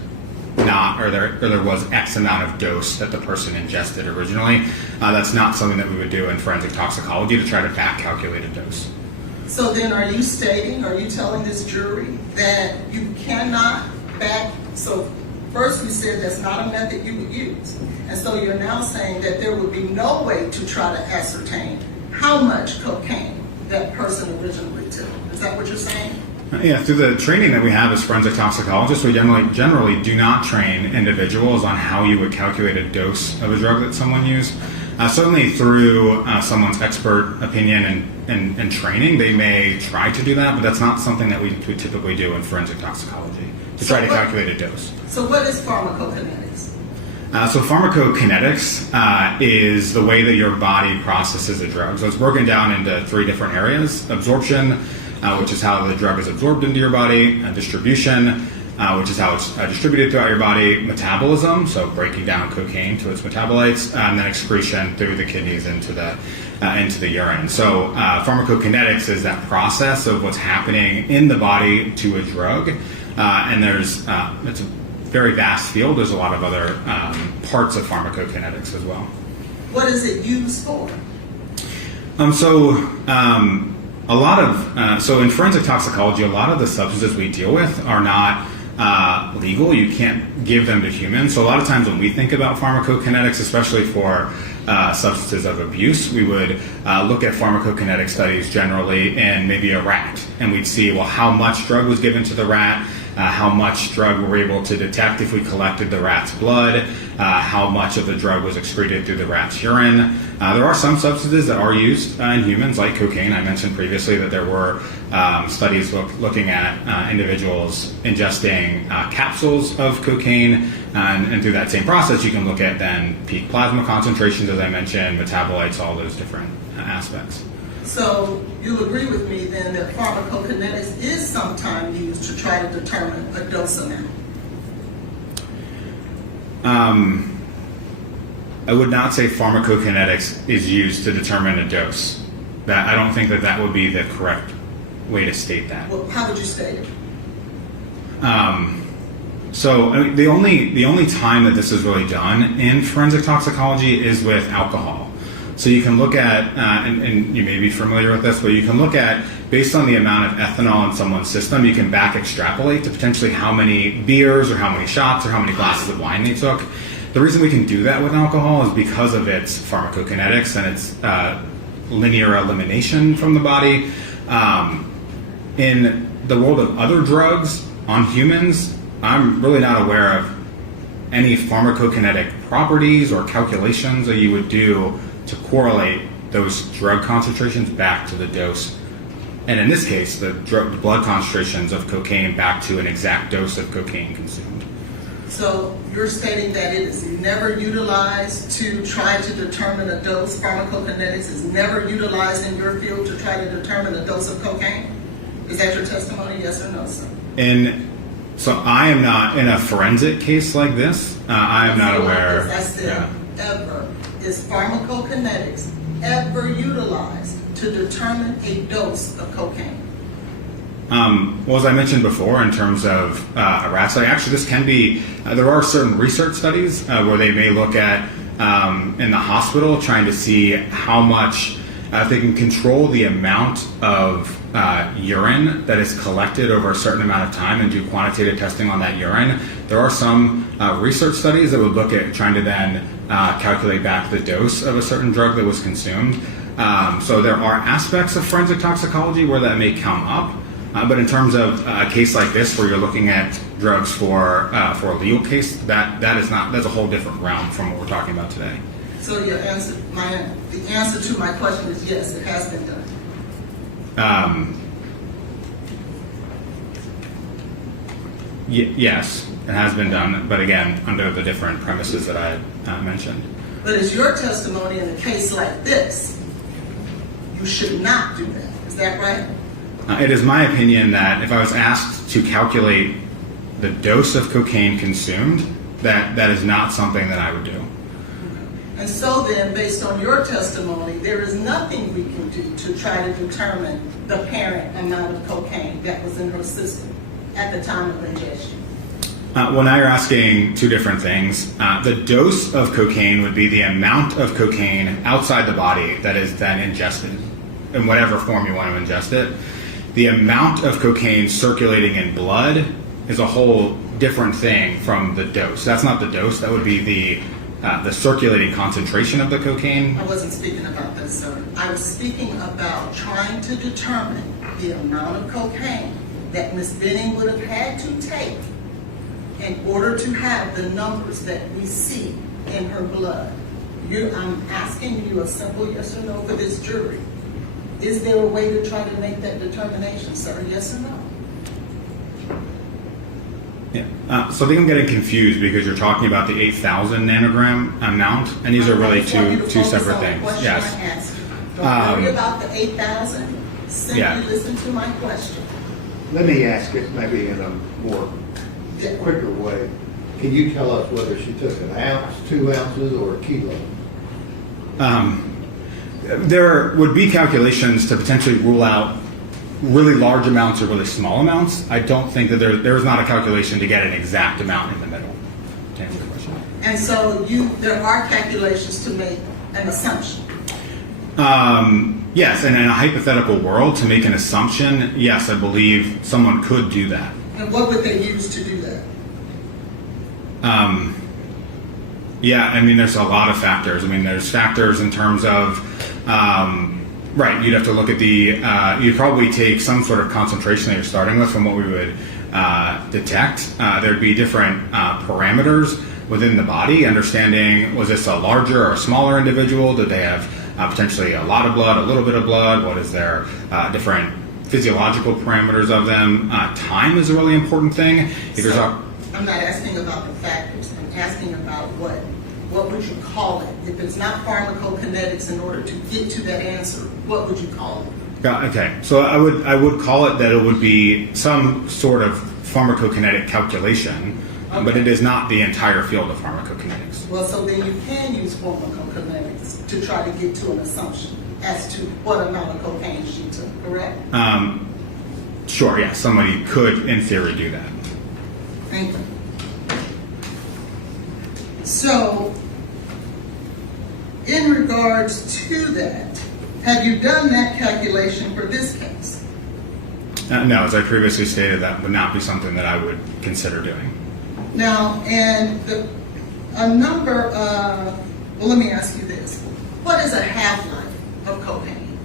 not, or there was X amount of dose that the person ingested originally. That's not something that we would do in forensic toxicology to try to back calculate a dose. So then are you telling this jury that you cannot so first you said that's not a method you would use. And so you're now saying that there would be no way to try to ascertain how much cocaine that person originally took. Is that what you're saying? Yeah, through the training that we have as forensic toxicologists, we generally do not train individuals on how you would calculate a dose of a drug that someone used. Certainly through someone's expert opinion and training, they may try to do that, but that's not something that we typically do in forensic toxicology, to try to calculate a dose. So what is pharmacokinetics? So pharmacokinetics is the way that your body processes a drug. So it's broken down into 3 different areas: absorption, which is how the drug is absorbed into your body; distribution, which is how it's distributed throughout your body; metabolism, so breaking down cocaine to its metabolites; and then excretion through the kidneys into the urine. So pharmacokinetics is that process of what's happening in the body to a drug, and it's a very vast field. There's a lot of other parts of pharmacokinetics as well. What is it used for? So in forensic toxicology, a lot of the substances we deal with are not legal. You can't give them to humans. So a lot of times when we think about pharmacokinetics, especially for substances of abuse, we would look at pharmacokinetic studies generally in maybe a rat, and we'd see, well, how much drug was given to the rat, how much drug we were able to detect if we collected the rat's blood, how much of the drug was excreted through the rat's urine. There are some substances that are used in humans, like cocaine. I mentioned previously that there were studies looking at individuals ingesting capsules of cocaine, and through that same process you can look at then peak plasma concentrations, as I mentioned, metabolites, all those different aspects. So you'll agree with me then that pharmacokinetics is sometimes used to try to determine a dose amount? I would not say pharmacokinetics is used to determine a dose. I don't think that would be the correct way to state that. Well, how would you state it? So I mean, the only time that this is really done in forensic toxicology is with alcohol. So you can look at, and you may be familiar with this, but you can look at, based on the amount of ethanol in someone's system, you can back extrapolate to potentially how many beers or how many shots or how many glasses of wine they took. The reason we can do that with alcohol is because of its pharmacokinetics and its linear elimination from the body. In the world of other drugs on humans, I'm really not aware of any pharmacokinetic properties or calculations that you would do to correlate those drug concentrations back to the dose. And in this case, the blood concentrations of cocaine back to an exact dose of cocaine consumed. So you're stating that it is never utilized to try to determine a dose? Pharmacokinetics is never utilized in your field to try to determine a dose of cocaine? Is that your testimony, yes or no, sir? So I am not in a forensic case like this. I am not aware. I said, ever. Is pharmacokinetics ever utilized to determine a dose of cocaine? Well, as I mentioned before, in terms of a rat study, actually this can be, there are certain research studies where they may look at in the hospital trying to see how much, if they can control the amount of urine that is collected over a certain amount of time and do quantitative testing on that urine. There are some research studies that would look at trying to then calculate back the dose of a certain drug that was consumed. So there are aspects of forensic toxicology where that may come up. But in terms of a case like this where you're looking at drugs for a legal case, that's a whole different realm from what we're talking about today. So the answer to my question is yes, it has been done. Yes, it has been done, but again, under the different premises that I mentioned. But is your testimony in a case like this, you should not do that? Is that right? It is my opinion that if I was asked to calculate the dose of cocaine consumed, that is not something that I would do. And so then, based on your testimony, there is nothing we can do to try to determine the parent amount of cocaine that was in her system at the time of ingestion. Well, now you're asking two different things. The dose of cocaine would be the amount of cocaine outside the body that is then ingested in whatever form you want to ingest it. The amount of cocaine circulating in blood is a whole different thing from the dose. That's not the dose. That would be the circulating concentration of the cocaine. I wasn't speaking about that, sir. I was speaking about trying to determine the amount of cocaine that Ms. Benning would have had to take in order to have the numbers that we see in her blood. I'm asking you a simple yes or no for this jury. Is there a way to try to make that determination, sir? Yes or no? Yeah. So I think I'm getting confused because you're talking about the 8,000 nanogram amount, and these are really I just want you to two focus separate on the things. question Yes. I asked you. Don't worry about the 8,000. Simply Yeah. listen to my question. Let me ask it maybe in a more quicker way. Can you tell us whether she took an ounce, 2 ounces, or a kilo? There would be calculations to potentially rule out really large amounts or really small amounts. I don't think that there is not a calculation to get an exact amount in the middle. To answer the question. And so there are calculations to make an assumption. Yes, and in a hypothetical world, to make an assumption, yes, I believe someone could do that. And what would they use to do that? Yeah, I mean, there's a lot of factors. I mean, there's factors in terms of, right, you'd have to look at you'd probably take some sort of concentration that you're starting with from what we would detect. There'd be different parameters within the body, understanding, was this a larger or smaller individual? Did they have potentially a lot of blood, a little bit of blood? What is their different physiological parameters of them? Time is a really important thing. I'm not asking about the factors. I'm asking about what would you call it? If it's not pharmacokinetics, in order to get to that answer, what would you call it? Okay, so I would call it that it would be some sort of pharmacokinetic calculation, but it is not the entire field of pharmacokinetics. Well, so then you can use pharmacokinetics to try to get to an assumption as to what amount of cocaine she took, correct? Sure, yes, somebody could, in theory, do that. Thank you. So, in regards to that, have you done that calculation for this case? No, as I previously stated, that would not be something that I would consider doing. Now, and a number of, well, let me ask you this. What is a half-life of cocaine?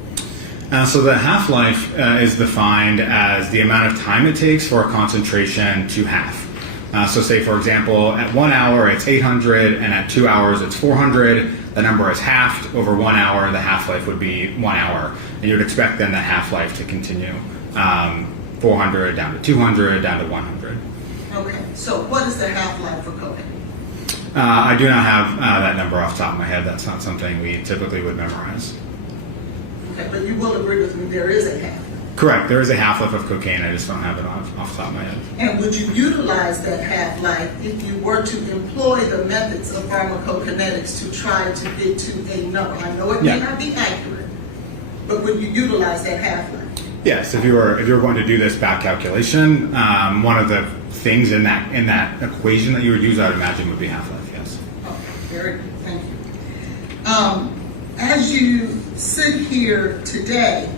So the half-life is defined as the amount of time it takes for a concentration to half. So say, for example, at 1 hour it's 800, and at 2 hours it's 400. The number is halved. Over 1 hour, the half-life would be 1 hour. And you would expect then the half-life to continue 400 down to 200, down to 100. Okay, so what is the half-life for cocaine? I do not have that number off the top of my head. That's not something we typically would memorize. Okay, but you will agree with me, there is a half-life. Correct. There is a half-life of cocaine. I just don't have it off the top of my head. And would you utilize that half-life if you were to employ the methods of pharmacokinetics to try to get to a number? I know it may not be accurate, but would you utilize that half-life? Yes. If you were going to do this back calculation, one of the things in that equation that you would use, I would imagine, would be half-life. Yes. Okay, very good. Thank you. As you sit here today,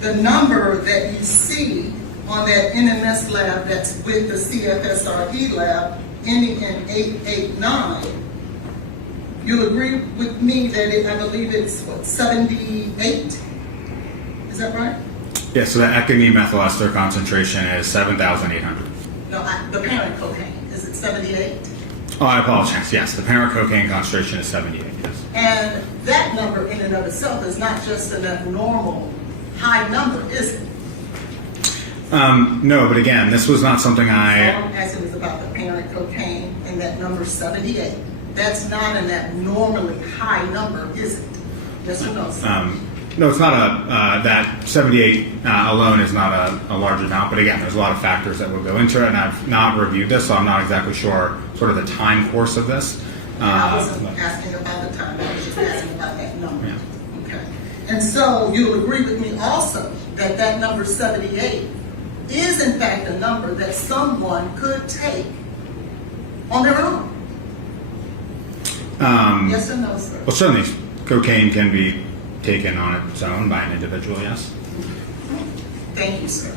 the number that you see on that NMS lab that's with the CFSRE lab ending in 889, you'll agree with me that I believe it's, 78? Is that right? Yeah, so the ecamine methyl ester concentration is 7,800. No, the parent cocaine, is it 78? Oh, I apologize. Yes, the parent cocaine concentration is 78, yes. And that number in and of itself is not just an abnormal high number, is it? No, but again, this was not something All I'm asking is about the parent cocaine and that number 78. That's not an abnormally high number, is it? Yes or no, sir? No, it's not that 78 alone is not a large amount, but again, there's a lot of factors that would go into it, and I've not reviewed this, so I'm not exactly sure sort of the time course of this. I wasn't asking about the time, I was just asking about that number. Yeah. Okay. And so you'll agree with me also that that number 78 is in fact a number that someone could take on their own. Yes or no, sir? Well, certainly cocaine can be taken on its own by an individual, yes. Thank you, sir.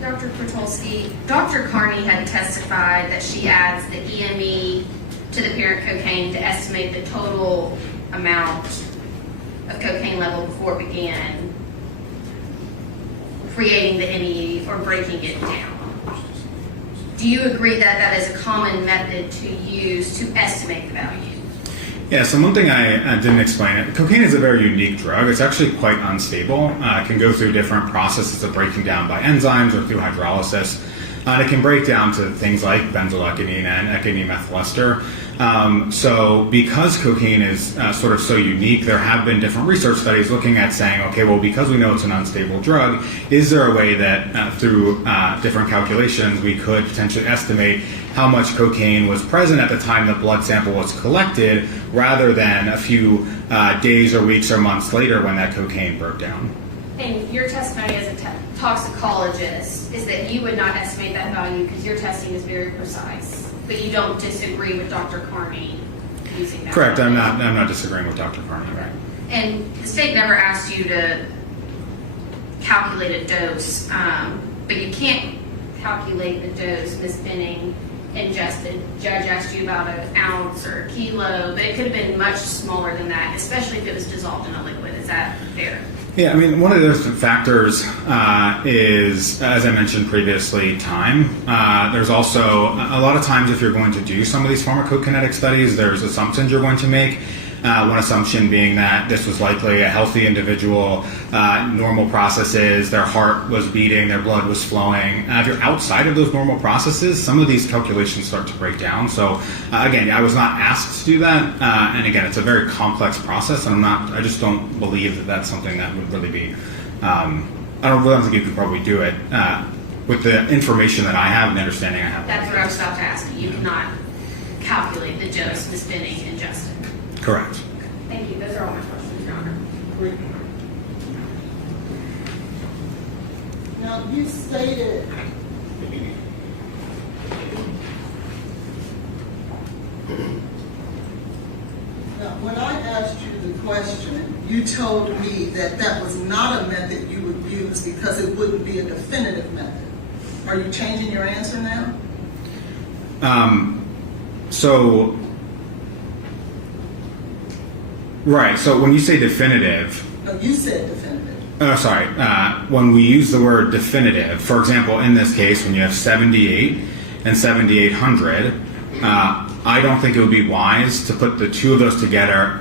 Dr. Krotulski, Dr. Carney had testified that she adds the EME to the parent cocaine to estimate the total amount of cocaine level before it began creating the NE or breaking it down. Do you agree that that is a common method to use to estimate the value? Yeah, so one thing I didn't explain, cocaine is a very unique drug. It's actually quite unstable. It can go through different processes of breaking down by enzymes or through hydrolysis. And it can break down to things like benzoylecgonine and ecgonine methyl ester. So because cocaine is sort of so unique, there have been different research studies looking at saying, okay, well, because we know it's an unstable drug, is there a way that through different calculations we could potentially estimate how much cocaine was present at the time the blood sample was collected, rather than a few days or weeks or months later when that cocaine broke down? And your testimony as a toxicologist is that you would not estimate that value because your testing is very precise, but you don't disagree with Dr. Carney using that. Correct. value. I'm not disagreeing with Dr. Carney. Right. And the state never asked you to calculate a dose, but you can't calculate the dose Ms. Benning ingested. Judge asked you about an ounce or a kilo, but it could have been much smaller than that, especially if it was dissolved in a liquid. Is that fair? Yeah, I mean, one of the factors is, as I mentioned previously, time. There's also, a lot of times if you're going to do some of these pharmacokinetic studies, there's assumptions you're going to make. One assumption being that this was likely a healthy individual, normal processes, their heart was beating, their blood was flowing. If you're outside of those normal processes, some of these calculations start to break down. So again, I was not asked to do that. And again, it's a very complex process, and I just don't believe that that's something that would really be, I don't think you could probably do it with the information that I have and the understanding I have. That's what I was about to ask you. You cannot calculate the dose Ms. Benning ingested. Correct. Thank you. Those are all my questions, Your Honor. Now, you stated now, when I asked you the question, you told me that that was not a method you would use because it wouldn't be a definitive method. Are you changing your answer now? Right, so when you say definitive, No, you said definitive. oh, sorry. When we use the word definitive, for example, in this case, when you have 78 and 7800, I don't think it would be wise to put the two of those together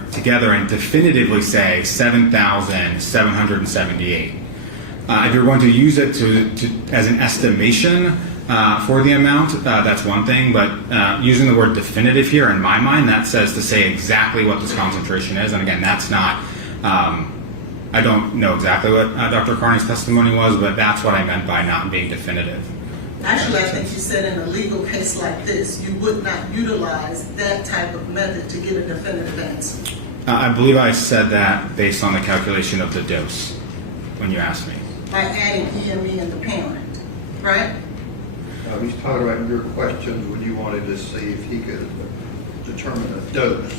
and definitively say 7,778. If you're going to use it as an estimation for the amount, that's one thing, but using the word definitive here, in my mind, that says to say exactly what this concentration is, and again, that's not, I don't know exactly what Dr. Carney's testimony was, but that's what I meant by not being definitive. Actually, I think you said in a legal case like this, you would not utilize that type of method to get a definitive answer. I believe I said that based on the calculation of the dose when you asked me. By adding EME and the parent, right? He's talking about your questions when you wanted to see if he could determine a dose.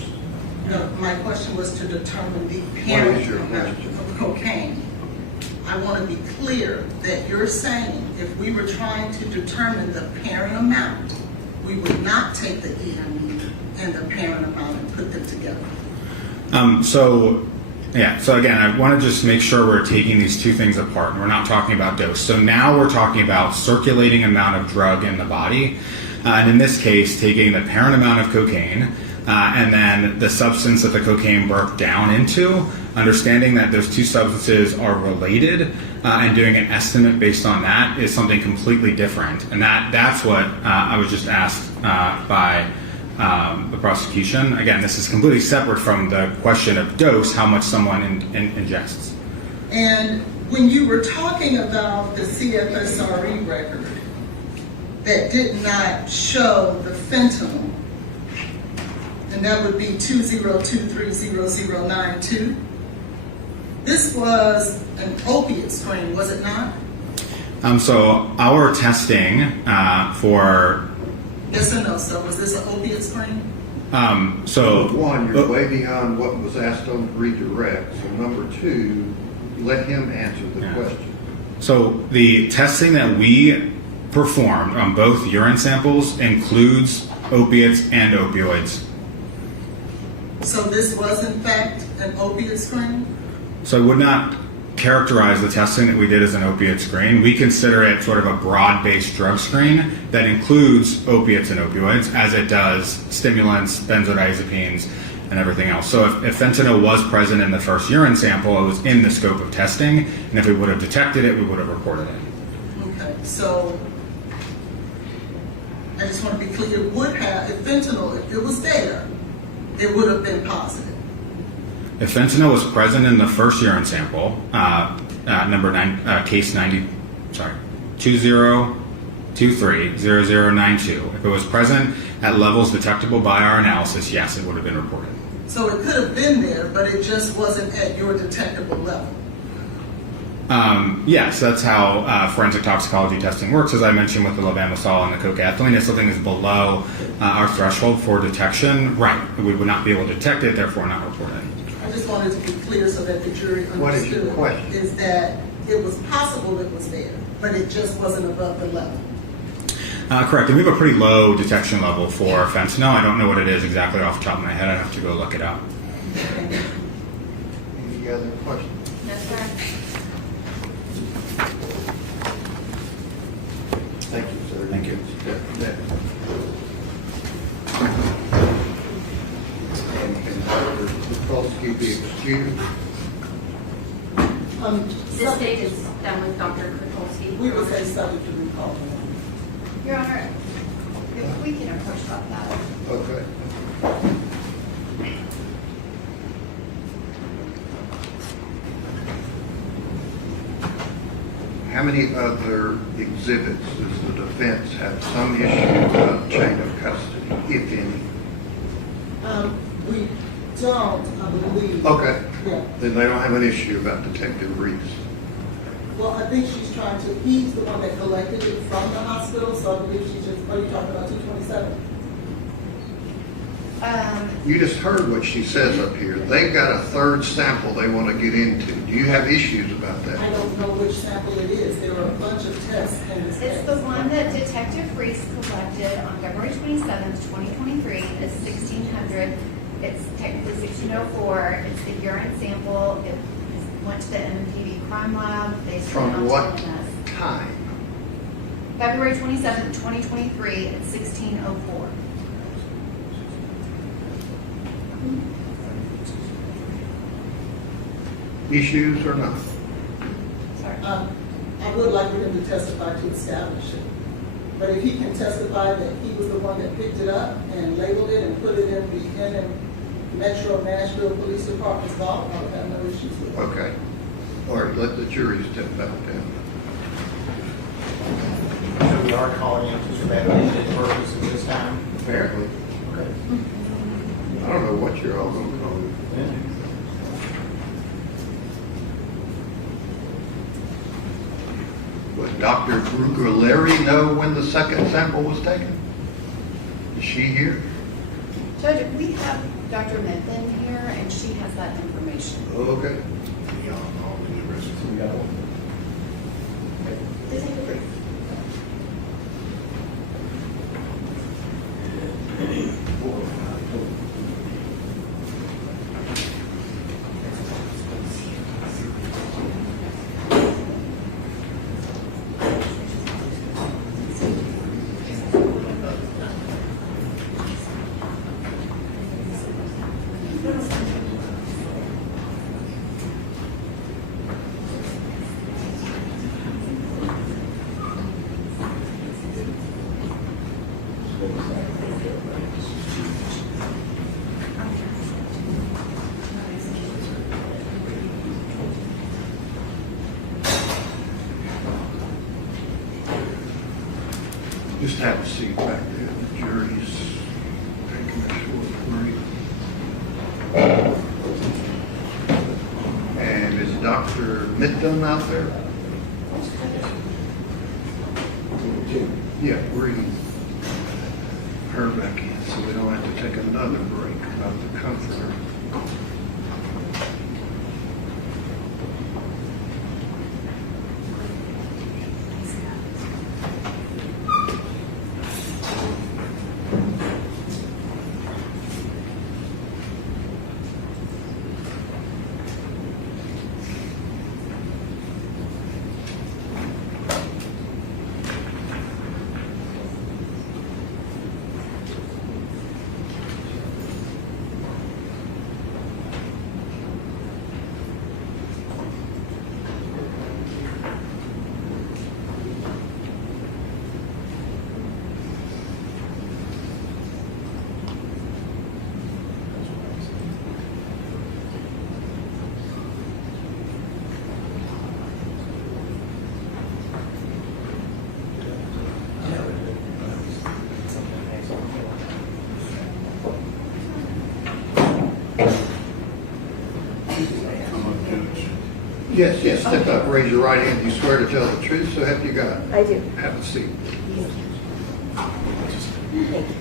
No, my question was to determine the What parent is your amount question? of cocaine. I want to be clear that you're saying if we were trying to determine the parent amount, we would not take the EME and the parent amount and put them together. So again, I want to just make sure we're taking these two things apart. We're not talking about dose. So now we're talking about circulating amount of drug in the body. And in this case, taking the parent amount of cocaine and then the substance that the cocaine broke down into, understanding that those two substances are related and doing an estimate based on that is something completely different. And that's what I was just asked by the prosecution. Again, this is completely separate from the question of dose, how much someone ingests. And when you were talking about the CFSRE record that did not show the fentanyl, and that would be 202300092, this was an opiate screen, was it not? So our testing for Yes or no, so was this an opiate screen? so One, you're way beyond what was asked on the redirect. So number two, let him answer the question. So the testing that we performed on both urine samples includes opiates and opioids. So this was in fact an opiate screen? So I would not characterize the testing that we did as an opiate screen. We consider it sort of a broad-based drug screen that includes opiates and opioids, as it does stimulants, benzodiazepines, and everything else. So if fentanyl was present in the first urine sample, it was in the scope of testing, and if we would have detected it, we would have reported it. Okay, so I just want to be clear, it would have, if fentanyl, if it was there, it would have been positive. If fentanyl was present in the first urine sample, case 2023-0092, if it was present at levels detectable by our analysis, yes, it would have been reported. So it could have been there, but it just wasn't at your detectable level. Yes, that's how forensic toxicology testing works. As I mentioned with the levamisole and the cocaethylene, if something is below our threshold for detection, right, we would not be able to detect it, therefore not report it. I just wanted to be clear so that the jury What is your understood. question? Is that it was possible it was there, but it just wasn't above the level. Correct, and we have a pretty low detection level for fentanyl. I don't know what it is exactly off the top of my head. I'd have to go look it up. Any other questions? No, sir. Thank you, sir. Thank you. And can Dr. Krotulski be excused? This stage is done with Dr. Krotulski. We would say subject to recall. Your Honor, if we can approach about that. Okay. How many other exhibits does the defense have some issue about chain of custody, if any? We don't, I believe. Okay, Yeah. then they don't have an issue about Detective Reese. Well, I think she's trying to, he's the one that collected it from the hospital, so I believe she just, are you talking about 227? You just heard what she says up here. They've got a third sample they want to get into. Do you have issues about I that? don't know which sample it is. There are a bunch of tests in this It's case. the one that Detective Reese collected on February 27th, 2023. It's 1600. It's technically 1604. It's the urine sample. It went to the MPD crime lab. They sent it on From to what NS. time? February 27th, 2023. It's 1604. Issues or not? Sorry. I would like for him to testify to establish it. But if he can testify that he was the one that picked it up and labeled it and put it in the Metro Nashville Police Department's vault, I would have no issues with it. Okay. All right, let the jury step back down. So we are calling him to submit purpose at this time? Apparently. Okay. I don't know what you're all going to call it. Would Dr. Brugaleri know when the second sample was taken? Is she here? Judge, we have Dr. Midthun here, and she has that information. Okay. Detective Reese. Just have a seat back there. The jury's taking a short break. And is Dr. Midthun out there? Yeah, bring her back in so we don't have to take another break about the comforter. Yes, step up, raise your right hand. You swear to tell the truth, so help you God. I do. Have a seat. Thank you.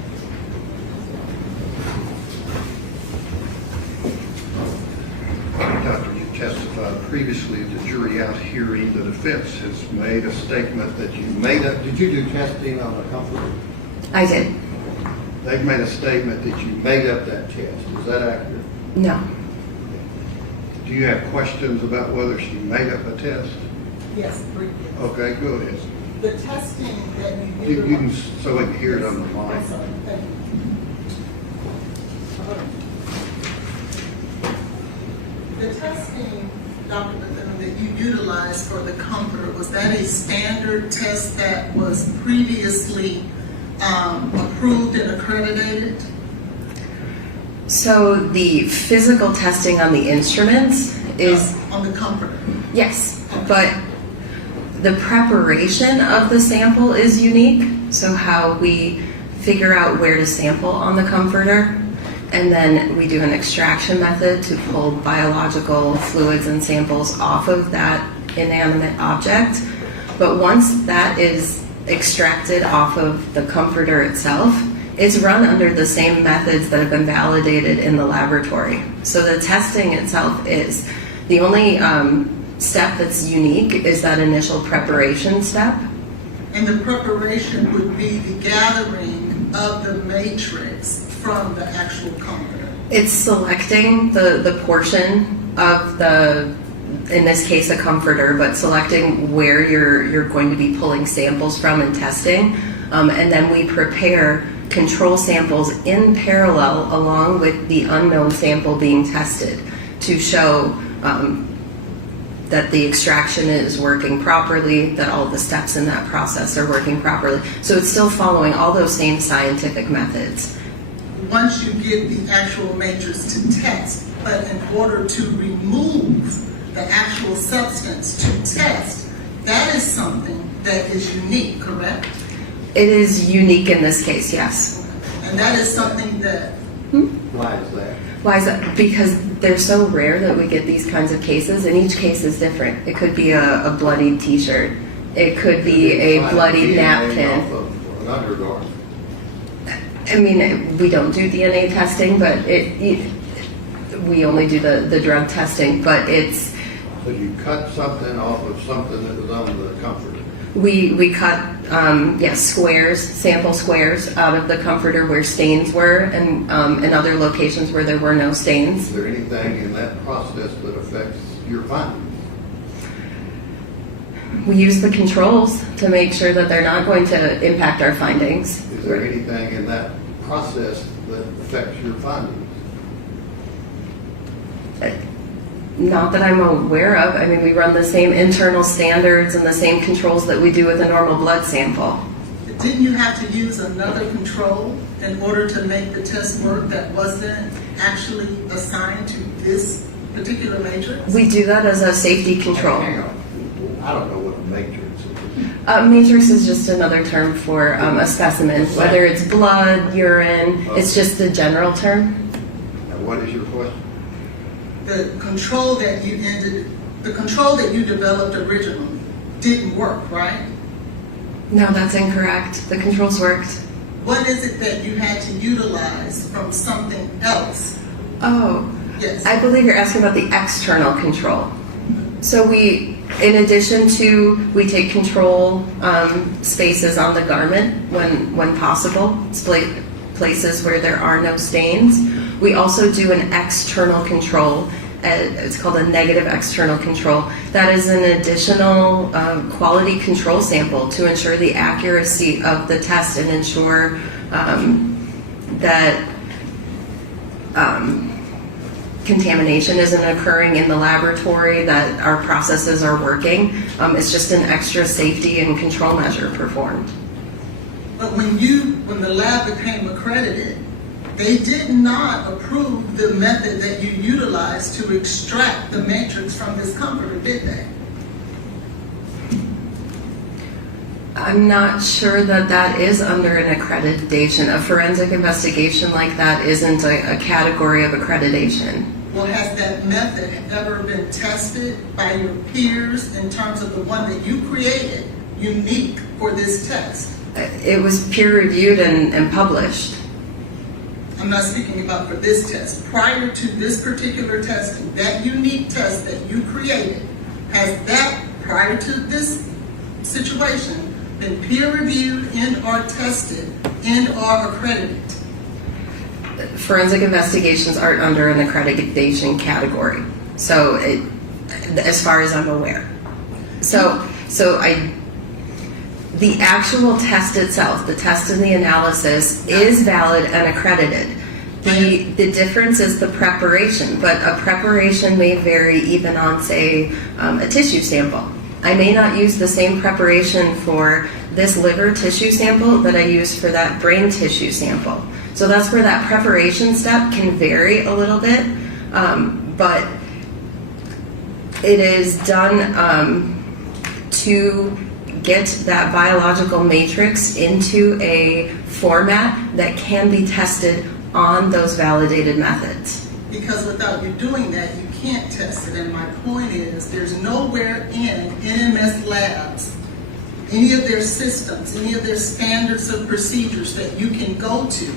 Doctor, you testified previously at the jury out hearing. The defense has made a statement that you made up. Did you do testing on the comforter? I did. They've made a statement that you made up that test. Is that accurate? No. Do you have questions about whether she made up a test? Yes, briefly. Okay, go ahead. The testing that you You can, utilize. so we can hear it on the I'm mic. sorry, thank you. The testing, Dr. Midthun, that you utilized for the comforter, was that a standard test that was previously approved and accredited? So the physical testing on the instruments is, On the comforter? yes, but the preparation of the sample is unique. So how we figure out where to sample on the comforter, and then we do an extraction method to pull biological fluids and samples off of that inanimate object. But once that is extracted off of the comforter itself, it's run under the same methods that have been validated in the laboratory. So the testing itself is the only step that's unique is that initial preparation step. And the preparation would be the gathering of the matrix from the actual comforter? It's selecting the portion of the, in this case, a comforter, but selecting where you're going to be pulling samples from and testing. And then we prepare control samples in parallel along with the unknown sample being tested to show that the extraction is working properly, that all the steps in that process are working properly. So it's still following all those same scientific methods. Once you get the actual matrix to test, but in order to remove the actual substance to test, that is something that is unique, correct? It is unique in this case, yes. And that is something that, Why is that? Why is that? Because they're so rare that we get these kinds of cases, and each case is different. It could be a bloodied t-shirt. It could be a bloodied napkin. Off of an undergarment. I mean, we don't do DNA testing, but we only do the drug testing, but it's, So you cut something off of something that was on the comforter. we cut, squares, sample squares out of the comforter where stains were, and in other locations where there were no stains. Is there anything in that process that affects your findings? We use the controls to make sure that they're not going to impact our findings. Is there anything in that process that affects your findings? Not that I'm aware of. I mean, we run the same internal standards and the same controls that we do with a normal blood sample. didn't you have to use another control in order to make the test work that wasn't actually assigned to this particular matrix? We do that as a safety control. Hang on. I don't know what a matrix is. Matrix is just another term for a specimen, whether it's blood, urine, it's just the general term. Now, what is your question? The control that you developed originally didn't work, right? No, that's incorrect. The controls worked. What is it that you had to utilize from something else? Oh, Yes. I believe you're asking about the external control. So in addition to, we take control spaces on the garment when possible, places where there are no stains. We also do an external control. It's called a negative external control. That is an additional quality control sample to ensure the accuracy of the test and ensure that contamination isn't occurring in the laboratory, that our processes are working. It's just an extra safety and control measure performed. But when the lab became accredited, they did not approve the method that you utilized to extract the matrix from this comforter, did they? I'm not sure that is under an accreditation. A forensic investigation like that isn't a category of accreditation. Well, has that method ever been tested by your peers in terms of the one that you created, unique for this test? It was peer reviewed and published. I'm not speaking about for this test. Prior to this particular testing, that unique test that you created, has that, prior to this situation, been peer reviewed and or tested and or accredited? Forensic investigations aren't under an accreditation category. So as far as I'm aware. The actual test itself, the test and the analysis is valid and accredited. The difference is the preparation, but a preparation may vary even on, say, a tissue sample. I may not use the same preparation for this liver tissue sample that I use for that brain tissue sample. So that's where that preparation step can vary a little bit, but it is done to get that biological matrix into a format that can be tested on those validated methods. Because without you doing that, you can't test it. And my point is, there's nowhere in NMS labs, any of their systems, any of their standards of procedures that you can go to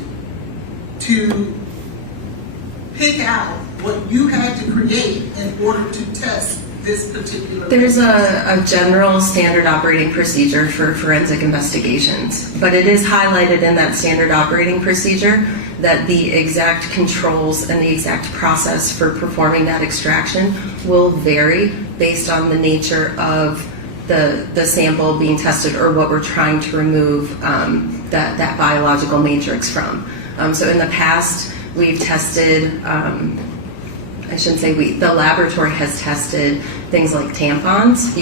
pick out what you had to create in order to test this particular. There's a general standard operating procedure for forensic investigations, but it is highlighted in that standard operating procedure that the exact controls and the exact process for performing that extraction will vary based on the nature of the sample being tested or what we're trying to remove that biological matrix from. So in the past, we've tested, I shouldn't say we, the laboratory has tested things like tampons,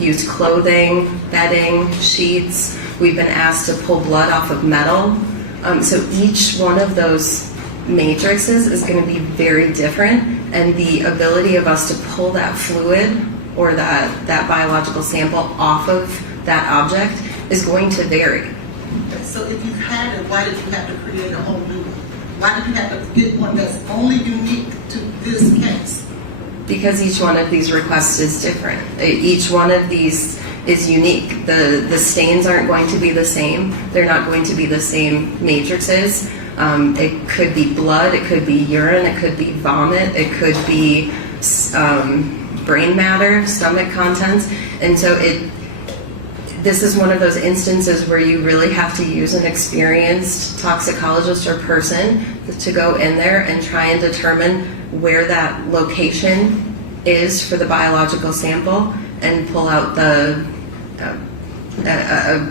used clothing, bedding, sheets. We've been asked to pull blood off of metal. So each one of those matrices is going to be very different, and the ability of us to pull that fluid or that biological sample off of that object is going to vary. So if you've had it, why did you have to create a whole new one? Why did you have to get one that's only unique to this case? Because each one of these requests is different. Each one of these is unique. The stains aren't going to be the same. They're not going to be the same matrices. It could be blood, it could be urine, it could be vomit, it could be brain matter, stomach contents. And so this is one of those instances where you really have to use an experienced toxicologist or person to go in there and try and determine where that location is for the biological sample and pull out a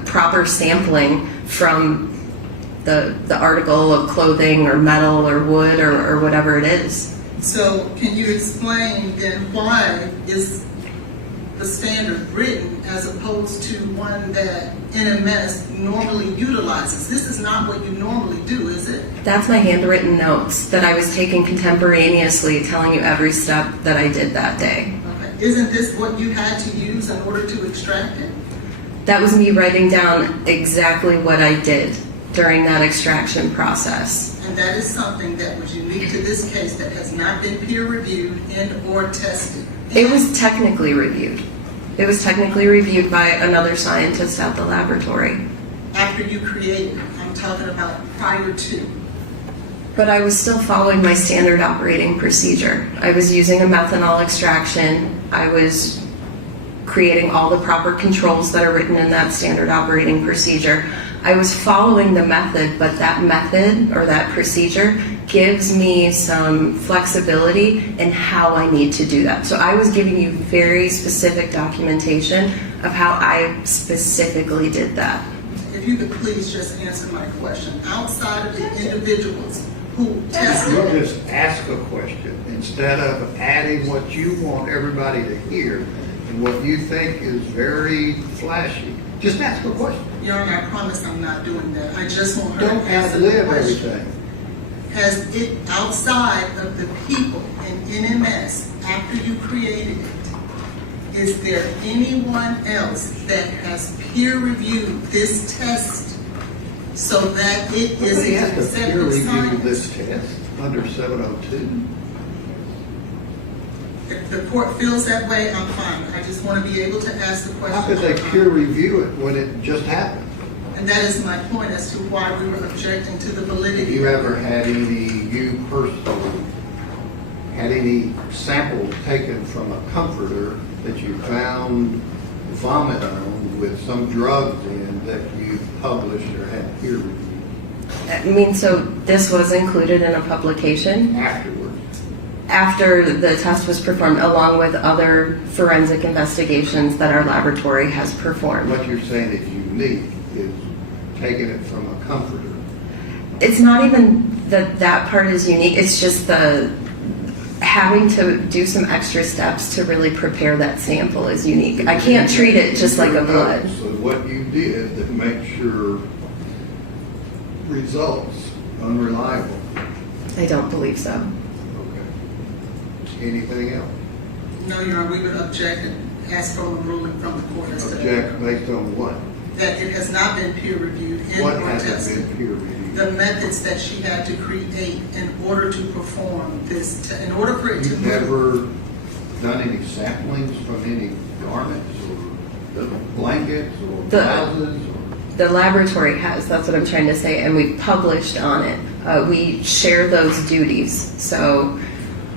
proper sampling from the article of clothing or metal or wood or whatever it is. So can you explain then why is the standard written as opposed to one that NMS normally utilizes? This is not what you normally do, is it? That's my handwritten notes that I was taking contemporaneously, telling you every step that I did that day. Okay. Isn't this what you had to use in order to extract it? That was me writing down exactly what I did during that extraction process. And that is something that was unique to this case that has not been peer reviewed and or tested. It was technically reviewed. It was technically reviewed by another scientist at the laboratory. After you created it, I'm talking about prior to. But I was still following my standard operating procedure. I was using a methanol extraction. I was creating all the proper controls that are written in that standard operating procedure. I was following the method, but that method or that procedure gives me some flexibility in how I need to do that. So I was giving you very specific documentation of how I specifically did that. If you could please just answer my question. Outside of the individuals who tested. You'll just ask a question instead of adding what you want everybody to hear and what you think is very flashy. Just ask a question. Your Honor, I promise I'm not doing that. I just want her to Don't answer the ad-lib question. everything. Has it, outside of the people in NMS, after you created it, is there anyone else that has peer reviewed this test so that it is Nobody has to peer accepted review science? this test under 702. If the court feels that way, I'm fine. I just want to be able to ask the question. How could they peer review it when it just happened? And that is my point as to why we were objecting to the Have validity. you ever had you personally, had any samples taken from a comforter that you found vomit on with some drugs in that you published or had peer reviewed I mean, so this was included in a publication afterwards? after the test was performed, along with other forensic investigations that our laboratory has performed. What you're saying is unique is taking it from a comforter. It's not even that part is unique. It's just the having to do some extra steps to really prepare that sample is unique. I can't treat it just like a blood. So what you did that makes your results unreliable. I don't believe so. Okay. Anything else? No, Your Honor, we would object and ask for a ruling from the court as to Object based on what? that it has not been peer reviewed What and or hasn't tested. been peer reviewed? The methods that she had to create in order to perform this, in order for it to You've move. never done any samplings from any garments or blankets or blouses or? The laboratory has, that's what I'm trying to say, and we published on it. We share those duties. So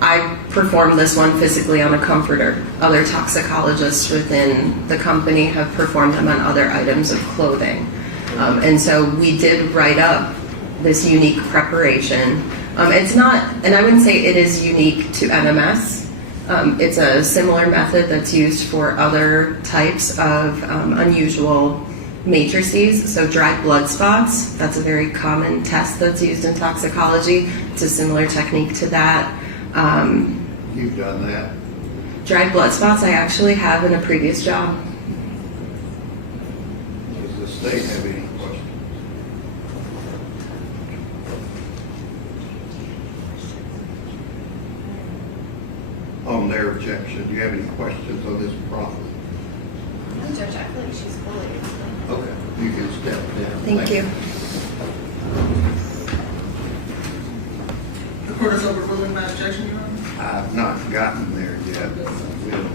I performed this one physically on a comforter. Other toxicologists within the company have performed them on other items of clothing. And so we did write up this unique preparation. It's not, and I wouldn't say it is unique to NMS. It's a similar method that's used for other types of unusual matrices, so dried blood spots. That's a very common test that's used in toxicology. It's a similar technique to that. You've done that? Dried blood spots I actually have in a previous job. Does the state have any questions? On their objection, do you have any questions on this proffer? No, Judge, I feel like she's fully explained. Okay, you can step down. Thank you. The court is overruling my objection, Your Honor. I've not gotten there yet. Will.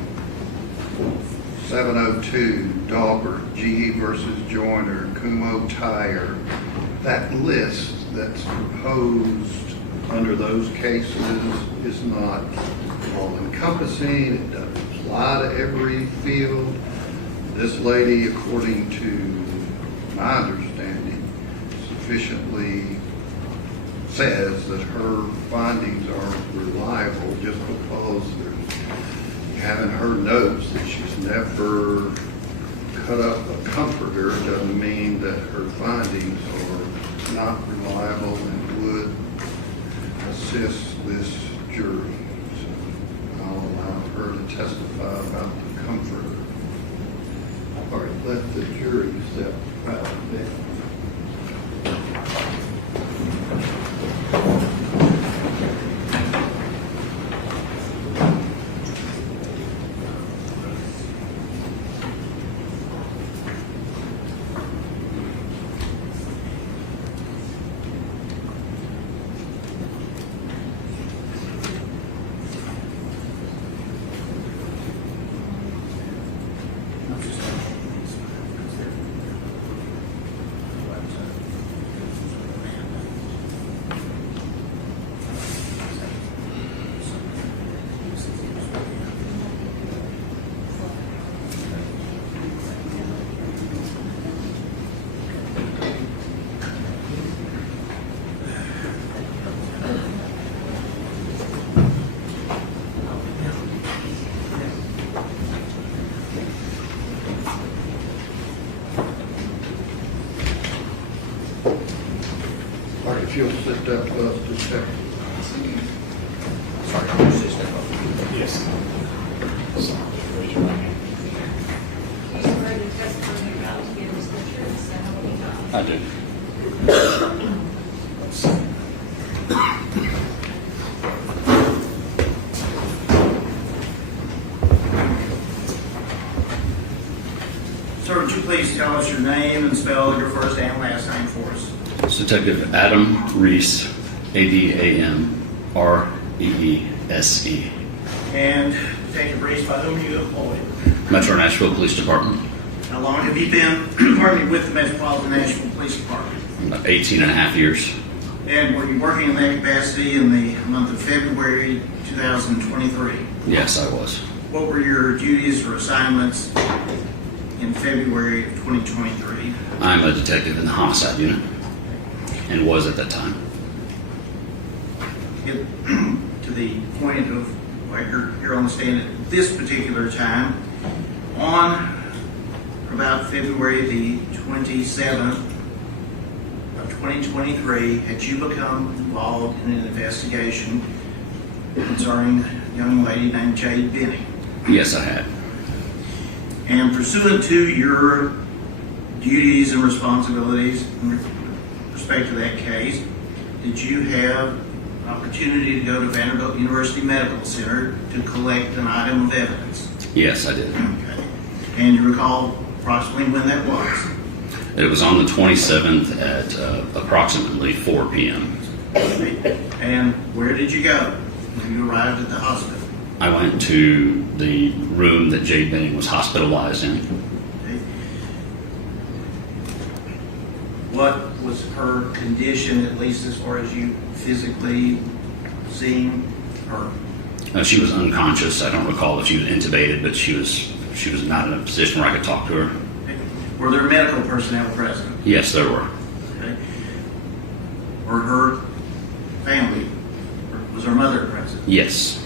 702 Dahlberg, GE versus Joyner, Kumho Tire. That list that's proposed under those cases is not all encompassing. It doesn't apply to every field. This lady, according to my understanding, sufficiently says that her findings aren't reliable just because you have in her notes that she's never cut up a comforter doesn't mean that her findings are not reliable and would assist this jury. So I'll allow her to testify about the comforter. All right, let the jury step out there. All right, if you'll sit down with us just a second. Yes. You swear the testimony you're about to give is the truth, so help me God. I do. Sir, would you please tell us your name and spell your first and last name for us? It's Detective Adam Reese, Adamreese. And Detective Reese, by whom are you employed? Metro Nashville Police Department, How long have you been, pardon me, with the Metropolitan Nashville Police Department? about 18 and a half years. And were you working in that capacity in the month of February 2023? Yes, I was. What were your duties or assignments in February of 2023? I'm a detective in the homicide unit and was at that time. Get to the point of why you're on the stand at this particular time. On about February the 27th of 2023, had you become involved in an investigation concerning a young lady named Jade Benning? Yes, I had. And pursuant to your duties and responsibilities in respect to that case, did you have an opportunity to go to Vanderbilt University Medical Center to collect an item of evidence? Yes, I did. Okay. And you recall approximately when that was? It was on the 27th at approximately 4 p.m. And where did you go when you arrived at the hospital? I went to the room that Jade Benning was hospitalized in. Okay. What was her condition, at least as far as you physically seeing her? She was unconscious. I don't recall if she was intubated, but she was not in a position where I could talk to her. Okay. Were there medical personnel present? Yes, there were. Okay. Were her family, or was her mother present? Yes.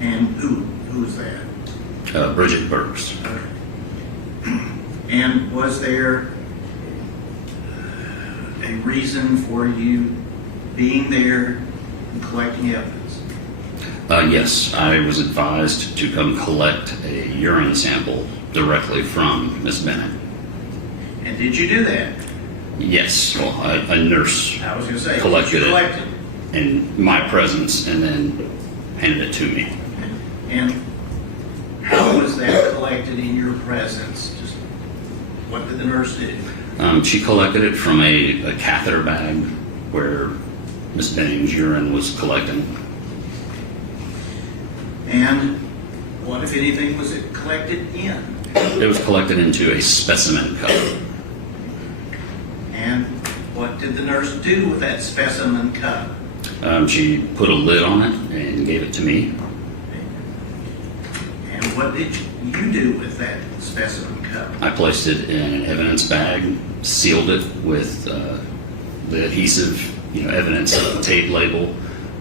And who was that? Bridget Burks. Okay. And was there a reason for you being there and collecting evidence? Yes, I was advised to come collect a urine sample directly from Ms. Bennett. And did you do that? Yes, well, a nurse I was going to say, collected did you it collect it? in my presence and then handed it to me. And how was that collected in your presence? Just what did the nurse do? She collected it from a catheter bag where Ms. Benning's urine was collecting. And what, if anything, was it collected in? It was collected into a specimen cup. And what did the nurse do with that specimen cup? She put a lid on it and gave it to me. And what did you do with that specimen cup? I placed it in an evidence bag, sealed it with the adhesive, evidence tape label,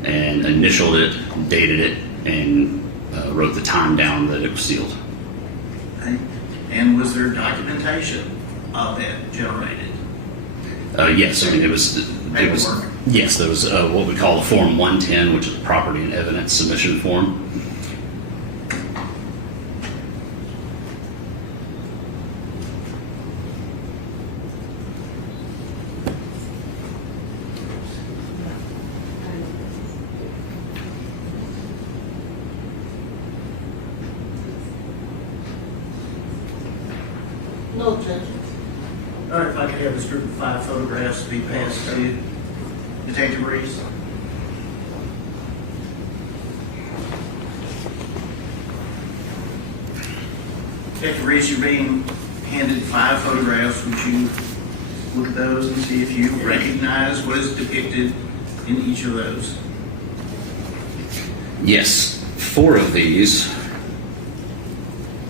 and initialed it, dated it, and wrote the time down that it was sealed. Okay. And was there documentation of that generated? Yes, I mean it was. Paperwork. Yes, there was what we call a Form 110, which is a property and evidence submission form. No objections. All right, if I could have this group of 5 photographs be passed to Detective Reese. Detective Reese, you're being handed 5 photographs. Would you look at those and see if you recognize what is depicted in each of those? Yes, 4 of these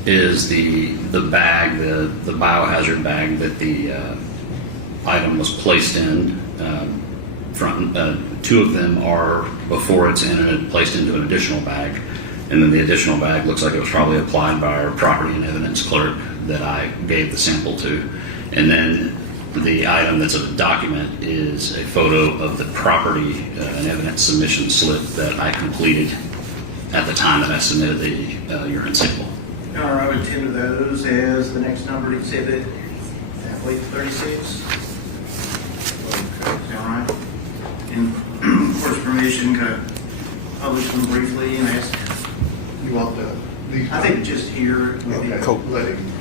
is the bag, the biohazard bag that the item was placed in. From 2 of them are before it's in and placed into an additional bag, and then the additional bag looks like it was probably applied by our property and evidence clerk that I gave the sample to, and then the item that's a document is a photo of the property and evidence submission slip that I completed at the time that I submitted the urine sample. All right, I would tender those as the next numbered exhibit, athlete 36. All right. And of course, permission, could I publish them briefly and ask? You want these? I think just here. Would be- Okay, let him.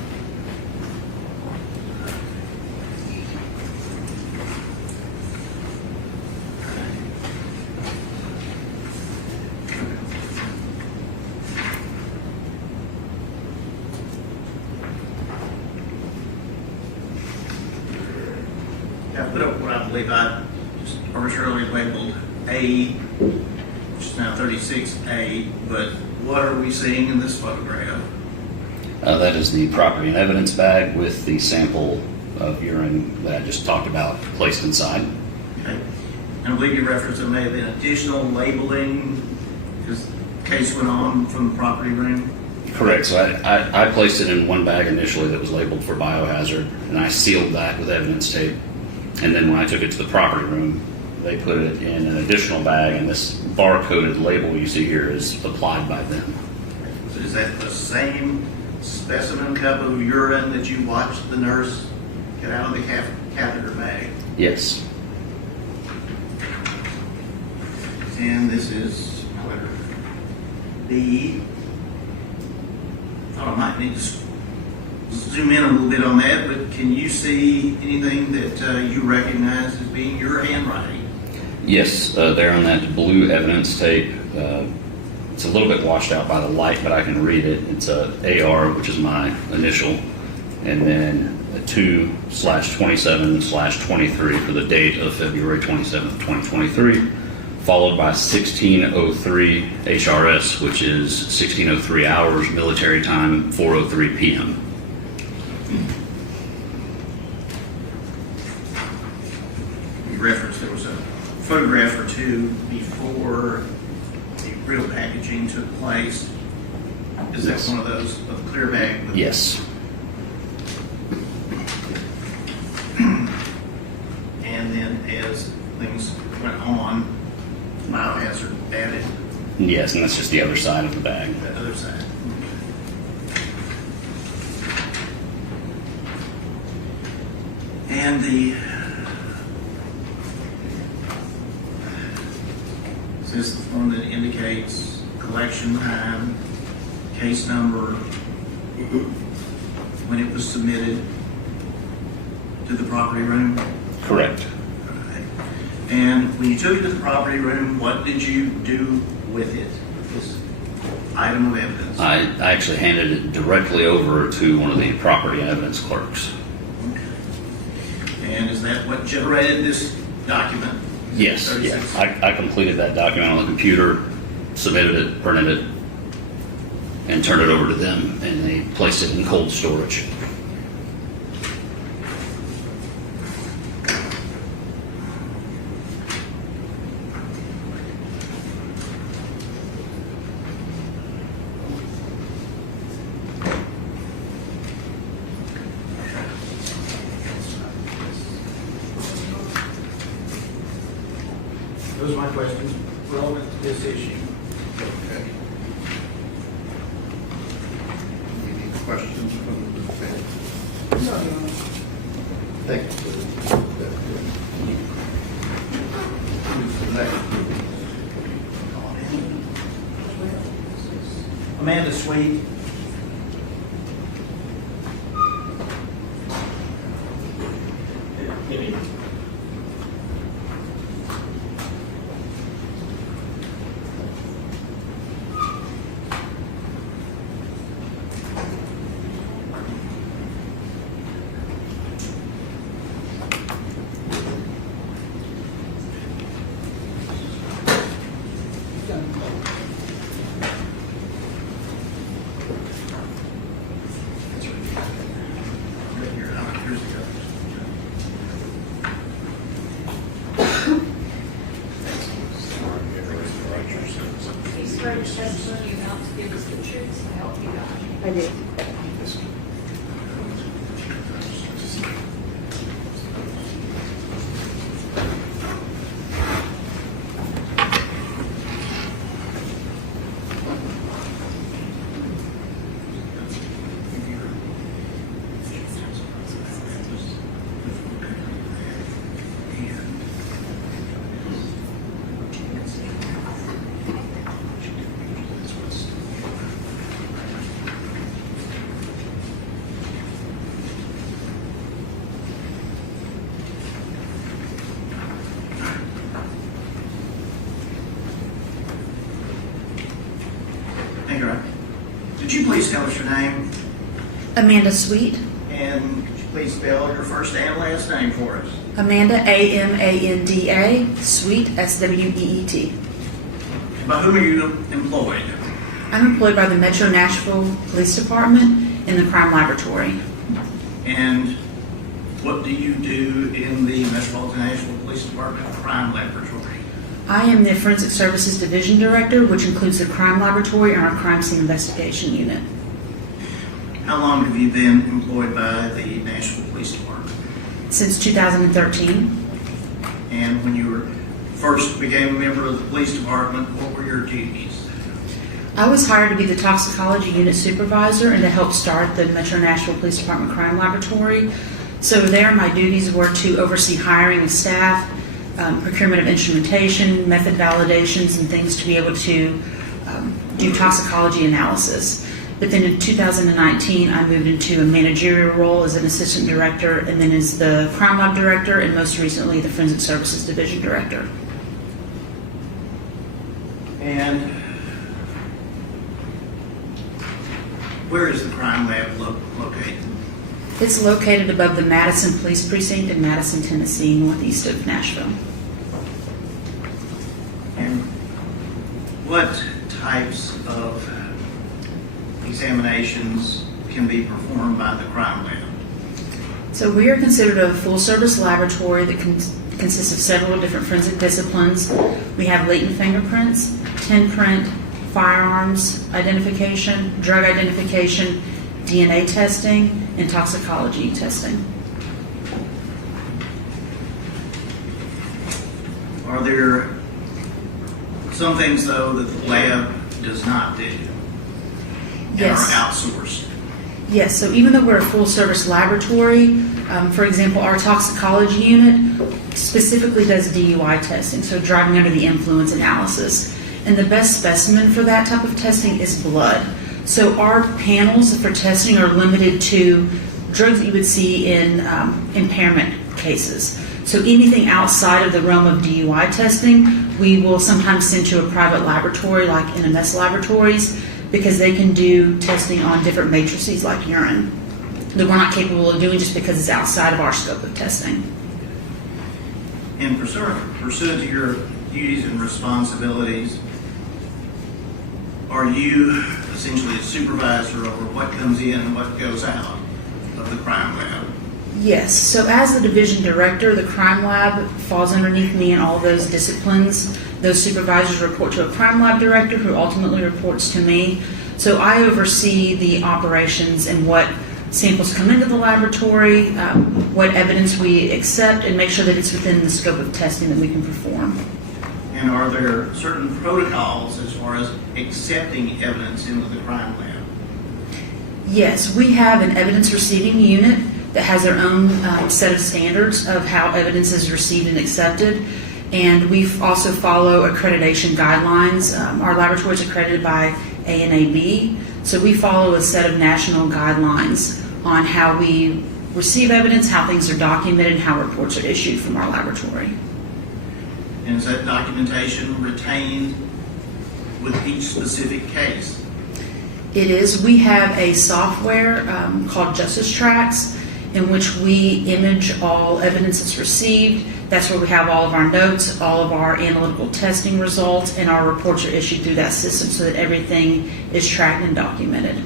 believe I just arbitrarily labeled A, which is now 36A, but what are we seeing in this photograph? That is the property and evidence bag with the sample of urine that I just talked about placed inside. Okay. And I believe you referenced there may have been additional labeling as the case went on from the property room? Correct. So I placed it in one bag initially that was labeled for biohazard, and I sealed that with evidence tape. And then when I took it to the property room, they put it in an additional bag, and this barcoded label you see here is applied by them. So is that the same specimen cup of urine that you watched the nurse get out of the catheter bag? Yes. And this is letter B. I might need to zoom in a little bit on that, but can you see anything that you recognize as being your handwriting? Yes, there on that blue evidence tape. It's a little bit washed out by the light, but I can read it. It's a AR, which is my initial, and then a 2/27/23 for the date of February 27th, 2023, followed by 1603 HRS, which is 1603 hours military time, 4:03 p.m. You referenced there was a photograph or two before the real packaging took place. Is that one of those of the clear bag? Yes. And then as things went on, biohazard added Yes, and that's just the other side of the bag. the other side. And is this the one that indicates collection time, case number, when it was submitted to the property room? Correct. And when you took it to the property room, what did you do with it, this item of evidence? I actually handed it directly over to one of the property and evidence clerks. And is that what generated this document? Yes, 36? yeah. I completed that document on the computer, submitted it, printed it, and turned it over to them, and they placed it in cold storage. Those are my questions relevant to this issue. Okay. Any questions from the defense? Thank you. Who's the next? Amanda Sweet. You swear to testimony about to give us the truth, so help you God. I did. Thank you. Could you please tell us your name? Amanda Sweet, And could you please spell your first and last name for us? Amanda, Amanda, Sweet, Sweet. By whom are you employed? I'm employed by the Metro Nashville Police Department in the crime laboratory. And what do you do in the Metropolitan Nashville Police Department Crime Laboratory? I am the Forensic Services Division Director, which includes the crime laboratory and our crime scene investigation unit. How long have you been employed by the Nashville Police Department? Since 2013. And when you first became a member of the police department, what were your duties? I was hired to be the toxicology unit supervisor and to help start the Metro Nashville Police Department Crime Laboratory. So there, my duties were to oversee hiring of staff, procurement of instrumentation, method validations, and things to be able to do toxicology analysis. But then in 2019, I moved into a managerial role as an assistant director, and then as the crime lab director, and most recently the forensic services division director. And where is the crime lab located? It's located above the Madison Police Precinct in Madison, Tennessee, northeast of Nashville. And what types of examinations can be performed by the crime lab? So we are considered a full-service laboratory that consists of several different forensic disciplines. We have latent fingerprints, tin print, firearms identification, drug identification, DNA testing, and toxicology testing. Are there some things, though, that the lab does not do and Yes. are outsourced? Yes, so even though we're a full-service laboratory, for example, our toxicology unit specifically does DUI testing, so driving under the influence analysis. And the best specimen for that type of testing is blood. So our panels for testing are limited to drugs that you would see in impairment cases. So anything outside of the realm of DUI testing, we will sometimes send to a private laboratory like NMS laboratories, because they can do testing on different matrices like urine that we're not capable of doing just because it's outside of our scope of testing. In pursuant to your duties and responsibilities, are you essentially a supervisor over what comes in and what goes out of the crime lab? Yes, so as the division director, the crime lab falls underneath me in all those disciplines. Those supervisors report to a crime lab director who ultimately reports to me. So I oversee the operations and what samples come into the laboratory, what evidence we accept, and make sure that it's within the scope of testing that we can perform. And are there certain protocols as far as accepting evidence into the crime lab? Yes, we have an evidence receiving unit that has their own set of standards of how evidence is received and accepted. And we also follow accreditation guidelines. Our laboratory is accredited by ANAB, so we follow a set of national guidelines on how we receive evidence, how things are documented, and how reports are issued from our laboratory. And is that documentation retained with each specific case? It is. We have a software called Justice Tracks, in which we image all evidence that's received. That's where we have all of our notes, all of our analytical testing results, and our reports are issued through that system so that everything is tracked and documented.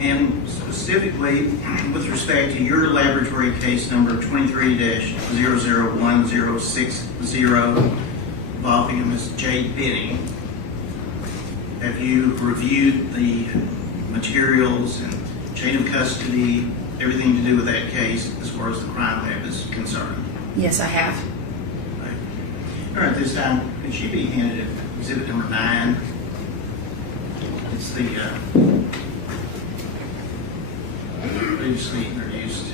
And specifically, with respect to your laboratory case number 23-001060 involving Ms. Jade Benning, have you reviewed the materials and chain of custody, everything to do with that case as far as the crime lab is concerned? Yes, I have. All right, this time, could she be handed exhibit number 9? It's the previously introduced.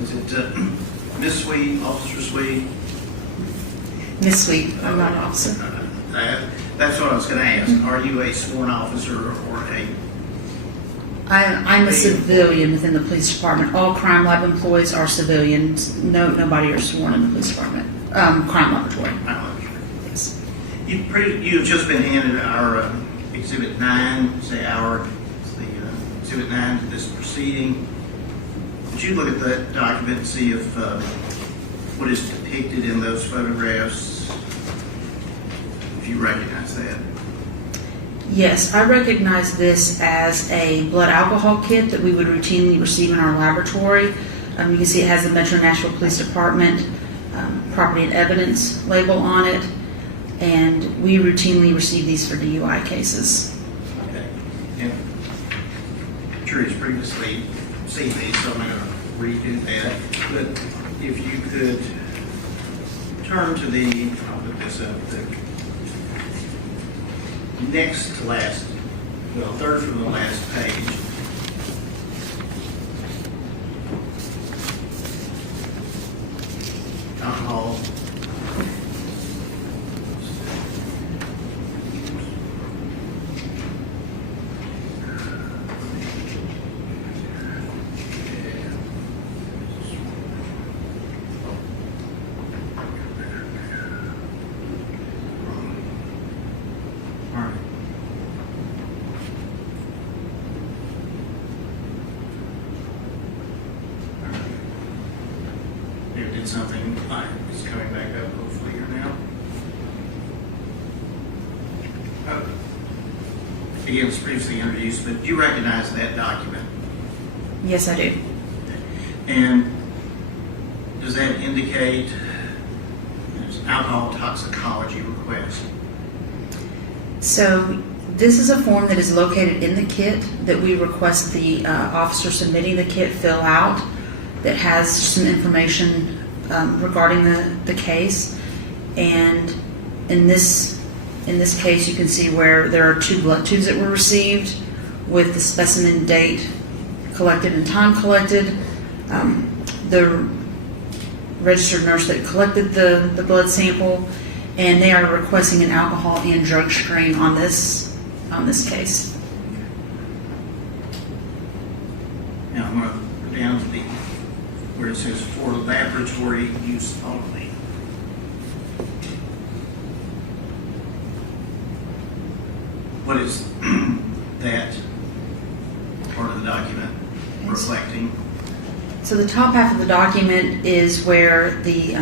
Is it Miss Sweet, Officer Sweet? Miss Sweet, I'm not an officer. That's what I was going to ask. Are you a sworn officer or a? I'm a civilian within the police department. All crime lab employees are civilians. Nobody are sworn in the police department. Crime laboratory. Yes. You've just been handed our Exhibit 9, it's the Exhibit 9 to this proceeding. Would you look at that document and see if what is depicted in those photographs, if you recognize that? Yes, I recognize this as a blood alcohol kit that we would routinely receive in our laboratory. You can see it has the Metro Nashville Police Department property and evidence label on it, and we routinely receive these for DUI cases. Okay. And jury's previously seen these, so I'm not going to redo that. But if you could turn to I'll put this up, the next to last, well, third from the last page. Alcohol. Something is coming back up hopefully here now. Again, it was previously introduced, but do you recognize that document? Yes, I do. And does that indicate there's alcohol toxicology request? So this is a form that is located in the kit that we request the officer submitting the kit fill out, that has some information regarding the case. And in this case, you can see where there are 2 blood tubes that were received with the specimen date collected and time collected. The registered nurse that collected the blood sample, and they are requesting an alcohol and drug screen on this case. Now I'm going to go down to where it says for laboratory use only. What is that part of the document reflecting? So the top half of the document is where the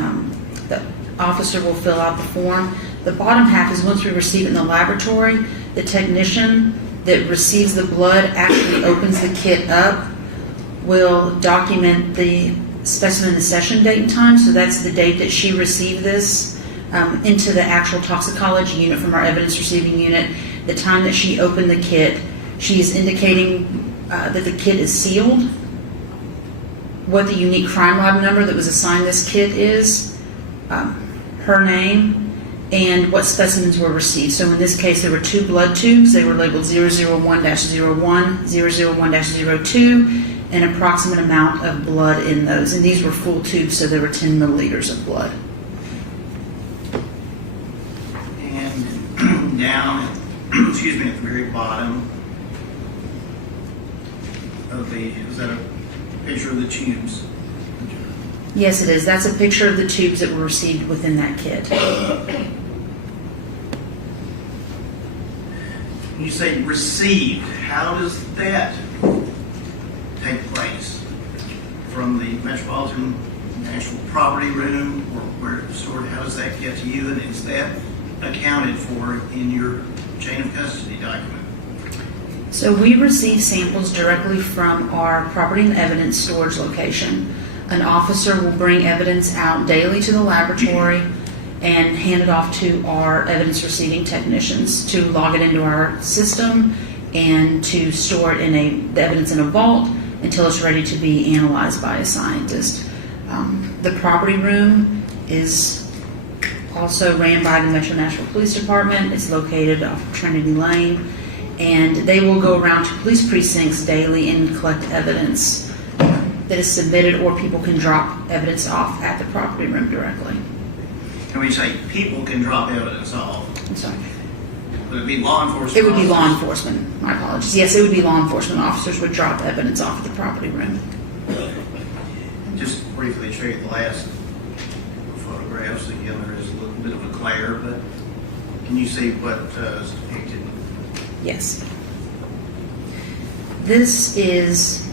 officer will fill out the form. The bottom half is once we receive it in the laboratory, the technician that receives the blood actually opens the kit up, will document the specimen accession date and time, so that's the date that she received this, into the actual toxicology unit from our evidence receiving unit. The time that she opened the kit, she is indicating that the kit is sealed, what the unique crime lab number that was assigned this kit is, her name, and what specimens were received. So in this case, there were 2 blood tubes. They were labeled 001-01, 001-02, an approximate amount of blood in those. And these were full tubes, so there were 10 milliliters of blood. And down, excuse me, at the very bottom of is that a picture of the tubes? Yes, it is. That's a picture of the tubes that were received within that kit. You say received. How does that take place? From the Metropolitan National Property Room, or where it's stored? How does that get to you? And is that accounted for in your chain of custody document? So we receive samples directly from our property and evidence storage location. An officer will bring evidence out daily to the laboratory and hand it off to our evidence receiving technicians to log it into our system and to store it in the evidence in a vault until it's ready to be analyzed by a scientist. The property room is also ran by the Metro Nashville Police Department. It's located off of Trinity Lane, and they will go around to police precincts daily and collect evidence that is submitted, or people can drop evidence off at the property room directly. Can we say people can drop evidence off? I'm sorry. Would it be law enforcement? It would be law officers? enforcement. My apologies. Yes, it would be law enforcement officers would drop evidence off at the property room. Just briefly show you the last photographs. Again, there is a little bit of a glare, but can you see what is depicted? Yes. This is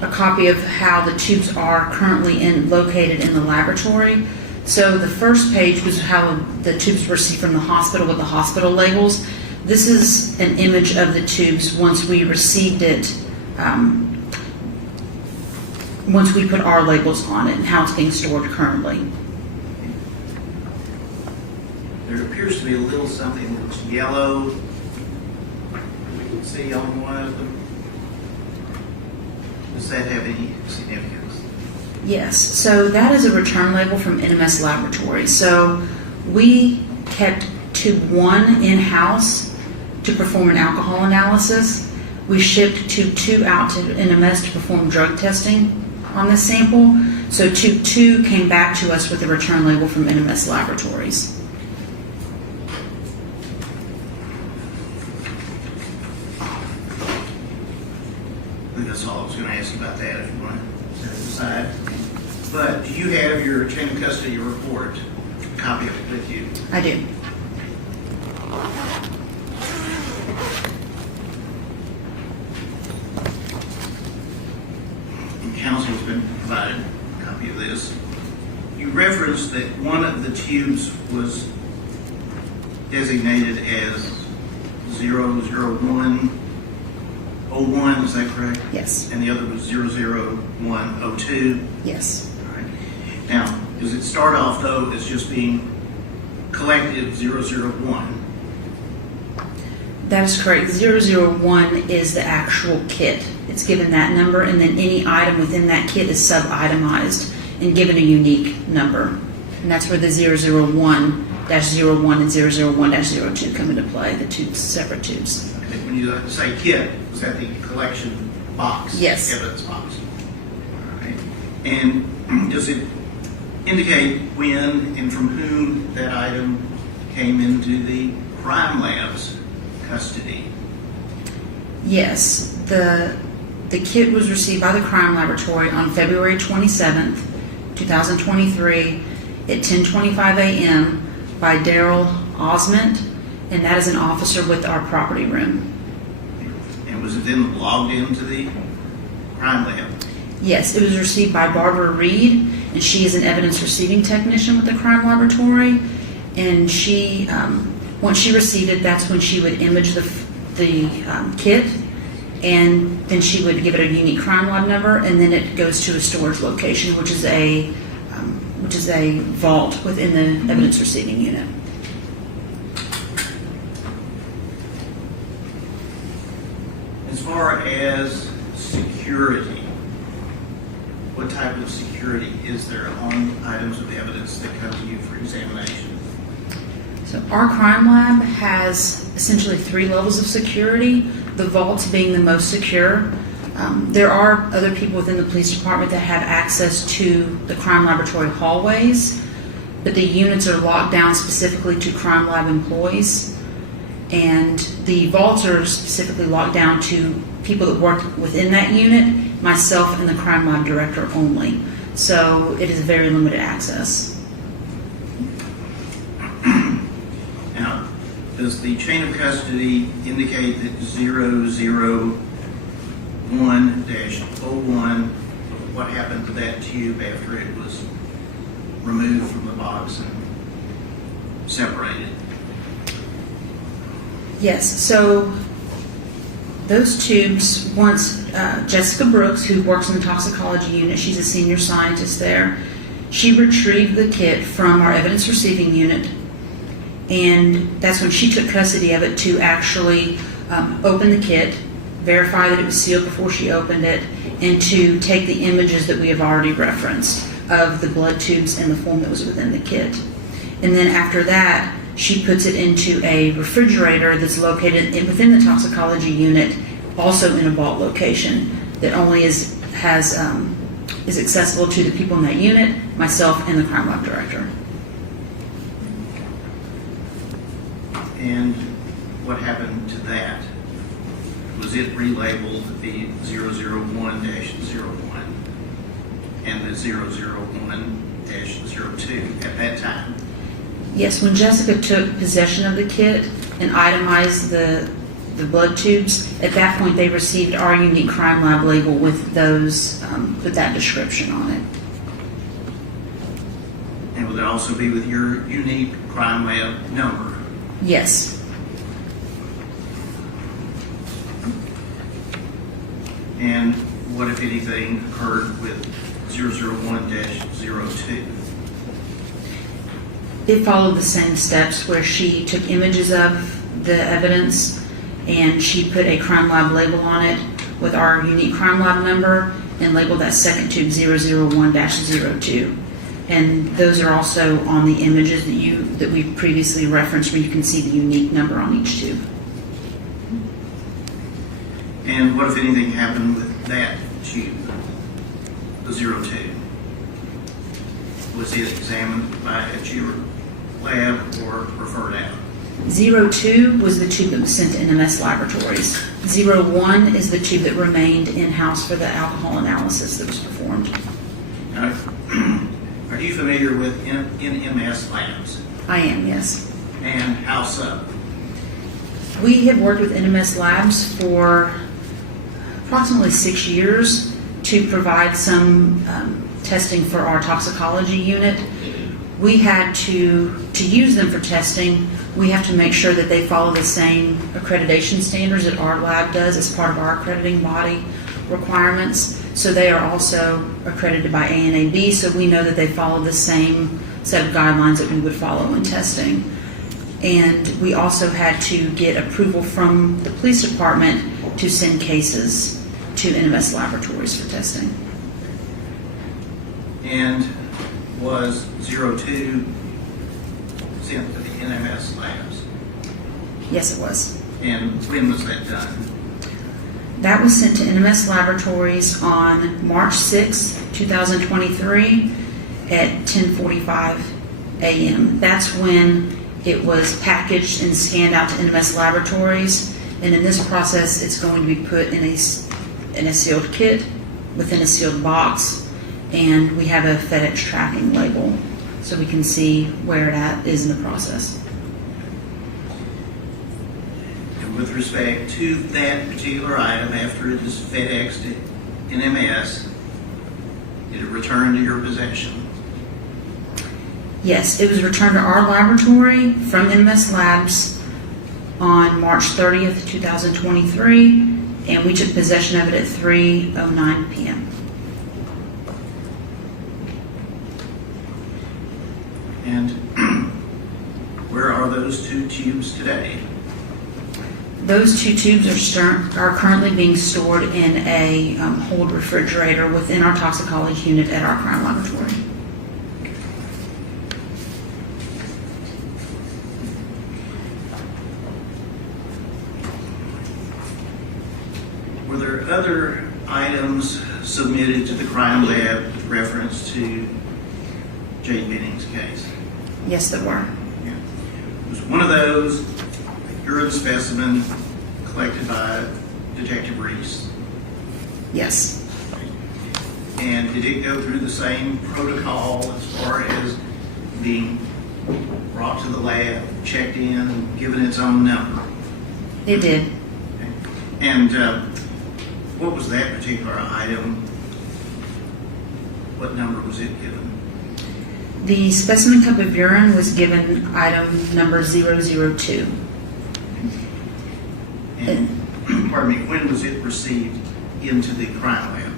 a copy of how the tubes are currently located in the laboratory. So the first page was how the tubes were received from the hospital with the hospital labels. This is an image of the tubes once we received it, once we put our labels on it and how it's being stored currently. There appears to be a little something that's yellow. We can see on one of them. Does that have any significance? Yes, so that is a return label from NMS Laboratories. So we kept tube 1 in-house to perform an alcohol analysis. We shipped tube 2 out to NMS to perform drug testing on this sample. So tube 2 came back to us with a return label from NMS Laboratories. I think that's all I was going to ask about that if you want to set it aside. But do you have your chain of custody report, a copy of it with you? I do. And counsel has been provided a copy of this. You referenced that one of the tubes was designated as 00101, is that correct? Yes. And the other was 00102? Yes. All right. Now, does it start off, though, as just being collective 001? That is correct. 001 is the actual kit. It's given that number, and then any item within that kit is sub-itemized and given a unique number. And that's where the 001-01 and 001-02 come into play, the two separate tubes. Okay, when you say kit, is that the collection box? Yes. Evidence box. All right. And does it indicate when and from whom that item came into the crime lab's custody? Yes. The kit was received by the crime laboratory on February 27th, 2023 at 10:25 a.m. by Daryl Osment, and that is an officer with our property room. And was it then logged into the crime lab? Yes, it was received by Barbara Reed, and she is an evidence receiving technician with the crime laboratory. And she, once she received it, that's when she would image the kit, and then she would give it a unique crime lab number, and then it goes to a storage location, which is a vault within the evidence receiving unit. As far as security, what type of security is there on items of evidence that come to you for examination? So our crime lab has essentially 3 levels of security, the vaults being the most secure. There are other people within the police department that have access to the crime laboratory hallways, but the units are locked down specifically to crime lab employees. And the vaults are specifically locked down to people that work within that unit, myself and the crime lab director only. So it is very limited access. Now, does the chain of custody indicate that 001-01, what happened to that tube after it was removed from the box and separated? Yes, so those tubes, once Jessica Brooks, who works in the toxicology unit, she's a senior scientist there, she retrieved the kit from our evidence receiving unit, and that's when she took custody of it to actually open the kit, verify that it was sealed before she opened it, and to take the images that we have already referenced of the blood tubes and the form that was within the kit. And then after that, she puts it into a refrigerator that's located within the toxicology unit, also in a vault location that only is accessible to the people in that unit, myself and the crime lab director. And what happened to that? Was it relabeled the 001-01 and the 001-02 at that time? Yes, when Jessica took possession of the kit and itemized the blood tubes, at that point they received our unique crime lab label with those, with that description on it. And would it also be with your unique crime lab number? Yes. And what, if anything, occurred with 001-02? It followed the same steps where she took images of the evidence and she put a crime lab label on it with our unique crime lab number and labeled that second tube 001-02. And those are also on the images that we previously referenced, where you can see the unique number on each tube. And what, if anything, happened with that tube, the 02? Was it examined by a G lab or referred out? 02 was the tube that was sent to NMS laboratories. 01 is the tube that remained in-house for the alcohol analysis that was performed. Now, are you familiar with NMS labs? I am, yes. And how so? We have worked with NMS labs for approximately 6 years to provide some testing for our toxicology unit. We had to use them for testing. We have to make sure that they follow the same accreditation standards that our lab does as part of our accrediting body requirements. So they are also accredited by ANAB, so we know that they follow the same set of guidelines that we would follow in testing. And we also had to get approval from the police department to send cases to NMS laboratories for testing. And was 02 sent to the NMS labs? Yes, it was. And when was that done? That was sent to NMS laboratories on March 6, 2023 at 10:45 a.m. That's when it was packaged and scanned out to NMS laboratories. And in this process, it's going to be put in a sealed kit within a sealed box. And we have a FedEx tracking label so we can see where it is in the process. And with respect to that particular item, after it is FedExed to NMS, did it return to your possession? Yes, it was returned to our laboratory from NMS Labs on March 30th, 2023, and we took possession of it at 3:09 p.m. And where are those two tubes today? Those two tubes are currently being stored in a hold refrigerator within our toxicology unit at our crime laboratory. Were there other items submitted to the crime lab with reference to Jade Benning's case? Yes, there were. Yeah. Was one of those a urine specimen collected by Detective Reese? Yes. And did it go through the same protocol as far as being brought to the lab, checked in, and given its own number? It did. Okay. And what was that particular item? What number was it given? The specimen cup of urine was given item number 002. And, pardon me, when was it received into the crime lab?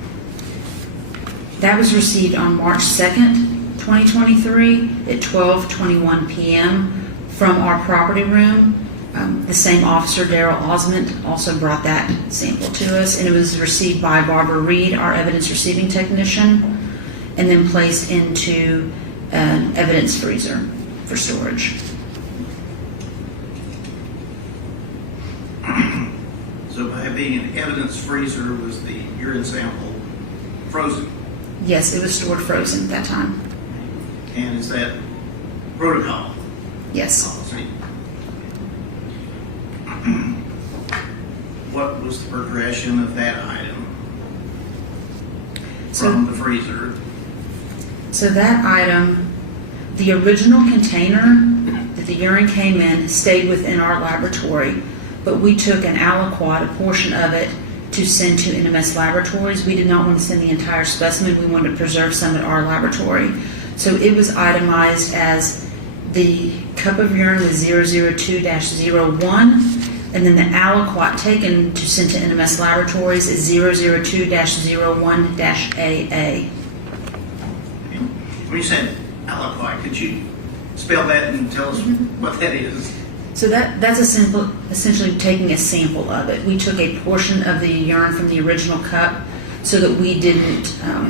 That was received on March 2nd, 2023 at 12:21 p.m. from our property room. The same officer, Daryl Osment, also brought that sample to us, and it was received by Barbara Reed, our evidence receiving technician, and then placed into an evidence freezer for storage. So by being an evidence freezer, was the urine sample frozen? Yes, it was stored frozen at that time. And is that protocol? Yes. Policy? was the progression of that item So- from the freezer? So that item, the original container that the urine came in stayed within our laboratory, but we took an aliquot, a portion of it, to send to NMS laboratories. We did not want to send the entire specimen. We wanted to preserve some at our laboratory. So it was itemized as the cup of urine was 002-01, and then the aliquot taken to send to NMS laboratories is 002-01-AA. When you said aliquot, could you spell that and tell us what that is? So that's essentially taking a sample of it. We took a portion of the urine from the original cup so that we didn't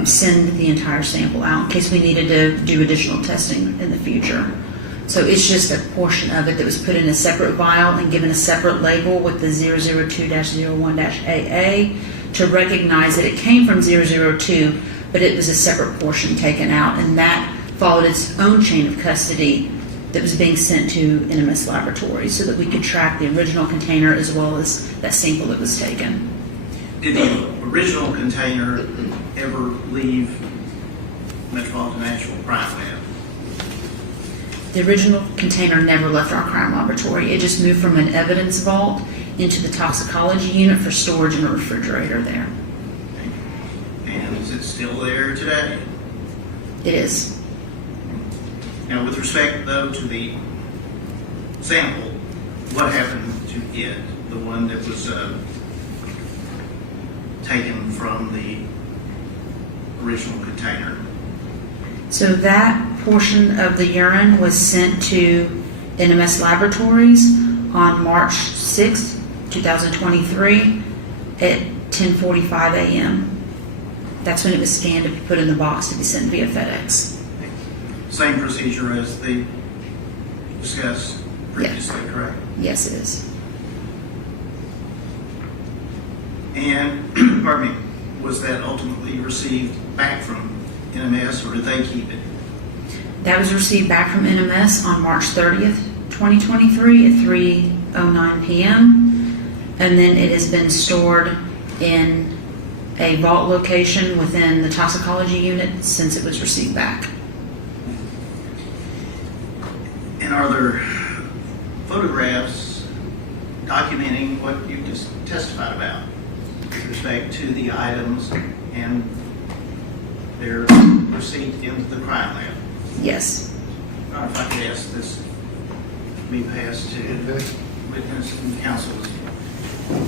send the entire sample out in case we needed to do additional testing in the future. So it's just a portion of it that was put in a separate vial and given a separate label with the 002-01-AA to recognize that it came from 002, but it was a separate portion taken out, and that followed its own chain of custody that was being sent to NMS laboratories so that we could track the original container as well as that sample that was taken. Did the original container ever leave Metropolitan National Crime Lab? The original container never left our crime laboratory. It just moved from an evidence vault into the toxicology unit for storage in a refrigerator there. And is it still there today? It is. Now, with respect, though, to the sample, what happened to it, the one that was taken from the original container? So that portion of the urine was sent to NMS laboratories on March 6th, 2023 at 10:45 a.m. That's when it was scanned and put in the box to be sent via FedEx. Same procedure as they discussed previously, correct? Yes, it is. And, pardon me, was that ultimately received back from NMS, or did they keep it? That was received back from NMS on March 30th, 2023 at 3:09 p.m. And then it has been stored in a vault location within the toxicology unit since it was received back. And are there photographs documenting what you just testified about with respect to the items and their receipt into the crime lab? Yes. All right, if I could ask this to be passed to witness and counsel as well.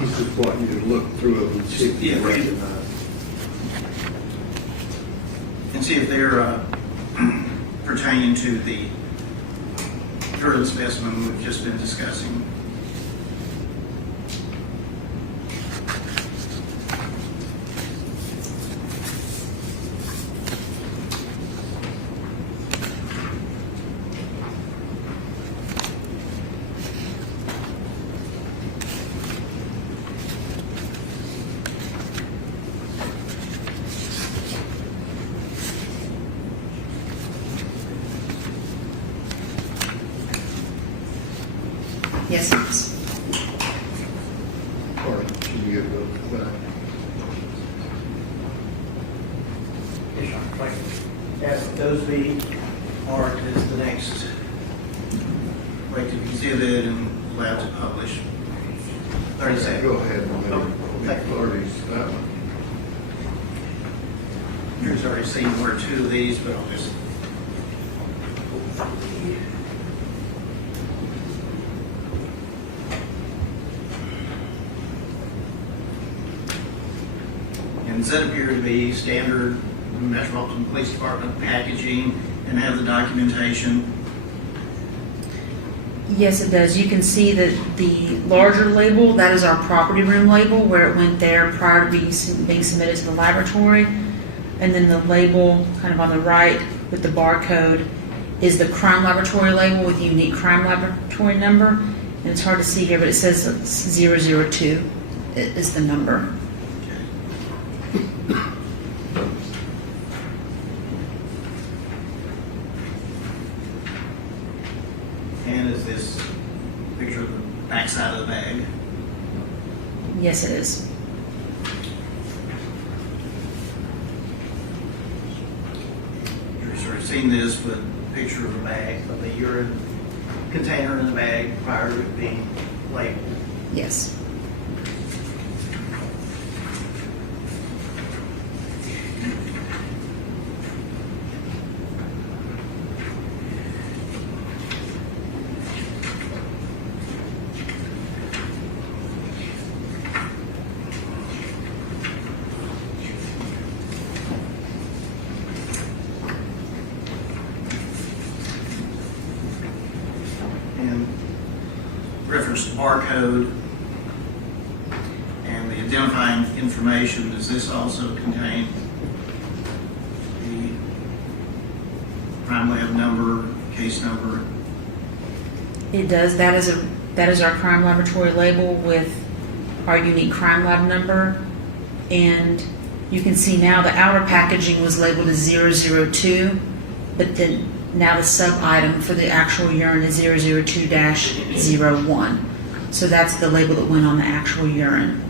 This is what you look through them and see if you Yeah, right. recognize. And see if they're pertaining to the urine specimen we've just been discussing. Yes, it is. Or can you get those back? As those be marked as the next way to exhibit and allowed to publish. 30 seconds. Go ahead and Thank you. that one. Here's already seen one or two of these, but I'll just. And does that appear to be standard Metropolitan Police Department packaging and have the documentation? Yes, it does. You can see that the larger label, that is our property room label where it went there prior to being submitted to the laboratory. And then the label kind of on the right with the barcode is the crime laboratory label with unique crime laboratory number. And And it's hard to see here, but it says 002 is the number. And is this picture of the backside of the bag? Yes, it is. You've sort of seen this, but picture of the bag, of the urine container in the bag prior to it being labeled. Yes. Reference barcode and the identifying information. Does this also contain the crime lab number, case number? It does. That is our crime laboratory label with our unique crime lab number. And you can see now the outer packaging was labeled as 002, but then now the sub-item for the actual urine is 002-01. So that's the label that went on the actual urine.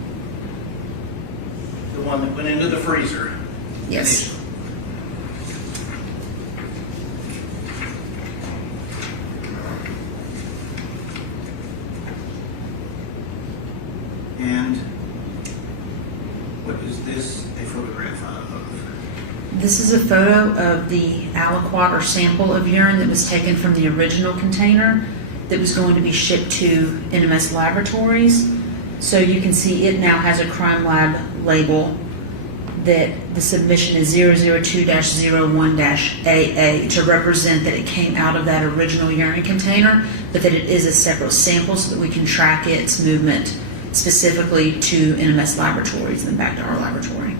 The one that went into the freezer? Yes. And what is this a photograph of? This is a photo of the aliquot or sample of urine that was taken from the original container that was going to be shipped to NMS Laboratories. So you can see it now has a crime lab label that the submission is 002-01-AA to represent that it came out of that original urine container, but that it is a separate sample so that we can track its movement specifically to NMS Laboratories and back to our laboratory.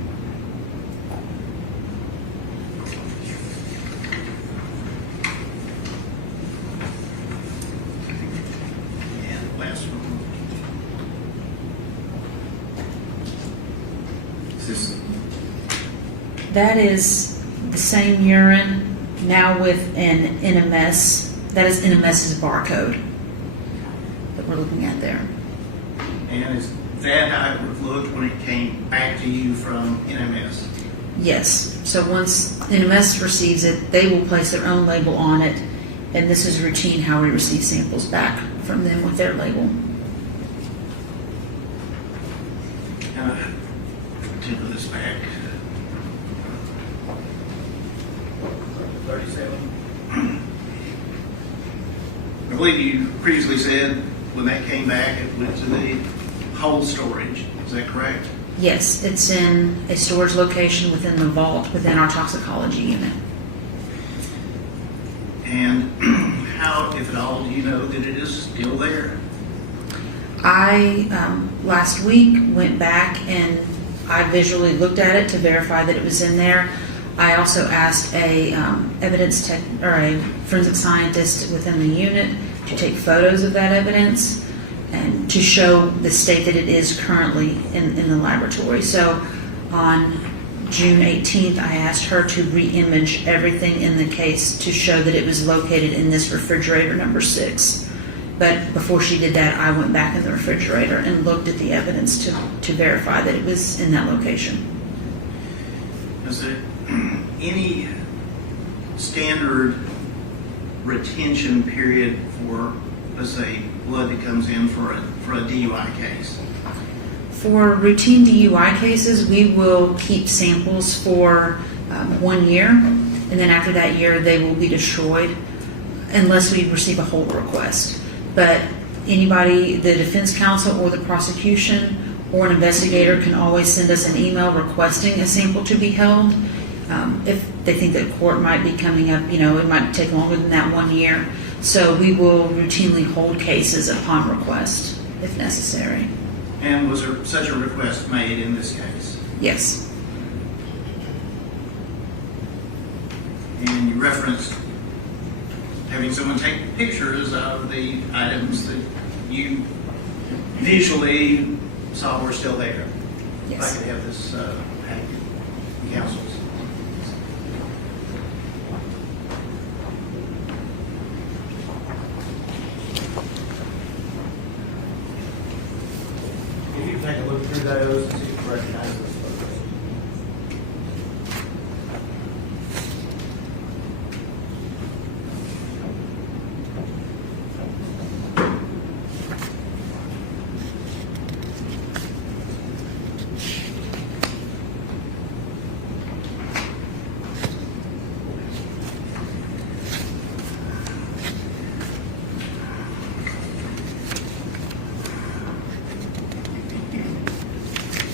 That is the same urine, now with an NMS. That is NMS's barcode that we're looking at there. And is that how it would look when it came back to you from NMS? Yes. So once NMS receives it, they will place their own label on it, and this is routine how we receive samples back from them with their label. Tip of this back. 37. I believe you previously said when that came back, it went to the cold storage. Is that correct? Yes, it's in a storage location within the vault within our toxicology unit. And how, if at all, do you know that it is still there? I, last week, went back and I visually looked at it to verify that it was in there. I also asked a evidence tech or a forensic scientist within the unit to take photos of that evidence and to show the state that it is currently in the laboratory. So on June 18th, I asked her to re-image everything in the case to show that it was located in this refrigerator number 6. But before she did that, I went back in the refrigerator and looked at the evidence to verify that it was in that location. Is there any standard retention period for, let's say, blood that comes in for a DUI case? For routine DUI cases, we will keep samples for 1 year, and then after that year, they will be destroyed unless we receive a hold request. But anybody, the defense counsel or the prosecution or an investigator can always send us an email requesting a sample to be held. If they think that court might be coming up, it might take longer than that 1 year. So we will routinely hold cases upon request if necessary. And was there such a request made in this case? Yes. And you referenced having someone take pictures of the items that you visually saw were still there. If I Yes. could have this, council's. If you take a look through those and see if you recognize those photos.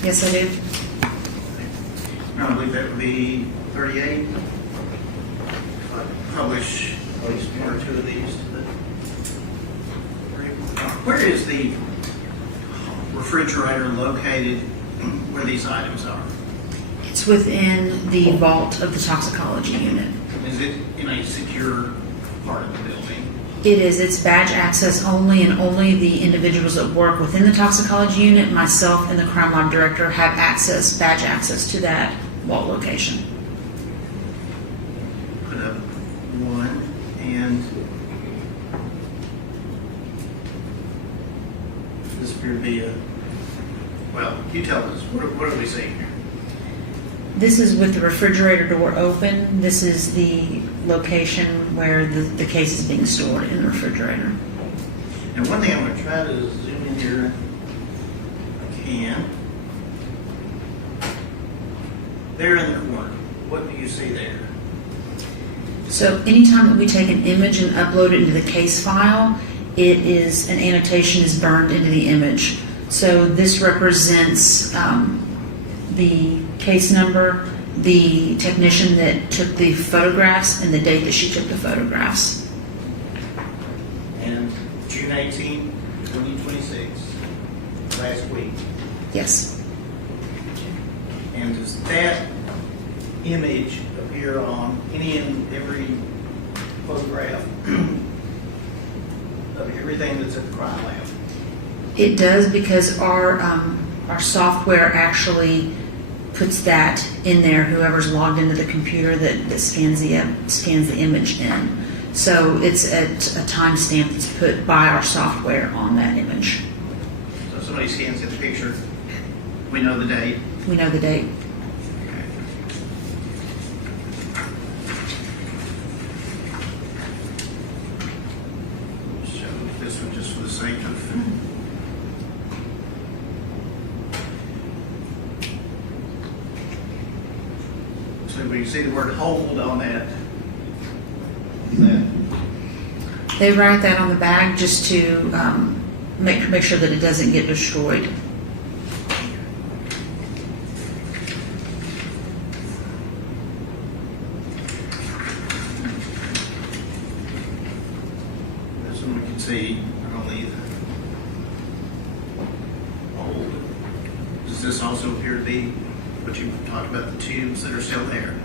Yes, I do. I believe that would be 38. Publish at least one or two of these to the. Where is the refrigerator located where these items are? It's within the vault of the toxicology unit. Is it in a secure part of the building? It is. It's badge access only, and only the individuals that work within the toxicology unit, myself and the crime lab director, have badge access to that vault location. Put up one, and this appeared to be well, you tell us, what are we seeing here? This is with the refrigerator door open. This is the location where the case is being stored in the refrigerator. And one thing I'm going to try to zoom in here, if I can. There in the corner, what do you see there? So anytime that we take an image and upload it into the case file, it is, an annotation is burned into the image. So this represents the case number, the technician that took the photographs, and the date that she took the photographs. And June 18, 2026, last week. Yes. And does that image appear on any and every photograph of everything that's at the crime lab? It does, because our software actually puts that in there, whoever's logged into the computer that scans the image in. So it's at a timestamp that's put by our software on that image. So if somebody scans at the picture, we know the date. We know the date. Show this one just for the sake of. So we can see the word hold on that. Is that? They write that on the bag just to make sure that it doesn't get destroyed. This one we can see not only the hold. Does this also appear to be what you talked about, the tubes that are still there?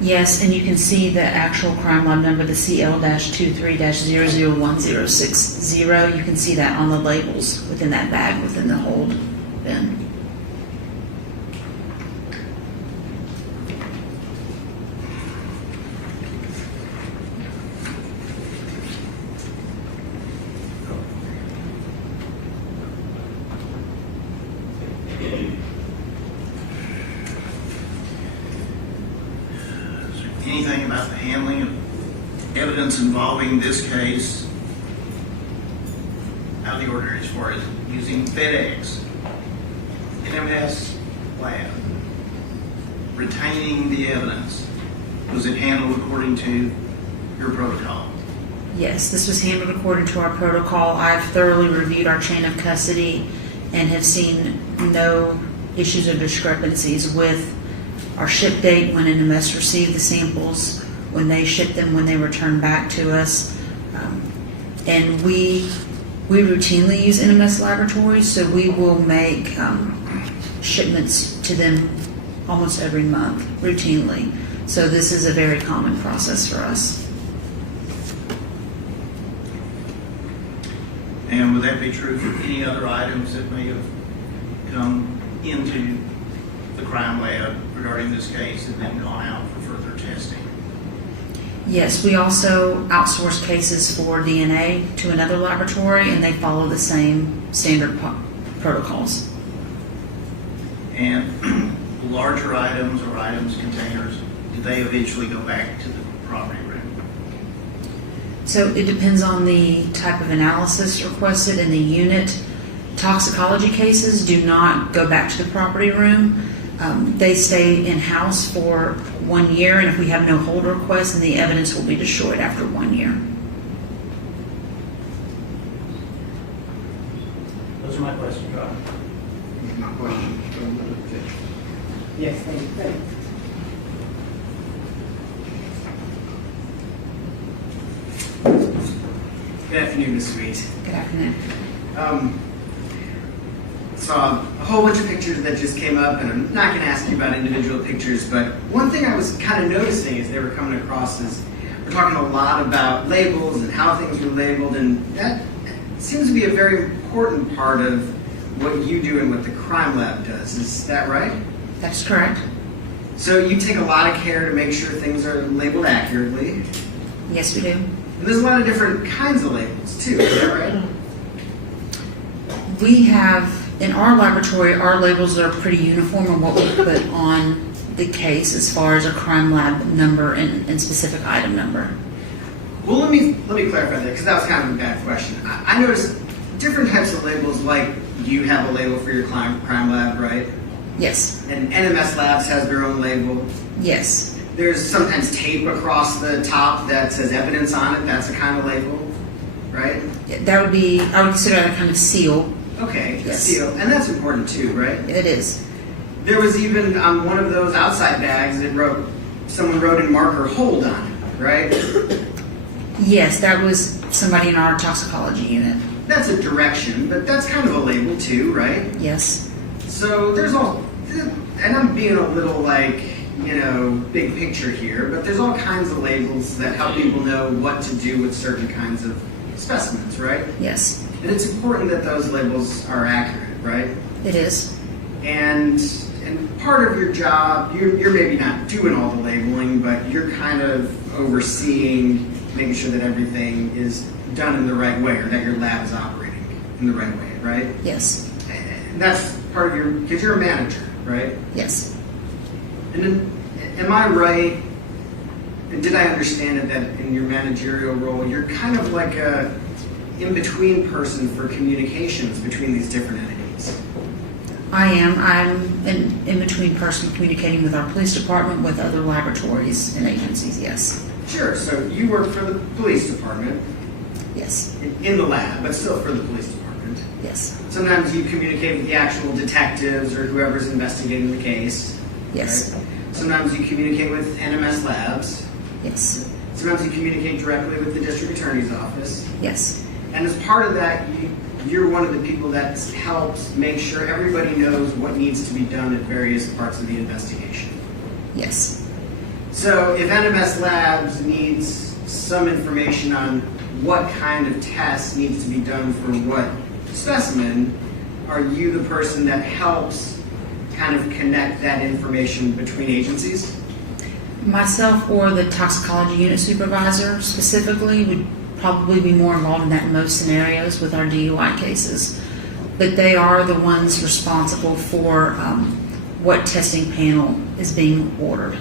Yes, and you can see the actual crime lab number, the CL-23-001060. You can see that on the labels within that bag, within the hold bin. Anything about the handling of evidence involving this case out of the ordinary as far as using FedEx, NMS lab, retaining the evidence? Was it handled according to your protocol? Yes, this was handled according to our protocol. I've thoroughly reviewed our chain of custody and have seen no issues or discrepancies with our ship date when NMS received the samples, when they shipped them, when they returned back to us. And we routinely use NMS laboratories, so we will make shipments to them almost every month, routinely. So this is a very common process for us. And would that be true for any other items that may have come into the crime lab regarding this case and then gone out for further testing? Yes, we also outsource cases for DNA to another laboratory, and they follow the same standard protocols. And larger items or items, containers, do they eventually go back to the property room? So it depends on the type of analysis requested in the unit. Toxicology cases do not go back to the property room. They stay in-house for 1 year, and if we have no hold requests, then the evidence will be destroyed after 1 year. Those are my questions, Rob. My question is from the defense. Yes, thank you. Good afternoon, Ms. Sweet. Good afternoon. Saw a whole bunch of pictures that just came up, and I'm not going to ask you about individual pictures, but one thing I was kind of noticing as they were coming across is we're talking a lot about labels and how things were labeled, and that seems to be a very important part of what you do and what the crime lab does. Is that right? That's correct. So you take a lot of care to make sure things are labeled accurately. Yes, we do. And there's a lot of different kinds of labels too, is that right? We have, in our laboratory, our labels are pretty uniform on what we put on the case as far as a crime lab number and specific item number. Well, let me clarify that, because that was kind of a bad question. I noticed different types of labels, like you have a label for your crime lab, right? Yes. And NMS Labs has their own label. Yes. There's sometimes tape across the top that says evidence on it. That's a kind of label, right? That would be, I would consider that a kind of seal. Okay, Yes. seal. And that's important too, right? It is. There was even on one of those outside bags, someone wrote in marker hold on it, right? Yes, that was somebody in our toxicology unit. That's a direction, but that's kind of a label too, right? Yes. So there's and I'm being a little big picture here, but there's all kinds of labels that help people know what to do with certain kinds of specimens, right? Yes. And it's important that those labels are accurate, right? It is. And part of your job, you're maybe not doing all the labeling, but you're kind of overseeing, making sure that everything is done in the right way, or that your lab is operating in the right way, right? Yes. And that's part of because you're a manager, right? Yes. And then, am I right, and did I understand it that in your managerial role, you're kind of like a in-between person for communications between these different entities? I am. I'm an in-between person communicating with our police department, with other laboratories and agencies, yes. Sure, so you work for the police department. Yes. In the lab, but still for the police department. Yes. Sometimes you communicate with the actual detectives or whoever's investigating the case. Yes. Right? Sometimes you communicate with NMS Labs. Yes. Sometimes you communicate directly with the district attorney's office. Yes. And as part of that, you're one of the people that helps make sure everybody knows what needs to be done at various parts of the investigation. Yes. So if NMS Labs needs some information on what kind of test needs to be done for what specimen, are you the person that helps kind of connect that information between agencies? Myself or the toxicology unit supervisor specifically would probably be more involved in that in most scenarios with our DUI cases. But they are the ones responsible for what testing panel is being ordered.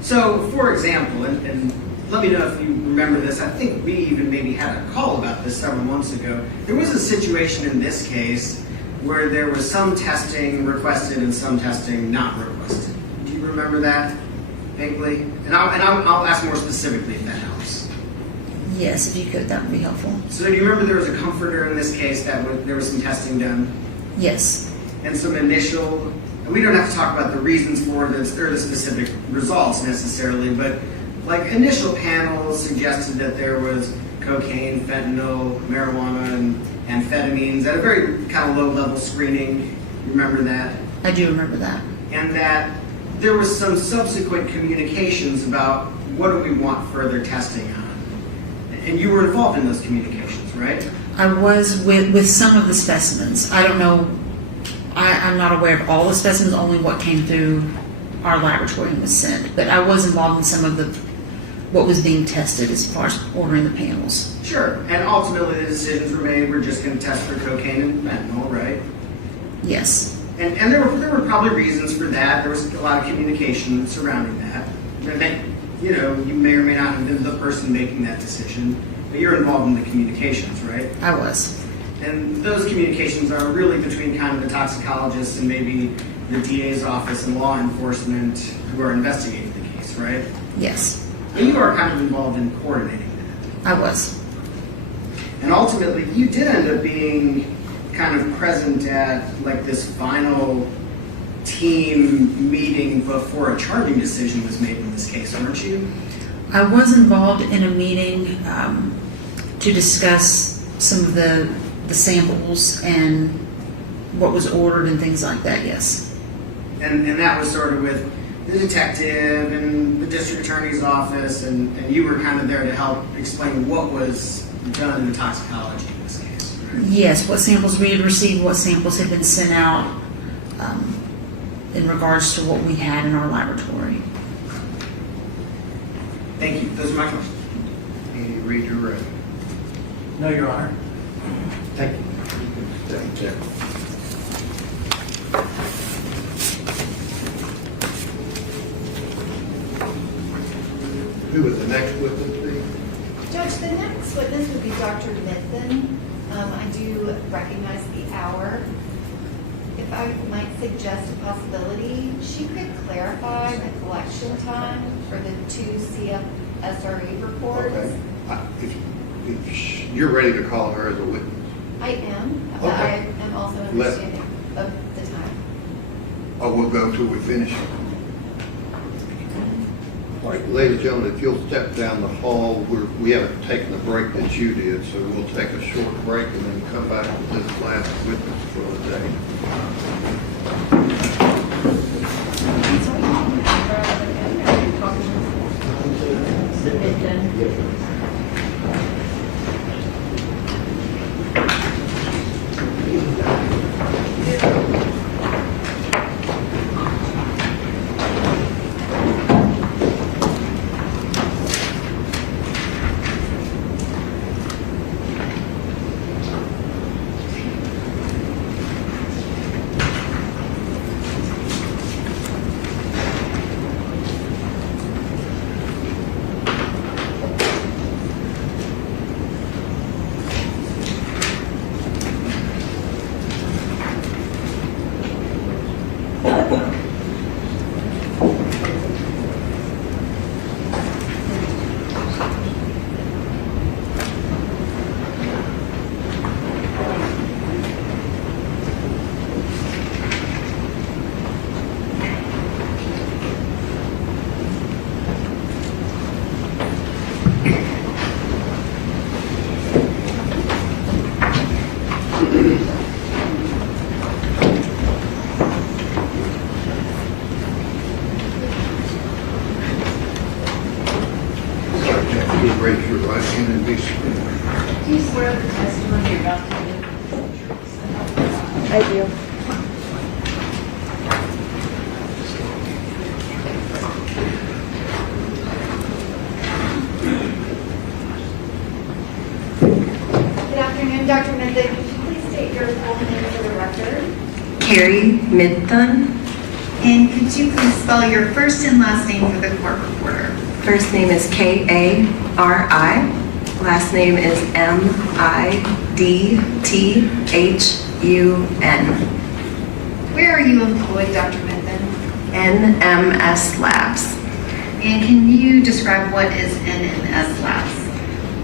So, for example, and let me know if you remember this, I think we even maybe had a call about this several months ago. There was a situation in this case where there was some testing requested and some testing not requested. Do you remember that vaguely? And I'll ask more specifically if that helps. Yes, if you could, that would be helpful. So do you remember there was a comforter in this case there was some testing done? Yes. And some initial, and we don't have to talk about the reasons for this or the specific results necessarily, but like initial panels suggested that there was cocaine, fentanyl, marijuana, and amphetamines at a very kind of low level screening. You remember that? I do remember that. And that there was some subsequent communications about what do we want further testing on. And you were involved in those communications, right? I was with some of the specimens. I don't know, I'm not aware of all the specimens, only what came through our laboratory and was sent. But I was involved in some of what was being tested as far as ordering the panels. Sure, and ultimately the decisions were made, we're just gonna test for cocaine and fentanyl, right? Yes. And there were probably reasons for that. There was a lot of communication surrounding that. You know, you may or may not have been the person making that decision, but you're involved in the communications, right? I was. And those communications are really between kind of the toxicologist and maybe the DA's office and law enforcement who are investigating the case, right? Yes. But you are kind of involved in coordinating that. I was. And ultimately, you did end up being kind of present at like this final team meeting before a charging decision was made in this case, weren't you? I was involved in a meeting to discuss some of the samples and what was ordered and things like that, yes. And that was sort of with the detective and the district attorney's office, and you were kind of there to help explain what was done in the toxicology in this case, right? Yes, what samples we had received, what samples had been sent out in regards to what we had in our laboratory. Thank you. Those are my questions. Any read your record? No, Your Honor. Thank you. Thank you. Who was the next witness be? Judge, the next witness would be Dr. Midthun. I do recognize the hour. If I might suggest a possibility, she could clarify the collection time for the 2 CFSRE reports. Okay. If you're ready to call her as a witness. I am, but Okay. I am also understanding of the time. Oh, we'll go till we finish. All right, ladies and gentlemen, if you'll step down the hall, we haven't taken the break that you did, so we'll take a short break and then come back with this last witness for the day. Please raise your right hand and be sworn. Do you swear the testimony you're about to give? I do. Good afternoon, Dr. Midthun. Could you please state your full name for the record? Kari Midthun. And could you please spell your first and last name for the court reporter? First name is Kari. Last name is Midthun. Where are you employed, Dr. Midthun? NMS Labs. And can you describe what is NMS Labs?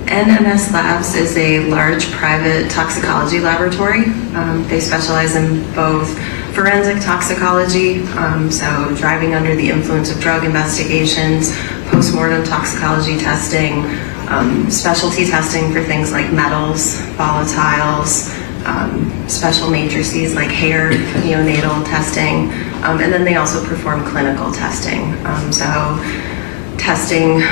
NMS Labs is a large private toxicology laboratory. They specialize in both forensic toxicology, so driving under the influence of drug investigations, postmortem toxicology testing, specialty testing for things like metals, volatiles, special matrices like hair, neonatal testing, and then they also perform clinical testing. So testing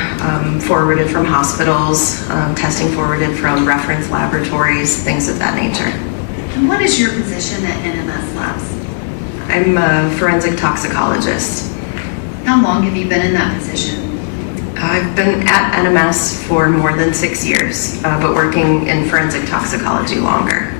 forwarded from hospitals, testing forwarded from reference laboratories, things of that nature. And what is your position at NMS Labs? I'm a forensic toxicologist. How long have you been in that position? I've been at NMS for more than 6 years, but working in forensic toxicology longer.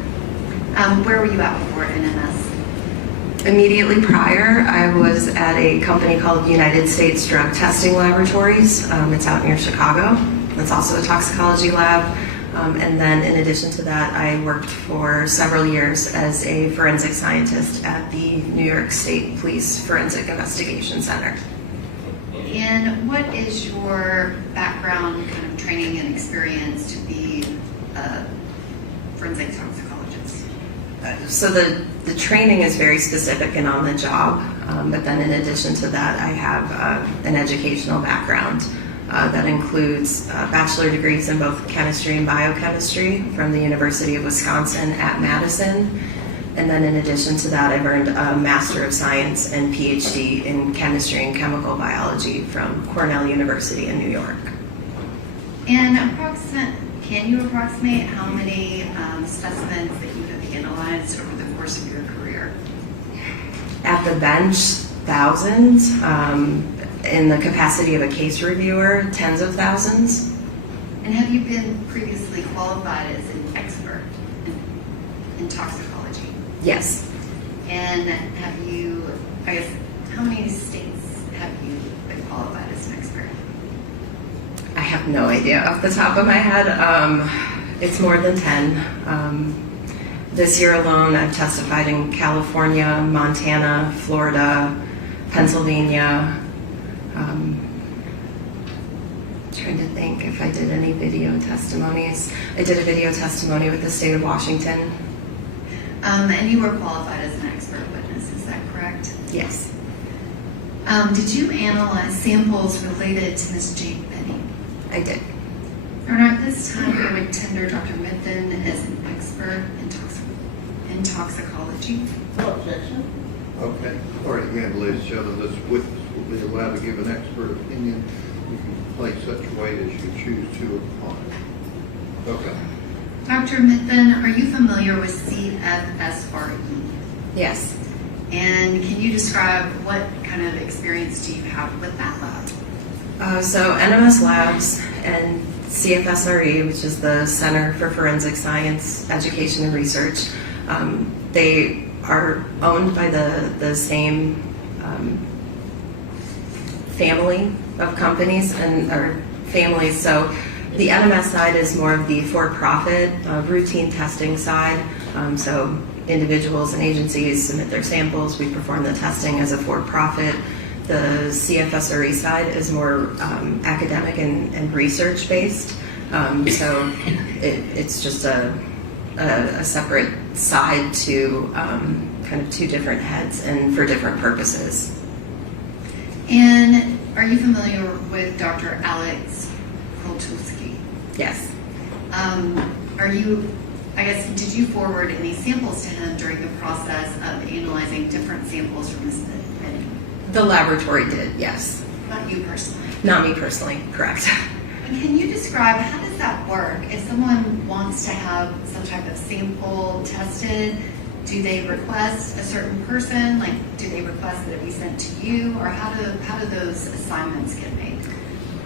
Where were you at before NMS? Immediately prior, I was at a company called United States Drug Testing Laboratories. It's out near Chicago. It's also a toxicology lab. And then in addition to that, I worked for several years as a forensic scientist at the New York State Police Forensic Investigation Center. And what is your background, kind of training and experience to be a forensic toxicologist? So the training is very specific and on the job, but then in addition to that, I have an educational background that includes bachelor degrees in both chemistry and biochemistry from the University of Wisconsin at Madison. And then in addition to that, I've earned a Master of Science and PhD in chemistry and chemical biology from Cornell University in New York. And can you approximate how many specimens that you have analyzed over the course of your career? At the bench, thousands. In the capacity of a case reviewer, tens of thousands. And have you been previously qualified as an expert in toxicology? Yes. And have you, I guess, how many states have you been qualified as an expert? I have no idea off the top of my head. It's more than 10. This year alone, I've testified in California, Montana, Florida, Pennsylvania. Trying to think if I did any video testimonies. I did a video testimony with the state of Washington. And you were qualified as an expert witness, is that correct? Yes. Did you analyze samples related to Ms. Jade Benning? I did. And at this time, I would tender Dr. Midthun as an expert in toxicology. No objection. Okay. All right, again, ladies and gentlemen, this witness will be allowed to give an expert opinion. You can place such weight as you choose to upon it. Okay. Dr. Midthun, are you familiar with CFSRE? Yes. And can you describe what kind of experience do you have with that lab? So NMS Labs and CFSRE, which is the Center for Forensic Science, Education and Research, they are owned by the same family of companies or families. So the NMS side is more of the for-profit, routine testing side. So individuals and agencies submit their samples. We perform the testing as a for-profit. The CFSRE side is more academic and research-based. So it's just a separate side to kind of two different heads and for different purposes. And are you familiar with Dr. Alex Krotulski? Yes. Did you forward any samples to him during the process of analyzing different samples from Ms. Benning? The laboratory did, yes. Not you personally? Not me personally, correct. And can you describe, how does that work? If someone wants to have some type of sample tested, do they request a certain person? Like, do they request that it be sent to you? Or how do those assignments get made?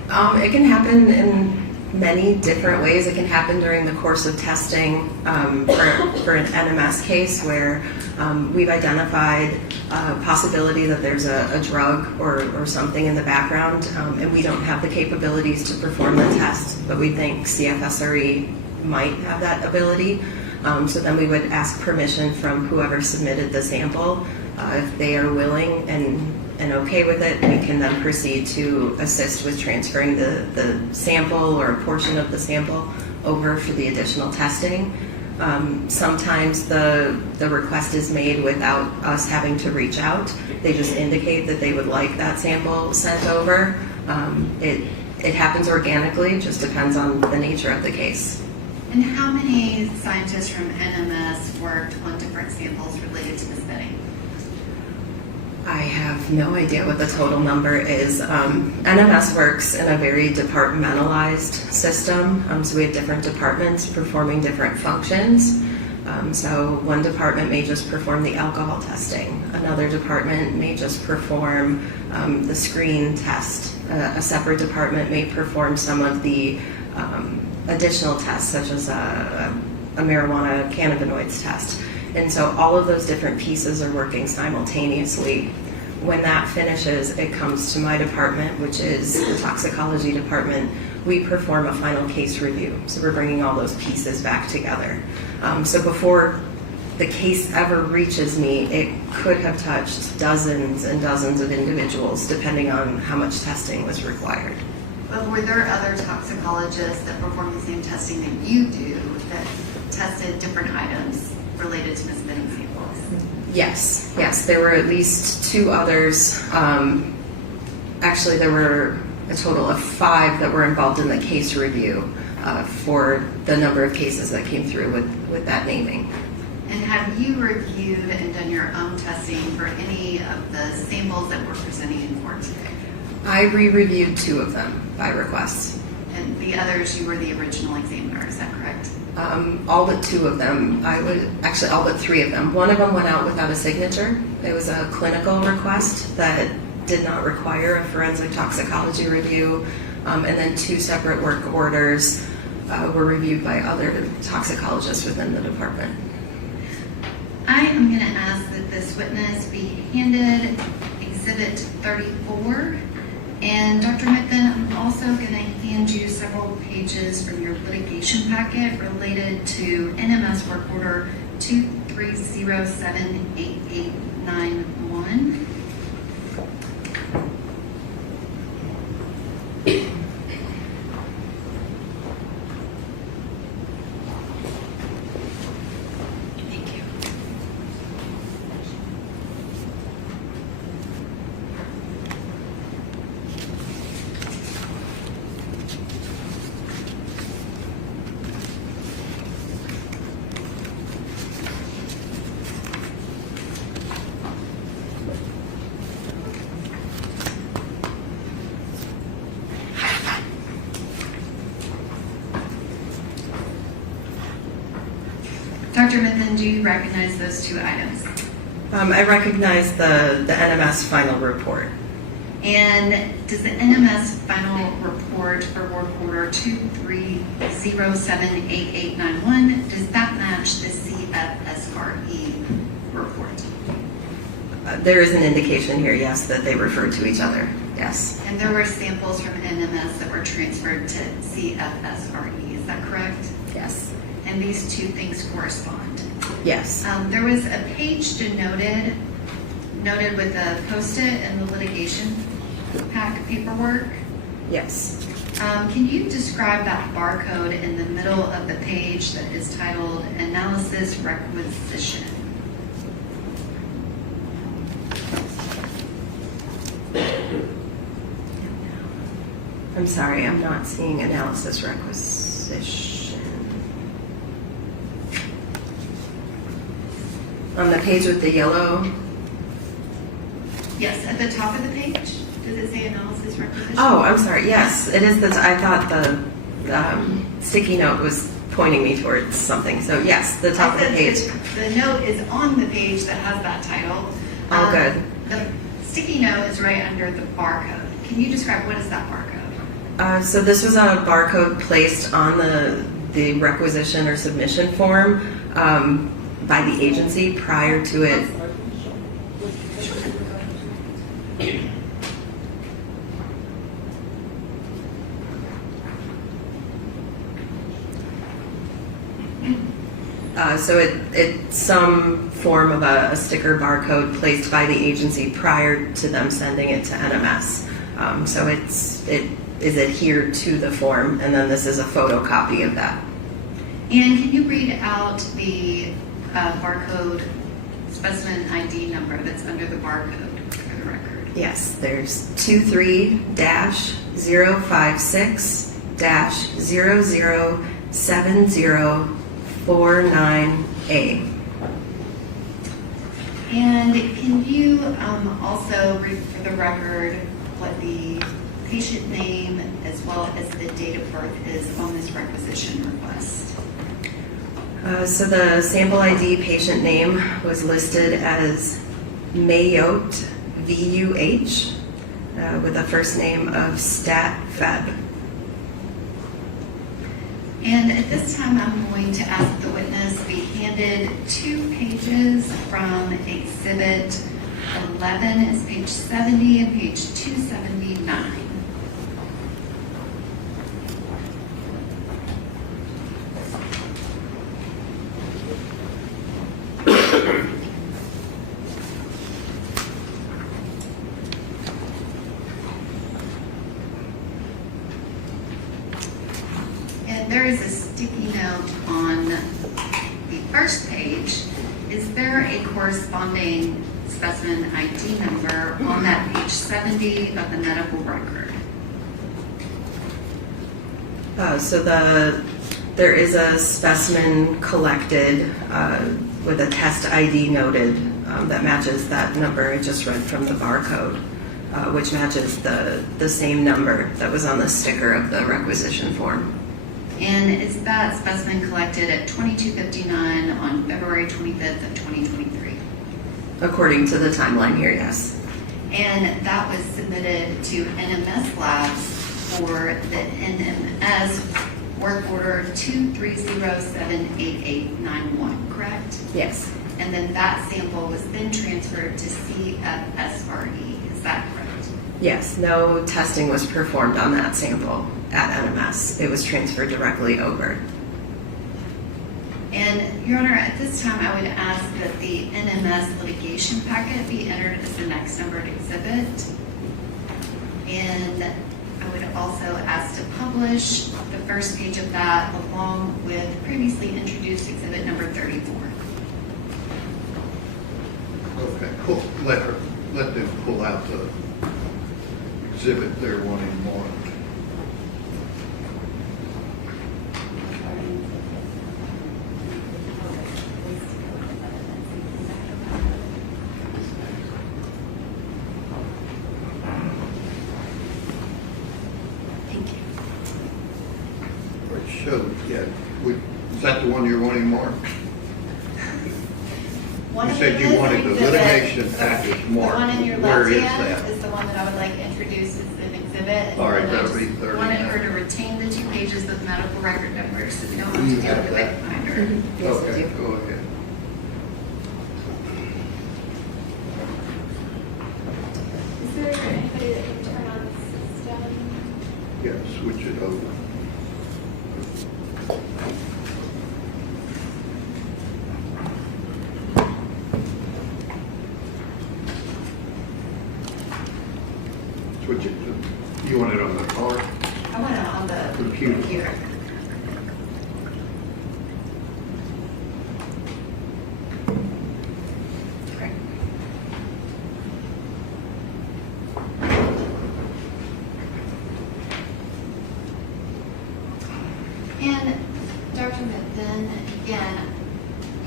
It can happen in many different ways. It can happen during the course of testing for an NMS case where we've identified a possibility that there's a drug or something in the background, and we don't have the capabilities to perform the test, but we think CFSRE might have that ability. So then we would ask permission from whoever submitted the sample. If they are willing and okay with it, we can then proceed to assist with transferring the sample or a portion of the sample over for the additional testing. Sometimes the request is made without us having to reach out. They just indicate that they would like that sample sent over. It happens organically, just depends on the nature of the case. And how many scientists from NMS worked on different samples related to Ms. Benning? I have no idea what the total number is. NMS works in a very departmentalized system, so we have different departments performing different functions. So one department may just perform the alcohol testing. Another department may just perform the screen test. A separate department may perform some of the additional tests, such as a marijuana cannabinoids test. And so all of those different pieces are working simultaneously. When that finishes, it comes to my department, which is the toxicology department. We perform a final case review. So we're bringing all those pieces back together. So before the case ever reaches me, it could have touched dozens and dozens of individuals, depending on how much testing was required. But were there other toxicologists that perform the same testing that you do that tested different items related to Ms. Benning's samples? Yes, there were at least 2 others. Actually, there were a total of 5 that were involved in the case review for the number of cases that came through with that naming. And have you reviewed and done your own testing for any of the samples that we're presenting in court today? I re-reviewed 2 of them by request. And the others, you were the original examiner, is that correct? All but 2 of them. All but 3 of them. One of them went out without a signature. It was a clinical request that did not require a forensic toxicology review. And then 2 separate work orders were reviewed by other toxicologists within the department. I am going to ask that this witness be handed Exhibit 34. And Dr. Midthun, I'm also going to hand you several pages from your litigation packet related to NMS Work Order 23078891. Dr. Midthun, do you recognize those 2 items? I recognize the NMS final report. And does the NMS final report for work order 23078891, does that match the CFSRE report? There is an indication here, yes, that they refer to each other, yes. And there were samples from NMS that were transferred to CFSRE, is that correct? Yes. And these 2 things correspond? Yes. There was a page denoted with a post-it in the litigation pack paperwork. Yes. Can you describe that barcode in the middle of the page that is titled Analysis Requisition? I'm sorry, I'm not seeing analysis requisition. On the page with the yellow? Yes, at the top of the page. Does it say analysis requisition? Oh, I'm sorry. Yes, it is. I thought the sticky note was pointing me towards something. So yes, the top of the page. The note is on the page that has that title. Oh, good. The sticky note is right under the barcode. Can you describe what is that barcode? So this was a barcode placed on the requisition or submission form by the agency prior to it. So it's some form of a sticker barcode placed by the agency prior to them sending it to NMS. So it is adhered to the form, and then this is a photocopy of that. And can you read out the barcode specimen ID number that's under the barcode for the record? Yes, there's 23-056-007049A. And can you also read for the record what the patient name as well as the date of birth is on this requisition request? So the sample ID patient name was listed as Mayot, VUH, with a first name of Stat Feb. And at this time, I'm going to ask the witness be handed 2 pages from Exhibit 11, it's page 70 and page 279. And there is a sticky note on the first page. Is there a corresponding specimen ID number on that page 70 of the medical record? There is a specimen collected with a test ID noted that matches that number I just read from the barcode, which matches the same number that was on the sticker of the requisition form. And is that specimen collected at 22:59 on February 25th of 2023? According to the timeline here, yes. And that was submitted to NMS Labs for the NMS work order 230788891, correct? Yes. And then that sample was then transferred to CFSRE, is that correct? Yes, no testing was performed on that sample at NMS. It was transferred directly over. And Your Honor, at this time, I would ask that the NMS litigation packet be entered as the next numbered exhibit. And I would also ask to publish the first page of that along with previously introduced exhibit number 34. Okay, cool. Let them pull out the exhibit they're wanting more. Thank you. Which showed, yeah, is that the one you're wanting more? One You of said the you wanted the exhibit- litigation package more. The one in your Where left is hand that? is the one that I would like introduced as an exhibit. All right, And I that'll be just 39. wanted her to retain the 2 pages with medical record numbers so we don't have You to deal have with that? it binder. Yes, I Okay, do. go ahead. Is there anybody that can turn on the system? Yeah, switch it over. Switch it to, you want it on the car? I want it on the Computer. computer. Great. And Dr. Midthun, again,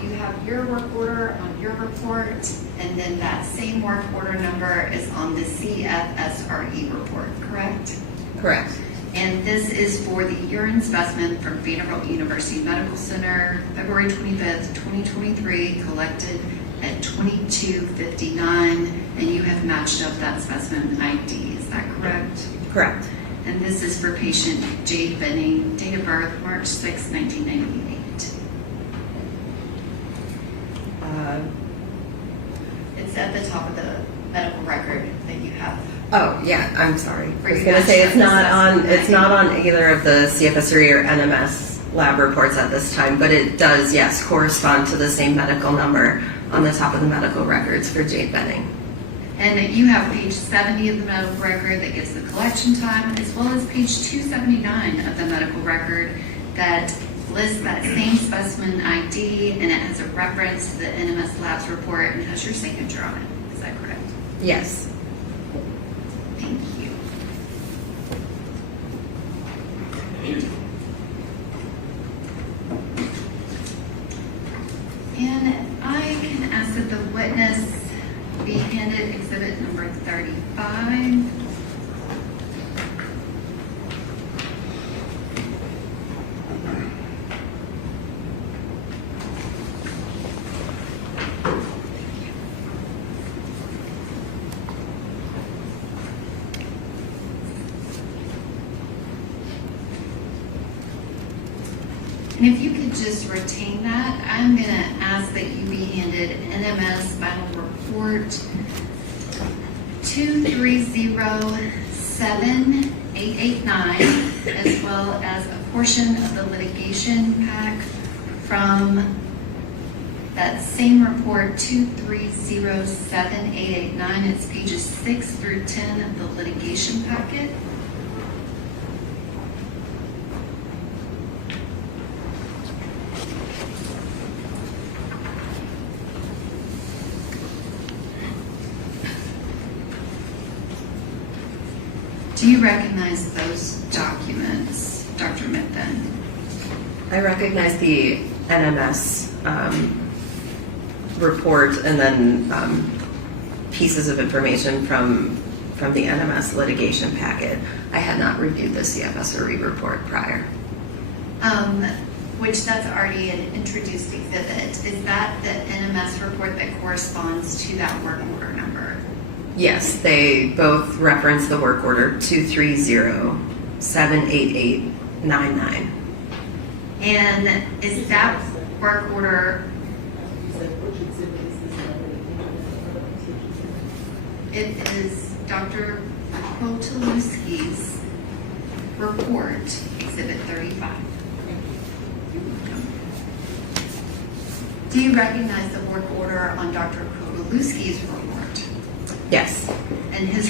you have your work order on your report, and then that same work order number is on the CFSRE report, correct? Correct. And this is for the urine specimen from Vanderbilt University Medical Center, February 25th, 2023, collected at 22:59, and you have matched up that specimen ID, is that correct? Correct. And this is for patient Jade Benning, date of birth March 6, 1998. It's at the top of the medical record that you have. Oh, yeah, I'm sorry. For I was you gonna guys say to it's not assess on either of the CFSRE or NMS lab reports at this time, but it does, yes, correspond to the same medical number on the top of the medical records for Jade Benning. And you have page 70 of the medical record that gives the collection time, as well as page 279 of the medical record that lists that same specimen ID, and it has a reference to the NMS Labs report and has your signature on it. Is that correct? Yes. Thank you. And I can ask that the witness be handed exhibit number 35. And if you could just retain that, I'm going to ask that you be handed NMS final report 2307889, as well as a portion of the litigation pack from that same report 2307889. It's pages 6 through 10 of the litigation packet. Do you recognize those documents, Dr. Midthun? I recognize the NMS report and then pieces of information from the NMS litigation packet. I had not reviewed the CFSRE report prior. Which that's already an introduced exhibit. Is that the NMS report that corresponds to that work order number? Yes, they both reference the work order 230-78899. And is that work order, it is Dr. Krotulski's report, exhibit 35. Do you recognize the work order on Dr. Krotulski's report? Yes. And his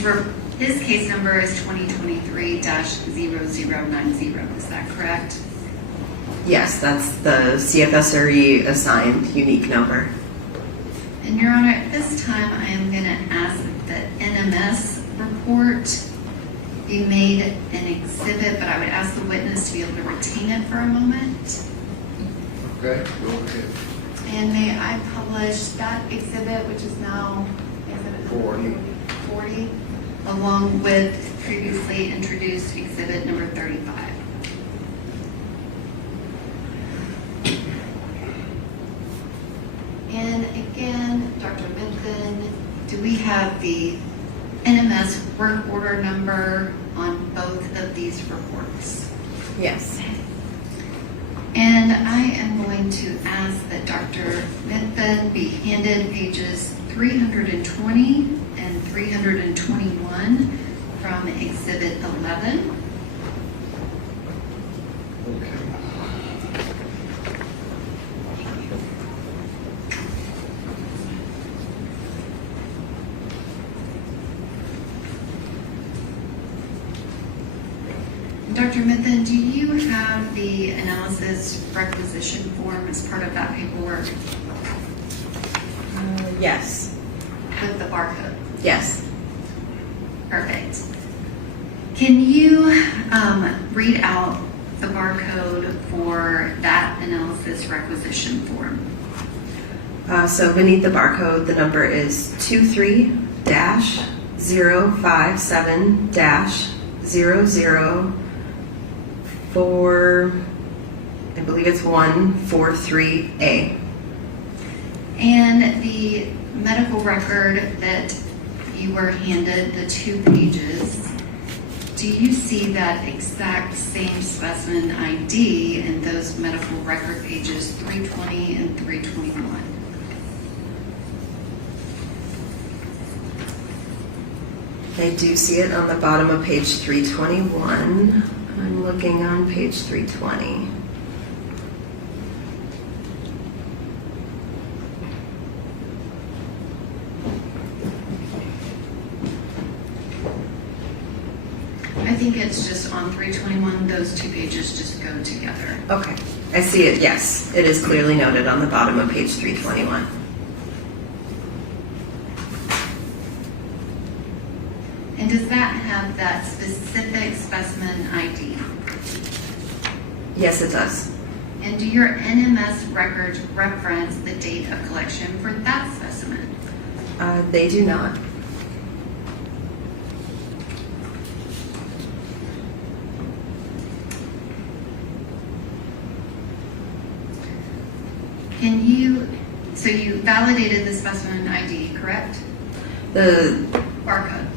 case number is 2023-0090, is that correct? Yes, that's the CFSRE assigned unique number. And Your Honor, at this time, I am going to ask that the NMS report be made an exhibit, but I would ask the witness to be able to retain it for a moment. Okay, go ahead. And may I publish that exhibit, which is now exhibit 40, along with previously introduced exhibit number 35. And again, Dr. Midthun, do we have the NMS work order number on both of these reports? Yes. And I am going to ask that Dr. Midthun be handed pages 320 and 321 from exhibit 11. Dr. Midthun, do you have the analysis requisition form as part of that paperwork? Yes. With the barcode? Yes. Perfect. Can you read out the barcode for that analysis requisition form? So beneath the barcode, the number is 23-057-00 for, I believe it's 143A. And the medical record that you were handed, the 2 pages, do you see that exact same specimen ID in those medical record pages 320 and 321? I do see it on the bottom of page 321. I'm looking on page 320. I think it's just on 321, those 2 pages just go together. Okay, I see it, yes. It is clearly noted on the bottom of page 321. And does that have that specific specimen ID? Yes, it does. And do your NMS records reference the date of collection for that specimen? They do not. Can you, so you validated the specimen ID, correct? The Barcode.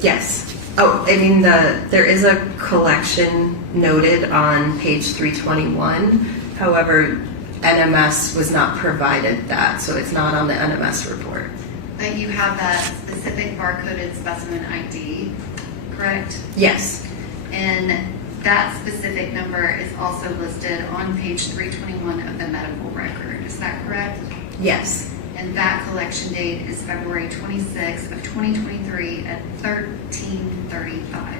Yes. Oh, I mean, there is a collection noted on page 321. However, NMS was not provided that, so it's not on the NMS report. But you have that specific barcoded specimen ID, correct? Yes. And that specific number is also listed on page 321 of the medical record. Is that correct? Yes. And that collection date is February 26th of 2023 at 13:35.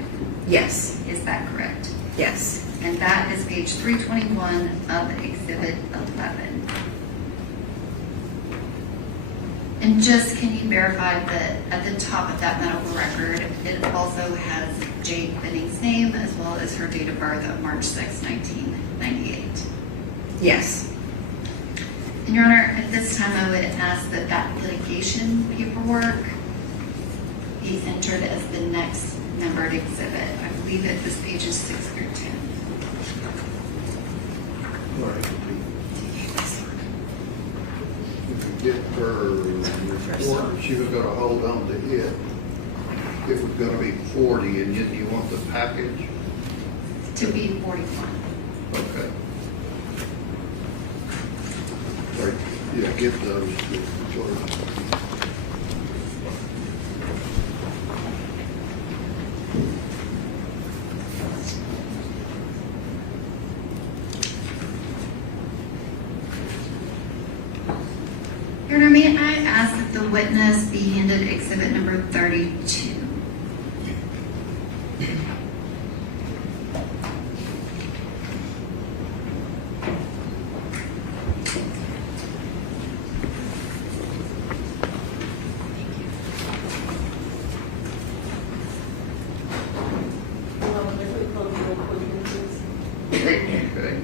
Yes. Is that correct? Yes. And that is page 321 of Exhibit 11. And just, can you verify that at the top of that medical record, it also has Jade Benning's name as well as her date of birth of March 6, 1998? Yes. And Your Honor, at this time, I would ask that that litigation paperwork be entered as the next numbered exhibit. I believe it was pages 6 through 10. If you get her report, she was gonna hold on to it. It was gonna be 40, and yet you want the package? To be 41. Okay. Right, yeah, get those to George. Your Honor, may I ask that the witness be handed exhibit number 32? Okay.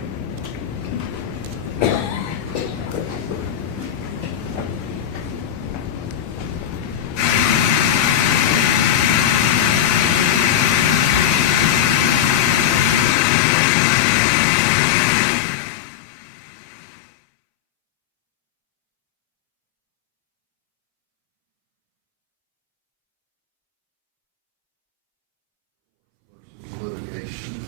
Litigation.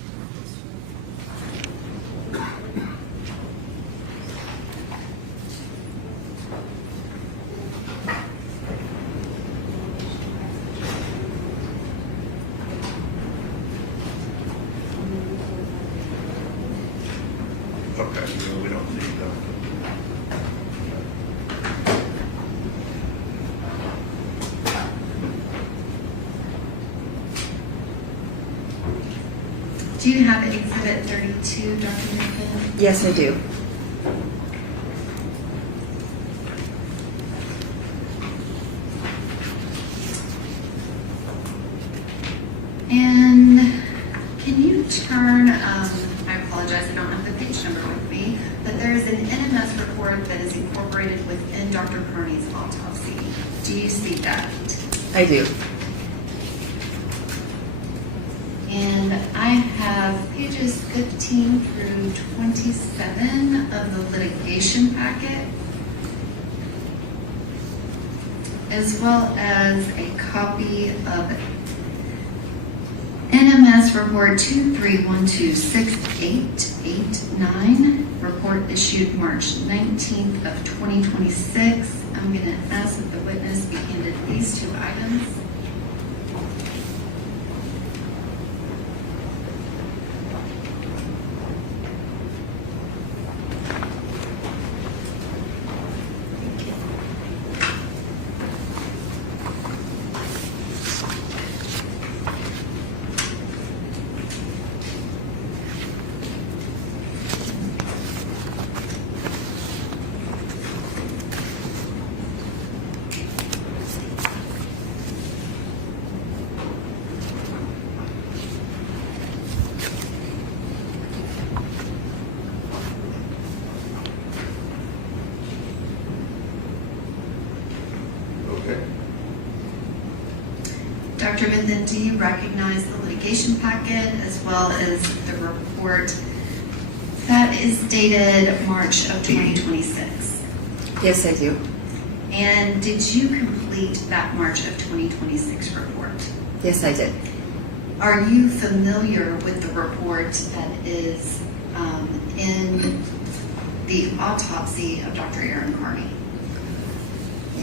Okay, so we don't need that. Do you have exhibit 32, Dr. Midthun? Yes, I do. And can you turn, I apologize, I don't have the page number with me, but there is an NMS report that is incorporated within Dr. Carney's autopsy. Do you see that? I do. And I have pages 15 through 27 of the litigation packet, as well as a copy of NMS report 23126889, report issued March 19th of 2026. I'm going to ask that the witness be handed these two items. Dr. Midthun, do you recognize the litigation packet as well as the report that is dated March of 2026? Yes, I do. And did you complete that March of 2026 report? Yes, I did. Are you familiar with the report that is in the autopsy of Dr. Erin Carney?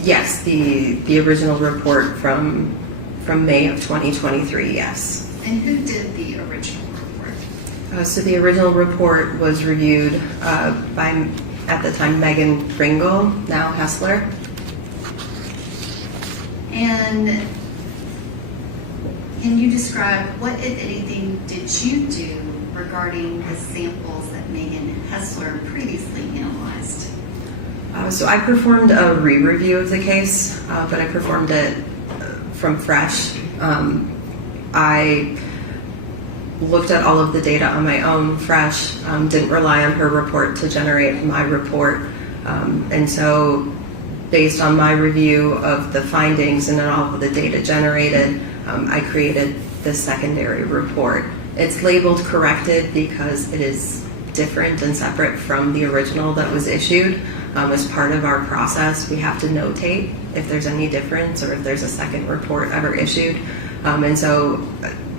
Yes, the original report from May of 2023, yes. And who did the original report? So the original report was reviewed by, at the time, Megan Ringel, now Hessler. And can you describe what, if anything, did you do regarding the samples that Megan Hessler previously analyzed? So I performed a re-review of the case, but I performed it from fresh. I looked at all of the data on my own fresh, didn't rely on her report to generate my report. And so based on my review of the findings and then all of the data generated, I created this secondary report. It's labeled corrected because it is different and separate from the original that was issued. As part of our process, we have to notate if there's any difference or if there's a second report ever issued. And so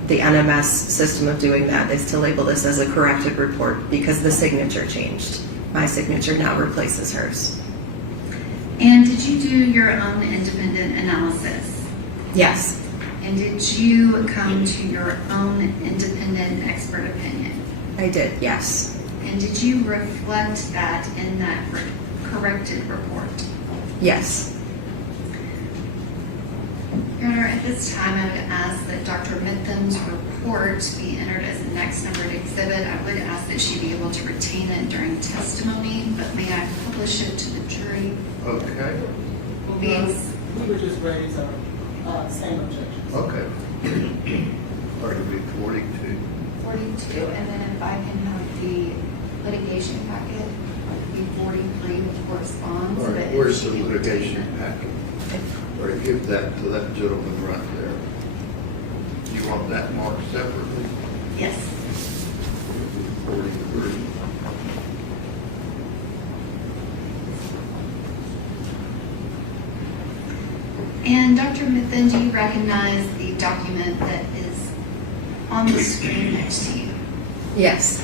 the NMS system of doing that is to label this as a corrected report because the signature changed. My signature now replaces hers. And did you do your own independent analysis? Yes. And did you come to your own independent expert opinion? I did, yes. And did you reflect that in that corrected report? Yes. Your Honor, at this time, I would ask that Dr. Midthun's report be entered as the next numbered exhibit. I would ask that she be able to retain it during testimony, but may I publish it to the jury? Okay, We would just raise our same objections. okay. Or it'll be 42. 42, and then if I can have the litigation packet, be 43, which corresponds. All but right, if where's she the can litigation retain it. packet? All right, give that to that gentleman right there. You want that marked separately? Yes. 43. And Dr. Midthun, do you recognize the document that is on the screen next to you? Yes.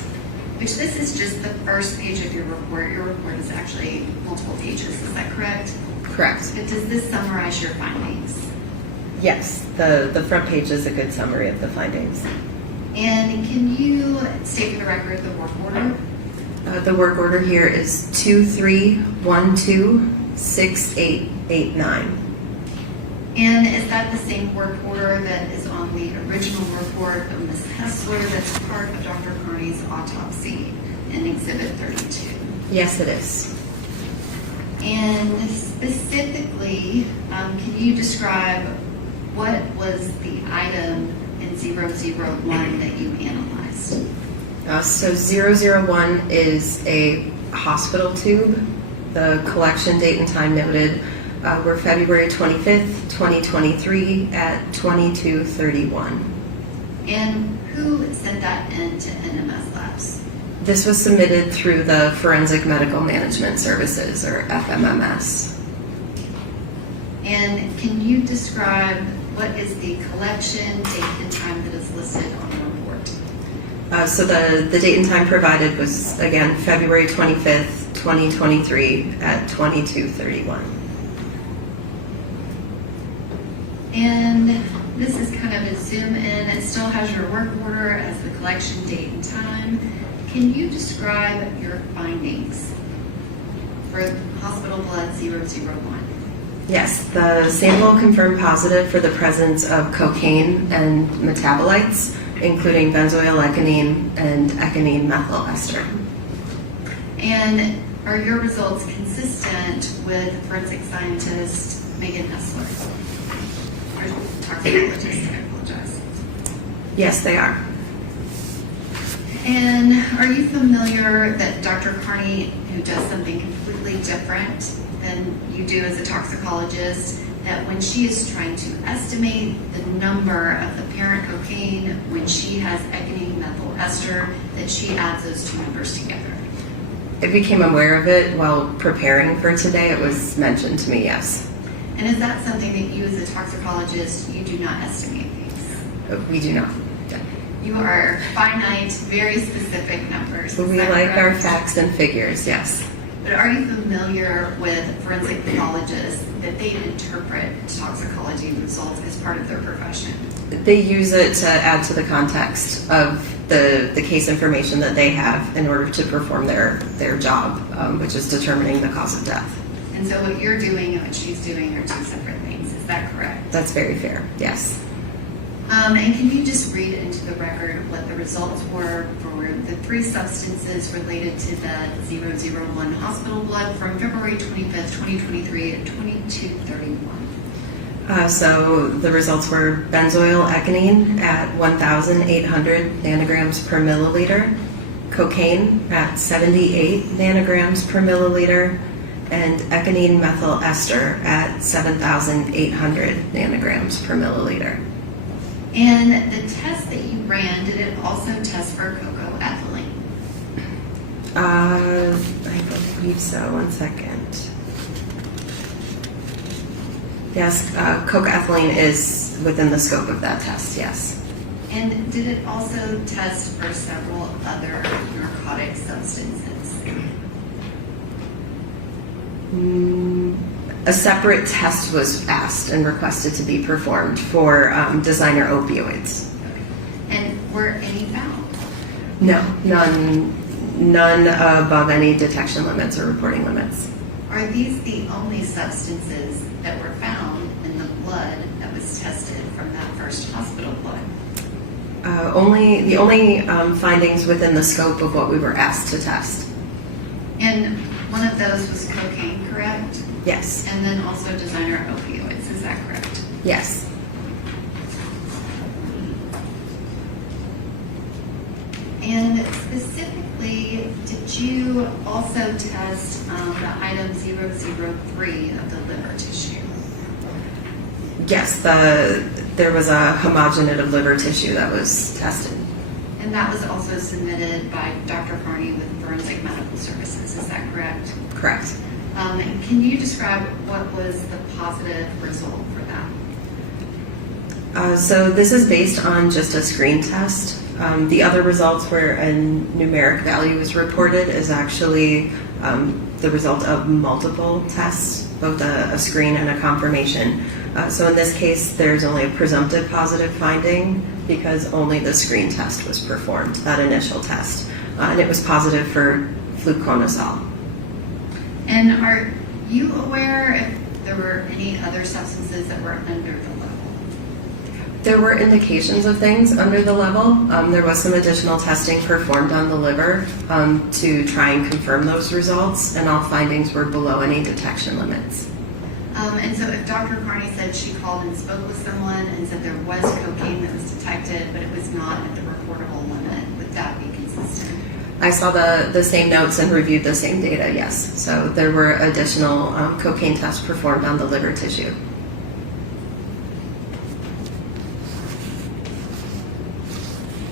Which this is just the first page of your report. Your report is actually multiple pages, is that correct? Correct. But does this summarize your findings? Yes, the front page is a good summary of the findings. And can you state for the record the work order? The work order here is 23126889. And is that the same work order that is on the original report of Ms. Hessler that's part of Dr. Carney's autopsy in Exhibit 32? Yes, it is. And specifically, can you describe what was the item in 001 that you analyzed? So 001 is a hospital tube. The collection date and time noted were February 25th, 2023 at 22:31. And who sent that into NMS Labs? This was submitted through the Forensic Medical Management Services, or FMMS. And can you describe what is the collection date and time that is listed on the report? So the date and time provided was, again, February 25th, 2023 at 22:31. And this is kind of a zoom in. It still has your work order as the collection date and time. Can you describe your findings for hospital blood 001? Yes, the sample confirmed positive for the presence of cocaine and metabolites, including benzoyl-ecgonine and ecgonine methyl ester. And are your results consistent with forensic scientist Megan Hessler? Or toxicologist, I apologize. Yes, they are. And are you familiar that Dr. Carney, who does something completely different than you do as a toxicologist, that when she is trying to estimate the number of the parent cocaine, when she has ecgonine methyl ester, that she adds those two numbers together? I became aware of it while preparing for today. It was mentioned to me, yes. And is that something that you as a toxicologist, you do not estimate these? We do not. You are finite, very specific numbers. Is We that like our correct? facts and figures, yes. But are you familiar with forensic pathologists that they interpret toxicology results as part of their profession? They use it to add to the context of the case information that they have in order to perform their job, which is determining the cause of death. And so what you're doing and what she's doing are two separate things. Is that correct? That's very fair, yes. And can you just read into the record what the results were for the three substances related to the 001 hospital blood from February 25th, 2023 at 22:31? So the results were benzoyl ecgonine at 1,800 nanograms per milliliter, cocaine at 78 nanograms per milliliter, and ecgonine methyl ester at 7,800 nanograms per milliliter. And the test that you ran, did it also test for cocoethylene? I believe so. One second. Yes, cocoethylene is within the scope of that test, yes. And did it also test for several other narcotic substances? A separate test was asked and requested to be performed for designer opioids. And were any found? No, none above any detection limits or reporting limits. Are these the only substances that were found in the blood that was tested from that first hospital blood? The only findings within the scope of what we were asked to test. And one of those was cocaine, correct? Yes. And then also designer opioids, is that correct? Yes. And specifically, did you also test the item 003 of the liver tissue? Yes, there was a homogenate liver tissue that was tested. And that was also submitted by Dr. Carney with Forensic Medical Services, is that correct? Correct. And can you describe what was the positive result for that? So this is based on just a screen test. The other results where a numeric value is reported is actually the result of multiple tests, both a screen and a confirmation. So in this case, there's only a presumptive positive finding because only the screen test was performed, that initial test. And it was positive for fluconazole. And are you aware if there were any other substances that were under the level? There were indications of things under the level. There was some additional testing performed on the liver to try and confirm those results, and all findings were below any detection limits. And so if Dr. Carney said she called and spoke with someone and said there was cocaine that was detected, but it was not at the reportable limit, would that be consistent? I saw the same notes and reviewed the same data, yes. So there were additional cocaine tests performed on the liver tissue.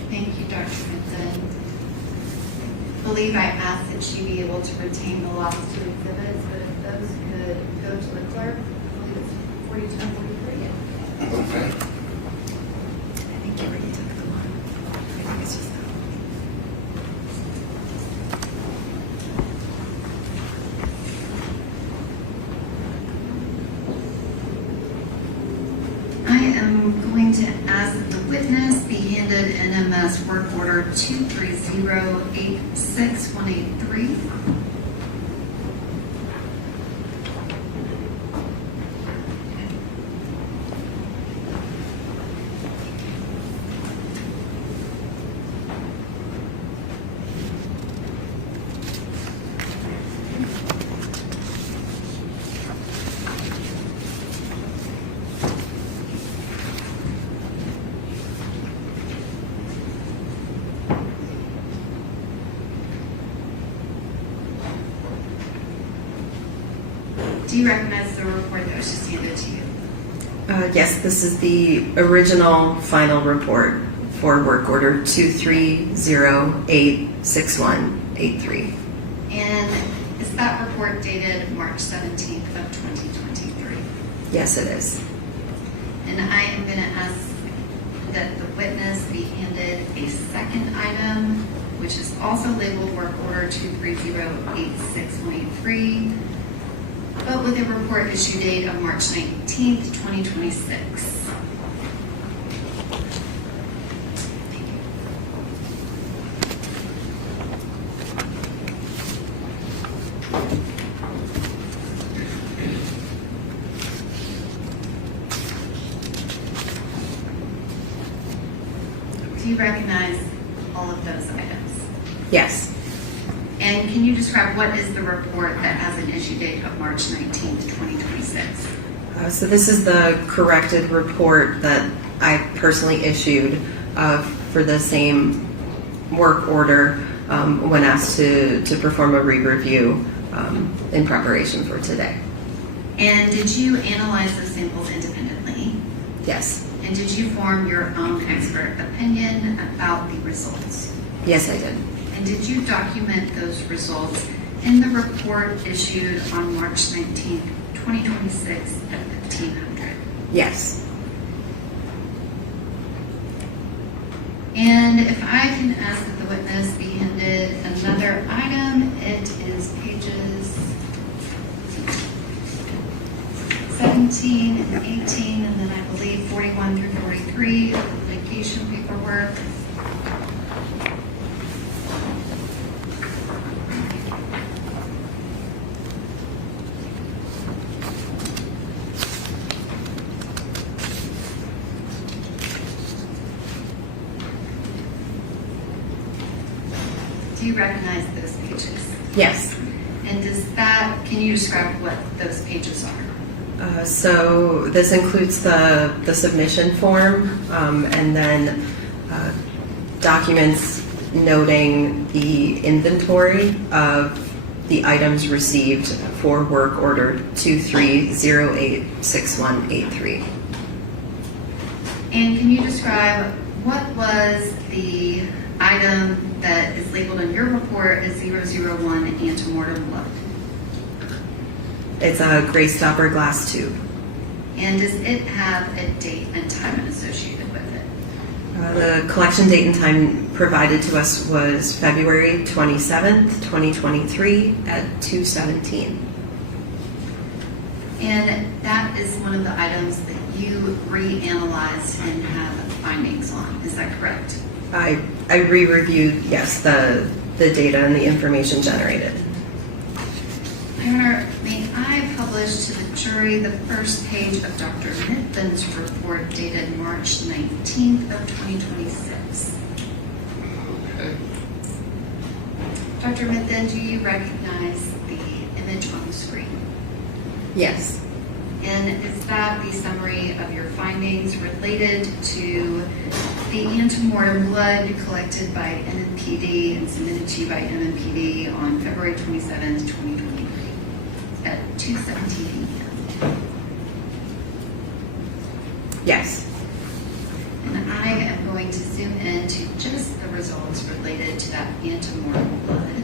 Thank you, Dr. Midthun. I believe I asked that she be able to retain the last two exhibits, but if those could go to the clerk, I believe it's 42 and 43. Okay. I think you already took the one. I think it's just that one. I am going to ask that the witness be handed NMS work order 230-86183. Do you recognize the report that was just handed to you? Yes, this is the original final report for work order 230-861-83. And is that report dated March 17th of 2023? Yes, it is. And I am going to ask that the witness be handed a second item, which is also labeled work order 230-86183, but with a report issue date of March 19th, 2026. Do you recognize all of those items? Yes. And can you describe what is the report that has an issue date of March 19th, 2026? So this is the corrected report that I personally issued for the same work order when asked to perform a re-review in preparation for today. And did you analyze those samples independently? Yes. And did you form your own expert opinion about the results? Yes, I did. And did you document those results in the report issued on March 19th, 2026 at 1500? Yes. And if I can ask that the witness be handed another item, it is pages 17 and 18, and then I believe 41 through 43 of the litigation paperwork. Do you recognize those pages? Yes. And can you describe what those pages are? So this includes the submission form and then documents noting the inventory of the items received for work order 230-861-83. And can you describe what was the item that is labeled in your report as 001 antemortem blood? It's a gray stopper glass tube. And does it have a date and time associated with it? The collection date and time provided to us was February 27th, 2023 at 2:17. And that is one of the items that you reanalyzed and have findings on. Is that correct? I re-reviewed, yes, the data and the information generated. Your Honor, may I publish to the jury the first page of Dr. Midthun's report dated March 19th of 2026? Okay. Dr. Midthun, do you recognize the image on the screen? Yes. And is that the summary of your findings related to the antemortem blood collected by NMPD and submitted to you by NMPD on February 27th, 2023 at 2:17 p.m.? Yes. And I am going to zoom in to just the results related to that antemortem blood.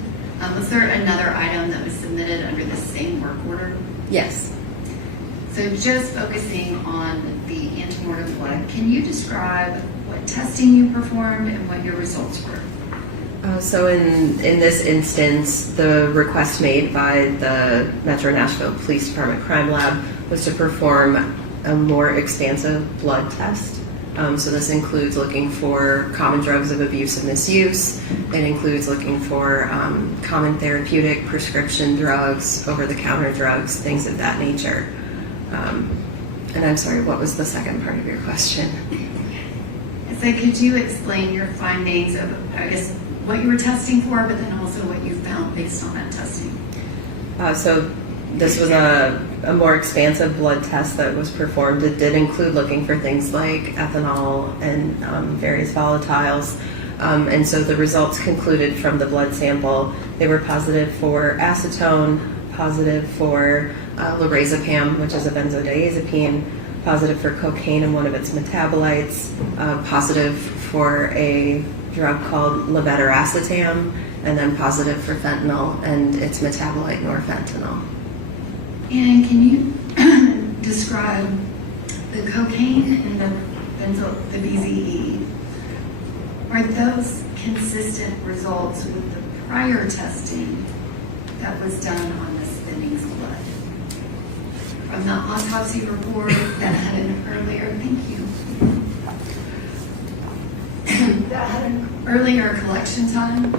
Was there another item that was submitted under the same work order? Yes. So just focusing on the antemortem blood, can you describe what testing you performed and what your results were? So in this instance, the request made by the Metro Nashville Police Department Crime Lab was to perform a more expansive blood test. So this includes looking for common drugs of abuse and misuse. It includes looking for common therapeutic prescription drugs, over-the-counter drugs, things of that nature. And I'm sorry, what was the second part of your question? So could you explain your findings of, I guess, what you were testing for, but then also what you found based on that testing? So this was a more expansive blood test that was performed. It did include looking for things like ethanol and various volatiles. And so the results concluded from the blood sample, they were positive for acetone, positive for lorazepam, which is a benzodiazepine, positive for cocaine and one of its metabolites, positive for a drug called levetiracetam, and then positive for fentanyl and its metabolite norfentanyl. And can you describe the cocaine and the BZE? Are those consistent results with the prior testing that was done on Ms. Benning's blood? From the autopsy report that had an earlier, that had an earlier collection time,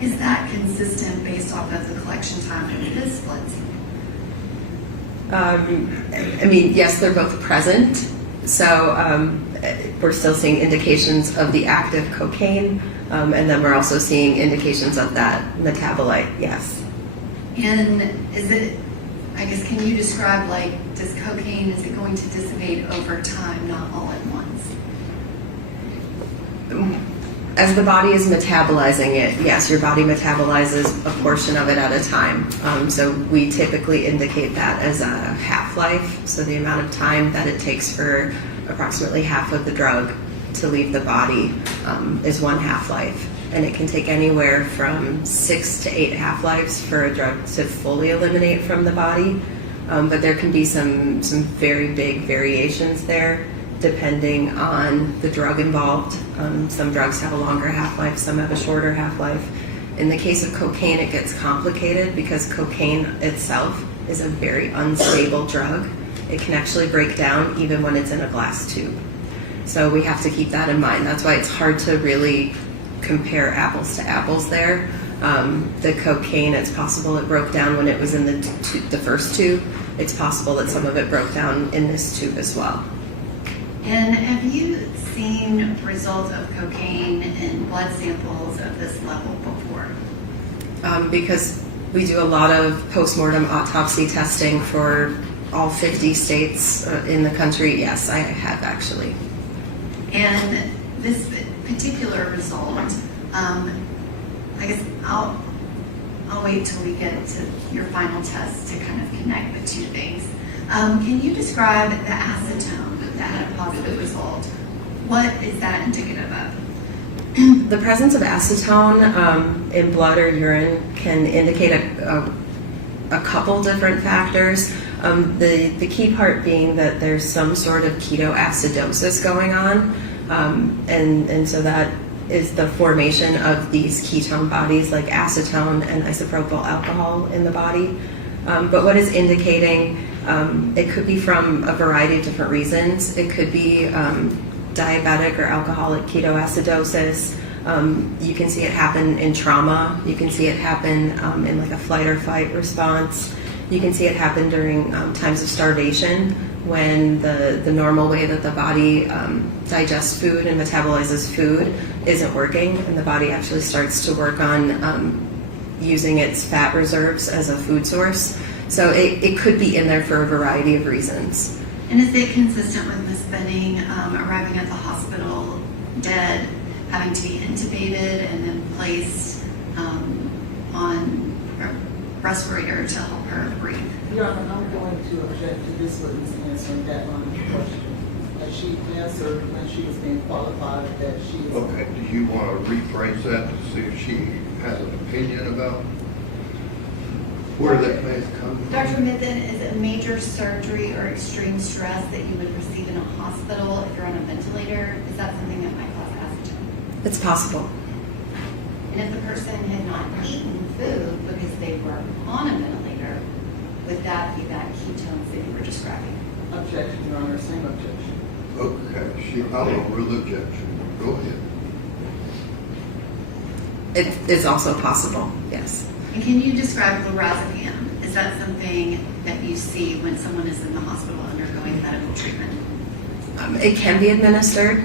is that consistent based off of the collection time of this blood sample? Yes, they're both present. So we're still seeing indications of the active cocaine, and then we're also seeing indications of that metabolite, yes. And is it, I guess, can you describe, does cocaine, is it going to dissipate over time, not all at once? As the body is metabolizing it, yes, your body metabolizes a portion of it at a time. So we typically indicate that as a half-life, so the amount of time that it takes for approximately half of the drug to leave the body is one half-life. And it can take anywhere from 6 to 8 half-lives for a drug to fully eliminate from the body. But there can be some very big variations there, depending on the drug involved. Some drugs have a longer half-life, some have a shorter half-life. In the case of cocaine, it gets complicated because cocaine itself is a very unstable drug. It can actually break down even when it's in a glass tube. So we have to keep that in mind. That's why it's hard to really compare apples to apples there. The cocaine, it's possible it broke down when it was in the first tube. It's possible that some of it broke down in this tube as well. And have you seen results of cocaine in blood samples of this level before? Because we do a lot of postmortem autopsy testing for all 50 states in the country, yes, I have actually. And this particular result, I guess I'll wait till we get to your final test to kind of connect the two things. Can you describe the acetone that had a positive result? What is that indicative of? The presence of acetone in blood or urine can indicate a couple different factors. The key part being that there's some sort of ketoacidosis going on, and so that is the formation of these ketone bodies like acetone and isopropyl alcohol in the body. But what is indicating, it could be from a variety of different reasons. It could be diabetic or alcoholic ketoacidosis. You can see it happen in trauma. You can see it happen in like a flight or fight response. You can see it happen during times of starvation when the normal way that the body digests food and metabolizes food isn't working, and the body actually starts to work on using its fat reserves as a food source. So it could be in there for a variety of reasons. And is it consistent with Ms. Benning arriving at the hospital dead, having to be intubated and then placed on a respirator to help her breathe? Your Honor, I'm going to object to this witness answering that line of question. She answered when she was being qualified that she is... Okay, do you want to rephrase that to see if she has an opinion about where that may come from? Dr. Midthun, is it major surgery or extreme stress that you would receive in a hospital if you're on a ventilator? Is that something that might cause acetone? It's possible. And if the person had not eaten food because they were on a ventilator, would that be that ketones that you were describing? Objection, Your Honor, same objection. Okay, I'll overrule the objection. Go ahead. It's also possible, yes. And can you describe lorazepam? Is that something that you see when someone is in the hospital undergoing medical treatment? It can be administered.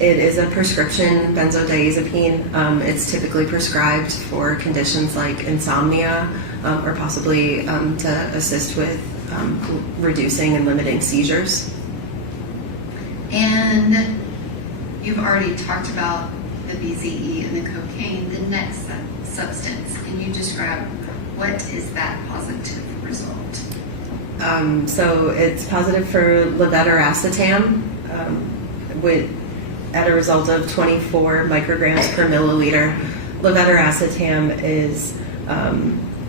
It is a prescription benzodiazepine. It's typically prescribed for conditions like insomnia or possibly to assist with reducing and limiting seizures. And you've already talked about the BZE and the cocaine. The next substance, can you describe what is that positive result? So it's positive for levetiracetam at a result of 24 micrograms per milliliter. Levetiracetam is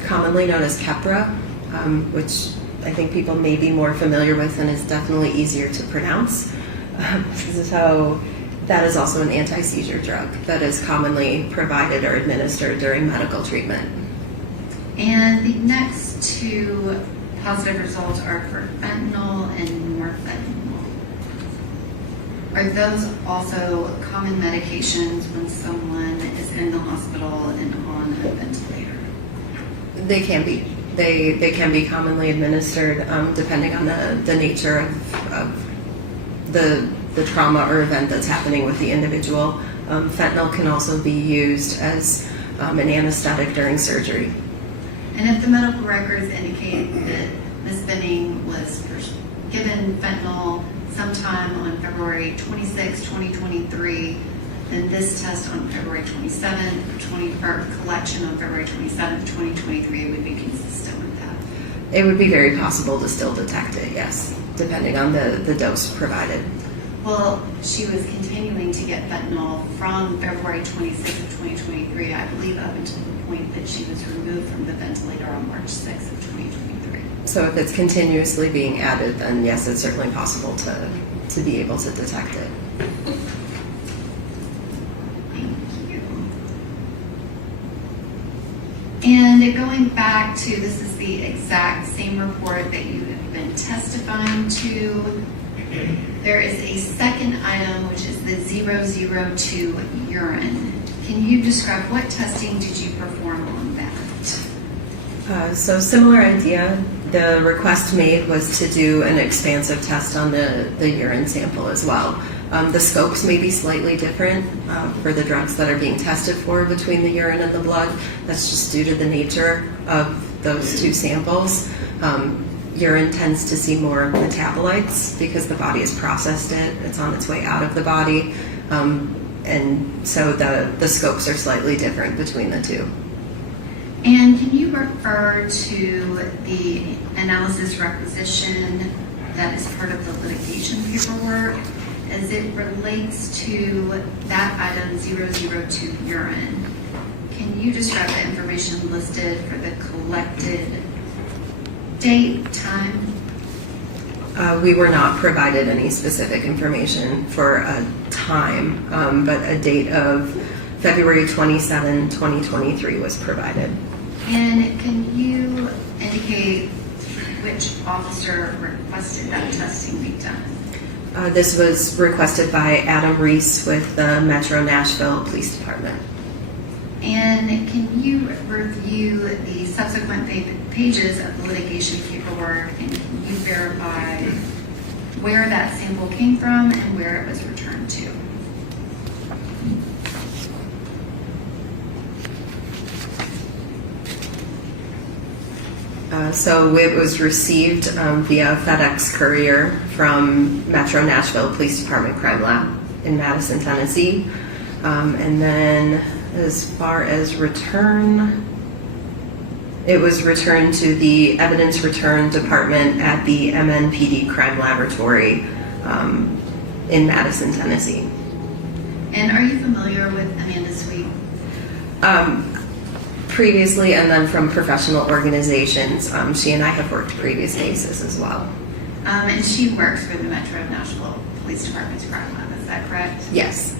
commonly known as Keppra, which I think people may be more familiar with and is definitely easier to pronounce. So that is also an anti-seizure drug that is commonly provided or administered during medical treatment. And the next two positive results are for fentanyl and norfentanyl. Are those also common medications when someone is in the hospital and on a ventilator? They can be. They can be commonly administered depending on the nature of the trauma or event that's happening with the individual. Fentanyl can also be used as an anesthetic during surgery. And if the medical records indicate that Ms. Benning was given fentanyl sometime on February 26, 2023, then this test on February 27th, or collection on February 27th, 2023 would be consistent with that. It would be very possible to still detect it, yes, depending on the dose provided. Well, she was continuing to get fentanyl from February 26th of 2023, I believe up until the point that she was removed from the ventilator on March 6th of 2023. So if it's continuously being added, then yes, it's certainly possible to be able to detect it. Thank you. And going back to, this is the exact same report that you have been testifying to. There is a second item, which is the 002 urine. Can you describe what testing did you perform on that? So similar idea. The request made was to do an expansive test on the urine sample as well. The scopes may be slightly different for the drugs that are being tested for between the urine and the blood. That's just due to the nature of those two samples. Urine tends to see more metabolites because the body has processed it. It's on its way out of the body. And so the scopes are slightly different between the two. And can you refer to the analysis requisition that is part of the litigation paperwork as it relates to that item 002 urine? Can you describe the information listed for the collected date, time? We were not provided any specific information for a time, but a date of February 27, 2023 was provided. And can you indicate which officer requested that testing be done? This was requested by Adam Reese with the Metro Nashville Police Department. And can you review the subsequent pages of the litigation paperwork, and can you verify where that sample came from and where it was returned to? So it was received via FedEx courier from Metro Nashville Police Department Crime Lab in Madison, Tennessee. And then as far as return, it was returned to the Evidence Return Department at the MNPD Crime Laboratory in Madison, Tennessee. And are you familiar with Amanda Sweet? Previously, and then from professional organizations. She and I have worked previous cases as well. And she works for the Metro Nashville Police Department's crime lab, is that correct? Yes.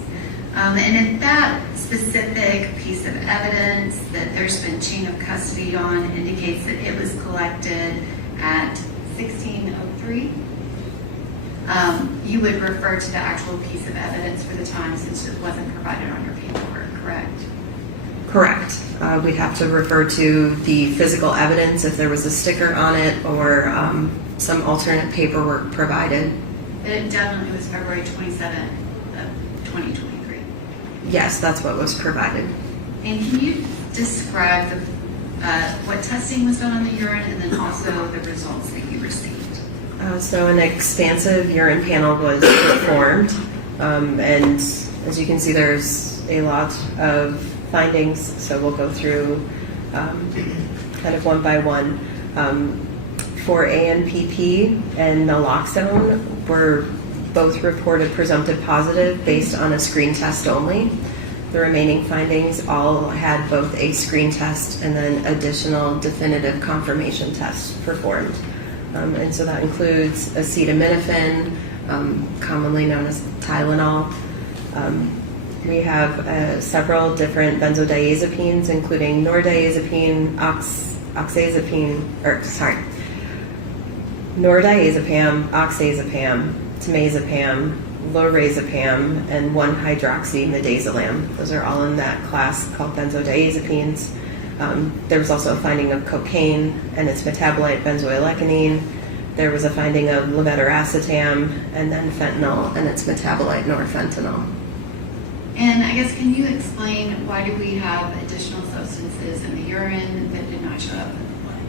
And if that specific piece of evidence that there's been chain of custody on indicates that it was collected at 1603, you would refer to the actual piece of evidence for the time since it wasn't provided on your paperwork, correct? Correct. We'd have to refer to the physical evidence if there was a sticker on it or some alternate paperwork provided. But it definitely was February 27th of 2023. Yes, that's what was provided. And can you describe what testing was done on the urine and then also the results that you received? So an expansive urine panel was performed, and as you can see, there's a lot of findings, so we'll go through kind of one by one. for ANPP and naloxone were both reported presumptive positive based on a screen test only. The remaining findings all had both a screen test and then additional definitive confirmation tests performed. And so that includes acetaminophen, commonly known as Tylenol. We have several different benzodiazepines, including nordiazepine, nordiazepam, oxazepam, temazepam, lorazepam, and 1-hydroxymidazolam. Those are all in that class called benzodiazepines. There was also a finding of cocaine and its metabolite benzoylecgonine. There was a finding of levetiracetam, and then fentanyl and its metabolite norfentanyl. And I guess, can you explain why do we have additional substances in the urine that did not show up in the blood?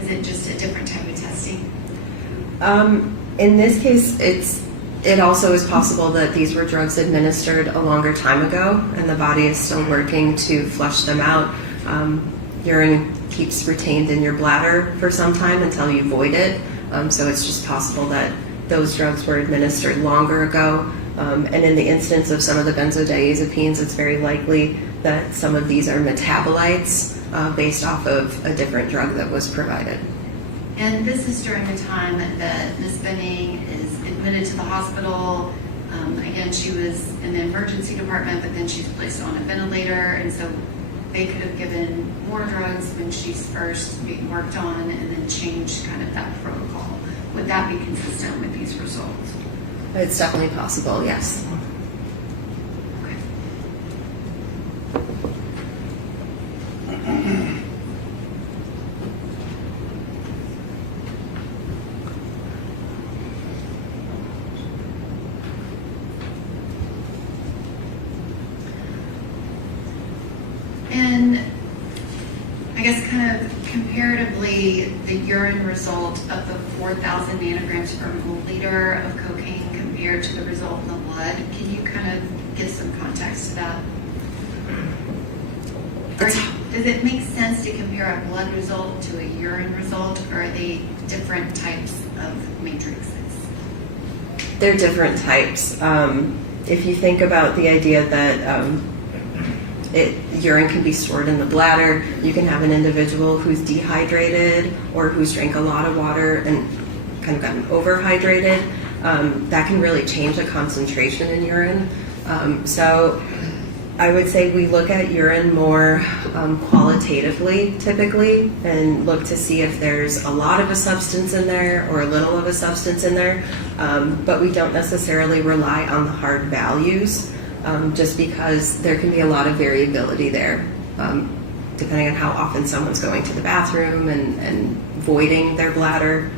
Is it just a different type of testing? In this case, it also is possible that these were drugs administered a longer time ago, and the body is still working to flush them out. Urine keeps retained in your bladder for some time until you void it, so it's just possible that those drugs were administered longer ago. And in the instance of some of the benzodiazepines, it's very likely that some of these are metabolites based off of a different drug that was provided. And this is during the time that Ms. Benning is admitted to the hospital. Again, she was in the emergency department, but then she's placed on a ventilator, and so they could have given more drugs when she's first being worked on and then changed kind of that protocol. Would that be consistent with these results? It's definitely possible, yes. And I guess kind of comparatively, the urine result of the 4,000 nanograms per milliliter of cocaine compared to the result in the blood, can you kind of give some context to that? Does it make sense to compare a blood result to a urine result, or are they different types of matrices? They're different types. If you think about the idea that urine can be stored in the bladder, you can have an individual who's dehydrated or who's drank a lot of water and kind of gotten overhydrated. That can really change the concentration in urine. So I would say we look at urine more qualitatively, typically, and look to see if there's a lot of a substance in there or a little of a substance in there. But we don't necessarily rely on the hard values, just because there can be a lot of variability there, depending on how often someone's going to the bathroom and voiding their bladder.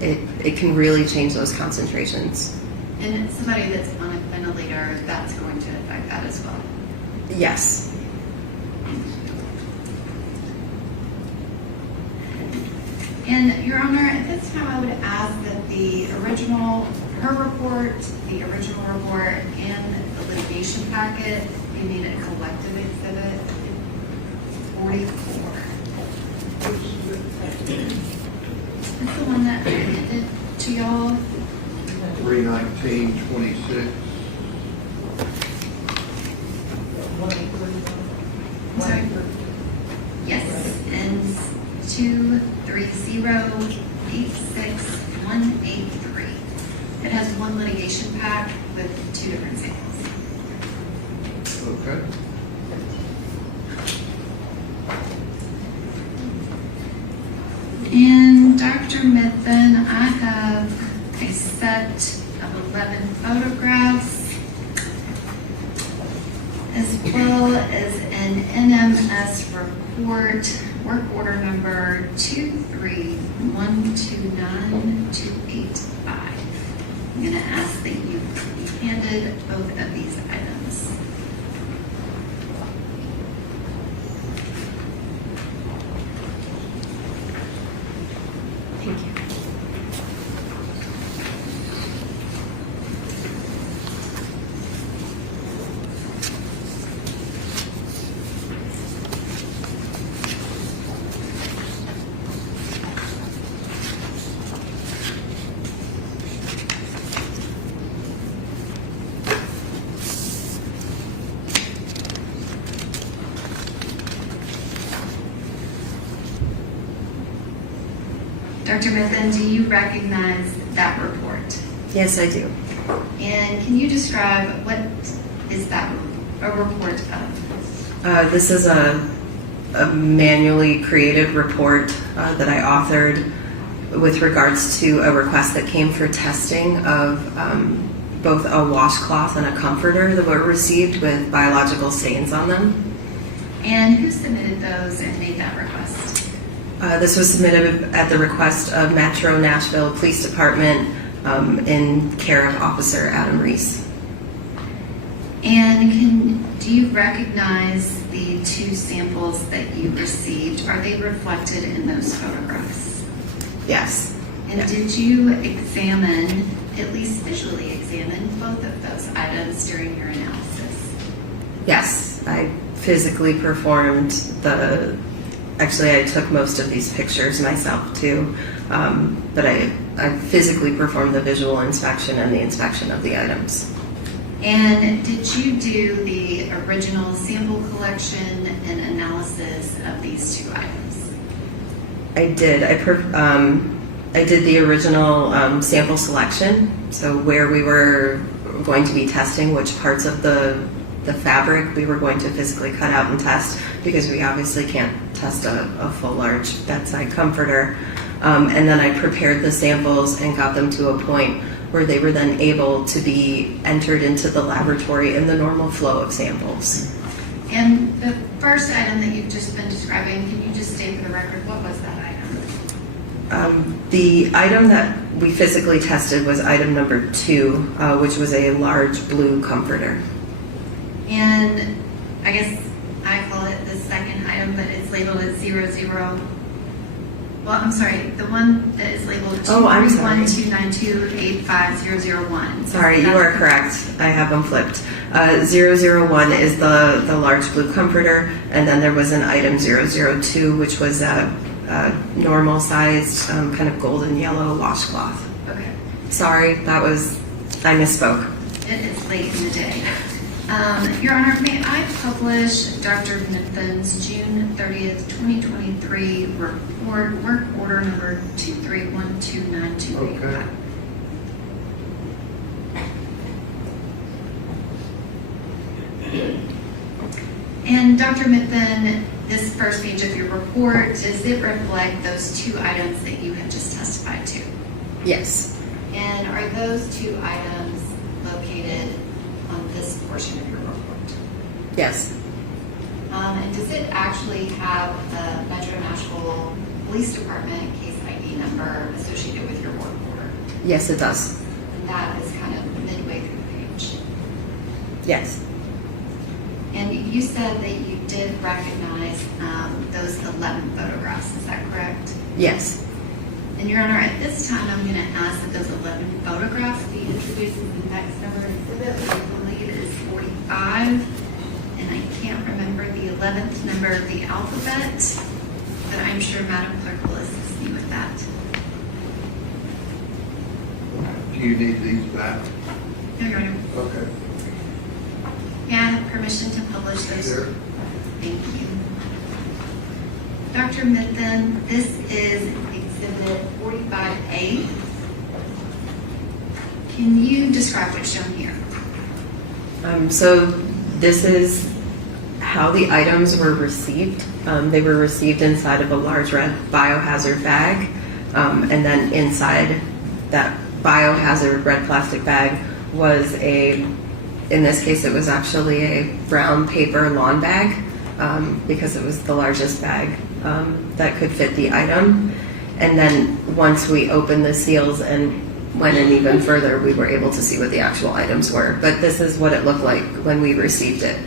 It can really change those concentrations. And somebody that's on a ventilator, that's going to affect that as well? Yes. And Your Honor, at this time I would ask that her report, the original report, and the litigation packet be made a collective exhibit 44. That's the one that I handed to y'all. 31926. I'm sorry. Yes, and 230868183. It has one litigation pack with two different samples. Okay. And Dr. Midthun, I have a set of 11 photographs, as well as an NMS report, work order number 23129-285. I'm going to ask that you be handed both of these items. Thank you. Dr. Midthun, do you recognize that report? Yes, I do. And can you describe what is that a report of? This is a manually created report that I authored with regards to a request that came for testing of both a washcloth and a comforter that were received with biological stains on them. And who submitted those and made that request? This was submitted at the request of Metro Nashville Police Department in care of Officer Adam Reese. And do you recognize the two samples that you received? Are they reflected in those photographs? Yes. And did you examine, at least visually examine, both of those items during your analysis? Yes, I physically performed actually I took most of these pictures myself too, but I physically performed the visual inspection and the inspection of the items. And did you do the original sample collection and analysis of these two items? I did. I did the original sample selection, so where we were going to be testing which parts of the fabric we were going to physically cut out and test, because we obviously can't test a full large bedside comforter. And then I prepared the samples and got them to a point where they were then able to be entered into the laboratory in the normal flow of samples. And the first item that you've just been describing, can you just state for the record, what was that item? The item that we physically tested was item number 2, which was a large blue comforter. And I guess I call it the second item, but it's labeled as 00. Well, I'm sorry, the one that is labeled 23129285001. Sorry, you are correct. I have them flipped. 001 is the large blue comforter, and then there was an item 002, which was a normal sized kind of golden yellow washcloth. Okay. Sorry, I misspoke. It is late in the day. Your Honor, may I publish Dr. Midthun's June 30th, 2023 report, work order number 2312928? Okay. And Dr. Midthun, this first page of your report, does it reflect those two items that you have just testified to? Yes. And are those two items located on this portion of your report? Yes. And does it actually have the Metro Nashville Police Department case ID number associated with your work order? Yes, it does. And that is kind of midway through the page. Yes. And you said that you did recognize those 11 photographs, is that correct? Yes. And Your Honor, at this time, I'm going to ask that those 11 photographs be introduced in the next number exhibit, which I believe is 45. And I can't remember the 11th number of the alphabet, but I'm sure Madam Clerk will assist me with that. Do you need these back? No, Your Honor. Okay. May I have permission to publish those? Sure. Thank you. Dr. Midthun, this is Exhibit 45A. Can you describe what's shown here? So this is how the items were received. They were received inside of a large red biohazard bag, and then inside that biohazard red plastic bag was in this case it was actually a brown paper lawn bag, because it was the largest bag that could fit the item. And then once we opened the seals and went in even further, we were able to see what the actual items were. But this is what it looked like when we received it.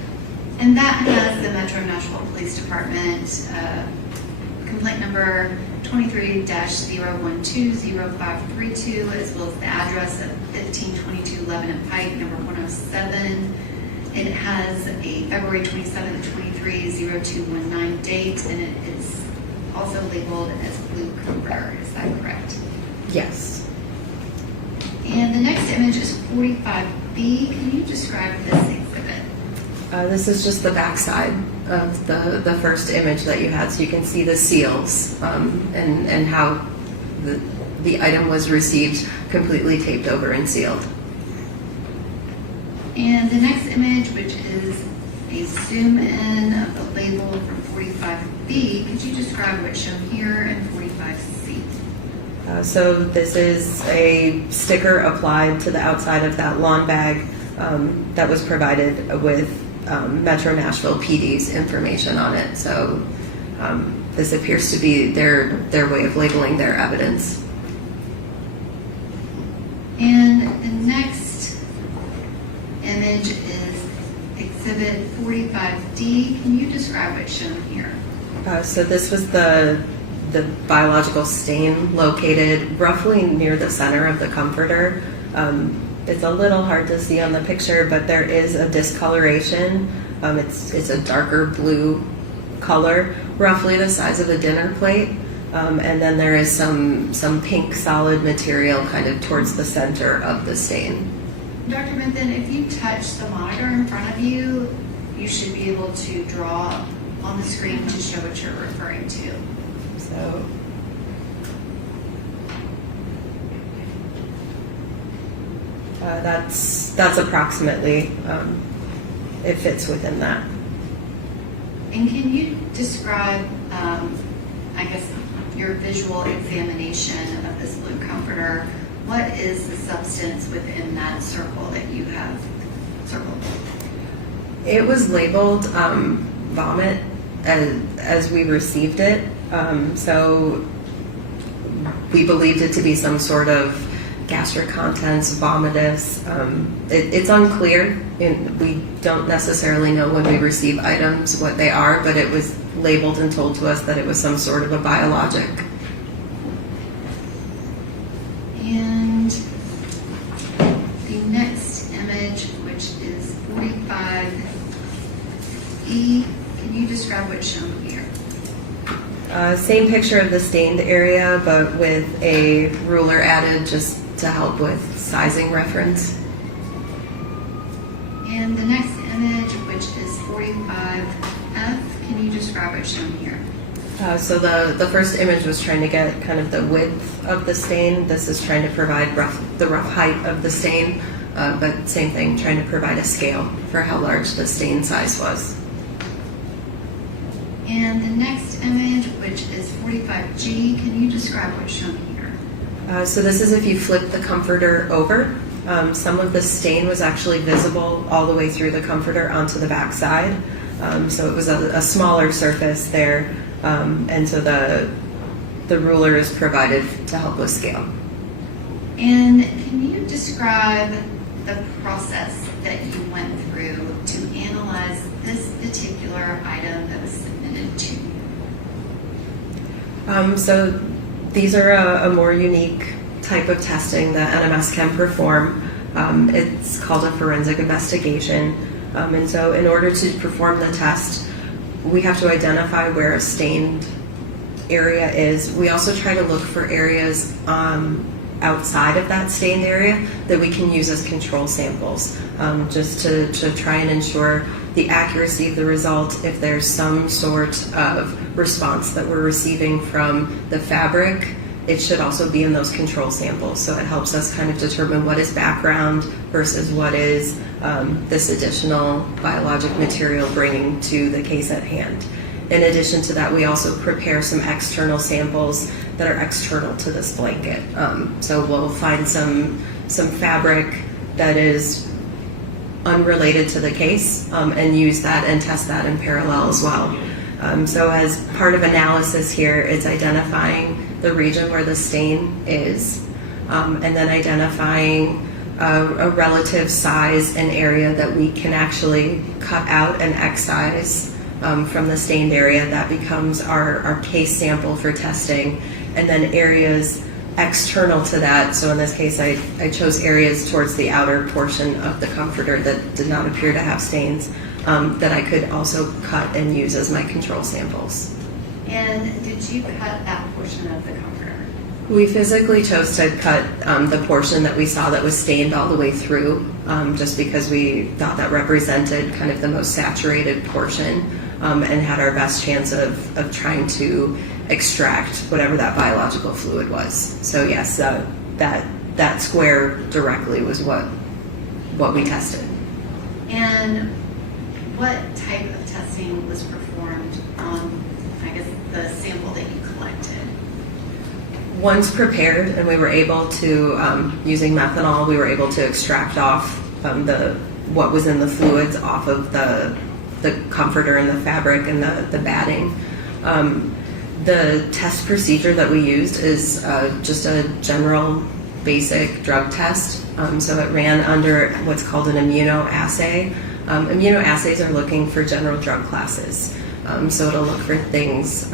And that has the Metro Nashville Police Department complaint number 23-0120532, as well as the address of 1522 Lebanon Pike, number 107. It has a February 27th, 23-0219 date, and it is also labeled as blue comforter. Is that correct? Yes. And the next image is 45B. Can you describe this exhibit? This is just the back side of the first image that you had, so you can see the seals and how the item was received completely taped over and sealed. And the next image, which is a zoom in of the label from 45B, could you describe what's shown here in 45C? So this is a sticker applied to the outside of that lawn bag that was provided with Metro Nashville PD's information on it. So this appears to be their way of labeling their evidence. And the next image is Exhibit 45D. Can you describe what's shown here? So this was the biological stain located roughly near the center of the comforter. It's a little hard to see on the picture, but there is a discoloration. It's a darker blue color, roughly the size of a dinner plate. And then there is some pink solid material kind of towards the center of the stain. Dr. Midthun, if you touch the monitor in front of you, you should be able to draw on the screen to show what you're referring to. So that's approximately, it fits within that. And can you describe, I guess, your visual examination of this blue comforter? What is the substance within that circle that you have circled? It was labeled vomit as we received it. So we believed it to be some sort of gastric contents, vomitus. It's unclear. We don't necessarily know when we receive items what they are, but it was labeled and told to us that it was some sort of a biologic. And the next image, which is 45E, can you describe what's shown here? Same picture of the stained area, but with a ruler added just to help with sizing reference. And the next image, which is 45F, can you describe what's shown here? So the first image was trying to get kind of the width of the stain. This is trying to provide the rough height of the stain, but same thing, trying to provide a scale for how large the stain size was. And the next image, which is 45G, can you describe what's shown here? So this is if you flip the comforter over. Some of the stain was actually visible all the way through the comforter onto the back side. So it was a smaller surface there, and so the ruler is provided to help with scale. And can you describe the process that you went through to analyze this particular item that was submitted to you? So these are a more unique type of testing that NMS can perform. It's called a forensic investigation. And so in order to perform the test, we have to identify where a stained area is. We also try to look for areas outside of that stained area that we can use as control samples, just to try and ensure the accuracy of the result. If there's some sort of response that we're receiving from the fabric, it should also be in those control samples. So it helps us kind of determine what is background versus what is this additional biologic material bringing to the case at hand. In addition to that, we also prepare some external samples that are external to this blanket. So we'll find some fabric that is unrelated to the case and use that and test that in parallel as well. So as part of analysis here, it's identifying the region where the stain is, and then identifying a relative size and area that we can actually cut out and excise from the stained area. That becomes our case sample for testing, and then areas external to that. So in this case, I chose areas towards the outer portion of the comforter that did not appear to have stains, that I could also cut and use as my control samples. And did you cut that portion of the comforter? We physically chose to cut the portion that we saw that was stained all the way through, just because we thought that represented kind of the most saturated portion. and had our best chance of trying to extract whatever that biological fluid was. So yes, that square directly was what we tested. And what type of testing was performed on, I guess, the sample that you collected? Once prepared and we were able to, using methanol, we were able to extract off what was in the fluids off of the comforter and the fabric and the batting. The test procedure that we used is just a general basic drug test. So it ran under what's called an immunoassay. Immunoassays are looking for general drug classes. So it'll look for things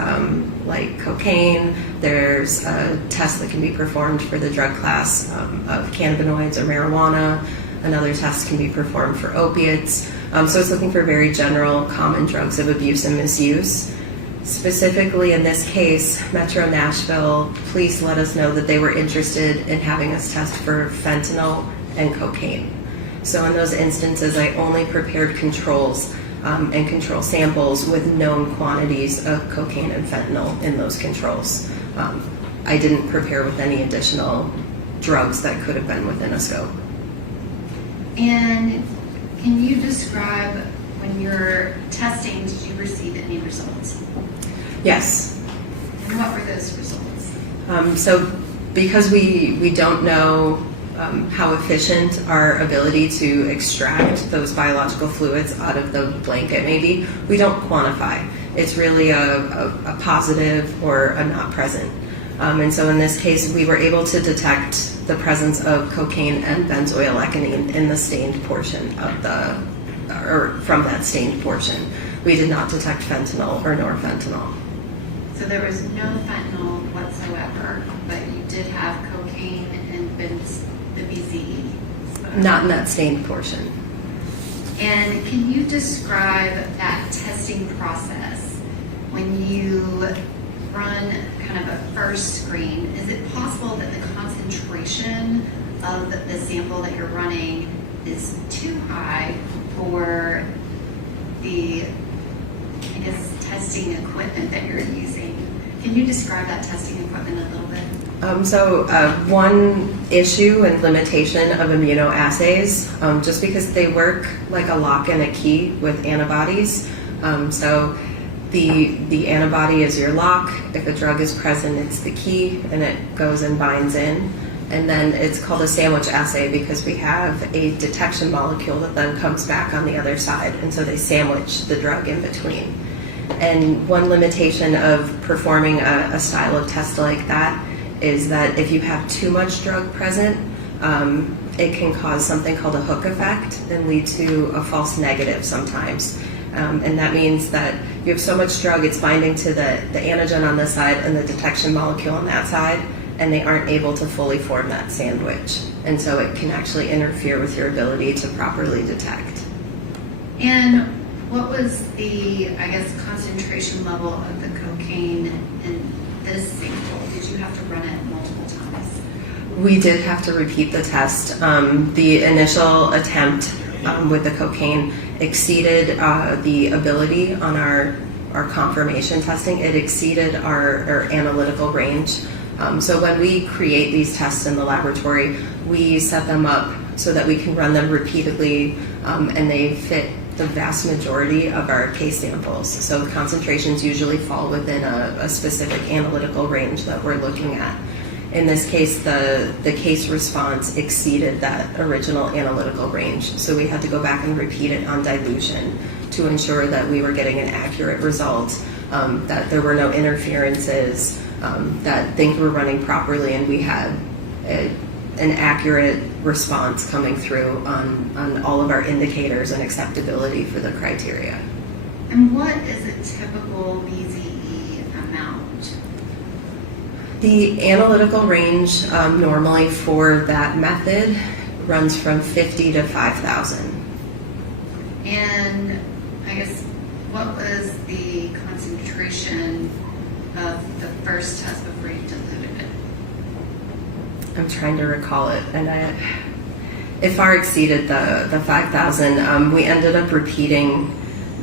like cocaine. There's a test that can be performed for the drug class of cannabinoids or marijuana. Another test can be performed for opiates. So it's looking for very general common drugs of abuse and misuse. Specifically in this case, Metro Nashville police let us know that they were interested in having us test for fentanyl and cocaine. So in those instances, I only prepared controls and control samples with known quantities of cocaine and fentanyl in those controls. I didn't prepare with any additional drugs that could have been within a scope. And can you describe, when you're testing, did you receive any results? Yes. And what were those results? So because we don't know how efficient our ability to extract those biological fluids out of the blanket maybe, we don't quantify. It's really a positive or a not present. And so in this case, we were able to detect the presence of cocaine and benzoylecgonine in the stained portion of from that stained portion. We did not detect fentanyl or norfentanyl. So there was no fentanyl whatsoever, but you did have cocaine and the BZE. Not in that stained portion. And can you describe that testing process when you run kind of a first screen? Is it possible that the concentration of the sample that you're running is too high for the, I guess, testing equipment that you're using? Can you describe that testing equipment a little bit? One issue and limitation of immunoassays, just because they work like a lock and a key with antibodies. So the antibody is your lock. If a drug is present, it's the key, and it goes and binds in. And then it's called a sandwich assay because we have a detection molecule that then comes back on the other side, and so they sandwich the drug in between. And one limitation of performing a style of test like that is that if you have too much drug present, it can cause something called a hook effect and lead to a false negative sometimes. And that means that you have so much drug, it's binding to the antigen on this side and the detection molecule on that side, and they aren't able to fully form that sandwich. And so it can actually interfere with your ability to properly detect. And what was the, I guess, concentration level of the cocaine in this sample? Did you have to run it multiple times? We did have to repeat the test. The initial attempt with the cocaine exceeded the ability on our confirmation testing. It exceeded our analytical range. So when we create these tests in the laboratory, we set them up so that we can run them repeatedly, and they fit the vast majority of our case samples. So the concentrations usually fall within a specific analytical range that we're looking at. In this case, the case response exceeded that original analytical range. So we had to go back and repeat it on dilution to ensure that we were getting an accurate result, that there were no interferences, that things were running properly, and we had an accurate response coming through on all of our indicators and acceptability for the criteria. And what is a typical BZE amount? The analytical range normally for that method runs from 50 to 5,000. And I guess, what was the concentration of the first test before you diluted it? I'm trying to recall it, and it far exceeded the 5,000. We ended up repeating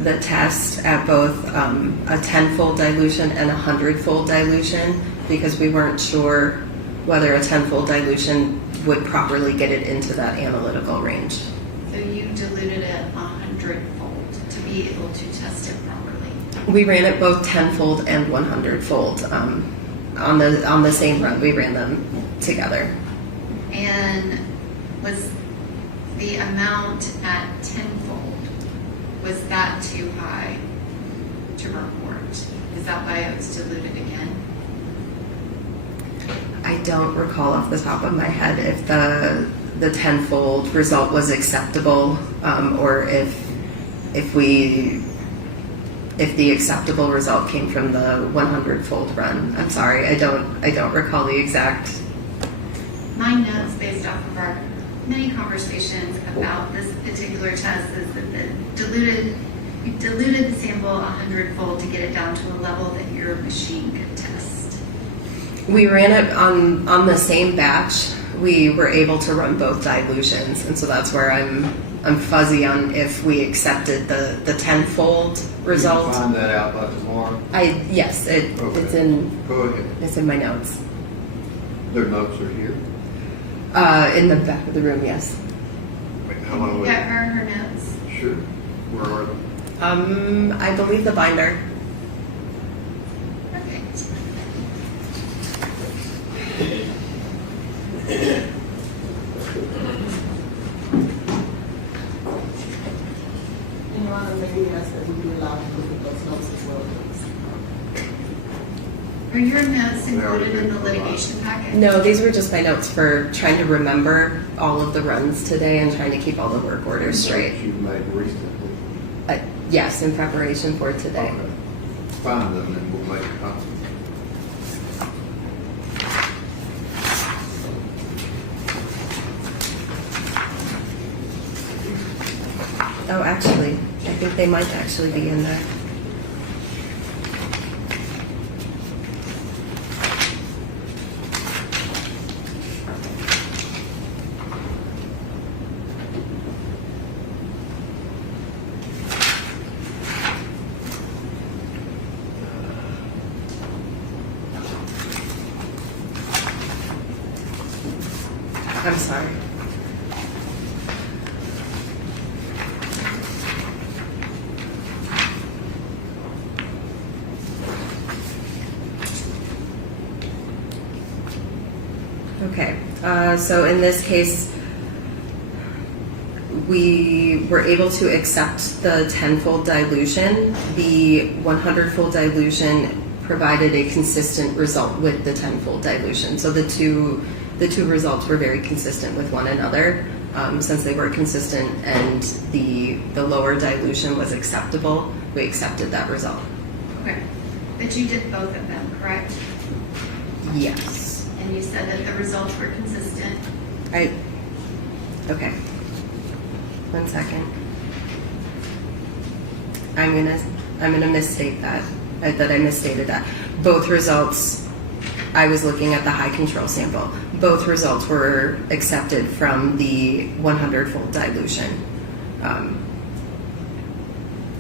the test at both a 10-fold dilution and a 100-fold dilution because we weren't sure whether a 10-fold dilution would properly get it into that analytical range. So you diluted it 100-fold to be able to test it properly. We ran it both 10-fold and 100-fold on the same run. We ran them together. And was the amount at 10-fold, was that too high to report? Is that why it was diluted again? I don't recall off the top of my head if the 10-fold result was acceptable or if the acceptable result came from the 100-fold run. I'm sorry, I don't recall the exact. My notes based off of our many conversations about this particular test is that you diluted the sample 100-fold to get it down to a level that your machine could test. We ran it on the same batch. We were able to run both dilutions, and so that's where I'm fuzzy on if we accepted the 10-fold result. You can find that out by tomorrow? Yes, it's Go ahead. it's in my notes. Their notes are here. In the back of the room, yes. Wait, how long You was got her notes. Sure. Where are they? I believe the binder. Perfect. Your Honor, may we ask that we be allowed to look at those notes as well, please? Are your notes included in the litigation packet? No, these were just my notes for trying to remember all of the runs today and trying to keep all the work orders straight. You've made recently. Yes, in preparation for today. Okay. Find them and we'll make a copy. Oh, actually, I think they might actually be in there. I'm sorry. Okay, so in this case, we were able to accept the 10-fold dilution. The 100-fold dilution provided a consistent result with the 10-fold dilution. So the two results were very consistent with one another. Since they were consistent and the lower dilution was acceptable, we accepted that result. Okay. But you did both of them, correct? Yes. And you said that the results were consistent. Okay. 1 second. I'm gonna misstate that. That I misstated that. Both results, I was looking at the high control sample. Both results were accepted from the 100-fold dilution.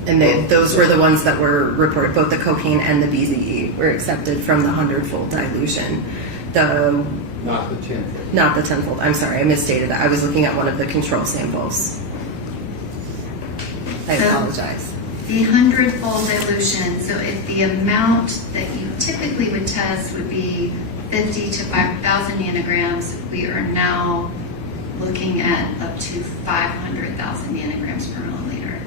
And those were the ones that were reported, both the cocaine and the BZE were accepted from the 100-fold dilution. Not the 10-fold. Not the 10-fold. I'm sorry, I misstated that. I was looking at one of the control samples. I apologize. The 100-fold dilution, so if the amount that you typically would test would be 50 to 5,000 nanograms, we are now looking at up to 500,000 nanograms per milliliter.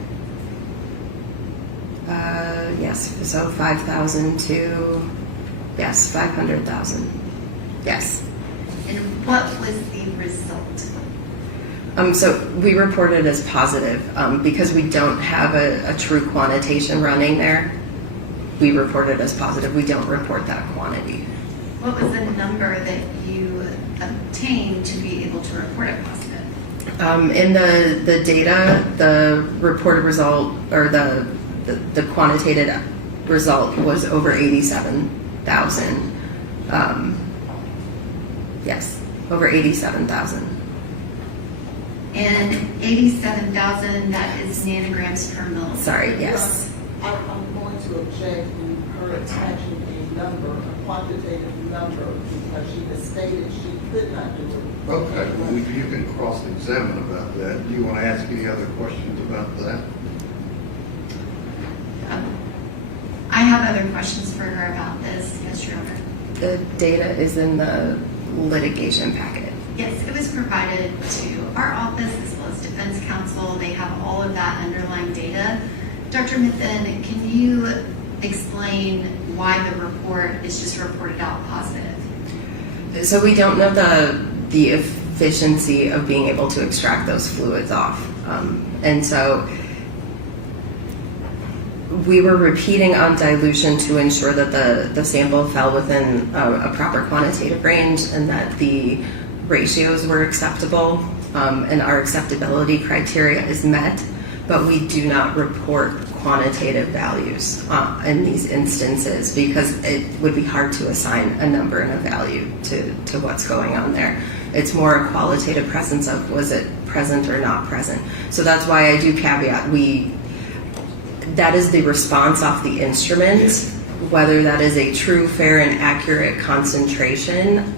Yes, so 5,000 to, yes, 500,000. Yes. And what was the result? So we reported as positive because we don't have a true quantitation running there. We reported as positive. We don't report that quantity. What was the number that you obtained to be able to report it positive? In the data, the reported result or the quantitated result was over 87,000. Yes, over 87,000. And 87,000, that is nanograms per milliliter. Sorry, yes. I'm going to object in her attaching a number, a quantitative number, because she has stated she could not do it. Okay, well, you can cross-examine about that. Do you want to ask any other questions about that? I have other questions for her about this, yes, Your Honor. The data is in the litigation packet. Yes, it was provided to our office as well as defense counsel. They have all of that underlying data. Dr. Midthun, can you explain why the report is just reported out positive? So we don't know the efficiency of being able to extract those fluids off. And so we were repeating on dilution to ensure that the sample fell within a proper quantitative range and that the ratios were acceptable, and our acceptability criteria is met, but we do not report quantitative values in these instances because it would be hard to assign a number and a value to what's going on there. It's more a qualitative presence of was it present or not present. So that's why I do caveat, that is the response off the instrument. Whether that is a true, fair, and accurate concentration,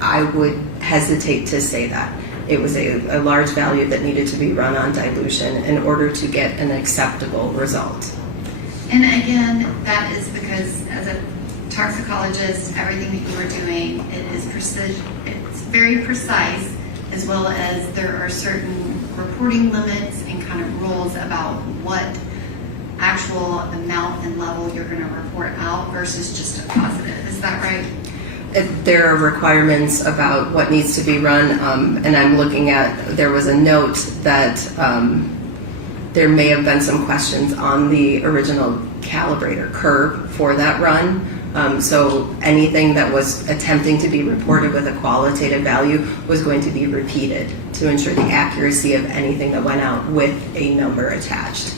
I would hesitate to say that. It was a large value that needed to be run on dilution in order to get an acceptable result. And again, that is because as a toxicologist, everything that you are doing, it is precision, it's very precise, as well as there are certain reporting limits and kind of rules about what actual amount and level you're going to report out versus just a positive. Is that right? There are requirements about what needs to be run, and I'm looking at, there was a note that there may have been some questions on the original calibrator curve for that run. So anything that was attempting to be reported with a qualitative value was going to be repeated to ensure the accuracy of anything that went out with a number attached.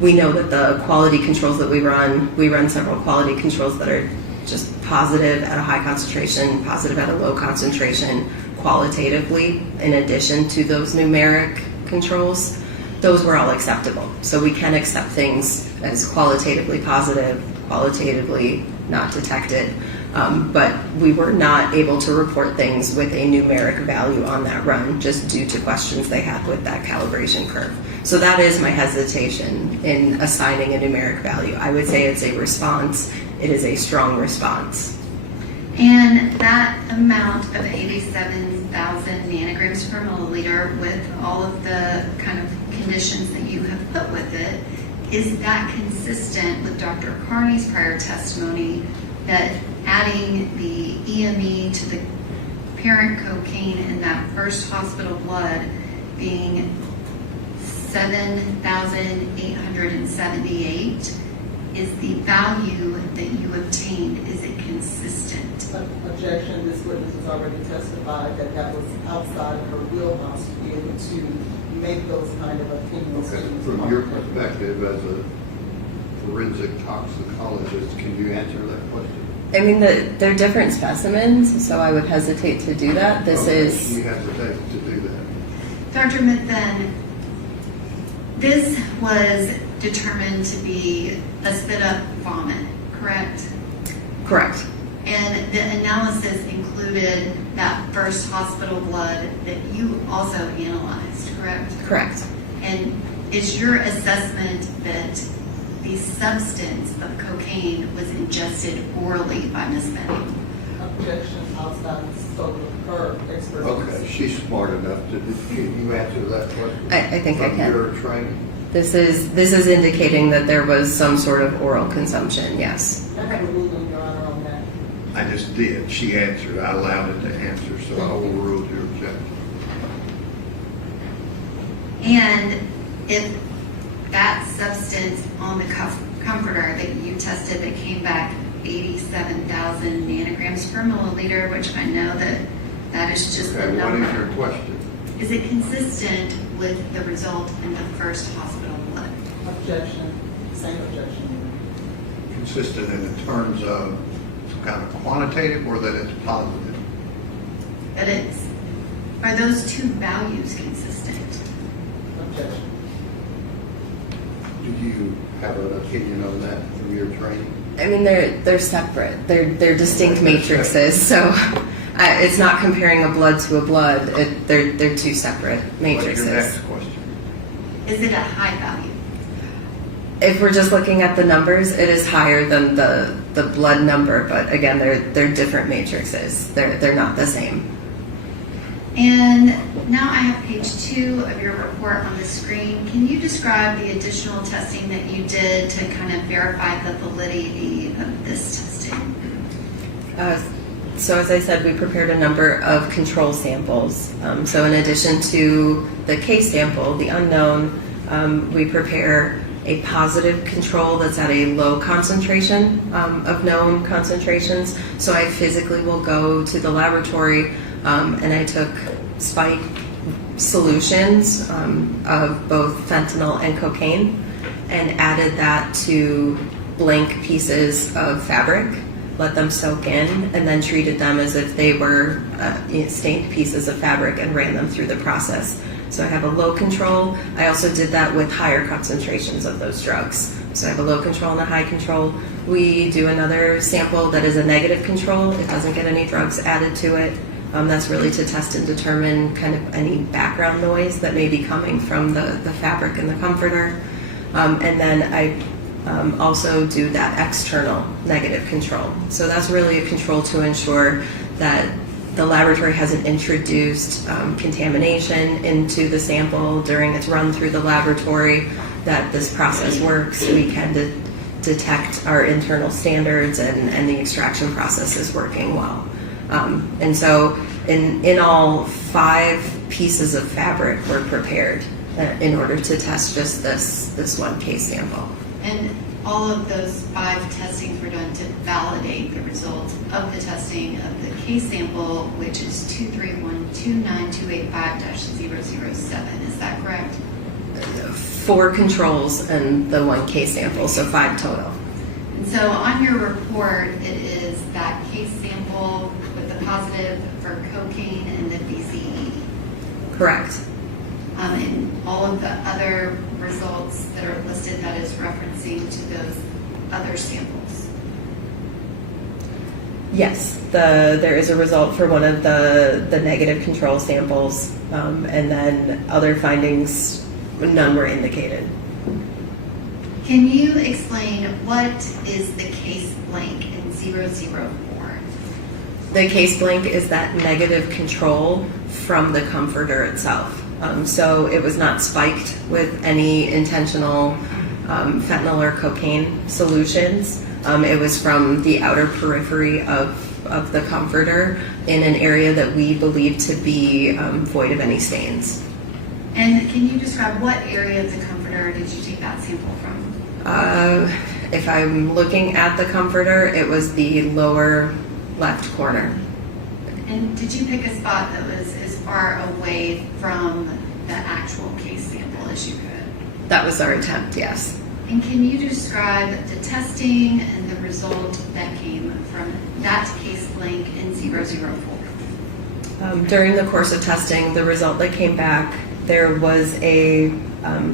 We know that the quality controls that we run several quality controls that are just positive at a high concentration, positive at a low concentration, qualitatively, in addition to those numeric controls. Those were all acceptable. So we can accept things as qualitatively positive, qualitatively not detected, but we were not able to report things with a numeric value on that run just due to questions they had with that calibration curve. So that is my hesitation in assigning a numeric value. I would say it's a response. It is a strong response. And that amount of 87,000 nanograms per milliliter with all of the kind of conditions that you have put with it, is that consistent with Dr. Carney's prior testimony that adding the EME to the parent cocaine in that first hospital blood being 7,878 is the value that you obtained? Is it consistent? Objection, this witness has already testified that that was outside of her wheelhouse to be able to make those kind of opinions. Okay, from your perspective as a forensic toxicologist, can you answer that question? I mean, they're different specimens, so I would hesitate to do that. You hesitate to do that. Dr. Midthun, this was determined to be a spit-up vomit, correct? Correct. And the analysis included that first hospital blood that you also analyzed, correct? Correct. And is your assessment that the substance of cocaine was ingested orally by Ms. Benning? Objection, outside the scope of her expertise. Okay, she's smart enough to, can you answer that question? I think I From can. your training? This is indicating that there was some sort of oral consumption, yes. I have a ruling, Your Honor, on that. I just did. She answered. I allowed it to answer, so I overruled your objection. And if that substance on the comforter that you tested that came back 87,000 nanograms per milliliter, which I know that is just the number. What is your question? Is it consistent with the result in the first hospital blood? Objection, same objection. Consistent in terms of some kind of quantitative or that it's positive? That it's Are those two values consistent? Objection. Do you have an opinion on that from your training? I mean, they're separate. They're distinct matrices. So it's not comparing a blood to a blood. They're two separate matrices. What's your next question? Is it a high value? If we're just looking at the numbers, it is higher than the blood number. But again, they're different matrices. They're not the same. And now I have page 2 of your report on the screen. Can you describe the additional testing that you did to kind of verify the validity of this testing? So as I said, we prepared a number of control samples. So in addition to the case sample, the unknown, we prepare a positive control that's at a low concentration of known concentrations. So I physically will go to the laboratory and I took spike solutions of both fentanyl and cocaine and added that to blank pieces of fabric, let them soak in, and then treated them as if they were stained pieces of fabric and ran them through the process. So I have a low control. I also did that with higher concentrations of those drugs. So I have a low control and a high control. We do another sample that is a negative control. It doesn't get any drugs added to it. That's really to test and determine kind of any background noise that may be coming from the fabric and the comforter. And then I also do that external negative control. So that's really a control to ensure that the laboratory hasn't introduced contamination into the sample during its run through the laboratory, that this process works. We can detect our internal standards and the extraction process is working well. And so in all, 5 pieces of fabric were prepared in order to test just this one case sample. And all of those 5 testings were done to validate the result of the testing of the case sample, which is 2312928.5-007. Is that correct? 4 controls and the 1 case sample, so 5 total. And so on your report, it is that case sample with the positive for cocaine and the BCE. Correct. And all of the other results that are listed, that is referencing to those other samples. Yes, there is a result for one of the negative control samples, and then other findings, none were indicated. Can you explain what is the case blank in 004? The case blank is that negative control from the comforter itself. So it was not spiked with any intentional fentanyl or cocaine solutions. It was from the outer periphery of the comforter in an area that we believe to be void of any stains. And can you describe what area of the comforter did you take that sample from? If I'm looking at the comforter, it was the lower left corner. And did you pick a spot that was as far away from the actual case sample as you could? That was our attempt, yes. And can you describe the testing and the result that came from that case blank in 004? During the course of testing, the result that came back, there was a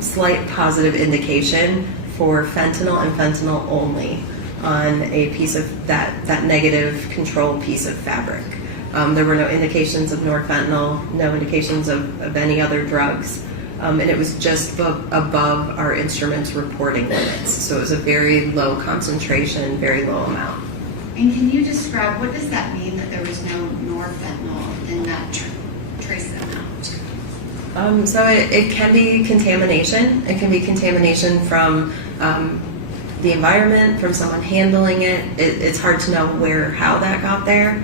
slight positive indication for fentanyl and fentanyl only on a piece of that negative control piece of fabric. There were no indications of norfentanyl, no indications of any other drugs, and it was just above our instrument's reporting limits. So it was a very low concentration, very low amount. And can you describe, what does that mean that there was no norfentanyl in that trace amount? So it can be contamination. It can be contamination from the environment, from someone handling it. It's hard to know how that got there.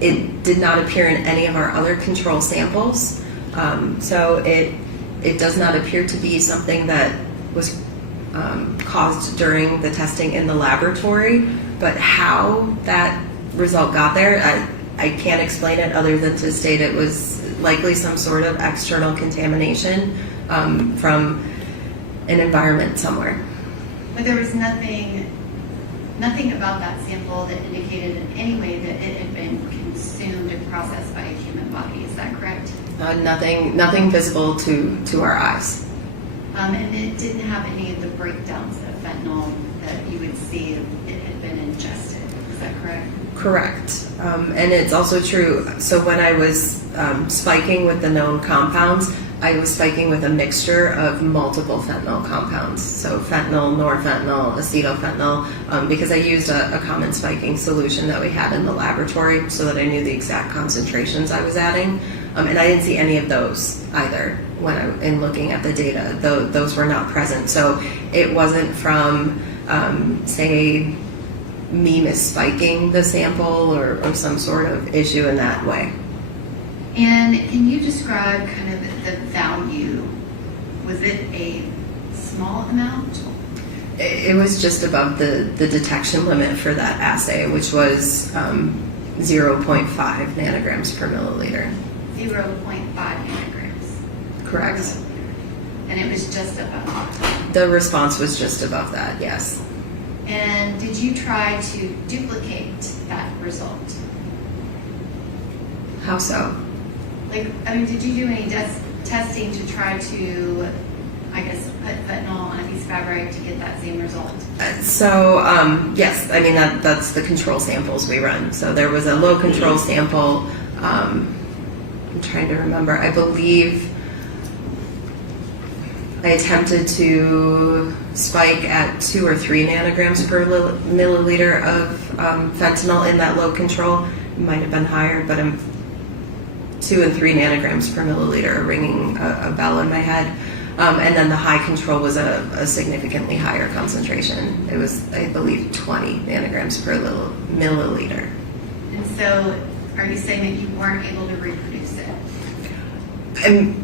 It did not appear in any of our other control samples. So it does not appear to be something that was caused during the testing in the laboratory, but how that result got there, I can't explain it other than to state it was likely some sort of external contamination from an environment somewhere. But there was nothing about that sample that indicated in any way that it had been consumed and processed by a human body. body, is that correct? Nothing visible to our eyes. And it didn't have any of the breakdowns of fentanyl that you would see if it had been ingested, is that correct? Correct. And it's also true, so when I was spiking with the known compounds, I was spiking with a mixture of multiple fentanyl compounds. So fentanyl, norfentanyl, acetylfentanyl, because I used a common spiking solution that we had in the laboratory so that I knew the exact concentrations I was adding. And I didn't see any of those either in looking at the data. Those were not present. So it wasn't from, say, me misspiking the sample or some sort of issue in that way. And can you describe kind of the value? Was it a small amount? It was just above the detection limit for that assay, which was 0.5 nanograms per milliliter. 0.5 nanograms. Correct. And it was just above that. The response was just above that, yes. And did you try to duplicate that result? How so? Did you do any testing to try to, I guess, put fentanyl on a piece of fabric to get that same result? Yes, that's the control samples we run. So there was a low control sample. I'm trying to remember. I believe I attempted to spike at 2 or 3 nanograms per milliliter of fentanyl in that low control. It might have been higher, but 2 and 3 nanograms per milliliter are ringing a bell in my head. And then the high control was a significantly higher concentration. It was, I believe, 20 nanograms per milliliter. And so, are you saying that you weren't able to reproduce it? And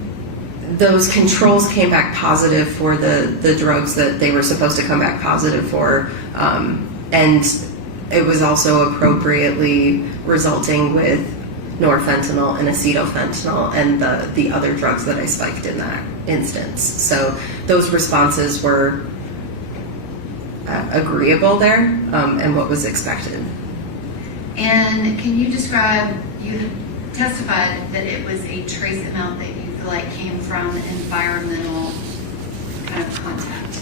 those controls came back positive for the drugs that they were supposed to come back positive for. And it was also appropriately resulting with norfentanyl and acetylfentanyl and the other drugs that I spiked in that instance. So those responses were agreeable there and what was expected. And can you describe, you testified that it was a trace amount that you feel like came from environmental kind of contact.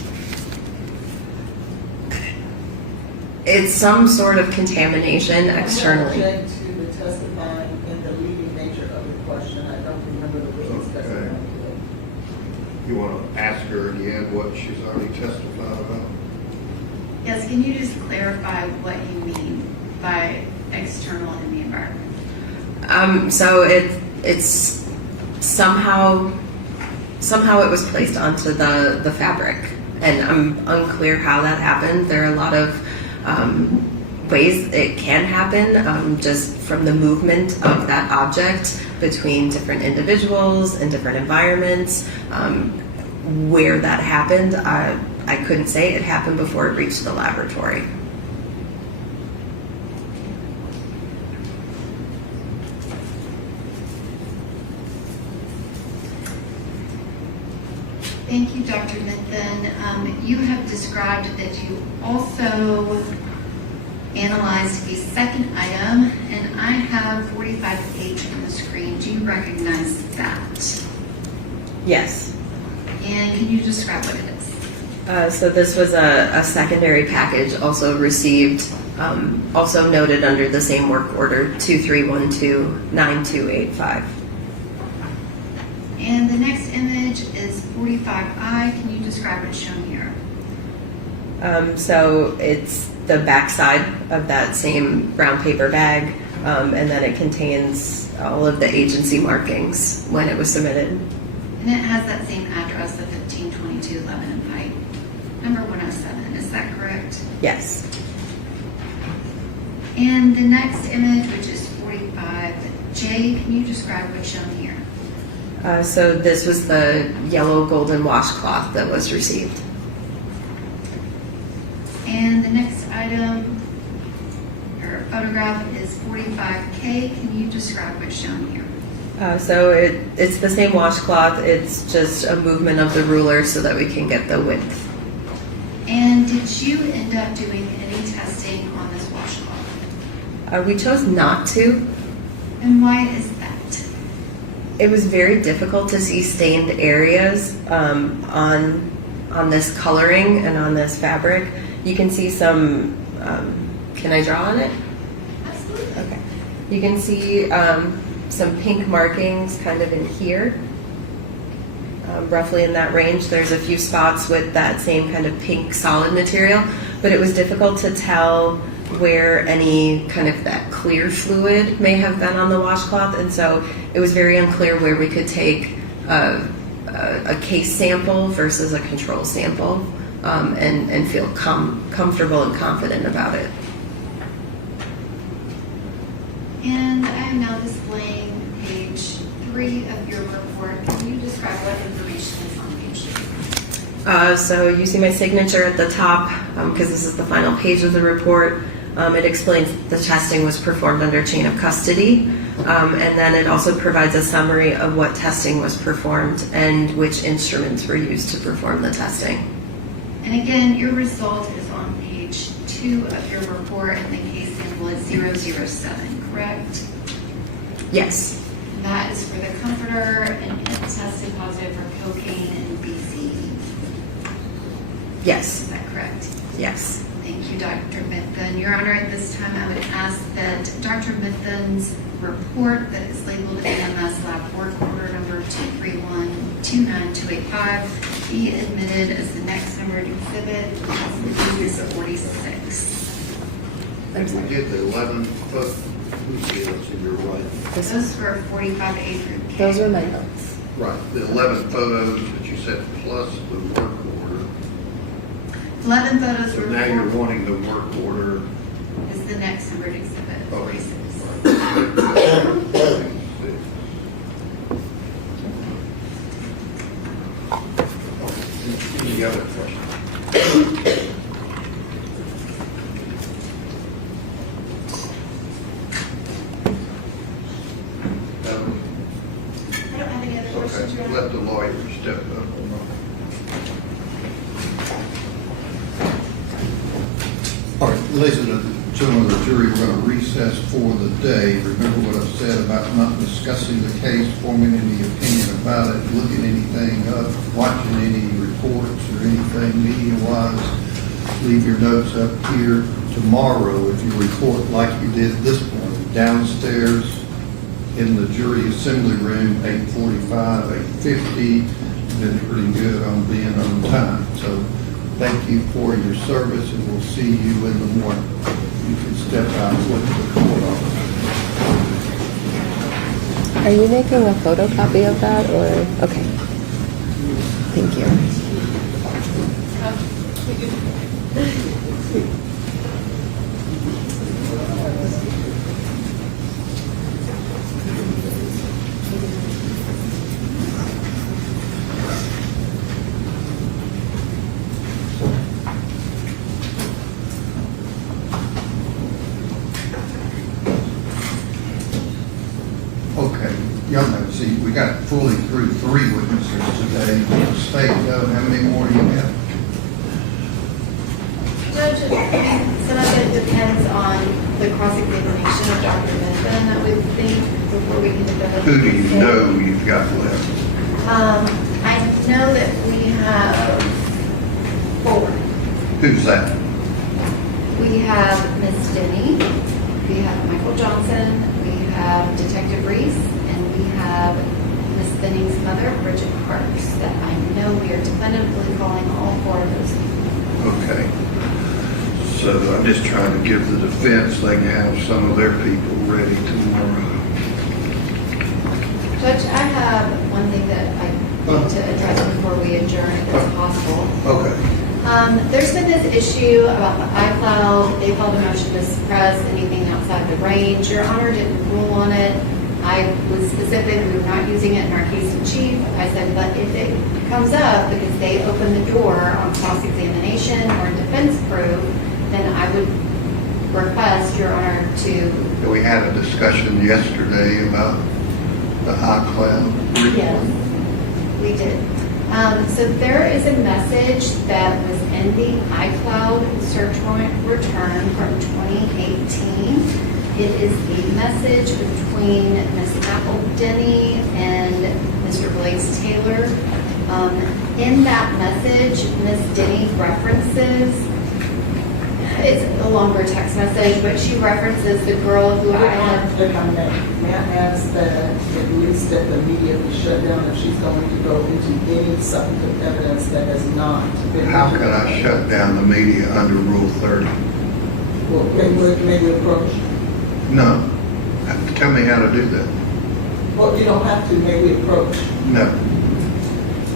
It's some sort of contamination externally. I'm going to object to the testifying in the leading nature of the question. I don't remember the witness testifying to it. You want to ask her again what she's already testified about? Yes, can you just clarify what you mean by external in the environment? So it's somehow it was placed onto the fabric, and I'm unclear how that happened. There are a lot of ways it can happen, just from the movement of that object between different individuals and different environments. Where that happened, I couldn't say. It happened before it reached the laboratory. Thank you, Dr. Midthun. You have described that you also analyzed a second item, and I have 45H on the screen. Do you recognize that? Yes. And can you describe what it is? So this was a secondary package, also received, also noted under the same work order, 23129285. And the next image is 45I. Can you describe what's shown here? So it's the backside of that same brown paper bag, and then it contains all of the agency markings when it was submitted. And it has that same address of 1522 Lebanon Pike, number 107. Is that correct? Yes. And the next image, which is 45J, can you describe what's shown here? So this was the yellow golden washcloth that was received. And the next item, or photograph, is 45K. Can you describe what's shown here? So it's the same washcloth. It's just a movement of the ruler so that we can get the width. And did you end up doing any testing on this washcloth? We chose not to. And why is that? It was very difficult to see stained areas on this coloring and on this fabric. You can see some. Can I draw on it? Absolutely. Okay. You can see some pink markings kind of in here, roughly in that range. There's a few spots with that same kind of pink solid material, but it was difficult to tell where any kind of that clear fluid may have been on the washcloth, and so it was very unclear where we could take a case sample versus a control sample and feel comfortable and confident about it. And I am now displaying page 3 of your report. Can you describe what information is on page 3? So you see my signature at the top, because this is the final page of the report. It explains the testing was performed under chain of custody, and then it also provides a summary of what testing was performed and which instruments were used to perform the testing. And again, your result is on page 2 of your report, and the case sample is 007, correct? Yes. And that is for the comforter, and it tested positive for cocaine and BC. Yes. Is that correct? Yes. Thank you, Dr. Midthun. Your Honor, at this time, I would ask that Dr. Midthun's report that is labeled AMS Lab Work Order number 231-29285 be admitted as the next numbered exhibit, case 46. We did the 11-foot scales in your right. Those were 45A through K. Those are my notes. Right, the 11 photos that you said plus the work order. 11 photos So were now you're wanting the work order. is the next numbered exhibit, 46. Any other questions? I don't have any other questions, Your Okay, Honor. let the lawyer step up. All right, ladies and gentlemen of the jury, we're going to recess for the day. Remember what I've said about not discussing the case, forming any opinion about it, looking anything up, watching any reports or anything media-wise. Leave your notes up here. Tomorrow, if you report like you did this morning, downstairs in the jury assembly room, 8:45, 8:50, been pretty good on being on time. So thank you for your service, and we'll see you in the morning. You can step out with the court officer. Are you making a photocopy of that, or, okay. Thank you. Okay, young man, see, we got fully through 3 witnesses today. The state, how many more do you have? Judge, some of it depends on the cross-examination of Dr. Midthun, I would think, before we can develop. Who do you know you've got left? I know that we have 4. Who's that? We have Ms. Denny, we have Michael Johnson, we have Detective Reese, and we have Ms. Benning's mother, Bridget Parks, that I know we are definitively calling all 4 of those people. Okay. So I'm just trying to give the defense, they can have some of their people ready tomorrow. Judge, I have one thing that I need to address before we adjourn, if it's possible. Okay. There's been this issue about the iCloud. They filed a motion to suppress anything outside the range. Your Honor didn't rule on it. I was specific, we were not using it in our case in chief. I said, but if it comes up because they open the door on cross-examination or defense proof, then I would request Your Honor to... We had a discussion yesterday about the iCloud. Yes, we did. So there is a message that was in the iCloud search warrant return from 2018 It is a message between Ms. Denny and Mr. Blaise Taylor. In that message, Ms. Denny references, it's a longer text message, but she references the girl who I had. If I may I ask that at least that the media be shut down if she's going to go into any substantive evidence that has not been. How can I shut down the media under Rule 30? Well, maybe approach. No. Tell me how to do that. Well, you don't have to, maybe approach. No.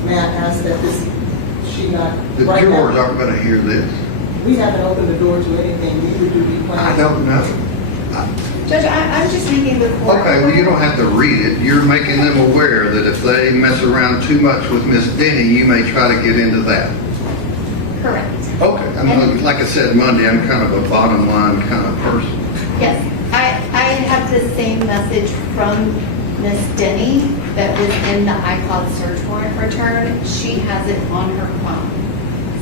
May I ask that she not. The right jurors now, aren't going to hear this. we haven't opened the door to anything, neither do we plan. I don't know. Judge, I'm just making the court. Okay, well, you don't have to read it. You're making them aware that if they mess around too much with Miss Denny, you may try to get into that. Correct. Okay, I mean, like I said Monday, I'm kind of a bottom line kind of person. Yes, I have the same message from Miss Denny that was in the iCloud search warrant return. She has it on her phone.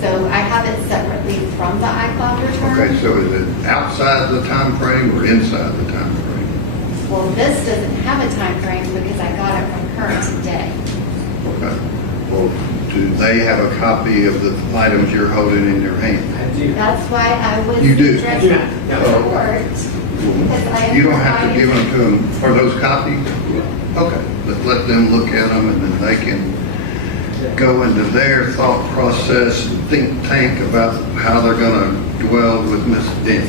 So I have it separately from the iCloud return. Okay, so is it outside the time frame or inside the time frame? Well, this doesn't have a time frame because I got it from her today. Okay. Well, do they have a copy of the items you're holding in your hand? I do. That's why I was You do? addressing I do. the Oh, court. Because I You don't have to am give them to them. Are those copies? Okay, let them look at them and then they can go into their thought process and think tank about how they're going to dwell with Miss Denny.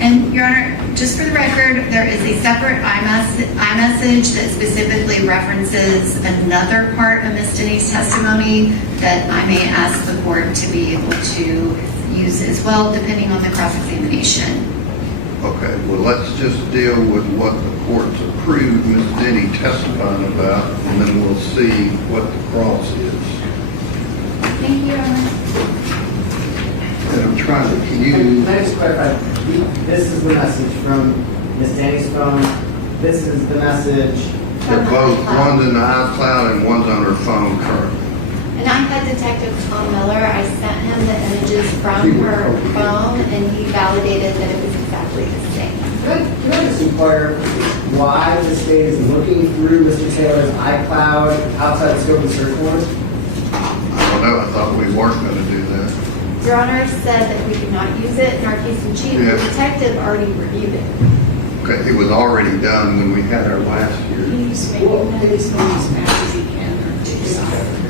And Your Honor, just for the record, there is a separate iMessage that specifically references another part of Ms. Denny's testimony that I may ask the court to be able to use as well, depending on the cross-examination. Okay, well, let's just deal with what the court's approved Ms. Denny testifying about, and then we'll see what the cross is. Thank you, Your Honor. And I'm trying to, can Can you, I just clarify? This is the message from Ms. Danny's phone. This is the message. they're both, one's in the iCloud and one's on her phone currently. And I had Detective Tom Miller. I sent him the images from her phone, and he validated that it was exactly the same. Can I just inquire why the state is looking through Mr. Taylor's iCloud outside the scope of the search warrant? I don't know, I thought we weren't going to do that. Your Honor said that we could not use it in our case in chief. Yeah. The detective already reviewed it. Okay, it was already done when we had our last hearing. He's making as fast as he can.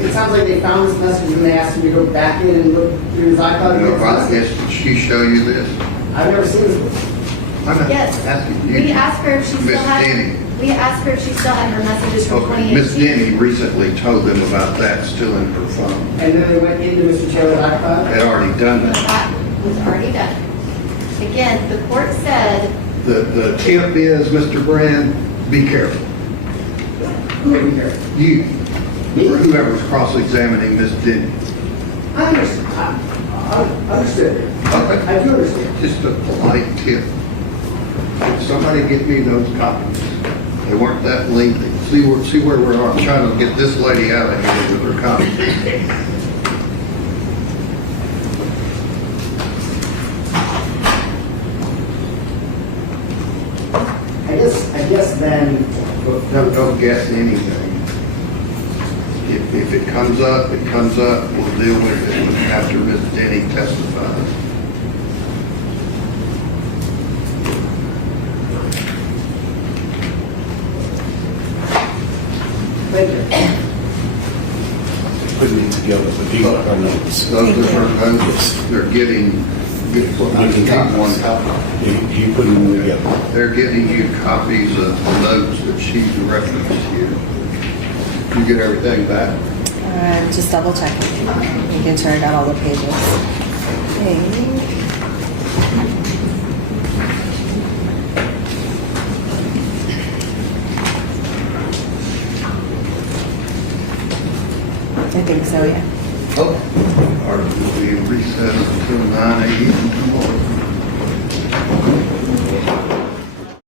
It sounds like they found this message and they asked him to go back in and look through his iCloud. You know, I guess, did she show you this? I've never seen this before. I'm not Yes. asking you. We asked her if she Miss still had. Denny. We asked her if she still had her messages from Okay, 2018. Miss Denny recently told them about that still in her phone. And then they went into Mr. Taylor's iCloud? Had already done that. That was already done. Again, the court said. The tip is, Mr. Brand, be careful. Who are you here? You, or whoever's cross-examining Miss Denny. I understand. I understood. Okay. I do understand. Just a polite tip. Could somebody get me those copies? They weren't that lengthy. See where we are. I'm trying to get this lady out of here with her copies. I guess then. Don't guess anything. If it comes up, it comes up. We'll deal with it after Miss Denny testifies. Thank you. Putting it together for people on notes. Those are her notes. They're getting one copy. He putting them together. They're getting you copies of the notes that she's referenced here. You get everything back? Just double checking. Making sure I got all the pages. I think so, yeah. Oh. Or will be recessed until 9 a.m. tomorrow.